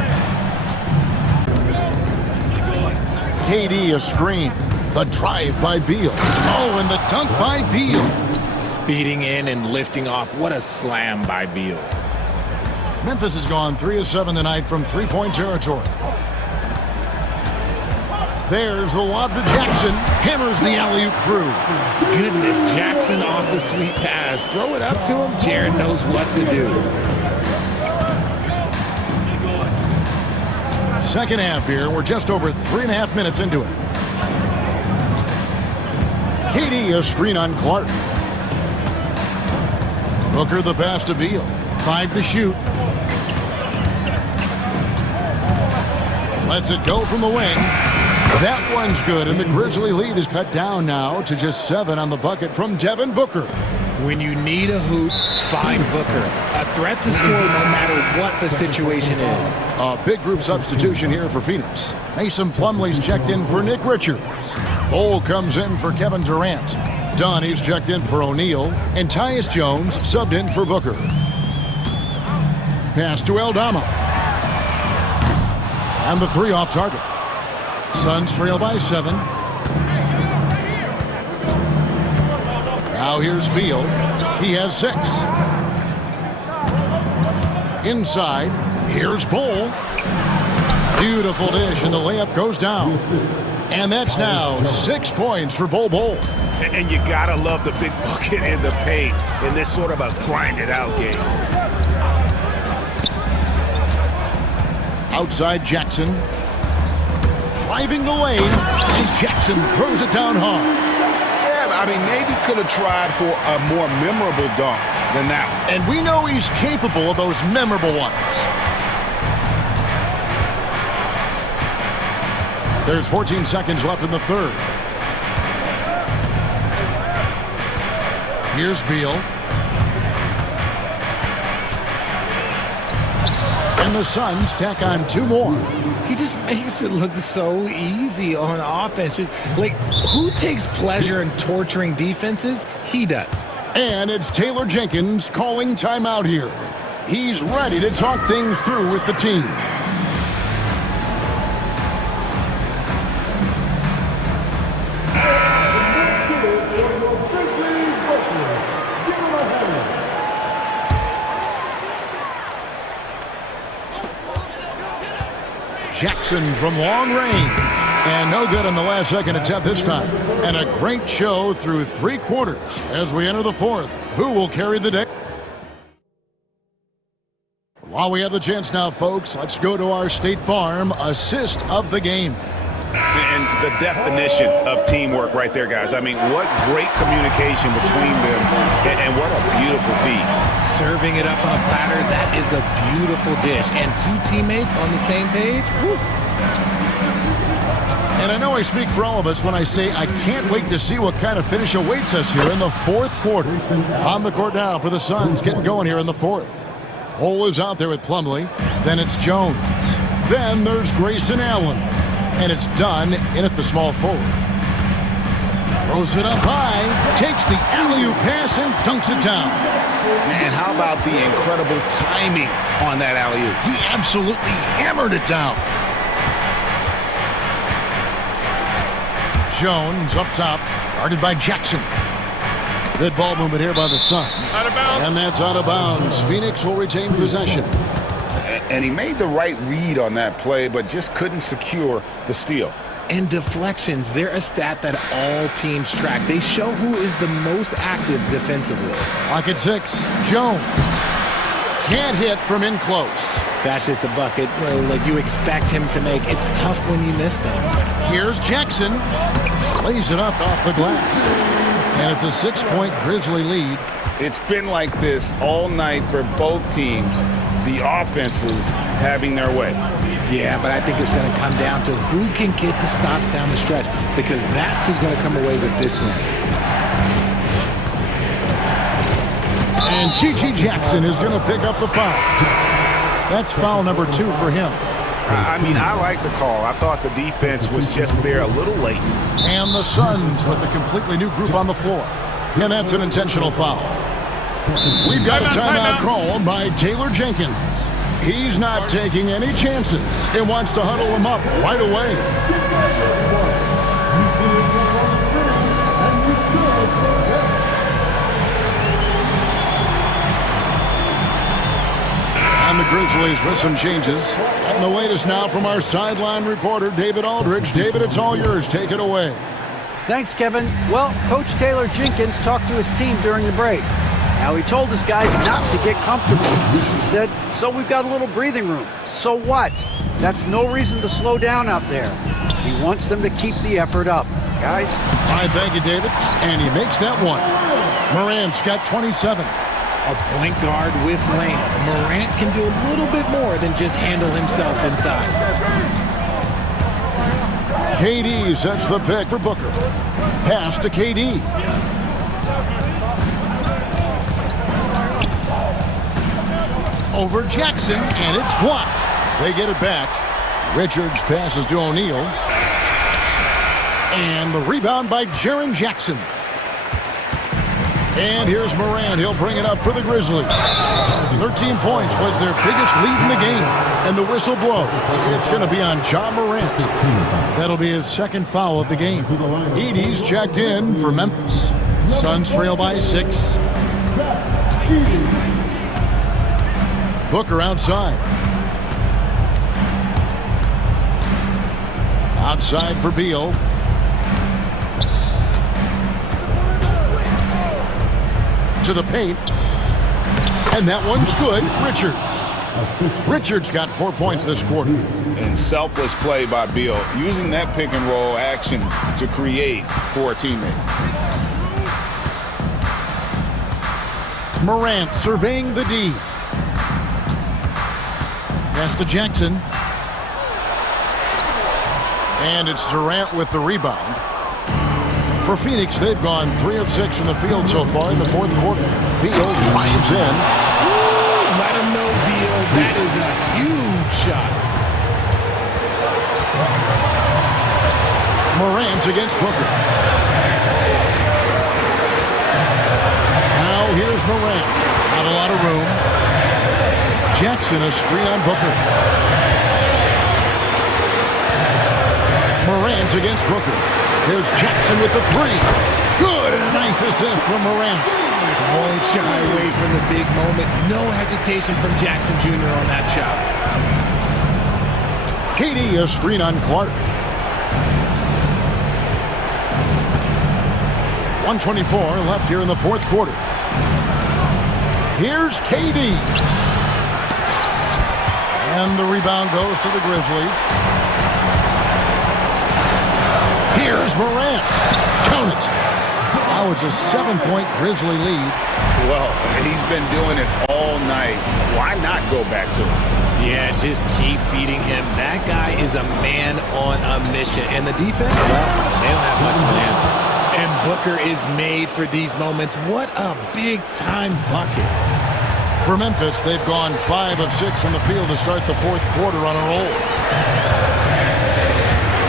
KD a screen. The drive by Beal. Oh, and the dunk by Beal. Speeding in and lifting off. What a slam by Beal. Memphis has gone 3 of 7 tonight from three-point territory. There's the lob to Jackson. Hammers the alley-oop through. Goodness, Jackson off the sweet pass. Throw it up to him. Jared knows what to do. Second half here. We're just over 3.5 minutes into it. KD a screen on Clark. Booker the pass to Beal. 5 to shoot. Lets it go from the wing. That one's good, and the Grizzly lead is cut down now to just 7 on the bucket from Devin Booker. When you need a hoop, find Booker. A threat to score no matter what the situation is. A big group substitution here for Phoenix. Mason Plumlee's checked in for Nick Richards. Bol comes in for Kevin Durant. Dunn, he's checked in for O'Neal. And Tyus Jones subbed in for Booker. Pass to Aldama. And the 3 off target. Suns trail by 7. Now here's Beal. He has 6. Inside, here's Bull. Beautiful dish, and the layup goes down. And that's now 6 points for Bull. And you gotta love the big bucket in the paint in this sort of a grind-it-out game. Outside Jackson. Driving the lane, and Jackson throws it down hard. Yeah, I mean, maybe could have tried for a more memorable dunk than that one. And we know he's capable of those memorable ones. There's 14 seconds left in the third. Here's Beal. And the Suns tack on 2 more. He just makes it look so easy on offense. Like, who takes pleasure in torturing defenses? He does. And it's Taylor Jenkins calling timeout here. He's ready to talk things through with the team. Jackson from long range. And no good on the last second attempt this time. And a great show through 3 quarters as we enter the fourth. Who will carry the day? While we have the chance now, folks, let's go to our State Farm assist of the game. And the definition of teamwork right there, guys. I mean, what great communication between them, and what a beautiful feed. Serving it up on a platter, that is a beautiful dish. And 2 teammates on the same page, woo. And I know I speak for all of us when I say I can't wait to see what kind of finish awaits us here in the fourth quarter. On the court now for the Suns, getting going here in the fourth. Bull is out there with Plumlee. Then it's Jones. Then there's Grayson Allen. And it's done in at the small forward. Throws it up high, takes the alley-oop pass and dunks it down. Man, how about the incredible timing on that alley-oop? He absolutely hammered it down. Jones up top, guarded by Jackson. Good ball movement here by the Suns. Out of bounds. And that's out of bounds. Phoenix will retain possession. And he made the right read on that play, but just couldn't secure the steal. And deflections, they're a stat that all teams track. They show who is the most active defensively. Lock at 6. Jones can't hit from in close. That's just a bucket like you expect him to make. It's tough when you miss them. Here's Jackson. Lays it up off the glass. And it's a 6-point Grizzly lead. It's been like this all night for both teams. The offenses having their way. Yeah, but I think it's going to come down to who can get the stops down the stretch, because that's who's going to come away with this win. And Chi Jackson is going to pick up the foul. That's foul number 2 for him. I mean, I like the call. I thought the defense was just there a little late. And the Suns with a completely new group on the floor. And that's an intentional foul. We've got a timeout call by Taylor Jenkins. He's not taking any chances and wants to huddle him up right away. And the Grizzlies with some changes. And the latest now from our sideline reporter, David Aldridge. David, it's all yours. Take it away. Thanks, Kevin. Well, Coach Taylor Jenkins talked to his team during the break. Now, he told his guys not to get comfortable. He said, so we've got a little breathing room. So what? That's no reason to slow down out there. He wants them to keep the effort up. Guys? All right, thank you, David. And he makes that one. Morant's got 27. A point guard with length. Morant can do a little bit more than just handle himself inside. KD sets the pick for Booker. Pass to KD. Over Jackson, and it's blocked. They get it back. Richards passes to O'Neal. And the rebound by Jaren Jackson. And here's Morant. He'll bring it up for the Grizzlies. 13 points was their biggest lead in the game. And the whistle blows. It's going to be on Ja Morant. That'll be his second foul of the game. Edey's checked in for Memphis. Suns trail by 6. Booker outside. Outside for Beal. To the paint. And that one's good. Richards got 4 points this quarter. And selfless play by Beal, using that pick and roll action to create for a teammate. Morant surveying the D. Pass to Jackson. And it's Durant with the rebound. For Phoenix, they've gone 3 of 6 from the field so far in the fourth quarter. Beal drives in. Let him know, Beal. That is a huge shot. Morant against Booker. Now here's Morant. Not a lot of room. Jackson a screen on Booker. Morant against Booker. There's Jackson with the three. Good, and a nice assist from Morant. Won't shy away from the big moment. No hesitation from Jackson Jr. on that shot. KD a screen on Clark. 1:24 left here in the fourth quarter. Here's KD. And the rebound goes to the Grizzlies. Here's Morant. Count it. Now it's a 7-point Grizzly lead. Well, he's been doing it all night. Why not go back to him? Yeah, just keep feeding him. That guy is a man on a mission. And the defense, well, they don't have much of an answer. And Booker is made for these moments. What a big-time bucket. For Memphis, they've gone 5 of 6 from the field to start the fourth quarter on a roll.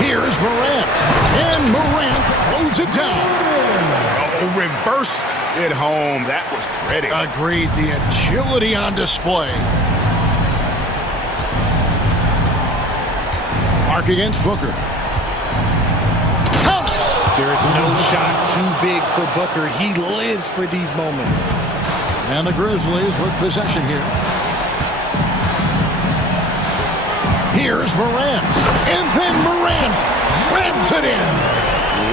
Here's Morant. And Morant throws it down. Oh, reversed it home. That was pretty. Agreed. The agility on display. Clark against Booker. There is no shot too big for Booker. He lives for these moments. And the Grizzlies with possession here. Here's Morant. And then Morant grabs it in.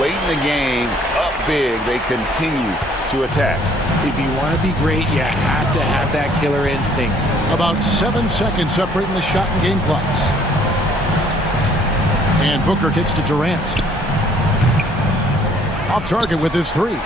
Late in the game, up big, they continue to attack. If you want to be great, you have to have that killer instinct. About 7 seconds separating the shot and game clocks. And Booker kicks to Durant. Off target with his three.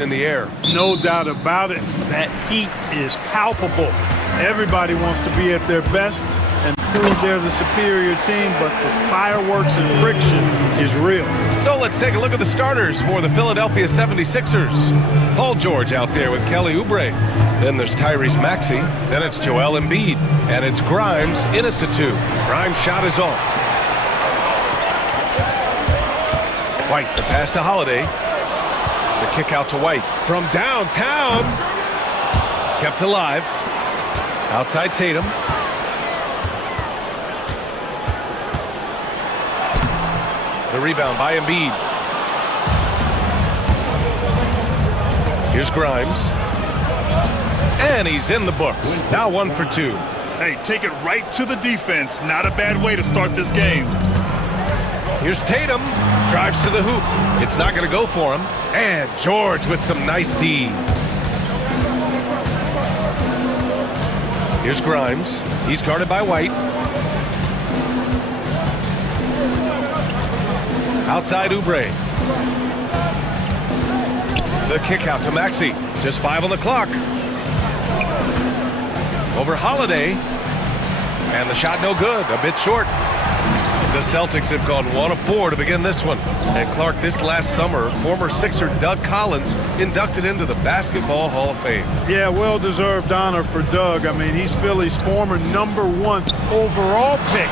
in the air. No doubt about it. That heat is palpable. Everybody wants to be at their best and prove they're the superior team, but the fireworks and friction is real. So let's take a look at the starters for the Philadelphia 76ers. Paul George out there with Kelly Oubre. Then there's Tyrese Maxey. Then it's Joel Embiid. And it's Grimes in at the 2. Grimes' shot is off. White, the pass to Holiday. The kick out to White. From downtown. Kept alive. Outside Tatum. The rebound by Embiid. Here's Grimes. And he's in the books. Now 1 for 2. Hey, take it right to the defense. Not a bad way to start this game. Here's Tatum. Drives to the hoop. It's not going to go for him. And George with some nice D. Here's Grimes. He's guarded by White. Outside Oubre. The kick out to Maxey. Just 5 on the clock. Over Holiday. And the shot no good. A bit short. The Celtics have gone 1 of 4 to begin this one. And Clark, this last summer, former Sixer Doug Collins inducted into the Basketball Hall of Fame. Yeah, well-deserved honor for Doug. I mean, he's Philly's former #1 overall pick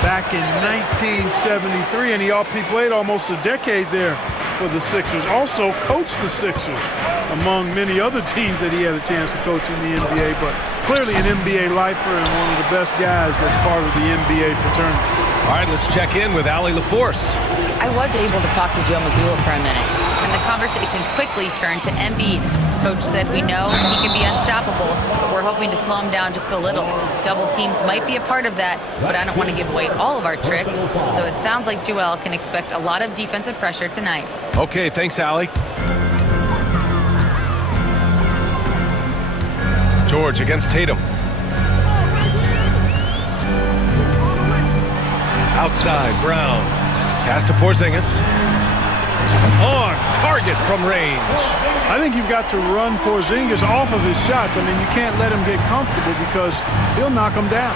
back in 1973, and he played almost a decade there for the Sixers. Also coached the Sixers, among many other teams that he had a chance to coach in the NBA, but clearly an NBA lifer and one of the best guys that's part of the NBA fraternity. All right, let's check in with Allie LaForce. I was able to talk to Joe Mazzulla for a minute, and the conversation quickly turned to Embiid. Coach said we know he can be unstoppable, but we're hoping to slow him down just a little. Double teams might be a part of that, but I don't want to give away all of our tricks, so it sounds like Joel can expect a lot of defensive pressure tonight. Okay, thanks, Allie. George against Tatum. Outside, Brown. Pass to Porzingis. On target from range. I think you've got to run Porzingis off of his shots. I mean, you can't let him get comfortable because he'll knock him down.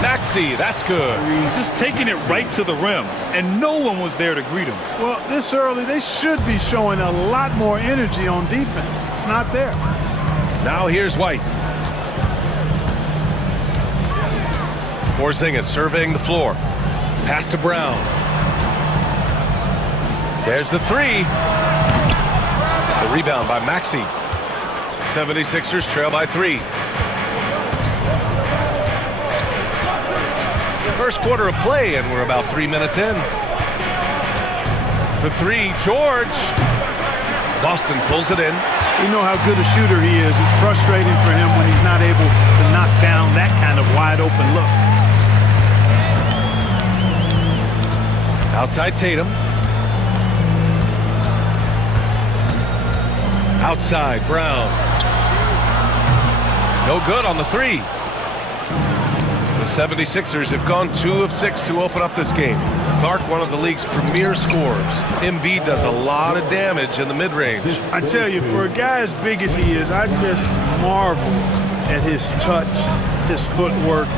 Maxey, that's good. Just taking it right to the rim, and no one was there to greet him. Well, this early, they should be showing a lot more energy on defense. It's not there. Now here's White. Porzingis surveying the floor. Pass to Brown. There's the 3. The rebound by Maxey. 76ers trail by 3. First quarter of play, and we're about 3 minutes in. For 3, George. Boston pulls it in. You know how good a shooter he is. It's frustrating for him when he's not able to knock down that kind of wide open look. Outside Tatum. Outside Brown. No good on the 3. The 76ers have gone 2 of 6 to open up this game. Clark, one of the league's premier scorers. Embiid does a lot of damage in the mid-range. I tell you, for a guy as big as he is, I just marvel at his touch, his footwork,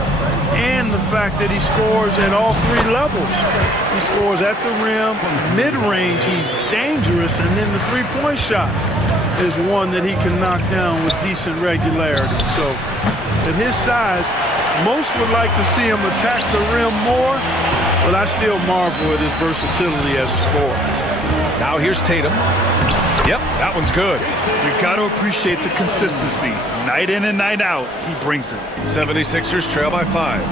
and the fact that he scores at all 3 levels. He scores at the rim, mid-range, he's dangerous, and then the three-point shot is one that he can knock down with decent regularity. So, at his size, most would like to see him attack the rim more, but I still marvel at his versatility as a scorer. Now here's Tatum. Yep, that one's good. You got to appreciate the consistency. Night in and night out, he brings it. 76ers trail by 5.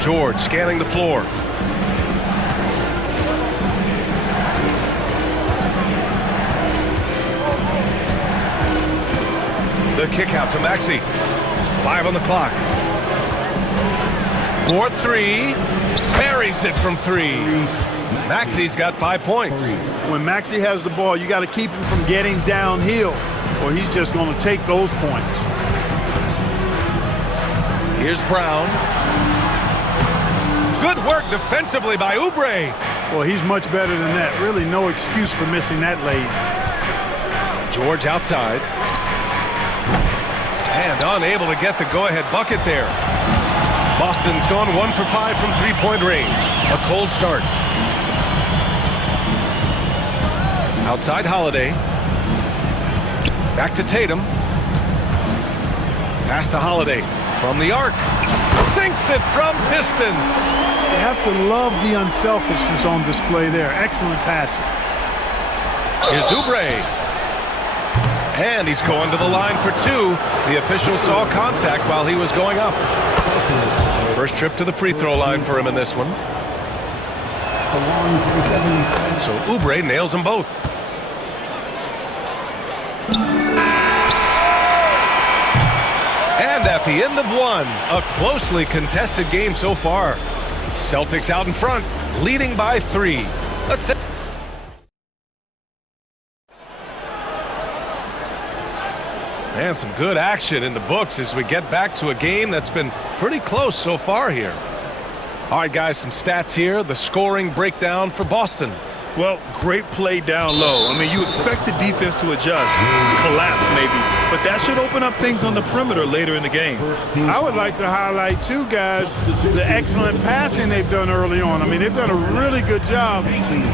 George scanning the floor. The kick out to Maxey. 5 on the clock. 4-3. Buries it from 3. Maxey's got 5 points. When Maxey has the ball, you got to keep him from getting downhill, or he's just going to take those points. Here's Brown. Good work defensively by Oubre. Well, he's much better than that. Really no excuse for missing that lane. George outside. And unable to get the go-ahead bucket there. Boston's gone 1 for 5 from three-point range. A cold start. Outside Holiday. Back to Tatum. Pass to Holiday. From the arc. Sinks it from distance. You have to love the unselfishness on display there. Excellent passing. Here's Oubre. And he's going to the line for two. The official saw contact while he was going up. First trip to the free throw line for him in this one. So Oubre nails them both. And at the end of one, a closely contested game so far. Celtics out in front, leading by 3. Let's take. And some good action in the books as we get back to a game that's been pretty close so far here. All right, guys, some stats here. The scoring breakdown for Boston. Well, great play down low. I mean, you expect the defense to adjust, collapse maybe, but that should open up things on the perimeter later in the game. I would like to highlight, too, guys, the excellent passing they've done early on. I mean, they've done a really good job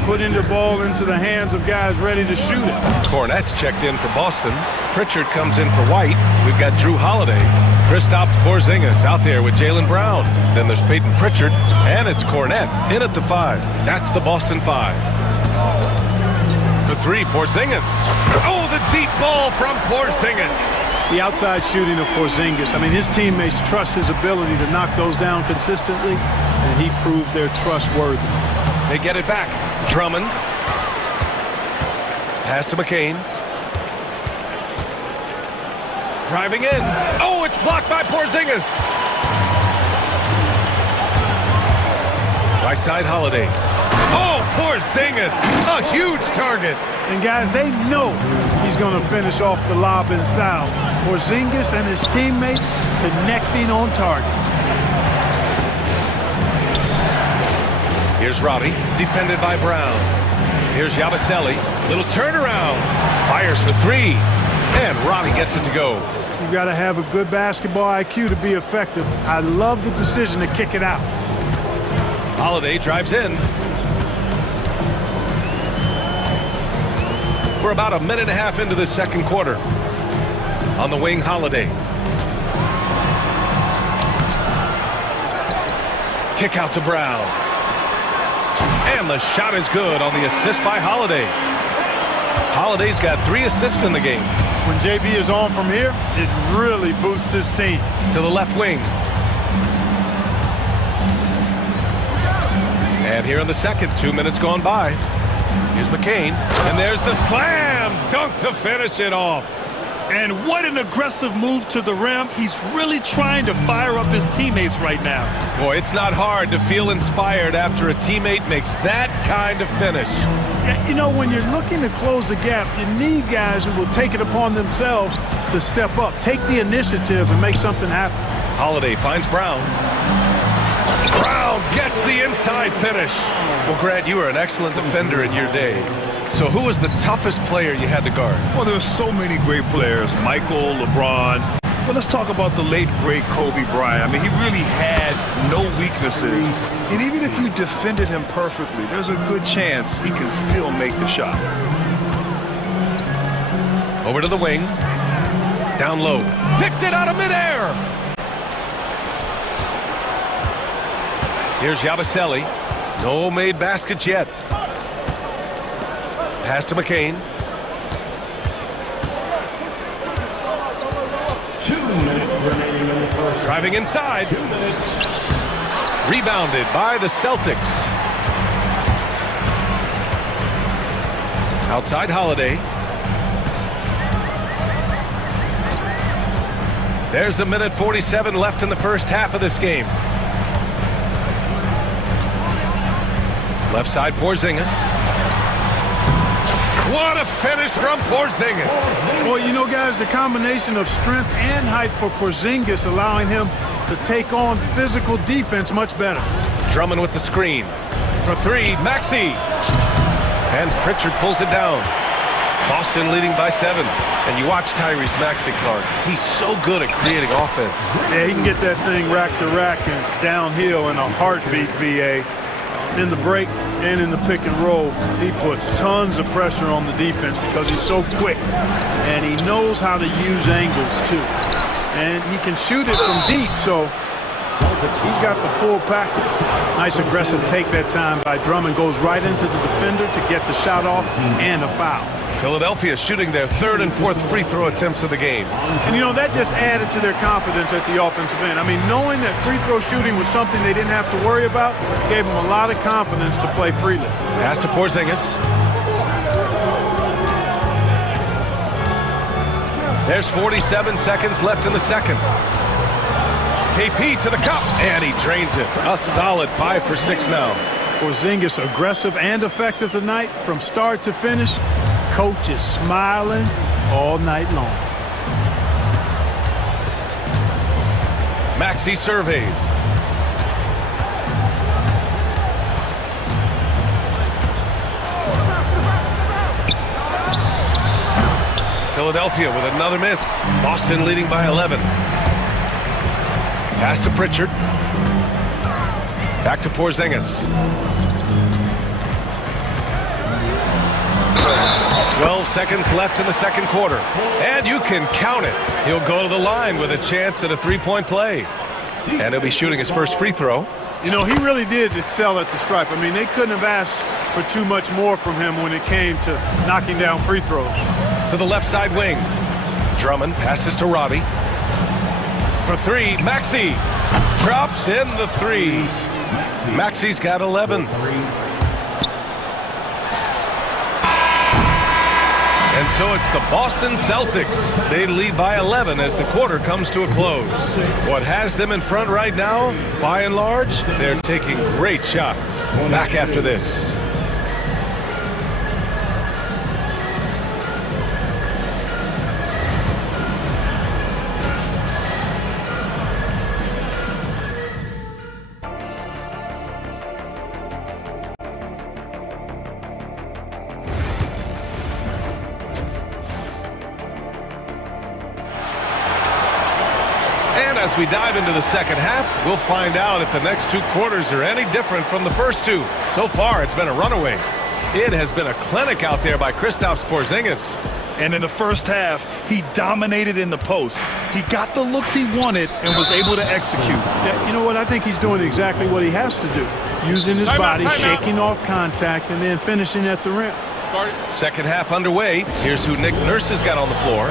putting the ball into the hands of guys ready to shoot it. Cornette's checked in for Boston. Pritchard comes in for White. We've got Drew Holiday. Kristaps Porzingis out there with Jaylen Brown. Then there's Peyton Pritchard, and it's Cornette in at the 5. That's the Boston 5. For 3, Porzingis. Oh, the deep ball from Porzingis. The outside shooting of Porzingis. I mean, his teammates trust his ability to knock those down consistently, and he proves they're trustworthy. They get it back. Drummond. Pass to McCain. Driving in. Oh, it's blocked by Porzingis. Right side, Holiday. Oh, Porzingis, a huge target. And guys, they know he's going to finish off the lob in style. Porzingis and his teammates connecting on target. Here's Robbie, defended by Brown. Here's Yabusele, little turnaround. Fires for 3, and Robbie gets it to go. You've got to have a good basketball IQ to be effective. I love the decision to kick it out. Holiday drives in. We're about a minute and a half into the second quarter. On the wing, Holiday. Kick out to Brown. And the shot is good on the assist by Holiday. Holiday's got 3 assists in the game. When JB is on from here, it really boosts his team. To the left wing. And here in the second, 2 minutes gone by. Here's McCain, and there's the slam dunk to finish it off. And what an aggressive move to the rim. He's really trying to fire up his teammates right now. Boy, it's not hard to feel inspired after a teammate makes that kind of finish. You know, when you're looking to close the gap, you need guys who will take it upon themselves to step up, take the initiative, and make something happen. Holiday finds Brown. Brown gets the inside finish. Well, Grant, you were an excellent defender in your day. So who was the toughest player you had to guard? Well, there are so many great players. Michael, LeBron. But let's talk about the late, great Kobe Bryant. I mean, he really had no weaknesses. And even if you defended him perfectly, there's a good chance he can still make the shot. Over to the wing. Down low. Picked it out of midair. Here's Yabusele. No made baskets yet. Pass to McCain. 2 minutes remaining in the first. Driving inside. 2 minutes. Rebounded by the Celtics. Outside Holiday. There's a minute 47 left in the first half of this game. Left side, Porzingis. What a finish from Porzingis. Well, you know, guys, the combination of strength and height for Porzingis allowing him to take on physical defense much better. Drummond with the screen. For three, Maxey. And Pritchard pulls it down. Boston leading by 7. And you watch Tyrese Maxey, Clark. He's so good at creating offense. Yeah, he can get that thing rack to rack and downhill in a heartbeat, VA. In the break and in the pick and roll, he puts tons of pressure on the defense because he's so quick. And he knows how to use angles, too. And he can shoot it from deep, so he's got the full package. Nice aggressive take that time by Drummond. Goes right into the defender to get the shot off and a foul. Philadelphia shooting their 3rd and 4th free throw attempts of the game. And, you know, that just added to their confidence at the offensive end. I mean, knowing that free throw shooting was something they didn't have to worry about gave them a lot of confidence to play freely. Pass to Porzingis. There's 47 seconds left in the second. KP to the cup, and he drains it. A solid 5 for 6 now. Porzingis aggressive and effective tonight from start to finish. Coach is smiling all night long. Maxey surveys. Philadelphia with another miss. Boston leading by 11. Pass to Pritchard. Back to Porzingis. 12 seconds left in the second quarter. And you can count it. He'll go to the line with a chance at a three-point play. And he'll be shooting his first free throw. You know, he really did excel at the stripe. I mean, they couldn't have asked for too much more from him when it came to knocking down free throws. To the left side wing. Drummond passes to Robbie. For three, Maxey drops in the three. Maxey's got 11. And so it's the Boston Celtics. They lead by 11 as the quarter comes to a close. What has them in front right now, by and large, they're taking great shots. Back after this. As we dive into the second half, we'll find out if the next 2 quarters are any different from the first 2. So far, it's been a runaway. It has been a clinic out there by Kristaps Porzingis. And in the first half, he dominated in the post. He got the looks he wanted and was able to execute. Yeah, you know what? I think he's doing exactly what he has to do. Using his body, shaking off contact, and then finishing at the rim. Second half underway. Here's who Nick Nurse has got on the floor.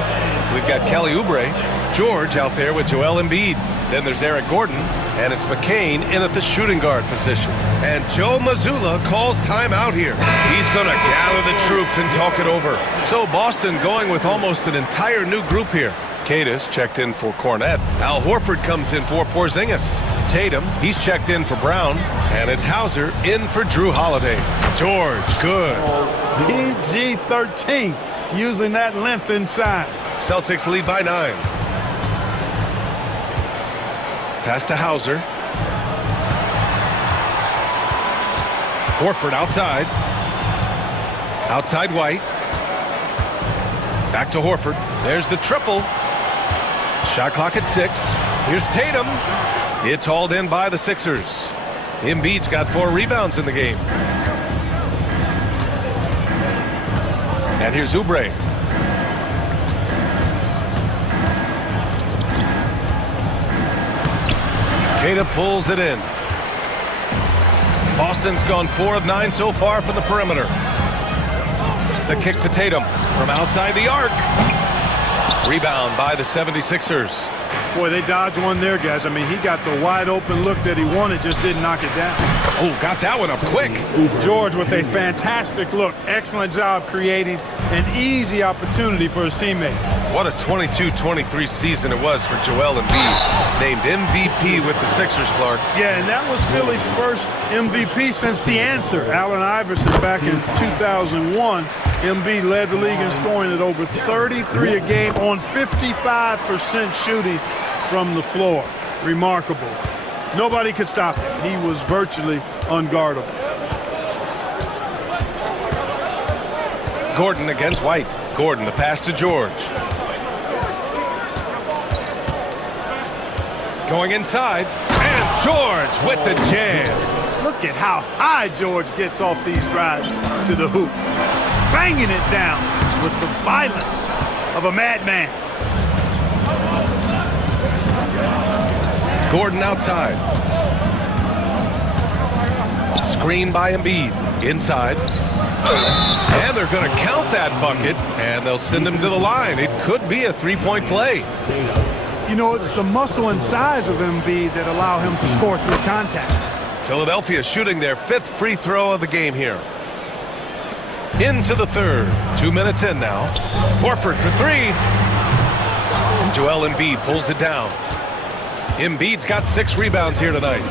We've got Kelly Oubre, George out there with Joel Embiid. Then there's Eric Gordon, and it's McCain in at the shooting guard position. And Joe Mazzulla calls timeout here. He's going to gather the troops and talk it over. So Boston going with almost an entire new group here. Cadis checked in for Cornette. Al Horford comes in for Porzingis. Tatum, he's checked in for Brown. And it's Hauser in for Drew Holiday. George, good. PG-13, using that length inside. Celtics lead by 9. Pass to Hauser. Horford outside. Outside White. Back to Horford. There's the triple. Shot clock at 6. Here's Tatum. It's hauled in by the Sixers. Embiid's got 4 rebounds in the game. And here's Oubre. Queta pulls it in. Boston's gone 4 of 9 so far from the perimeter. The kick to Tatum from outside the arc. Rebound by the 76ers. Boy, they dodged one there, guys. I mean, he got the wide open look that he wanted, just didn't knock it down. Oh, got that one up quick. George with a fantastic look. Excellent job creating an easy opportunity for his teammate. What a 22-23 season it was for Joel Embiid. Named MVP with the Sixers, Clark. Yeah, and that was Philly's first MVP since the answer. Allen Iverson back in 2001. Embiid led the league in scoring at over 33 a game on 55% shooting from the floor. Remarkable. Nobody could stop him. He was virtually unguardable. Gordon against White. Gordon, the pass to George. Going inside, and George with the jam. Look at how high George gets off these drives to the hoop. Banging it down with the violence of a madman. Gordon outside. Screen by Embiid. Inside. And they're going to count that bucket, and they'll send him to the line. It could be a three-point play. You know, it's the muscle and size of Embiid that allow him to score through contact. Philadelphia shooting their 5th free throw of the game here. Into the third. 2 minutes in now. Horford for three. And Joel Embiid pulls it down. Embiid's got 6 rebounds here tonight.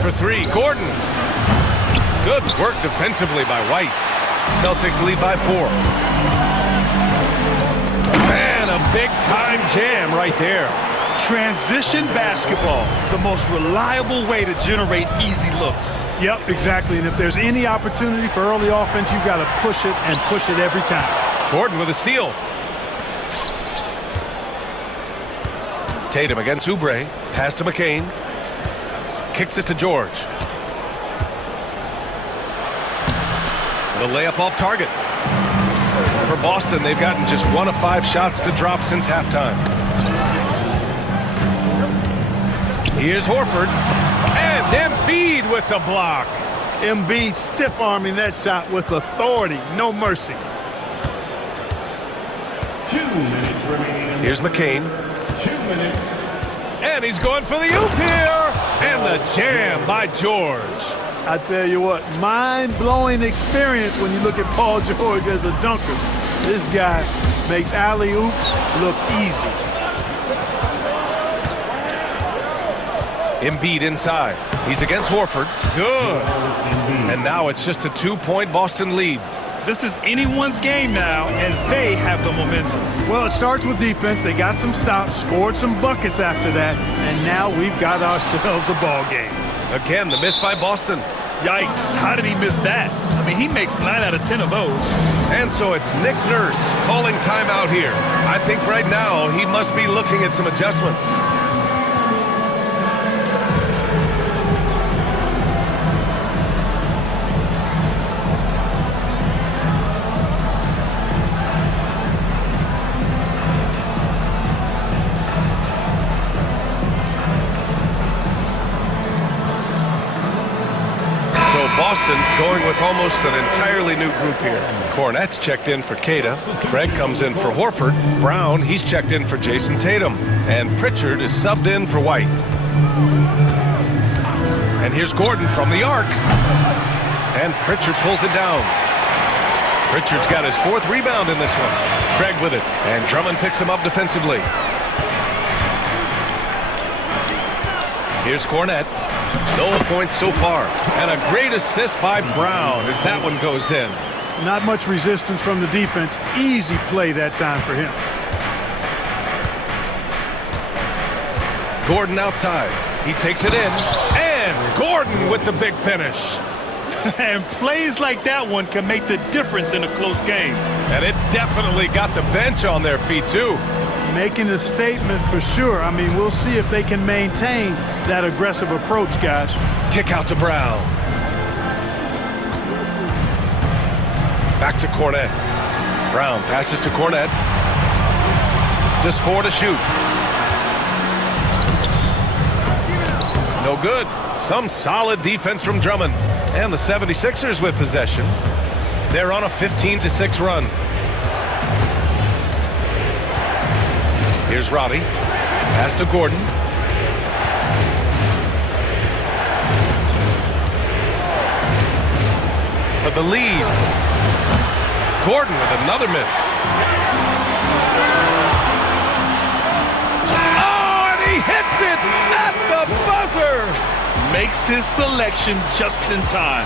For three, Gordon. Good work defensively by White. Celtics lead by 4. And a big-time jam right there. Transition basketball, the most reliable way to generate easy looks. Yep, exactly. And if there's any opportunity for early offense, you've got to push it and push it every time. Gordon with a steal. Tatum against Oubre. Pass to McCain. Kicks it to George. The layup off target. For Boston, they've gotten just 1 of 5 shots to drop since halftime. Here's Horford. And Embiid with the block. Embiid stiff-arming that shot with authority. No mercy. 2 minutes remaining. Here's McCain. 2 minutes. And he's going for the oop here. And the jam by George. I tell you what, mind-blowing experience when you look at Paul George as a dunker. This guy makes alley-oops look easy. Embiid inside. He's against Horford. Good. And now it's just a 2-point Boston lead. This is anyone's game now, and they have the momentum. Well, it starts with defense. They got some stops, scored some buckets after that, and now we've got ourselves a ball game. Again, the miss by Boston. Yikes, how did he miss that? I mean, he makes 9 out of 10 of those. And so it's Nick Nurse calling timeout here. I think right now he must be looking at some adjustments. Boston going with almost an entirely new group here. Cornette's checked in for Keita. Craig comes in for Horford. Brown, he's checked in for Jason Tatum. And Pritchard is subbed in for White. And here's Gordon from the arc. And Pritchard pulls it down. Pritchard's got his 4th rebound in this one. Craig with it. And Drummond picks him up defensively. Here's Cornette. No points so far. And a great assist by Brown as that one goes in. Not much resistance from the defense. Easy play that time for him. Gordon outside. He takes it in. And Gordon with the big finish. And plays like that one can make the difference in a close game. And it definitely got the bench on their feet, too. Making a statement for sure. I mean, we'll see if they can maintain that aggressive approach, guys. Kick out to Brown. Back to Cornette. Brown passes to Cornette. Just 4 to shoot. No good. Some solid defense from Drummond. And the 76ers with possession. They're on a 15-6 run. Here's Roddy. Pass to Gordon. For the lead. Gordon with another miss. Oh, and he hits it at the buzzer. Makes his selection just in time.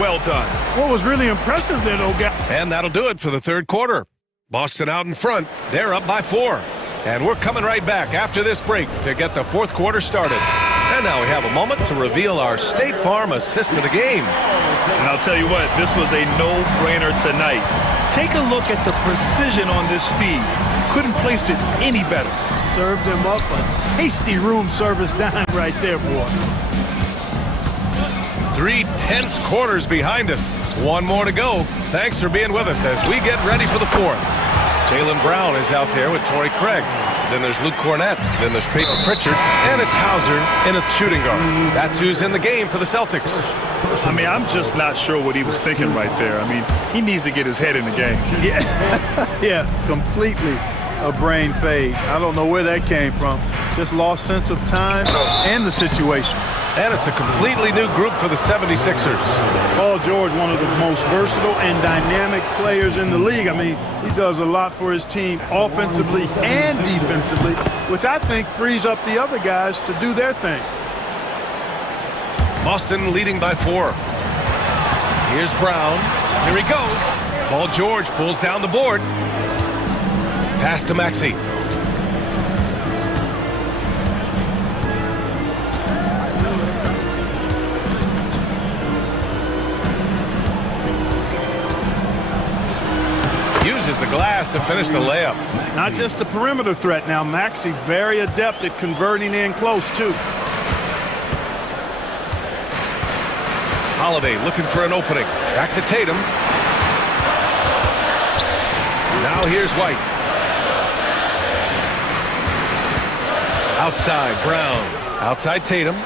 Well done. What was really impressive there, though, guys. And that'll do it for the third quarter. Boston out in front. They're up by 4. And we're coming right back after this break to get the fourth quarter started. And now we have a moment to reveal our State Farm assist of the game. And I'll tell you what, this was a no-brainer tonight. Take a look at the precision on this feed. Couldn't place it any better. Served him up a tasty room service dime right there, boy. 3 tense quarters behind us. One more to go. Thanks for being with us as we get ready for the fourth. Jaylen Brown is out there with Torrey Craig. Then there's Luke Cornett. Then there's Peyton Pritchard. And it's Hauser in a shooting guard. That's who's in the game for the Celtics. I mean, I'm just not sure what he was thinking right there. I mean, he needs to get his head in the game. Yeah, completely a brain fade. I don't know where that came from. Just lost sense of time and the situation. And it's a completely new group for the 76ers. Paul George, one of the most versatile and dynamic players in the league. I mean, he does a lot for his team offensively and defensively, which I think frees up the other guys to do their thing. Boston leading by 4. Here's Brown. Here he goes. Paul George pulls down the board. Pass to Maxey. Uses the glass to finish the layup. Not just a perimeter threat now. Maxey very adept at converting in close, too. Holiday looking for an opening. Back to Tatum. Now here's White. Outside, Brown. Outside Tatum.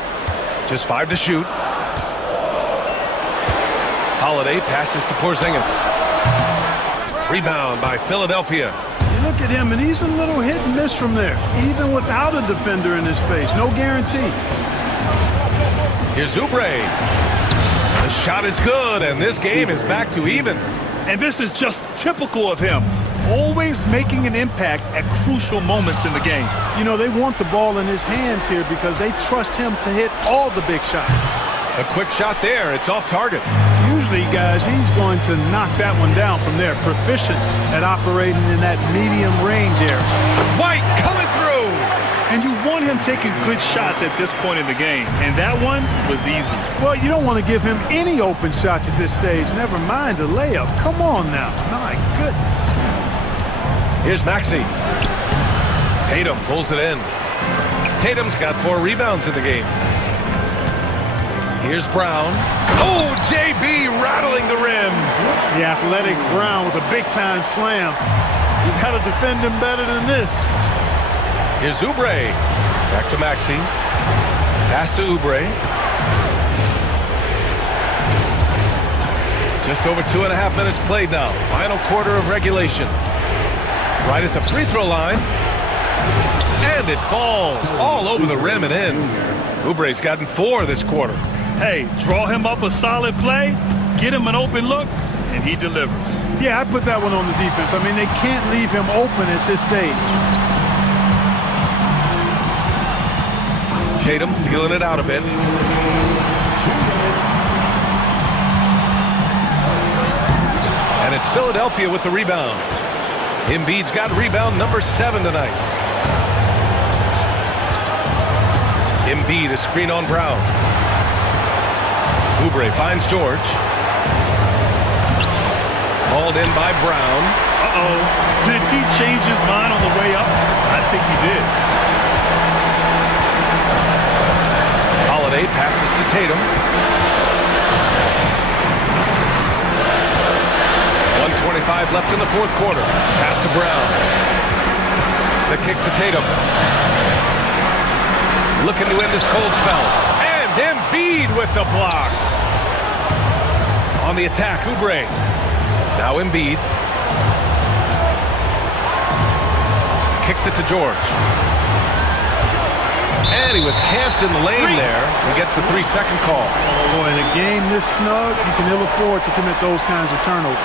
Just 5 to shoot. Holiday passes to Porzingis. Rebound by Philadelphia. You look at him, and he's a little hit and miss from there, even without a defender in his face. No guarantee. Here's Oubre. The shot is good, and this game is back to even. And this is just typical of him. Always making an impact at crucial moments in the game. You know, they want the ball in his hands here because they trust him to hit all the big shots. A quick shot there. It's off target. Usually, guys, he's going to knock that one down from there. Proficient at operating in that medium range area. White coming through. And you want him taking good shots at this point in the game. And that one was easy. Well, you don't want to give him any open shots at this stage. Never mind a layup. Come on now. My goodness. Here's Maxey. Tatum pulls it in. Tatum's got 4 rebounds in the game. Here's Brown. Oh, JB rattling the rim. The athletic Brown with a big-time slam. You've got to defend him better than this. Here's Oubre. Back to Maxey. Pass to Oubre. Just over 2.5 minutes played now. Final quarter of regulation. Right at the free throw line. And it falls all over the rim and in. Oubre's gotten 4 this quarter. Hey, draw him up a solid play, get him an open look, and he delivers. Yeah, I put that one on the defense. I mean, they can't leave him open at this stage. Tatum feeling it out a bit. And it's Philadelphia with the rebound. Embiid's got rebound number 7 tonight. Embiid, a screen on Brown. Oubre finds George. Hauled in by Brown. Uh-oh. Did he change his mind on the way up? I think he did. Holiday passes to Tatum. 1:25 left in the fourth quarter. Pass to Brown. The kick to Tatum. Looking to end this cold spell. And Embiid with the block. On the attack, Oubre. Now Embiid. Kicks it to George. And he was camped in the lane there. He gets a 3-second call. Oh, boy, in a game this snug, you can ill afford to commit those kinds of turnovers.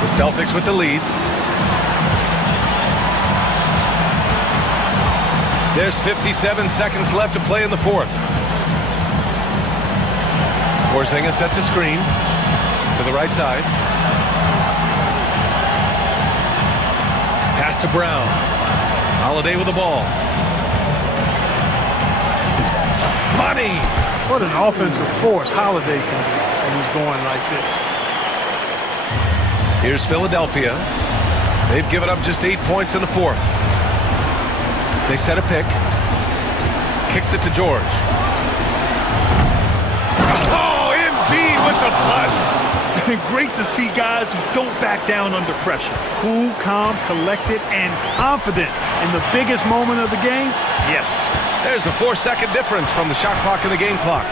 The Celtics with the lead. There's 57 seconds left to play in the fourth. Porzingis sets a screen to the right side. Pass to Brown. Holiday with the ball. Money! What an offensive force Holiday can be. when he's going like this. Here's Philadelphia. They've given up just 8 points in the fourth. They set a pick. Kicks it to George. Oh, Embiid with the flush. Great to see guys who don't back down under pressure. Cool, calm, collected, and confident in the biggest moment of the game. Yes. There's a 4-second difference from the shot clock and the game clock.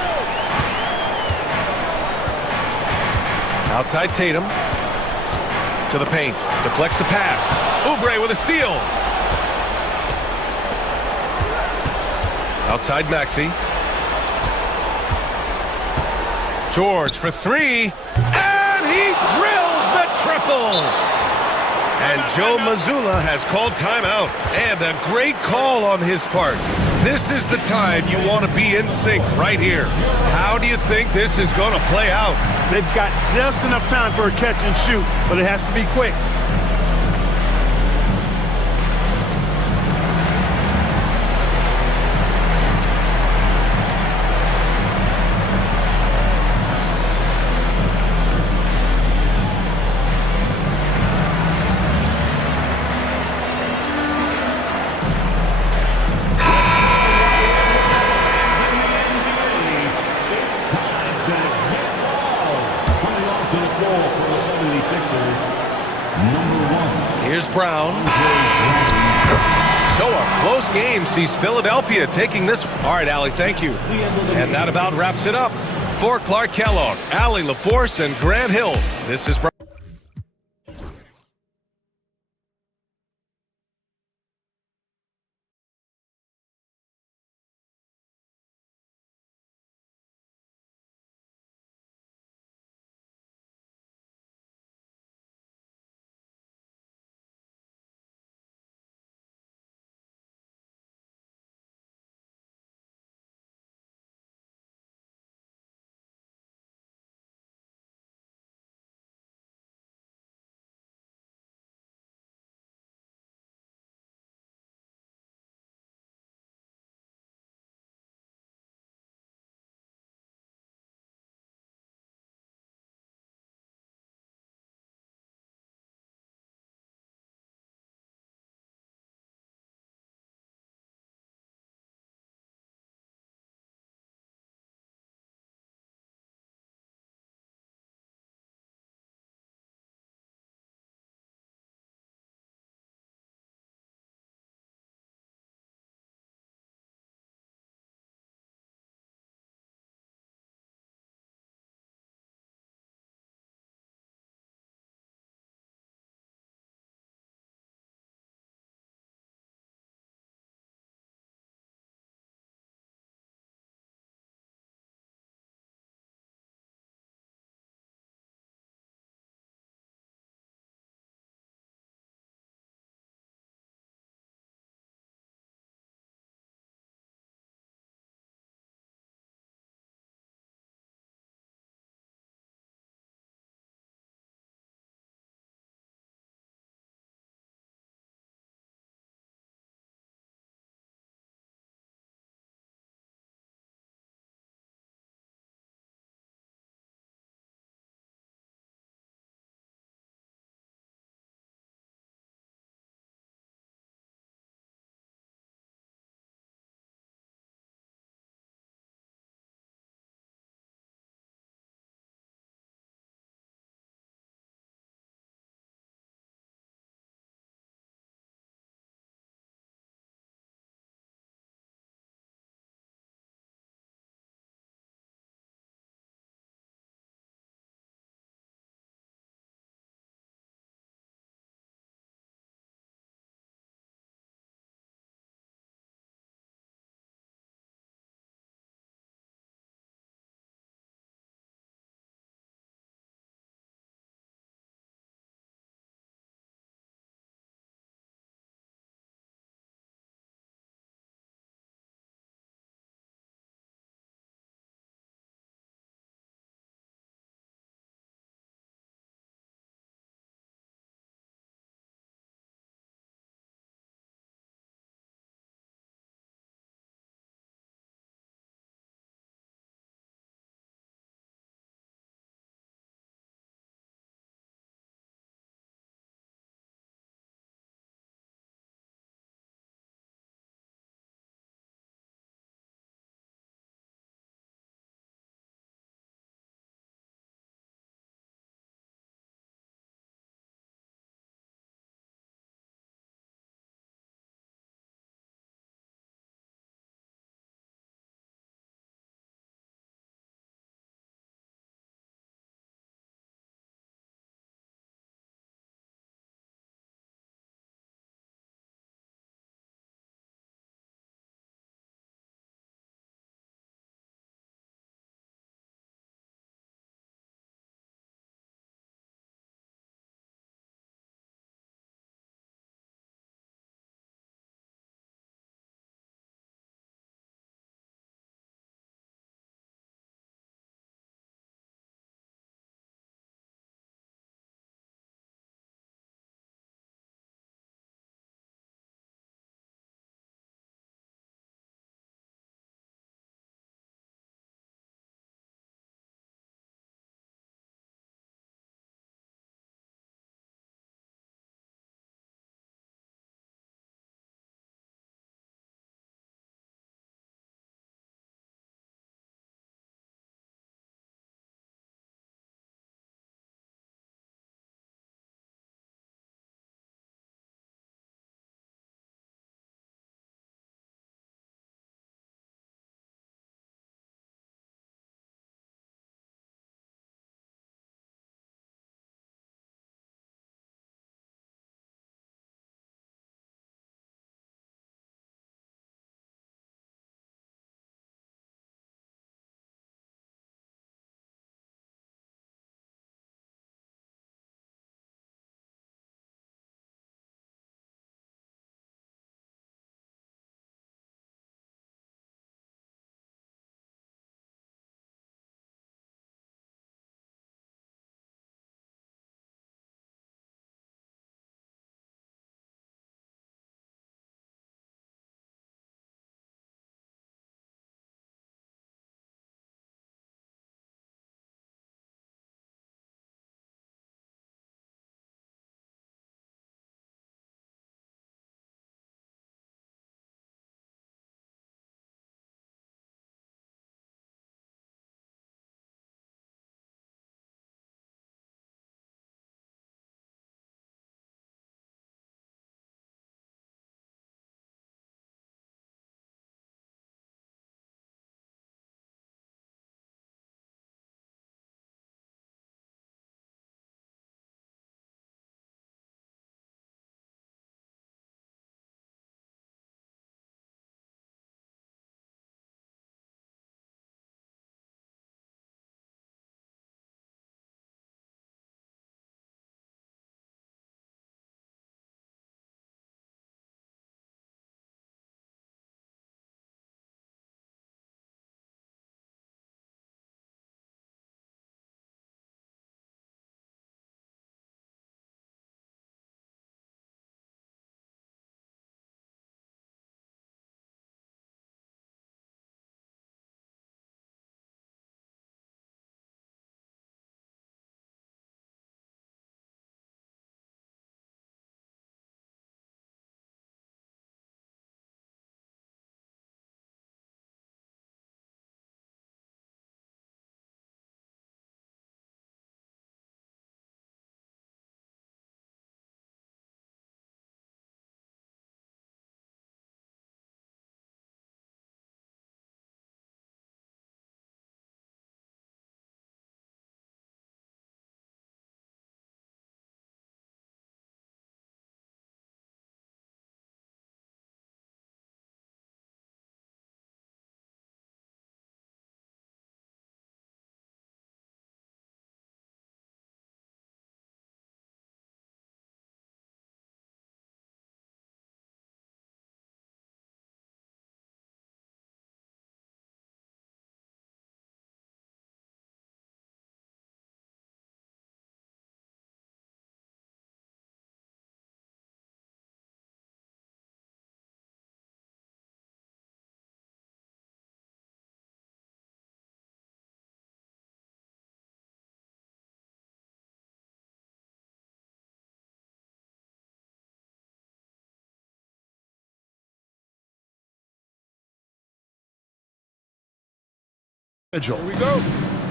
Outside Tatum. To the paint. Deflects the pass. Oubre with a steal. Outside Maxey. George for three. And he drills the triple. And Joe Mazzulla has called timeout. And a great call on his part. This is the time you want to be in sync right here. How do you think this is going to play out? They've got just enough time for a catch and shoot, but it has to be quick. Here's Brown. So a close game sees Philadelphia taking this. All right, Allie, thank you. And that about wraps it up. For Clark Kellogg, Allie LaForce, and Grant Hill, this is Brown. Here we go.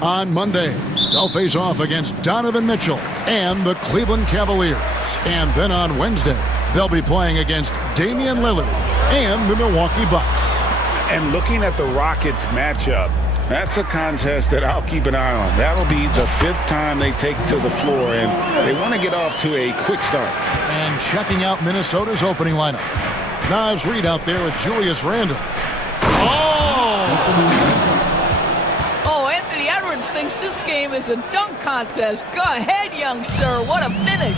On Monday, they'll face off against Donovan Mitchell and the Cleveland Cavaliers. And then on Wednesday, they'll be playing against Damian Lillard and the Milwaukee Bucks. And looking at the Rockets matchup, that's a contest that I'll keep an eye on. That'll be the 5th time they take to the floor, and they want to get off to a quick start. And checking out Minnesota's opening lineup. Naz Reid out there with Julius Randle. Anthony Edwards thinks this game is a dunk contest. Go ahead, young sir. What a finish.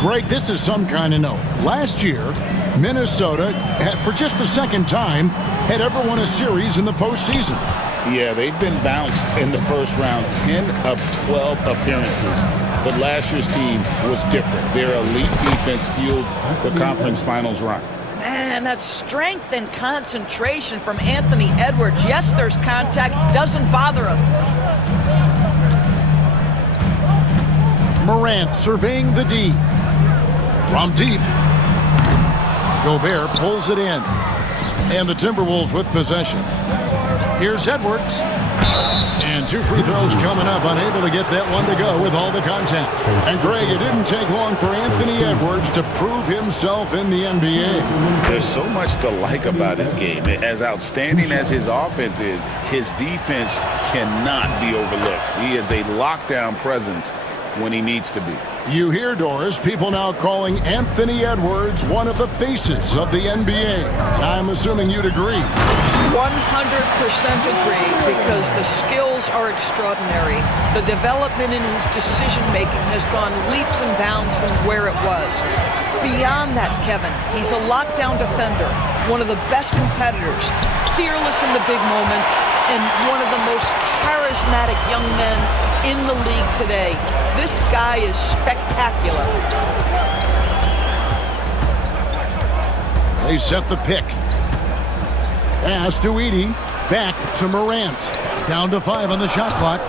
Greg, this is some kind of note. Last year, Minnesota, for just the 2nd time, had ever won a series in the postseason. Yeah, they've been bounced in the first round, 10 of 12 appearances. But last year's team was different. Their elite defense fueled the conference finals run. Man, that strength and concentration from Anthony Edwards. Yes, there's contact. Doesn't bother him. Morant surveying the D. From deep. Gobert pulls it in. And the Timberwolves with possession. Here's Edwards. And 2 free throws coming up, unable to get that one to go with all the contact. And Greg, it didn't take long for Anthony Edwards to prove himself in the NBA. There's so much to like about his game. As outstanding as his offense is, his defense cannot be overlooked. He is a lockdown presence when he needs to be. You hear, Doris, people now calling Anthony Edwards one of the faces of the NBA. I'm assuming you'd agree. 100% agree, because the skills are extraordinary. The development in his decision-making has gone leaps and bounds from where it was. Beyond that, Kevin, he's a lockdown defender, one of the best competitors, fearless in the big moments, and one of the most charismatic young men in the league today. This guy is spectacular. They set the pick. Pass to Edey. Back to Morant. Down to 5 on the shot clock.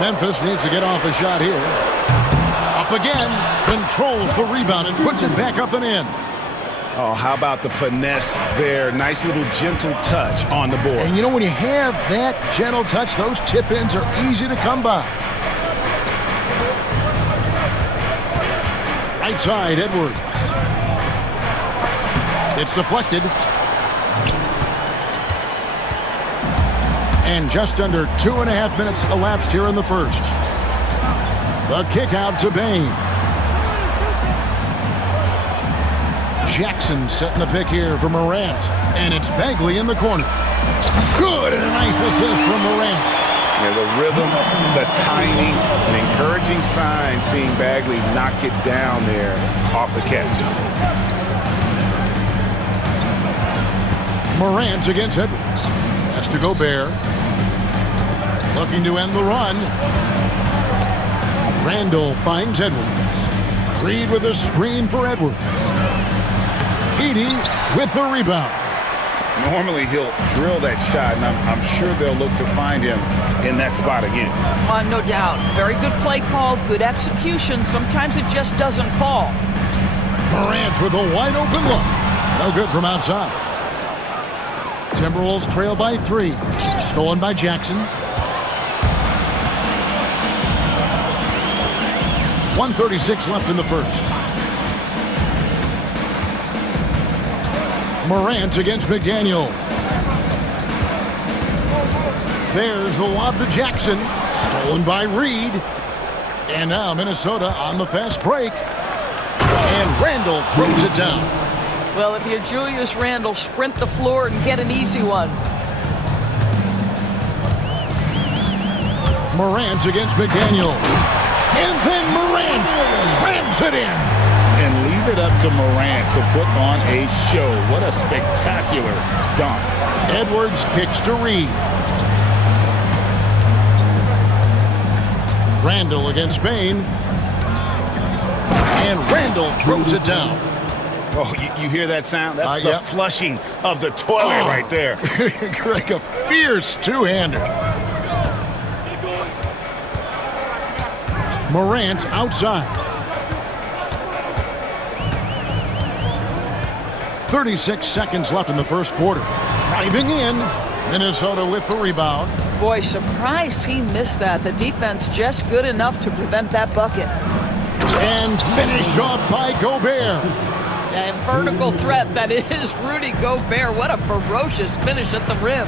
Memphis needs to get off a shot here. Up again. Controls the rebound and puts it back up and in. Oh, how about the finesse there? Nice little gentle touch on the board. And you know, when you have that gentle touch, those tip-ins are easy to come by. Right side, Edwards. It's deflected. And just under 2.5 minutes elapsed here in the first. The kick out to Bain. Jackson setting the pick here for Morant. And it's Bagley in the corner. Good, and a nice assist from Morant. Yeah, the rhythm, the timing, an encouraging sign seeing Bagley knock it down there off the catch. Morant against Edwards. Has to Gobert. Looking to end the run. Randall finds Edwards. Reed with a screen for Edwards. Edey with the rebound. Normally he'll drill that shot, and I'm sure they'll look to find him in that spot again. No doubt. Very good play call, good execution. Sometimes it just doesn't fall. Morant with a wide open look. No good from outside. Timberwolves trail by 3. Stolen by Jackson. 1:36 left in the first. Morant against McDaniel. There's the lob to Jackson. Stolen by Reed. And now Minnesota on the fast break. And Randall throws it down. Well, if you're Julius Randle, sprint the floor and get an easy one. Morant against McDaniel. And then Morant grabs it in. And leave it up to Morant to put on a show. What a spectacular dunk. Edwards kicks to Reed. Randall against Bain. And Randall throws it down. Oh, you hear that sound? That's the flushing of the toilet right there. Like a fierce two-hander. Morant outside. 36 seconds left in the first quarter. Driving in. Minnesota with the rebound. Boy, surprised he missed that. The defense just good enough to prevent that bucket. And finished off by Gobert. A vertical threat that is Rudy Gobert. What a ferocious finish at the rim.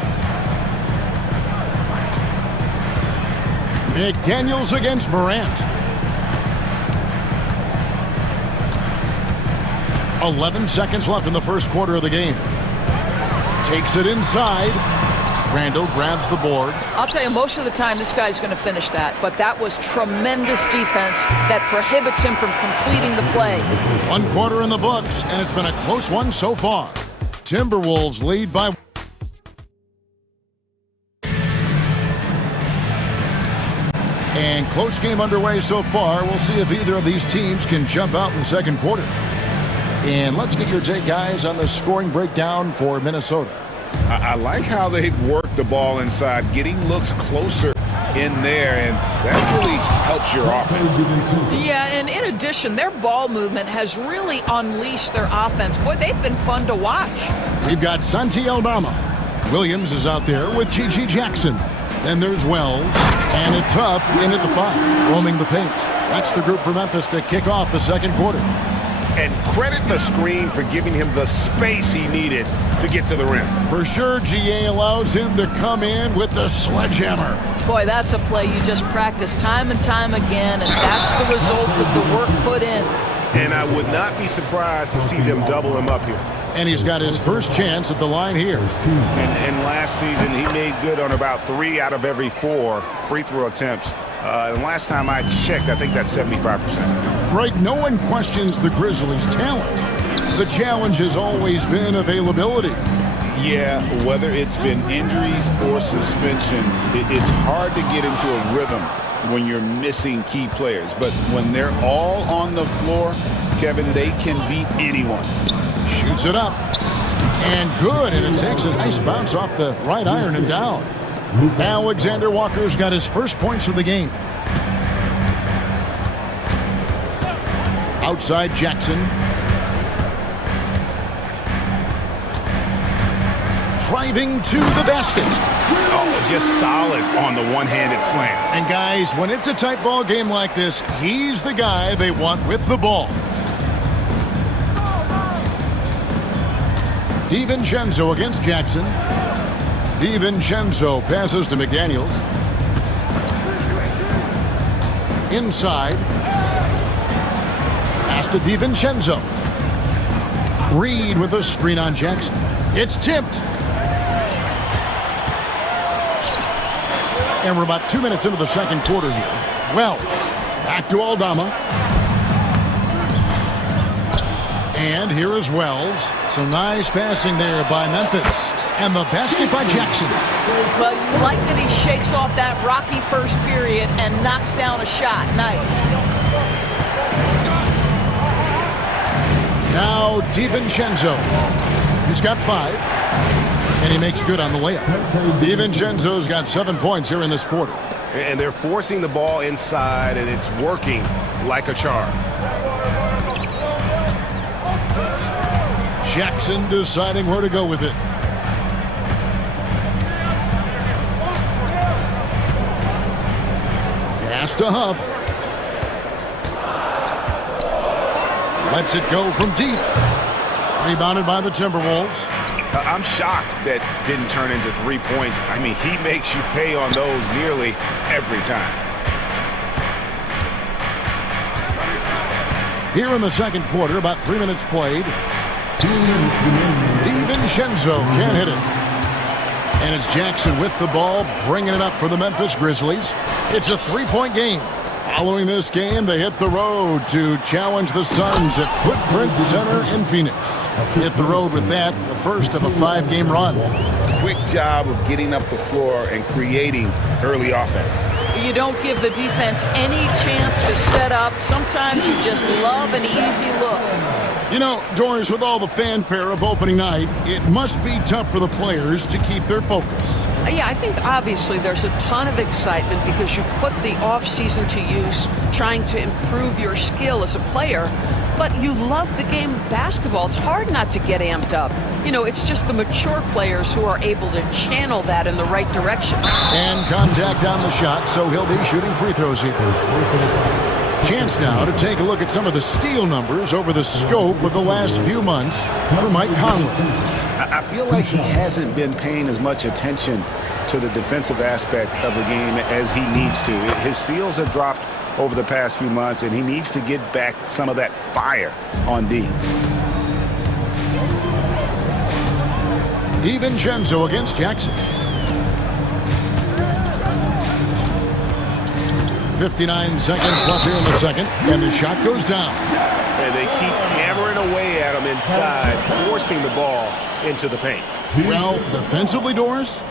McDaniels against Morant. 11 seconds left in the first quarter of the game. Takes it inside. Randall grabs the board. I'll tell you, most of the time this guy's going to finish that, but that was tremendous defense that prohibits him from completing the play. 1 quarter in the books, and it's been a close one so far. Timberwolves lead by... And close game underway so far. We'll see if either of these teams can jump out in the second quarter. And let's get your take, guys, on the scoring breakdown for Minnesota. I like how they've worked the ball inside, getting looks closer in there, and that really helps your offense. Yeah, and in addition, their ball movement has really unleashed their offense. Boy, they've been fun to watch. We've got Santi Aldama. Williams is out there with G.G. Jackson. Then there's Wells, and it's Huff in at the 5, roaming the paint. That's the group for Memphis to kick off the second quarter. And credit the screen for giving him the space he needed to get to the rim. For sure, GA allows him to come in with the sledgehammer. Boy, that's a play you just practice time and time again, and that's the result of the work put in. And I would not be surprised to see them double him up here. And he's got his first chance at the line here. And last season, he made good on about 3 out of every 4 free throw attempts. And last time I checked, I think that's 75%. Greg, no one questions the Grizzlies' talent. The challenge has always been availability. Yeah, whether it's been injuries or suspensions, it's hard to get into a rhythm when you're missing key players. But when they're all on the floor, Kevin, they can beat anyone. Shoots it up. And good, and it takes a nice bounce off the right iron and down. Alexander Walker's got his first points of the game. Outside Jackson. Driving to the basket. Oh, just solid on the one-handed slam. And guys, when it's a tight ball game like this, he's the guy they want with the ball. DiVincenzo against Jackson. DiVincenzo passes to McDaniels. Inside. Pass to DiVincenzo. Reed with a screen on Jackson. It's tipped. And we're about 2 minutes into the second quarter here. Well, back to Aldama. And here is Wells. Some nice passing there by Memphis. And the basket by Jackson. Well, you like that he shakes off that rocky first period and knocks down a shot. Nice. Now DiVincenzo. He's got 5. And he makes good on the layup. DiVincenzo's got 7 points here in this quarter. And they're forcing the ball inside, and it's working like a charm. Jackson deciding where to go with it. Pass to Huff. Lets it go from deep. Rebounded by the Timberwolves. I'm shocked that didn't turn into 3 points. I mean, he makes you pay on those nearly every time. Here in the second quarter, about 3 minutes played. DiVincenzo can't hit it. And it's Jackson with the ball, bringing it up for the Memphis Grizzlies. It's a 3-point game. Following this game, they hit the road to challenge the Suns at Footprint Center in Phoenix. Hit the road with that, the first of a 5-game run. Quick job of getting up the floor and creating early offense. You don't give the defense any chance to set up. Sometimes you just love an easy look. You know, Doris, with all the fanfare of opening night, it must be tough for the players to keep their focus. Yeah, I think obviously there's a ton of excitement because you put the offseason to use trying to improve your skill as a player, but you love the game of basketball. It's hard not to get amped up. You know, it's just the mature players who are able to channel that in the right direction. And contact on the shot, so he'll be shooting free throws here. Chance now to take a look at some of the steal numbers over the scope of the last few months for Mike Conley. I feel like he hasn't been paying as much attention to the defensive aspect of the game as he needs to. His steals have dropped over the past few months, and he needs to get back some of that fire on D. DiVincenzo against Jackson. 59 seconds left here in the second, and the shot goes down. And they keep hammering away at him inside, forcing the ball into the paint. Well, defensively, Doris,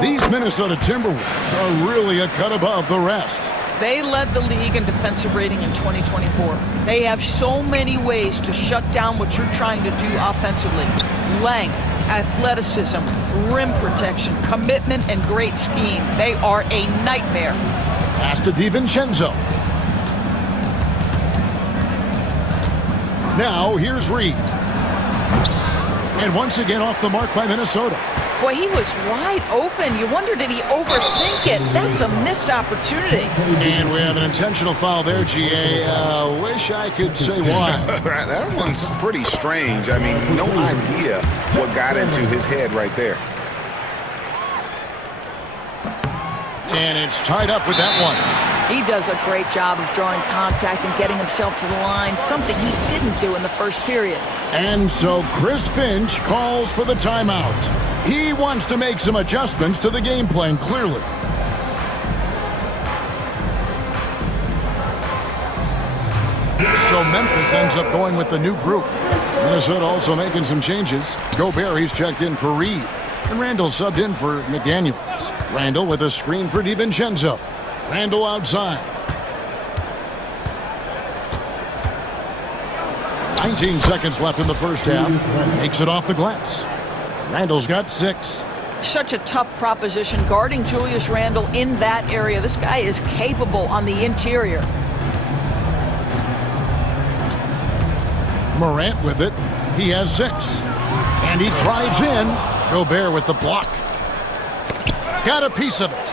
these Minnesota Timberwolves are really a cut above the rest. They led the league in defensive rating in 2024. They have so many ways to shut down what you're trying to do offensively. Length, athleticism, rim protection, commitment, and great scheme. They are a nightmare. Pass to DiVincenzo. Now, here's Reed. And once again off the mark by Minnesota. Boy, he was wide open. You wonder, did he overthink it? That's a missed opportunity. And we have an intentional foul there, GA. Wish I could say why. That one's pretty strange. I mean, no idea what got into his head right there. And it's tied up with that one. He does a great job of drawing contact and getting himself to the line, something he didn't do in the first period. And so Chris Finch calls for the timeout. He wants to make some adjustments to the game plan, clearly. So Memphis ends up going with the new group. Minnesota also making some changes. Gobert, he's checked in for Reed. And Randall subbed in for McDaniels. Randall with a screen for DiVincenzo. Randall outside. 19 seconds left in the first half. Makes it off the glass. Randall's got 6. Such a tough proposition guarding Julius Randle in that area. This guy is capable on the interior. Morant with it. He has 6. And he drives in. Gobert with the block. Got a piece of it.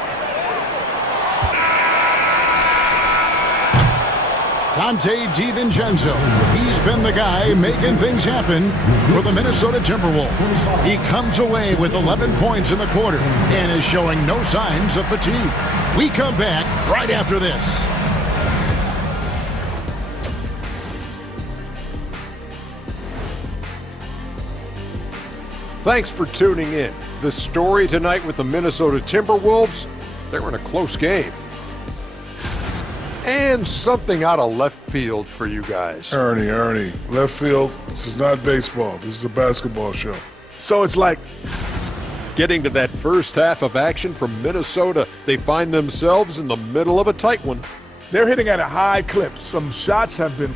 Dante DiVincenzo. He's been the guy making things happen for the Minnesota Timberwolves. He comes away with 11 points in the quarter and is showing no signs of fatigue. We come back right after this. Thanks for tuning in. The story tonight with the Minnesota Timberwolves, they were in a close game. And something out of left field for you guys. Ernie, left field, this is not baseball. This is a basketball show. So it's like getting to that first half of action from Minnesota. They find themselves in the middle of a tight one. They're hitting at a high clip. Some shots have been...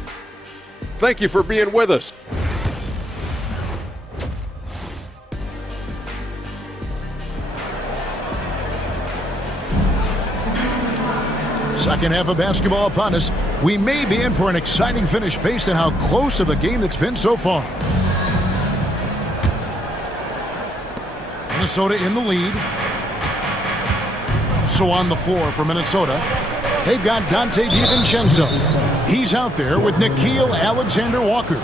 Thank you for being with us. Second half of basketball upon us. We may be in for an exciting finish based on how close of a game that's been so far. Minnesota in the lead. So on the floor for Minnesota, they've got Dante DiVincenzo. He's out there with Nickeil Alexander-Walker.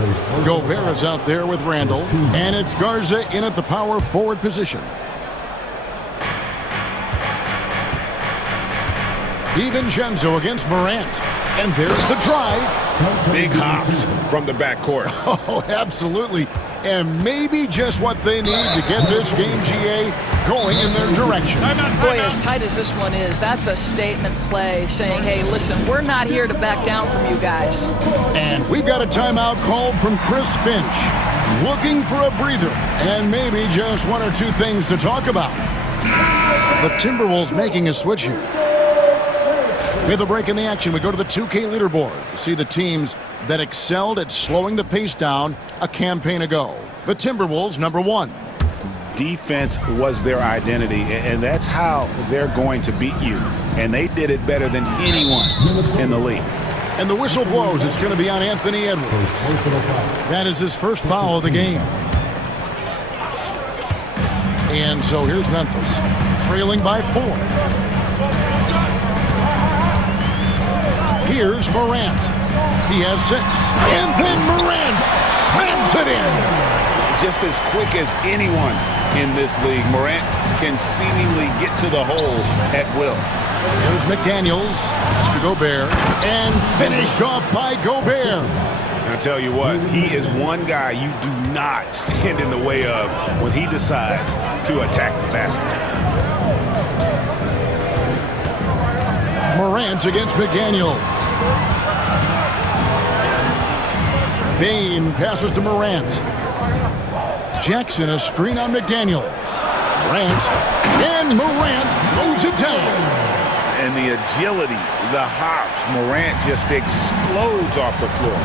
Gobert is out there with Randall. And it's Garza in at the power forward position. DiVincenzo against Morant. And there's the drive. Big hops from the backcourt. Oh, absolutely. And maybe just what they need to get this game, GA, going in their direction. Boy, as tight as this one is, that's a statement play saying, hey, listen, we're not here to back down from you guys. And we've got a timeout called from Chris Finch. Looking for a breather and maybe just one or two things to talk about. The Timberwolves making a switch here. With a break in the action, we go to the 2K leaderboard to see the teams that excelled at slowing the pace down a campaign ago. The Timberwolves, number 1. Defense was their identity, and that's how they're going to beat you. And they did it better than anyone in the league. And the whistle blows. It's going to be on Anthony Edwards. That is his first foul of the game. And so here's Memphis, trailing by 4. Here's Morant. He has 6. And then Morant slams it in. Just as quick as anyone in this league, Morant can seemingly get to the hole at will. Here's McDaniels. That's to Gobert. And finished off by Gobert. I'll tell you what, he is one guy you do not stand in the way of when he decides to attack the basket. Morant against McDaniel. Bain passes to Morant. Jackson, a screen on McDaniel. Morant. And Morant throws it down. And the agility, the hops, Morant just explodes off the floor.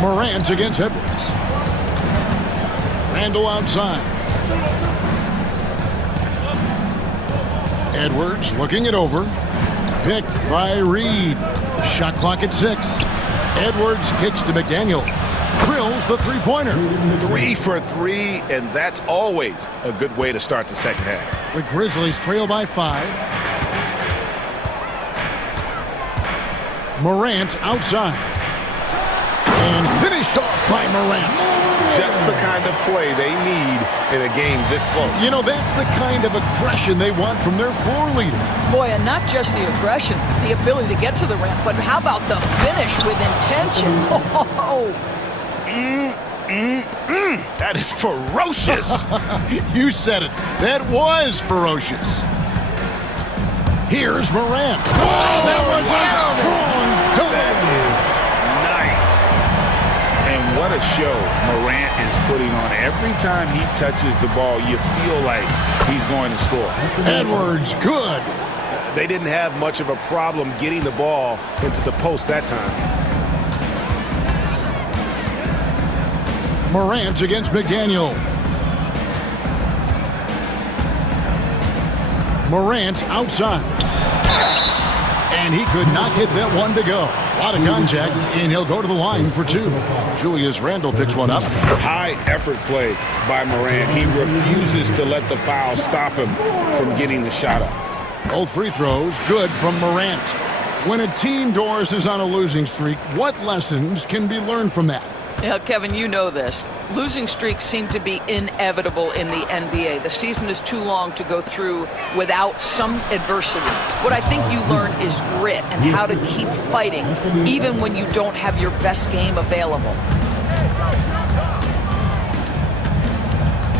Morant against Edwards. Randall outside. Edwards looking it over. Picked by Reed. Shot clock at 6. Edwards kicks to McDaniel. Drills the three-pointer. 3 for 3, and that's always a good way to start the second half. The Grizzlies trail by 5. Morant outside. And finished off by Morant. Just the kind of play they need in a game this close. You know, that's the kind of aggression they want from their floor leader. Boy, and not just the aggression, the ability to get to the rim, but how about the finish with intention? That is ferocious. You said it. That was ferocious. Here's Morant. Oh, that was a strong dunk. That is nice. And what a show Morant is putting on. Every time he touches the ball, you feel like he's going to score. Edwards, good. They didn't have much of a problem getting the ball into the post that time. Morant against McDaniel. Morant outside. And he could not get that one to go. A lot of contact, and he'll go to the line for 2. Julius Randle picks one up. High effort play by Morant. He refuses to let the foul stop him from getting the shot up. Both free throws good from Morant. When a team, Doris, is on a losing streak, what lessons can be learned from that? Yeah, Kevin, you know this. Losing streaks seem to be inevitable in the NBA. The season is too long to go through without some adversity. What I think you learn is grit and how to keep fighting, even when you don't have your best game available.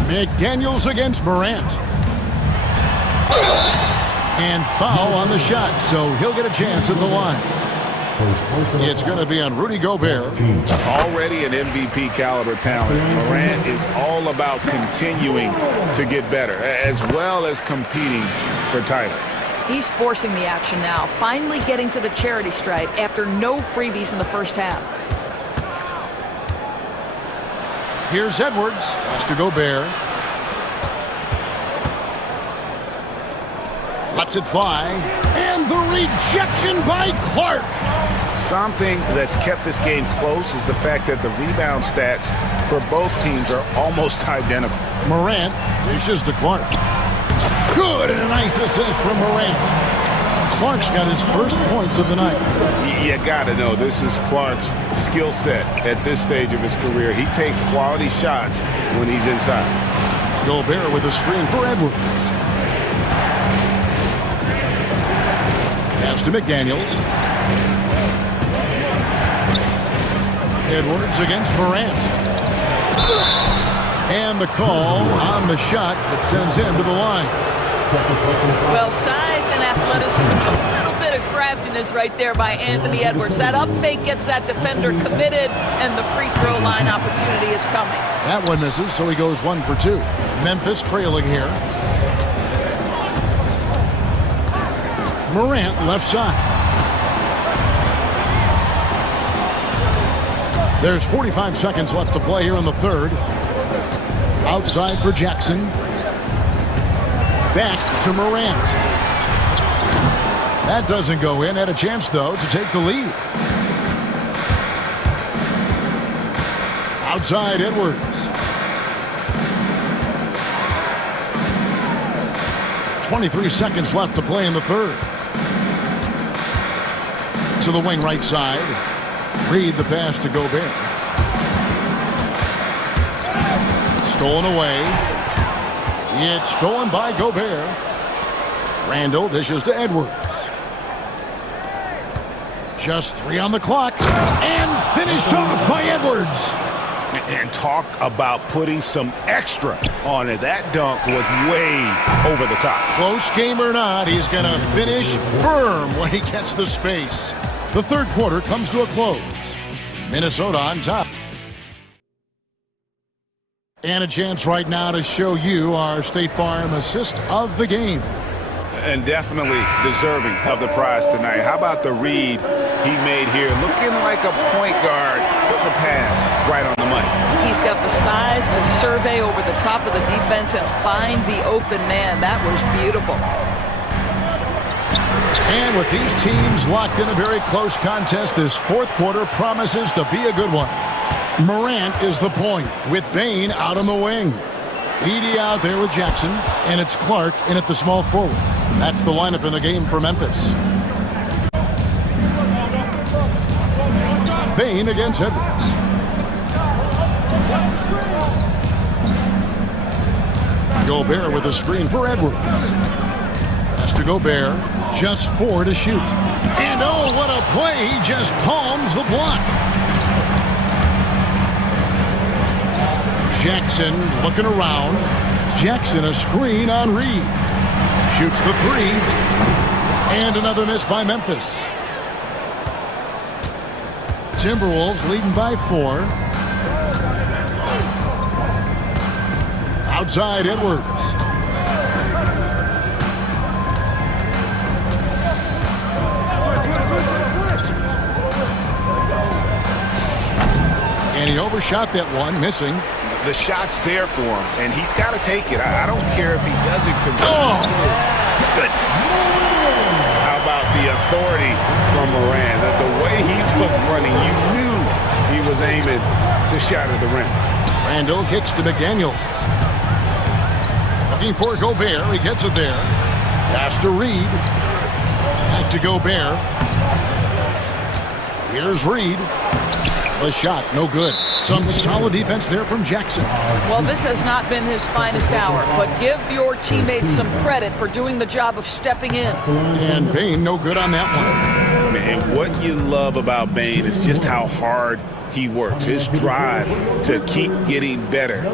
McDaniels against Morant. And foul on the shot, so he'll get a chance at the line. It's going to be on Rudy Gobert. Already an MVP caliber talent, Morant is all about continuing to get better, as well as competing for titles. He's forcing the action now, finally getting to the charity stripe after no freebies in the first half. Here's Edwards. Pass to Gobert. Lets it fly. And the rejection by Clark. Something that's kept this game close is the fact that the rebound stats for both teams are almost identical. Morant dishes to Clark. Good, and a nice assist from Morant. Clark's got his first points of the night. You gotta know, this is Clark's skill set at this stage of his career. He takes quality shots when he's inside. Gobert with a screen for Edwards. Pass to McDaniels. Edwards against Morant. And the call on the shot that sends him to the line. Well, size and athleticism, a little bit of craftiness right there by Anthony Edwards. That up fake gets that defender committed, and the free throw line opportunity is coming. That one misses, so he goes 1 for 2. Memphis trailing here. Morant left side. There's 45 seconds left to play here in the third. Outside for Jackson. Back to Morant. That doesn't go in. Had a chance, though, to take the lead. Outside Edwards. .23 seconds left to play in the third. To the wing right side. Reed the pass to Gobert. Stolen away. It's stolen by Gobert. Randall dishes to Edwards. Just 3 on the clock. And finished off by Edwards. And talk about putting some extra on it. That dunk was way over the top. Close game or not, he's going to finish firm when he gets the space. The third quarter comes to a close. Minnesota on top. And a chance right now to show you our State Farm assist of the game. And definitely deserving of the prize tonight. How about the read he made here? Looking like a point guard, putting the pass right on the money. He's got the size to survey over the top of the defense and find the open man. That was beautiful. And with these teams locked in a very close contest, this fourth quarter promises to be a good one. Morant is the point with Bain out on the wing. Edey out there with Jackson, and it's Clark in at the small forward. That's the lineup in the game for Memphis. Bain against Edwards. Gobert with a screen for Edwards. Pass to Gobert. Just 4 to shoot. And oh, what a play. He just palms the block. Jackson looking around. Jackson a screen on Reed. Shoots the 3. And another miss by Memphis. Timberwolves leading by 4. Outside Edwards. And he overshot that one, missing. The shot's there for him, and he's got to take it. I don't care if he doesn't convert. Oh! Goodness. How about the authority from Moran? The way he was running, you knew he was aiming to shatter the rim. Randall kicks to McDaniels. Looking for Gobert. He gets it there. Pass to Reed. Back to Gobert. Here's Reed. The shot, no good. Some solid defense there from Jackson. Well, this has not been his finest hour, but give your teammates some credit for doing the job of stepping in. And Bain, no good on that one. And what you love about Bain is just how hard he works. His drive to keep getting better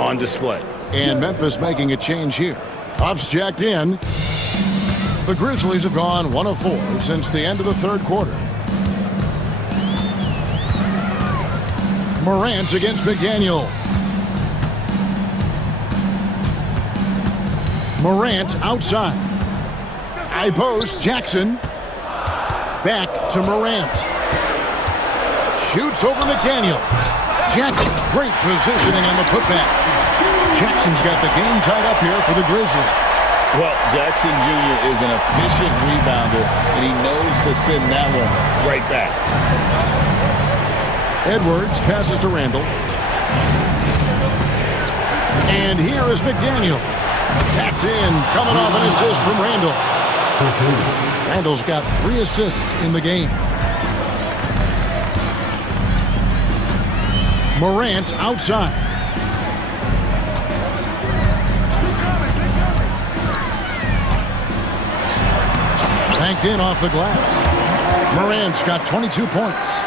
on display. And Memphis making a change here. Puffs jacked in. The Grizzlies have gone 1 of 4 since the end of the third quarter. Morant against McDaniel. Morant outside. High post, Jackson. Back to Morant. Shoots over McDaniel. Jackson, great positioning on the putback. Jackson's got the game tied up here for the Grizzlies. Well, Jackson Jr. is an efficient rebounder, and he knows to send that one right back. Edwards passes to Randall. And here is McDaniel. Taps in, coming off an assist from Randall. Randall's got 3 assists in the game. Morant outside. Banked in off the glass. Morant's got 22 points.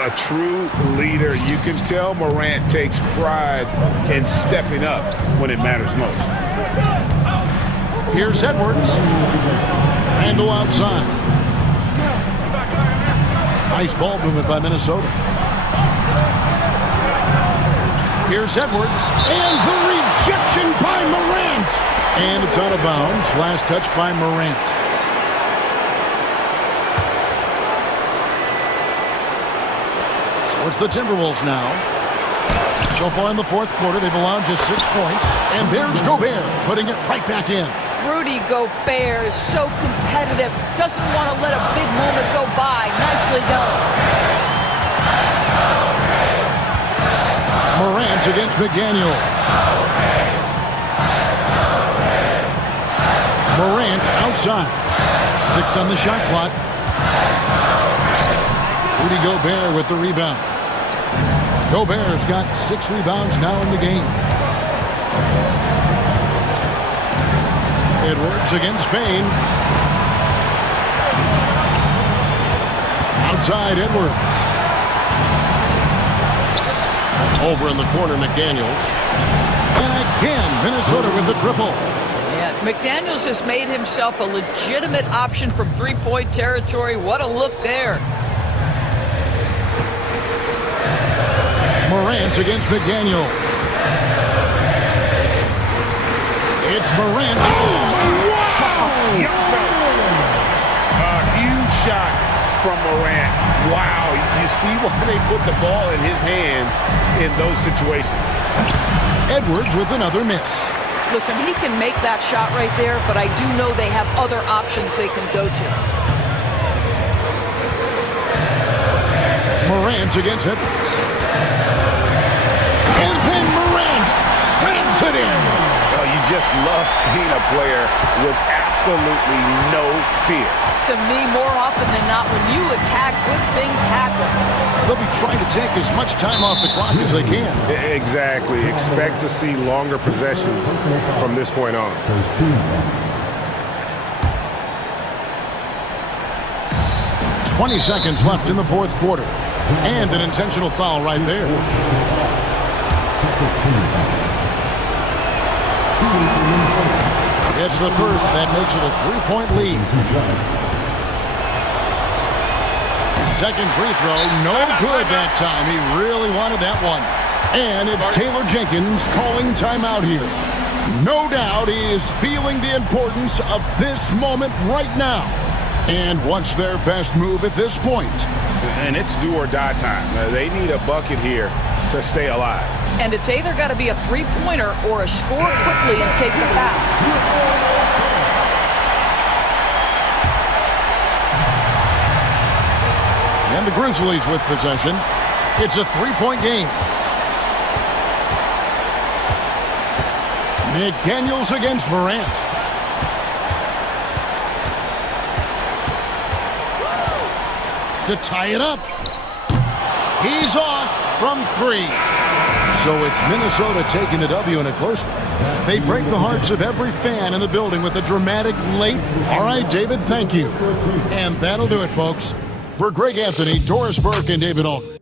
A true leader. You can tell Morant takes pride in stepping up when it matters most. Here's Edwards. Randall outside. Nice ball movement by Minnesota. Here's Edwards. And the rejection by Morant. And it's out of bounds. Last touch by Morant. Towards the Timberwolves now. So far in the fourth quarter, they've allowed just 6 points. And there's Gobert putting it right back in. Rudy Gobert is so competitive. Doesn't want to let a big moment go by. Nicely done. Morant against McDaniel. Morant outside. 6 on the shot clock. Rudy Gobert with the rebound. Gobert's got 6 rebounds now in the game. Edwards against Bain. Outside Edwards. Over in the corner, McDaniels. And again, Minnesota with the triple. Yeah, McDaniels has made himself a legitimate option from three-point territory. What a look there. Morant against McDaniel. It's Morant. Oh, wow! A huge shot from Morant. Wow, you see why they put the ball in his hands in those situations. Edwards with another miss. Listen, he can make that shot right there, but I do know they have other options they can go to. Morant against Edwards. And then Morant slams it in. Well, you just love seeing a player with absolutely no fear. To me, more often than not, when you attack, good things happen. They'll be trying to take as much time off the clock as they can. Exactly. Expect to see longer possessions from this point on. 20 seconds left in the fourth quarter. And an intentional foul right there. It's the first. That makes it a 3-point lead. Second free throw. No good that time. He really wanted that one. And it's Taylor Jenkins calling timeout here. No doubt he is feeling the importance of this moment right now. And what's their best move at this point? And it's do or die time. They need a bucket here to stay alive. And it's either got to be a three-pointer or a score quickly and take the foul. And the Grizzlies with possession. It's a 3-point game. McDaniels against Morant. To tie it up. He's off from 3. So it's Minnesota taking the W in a close one. They break the hearts of every fan in the building with a dramatic late. All right, David, thank you. And that'll do it, folks. For Greg Anthony, Doris Burke, and David Aldridge,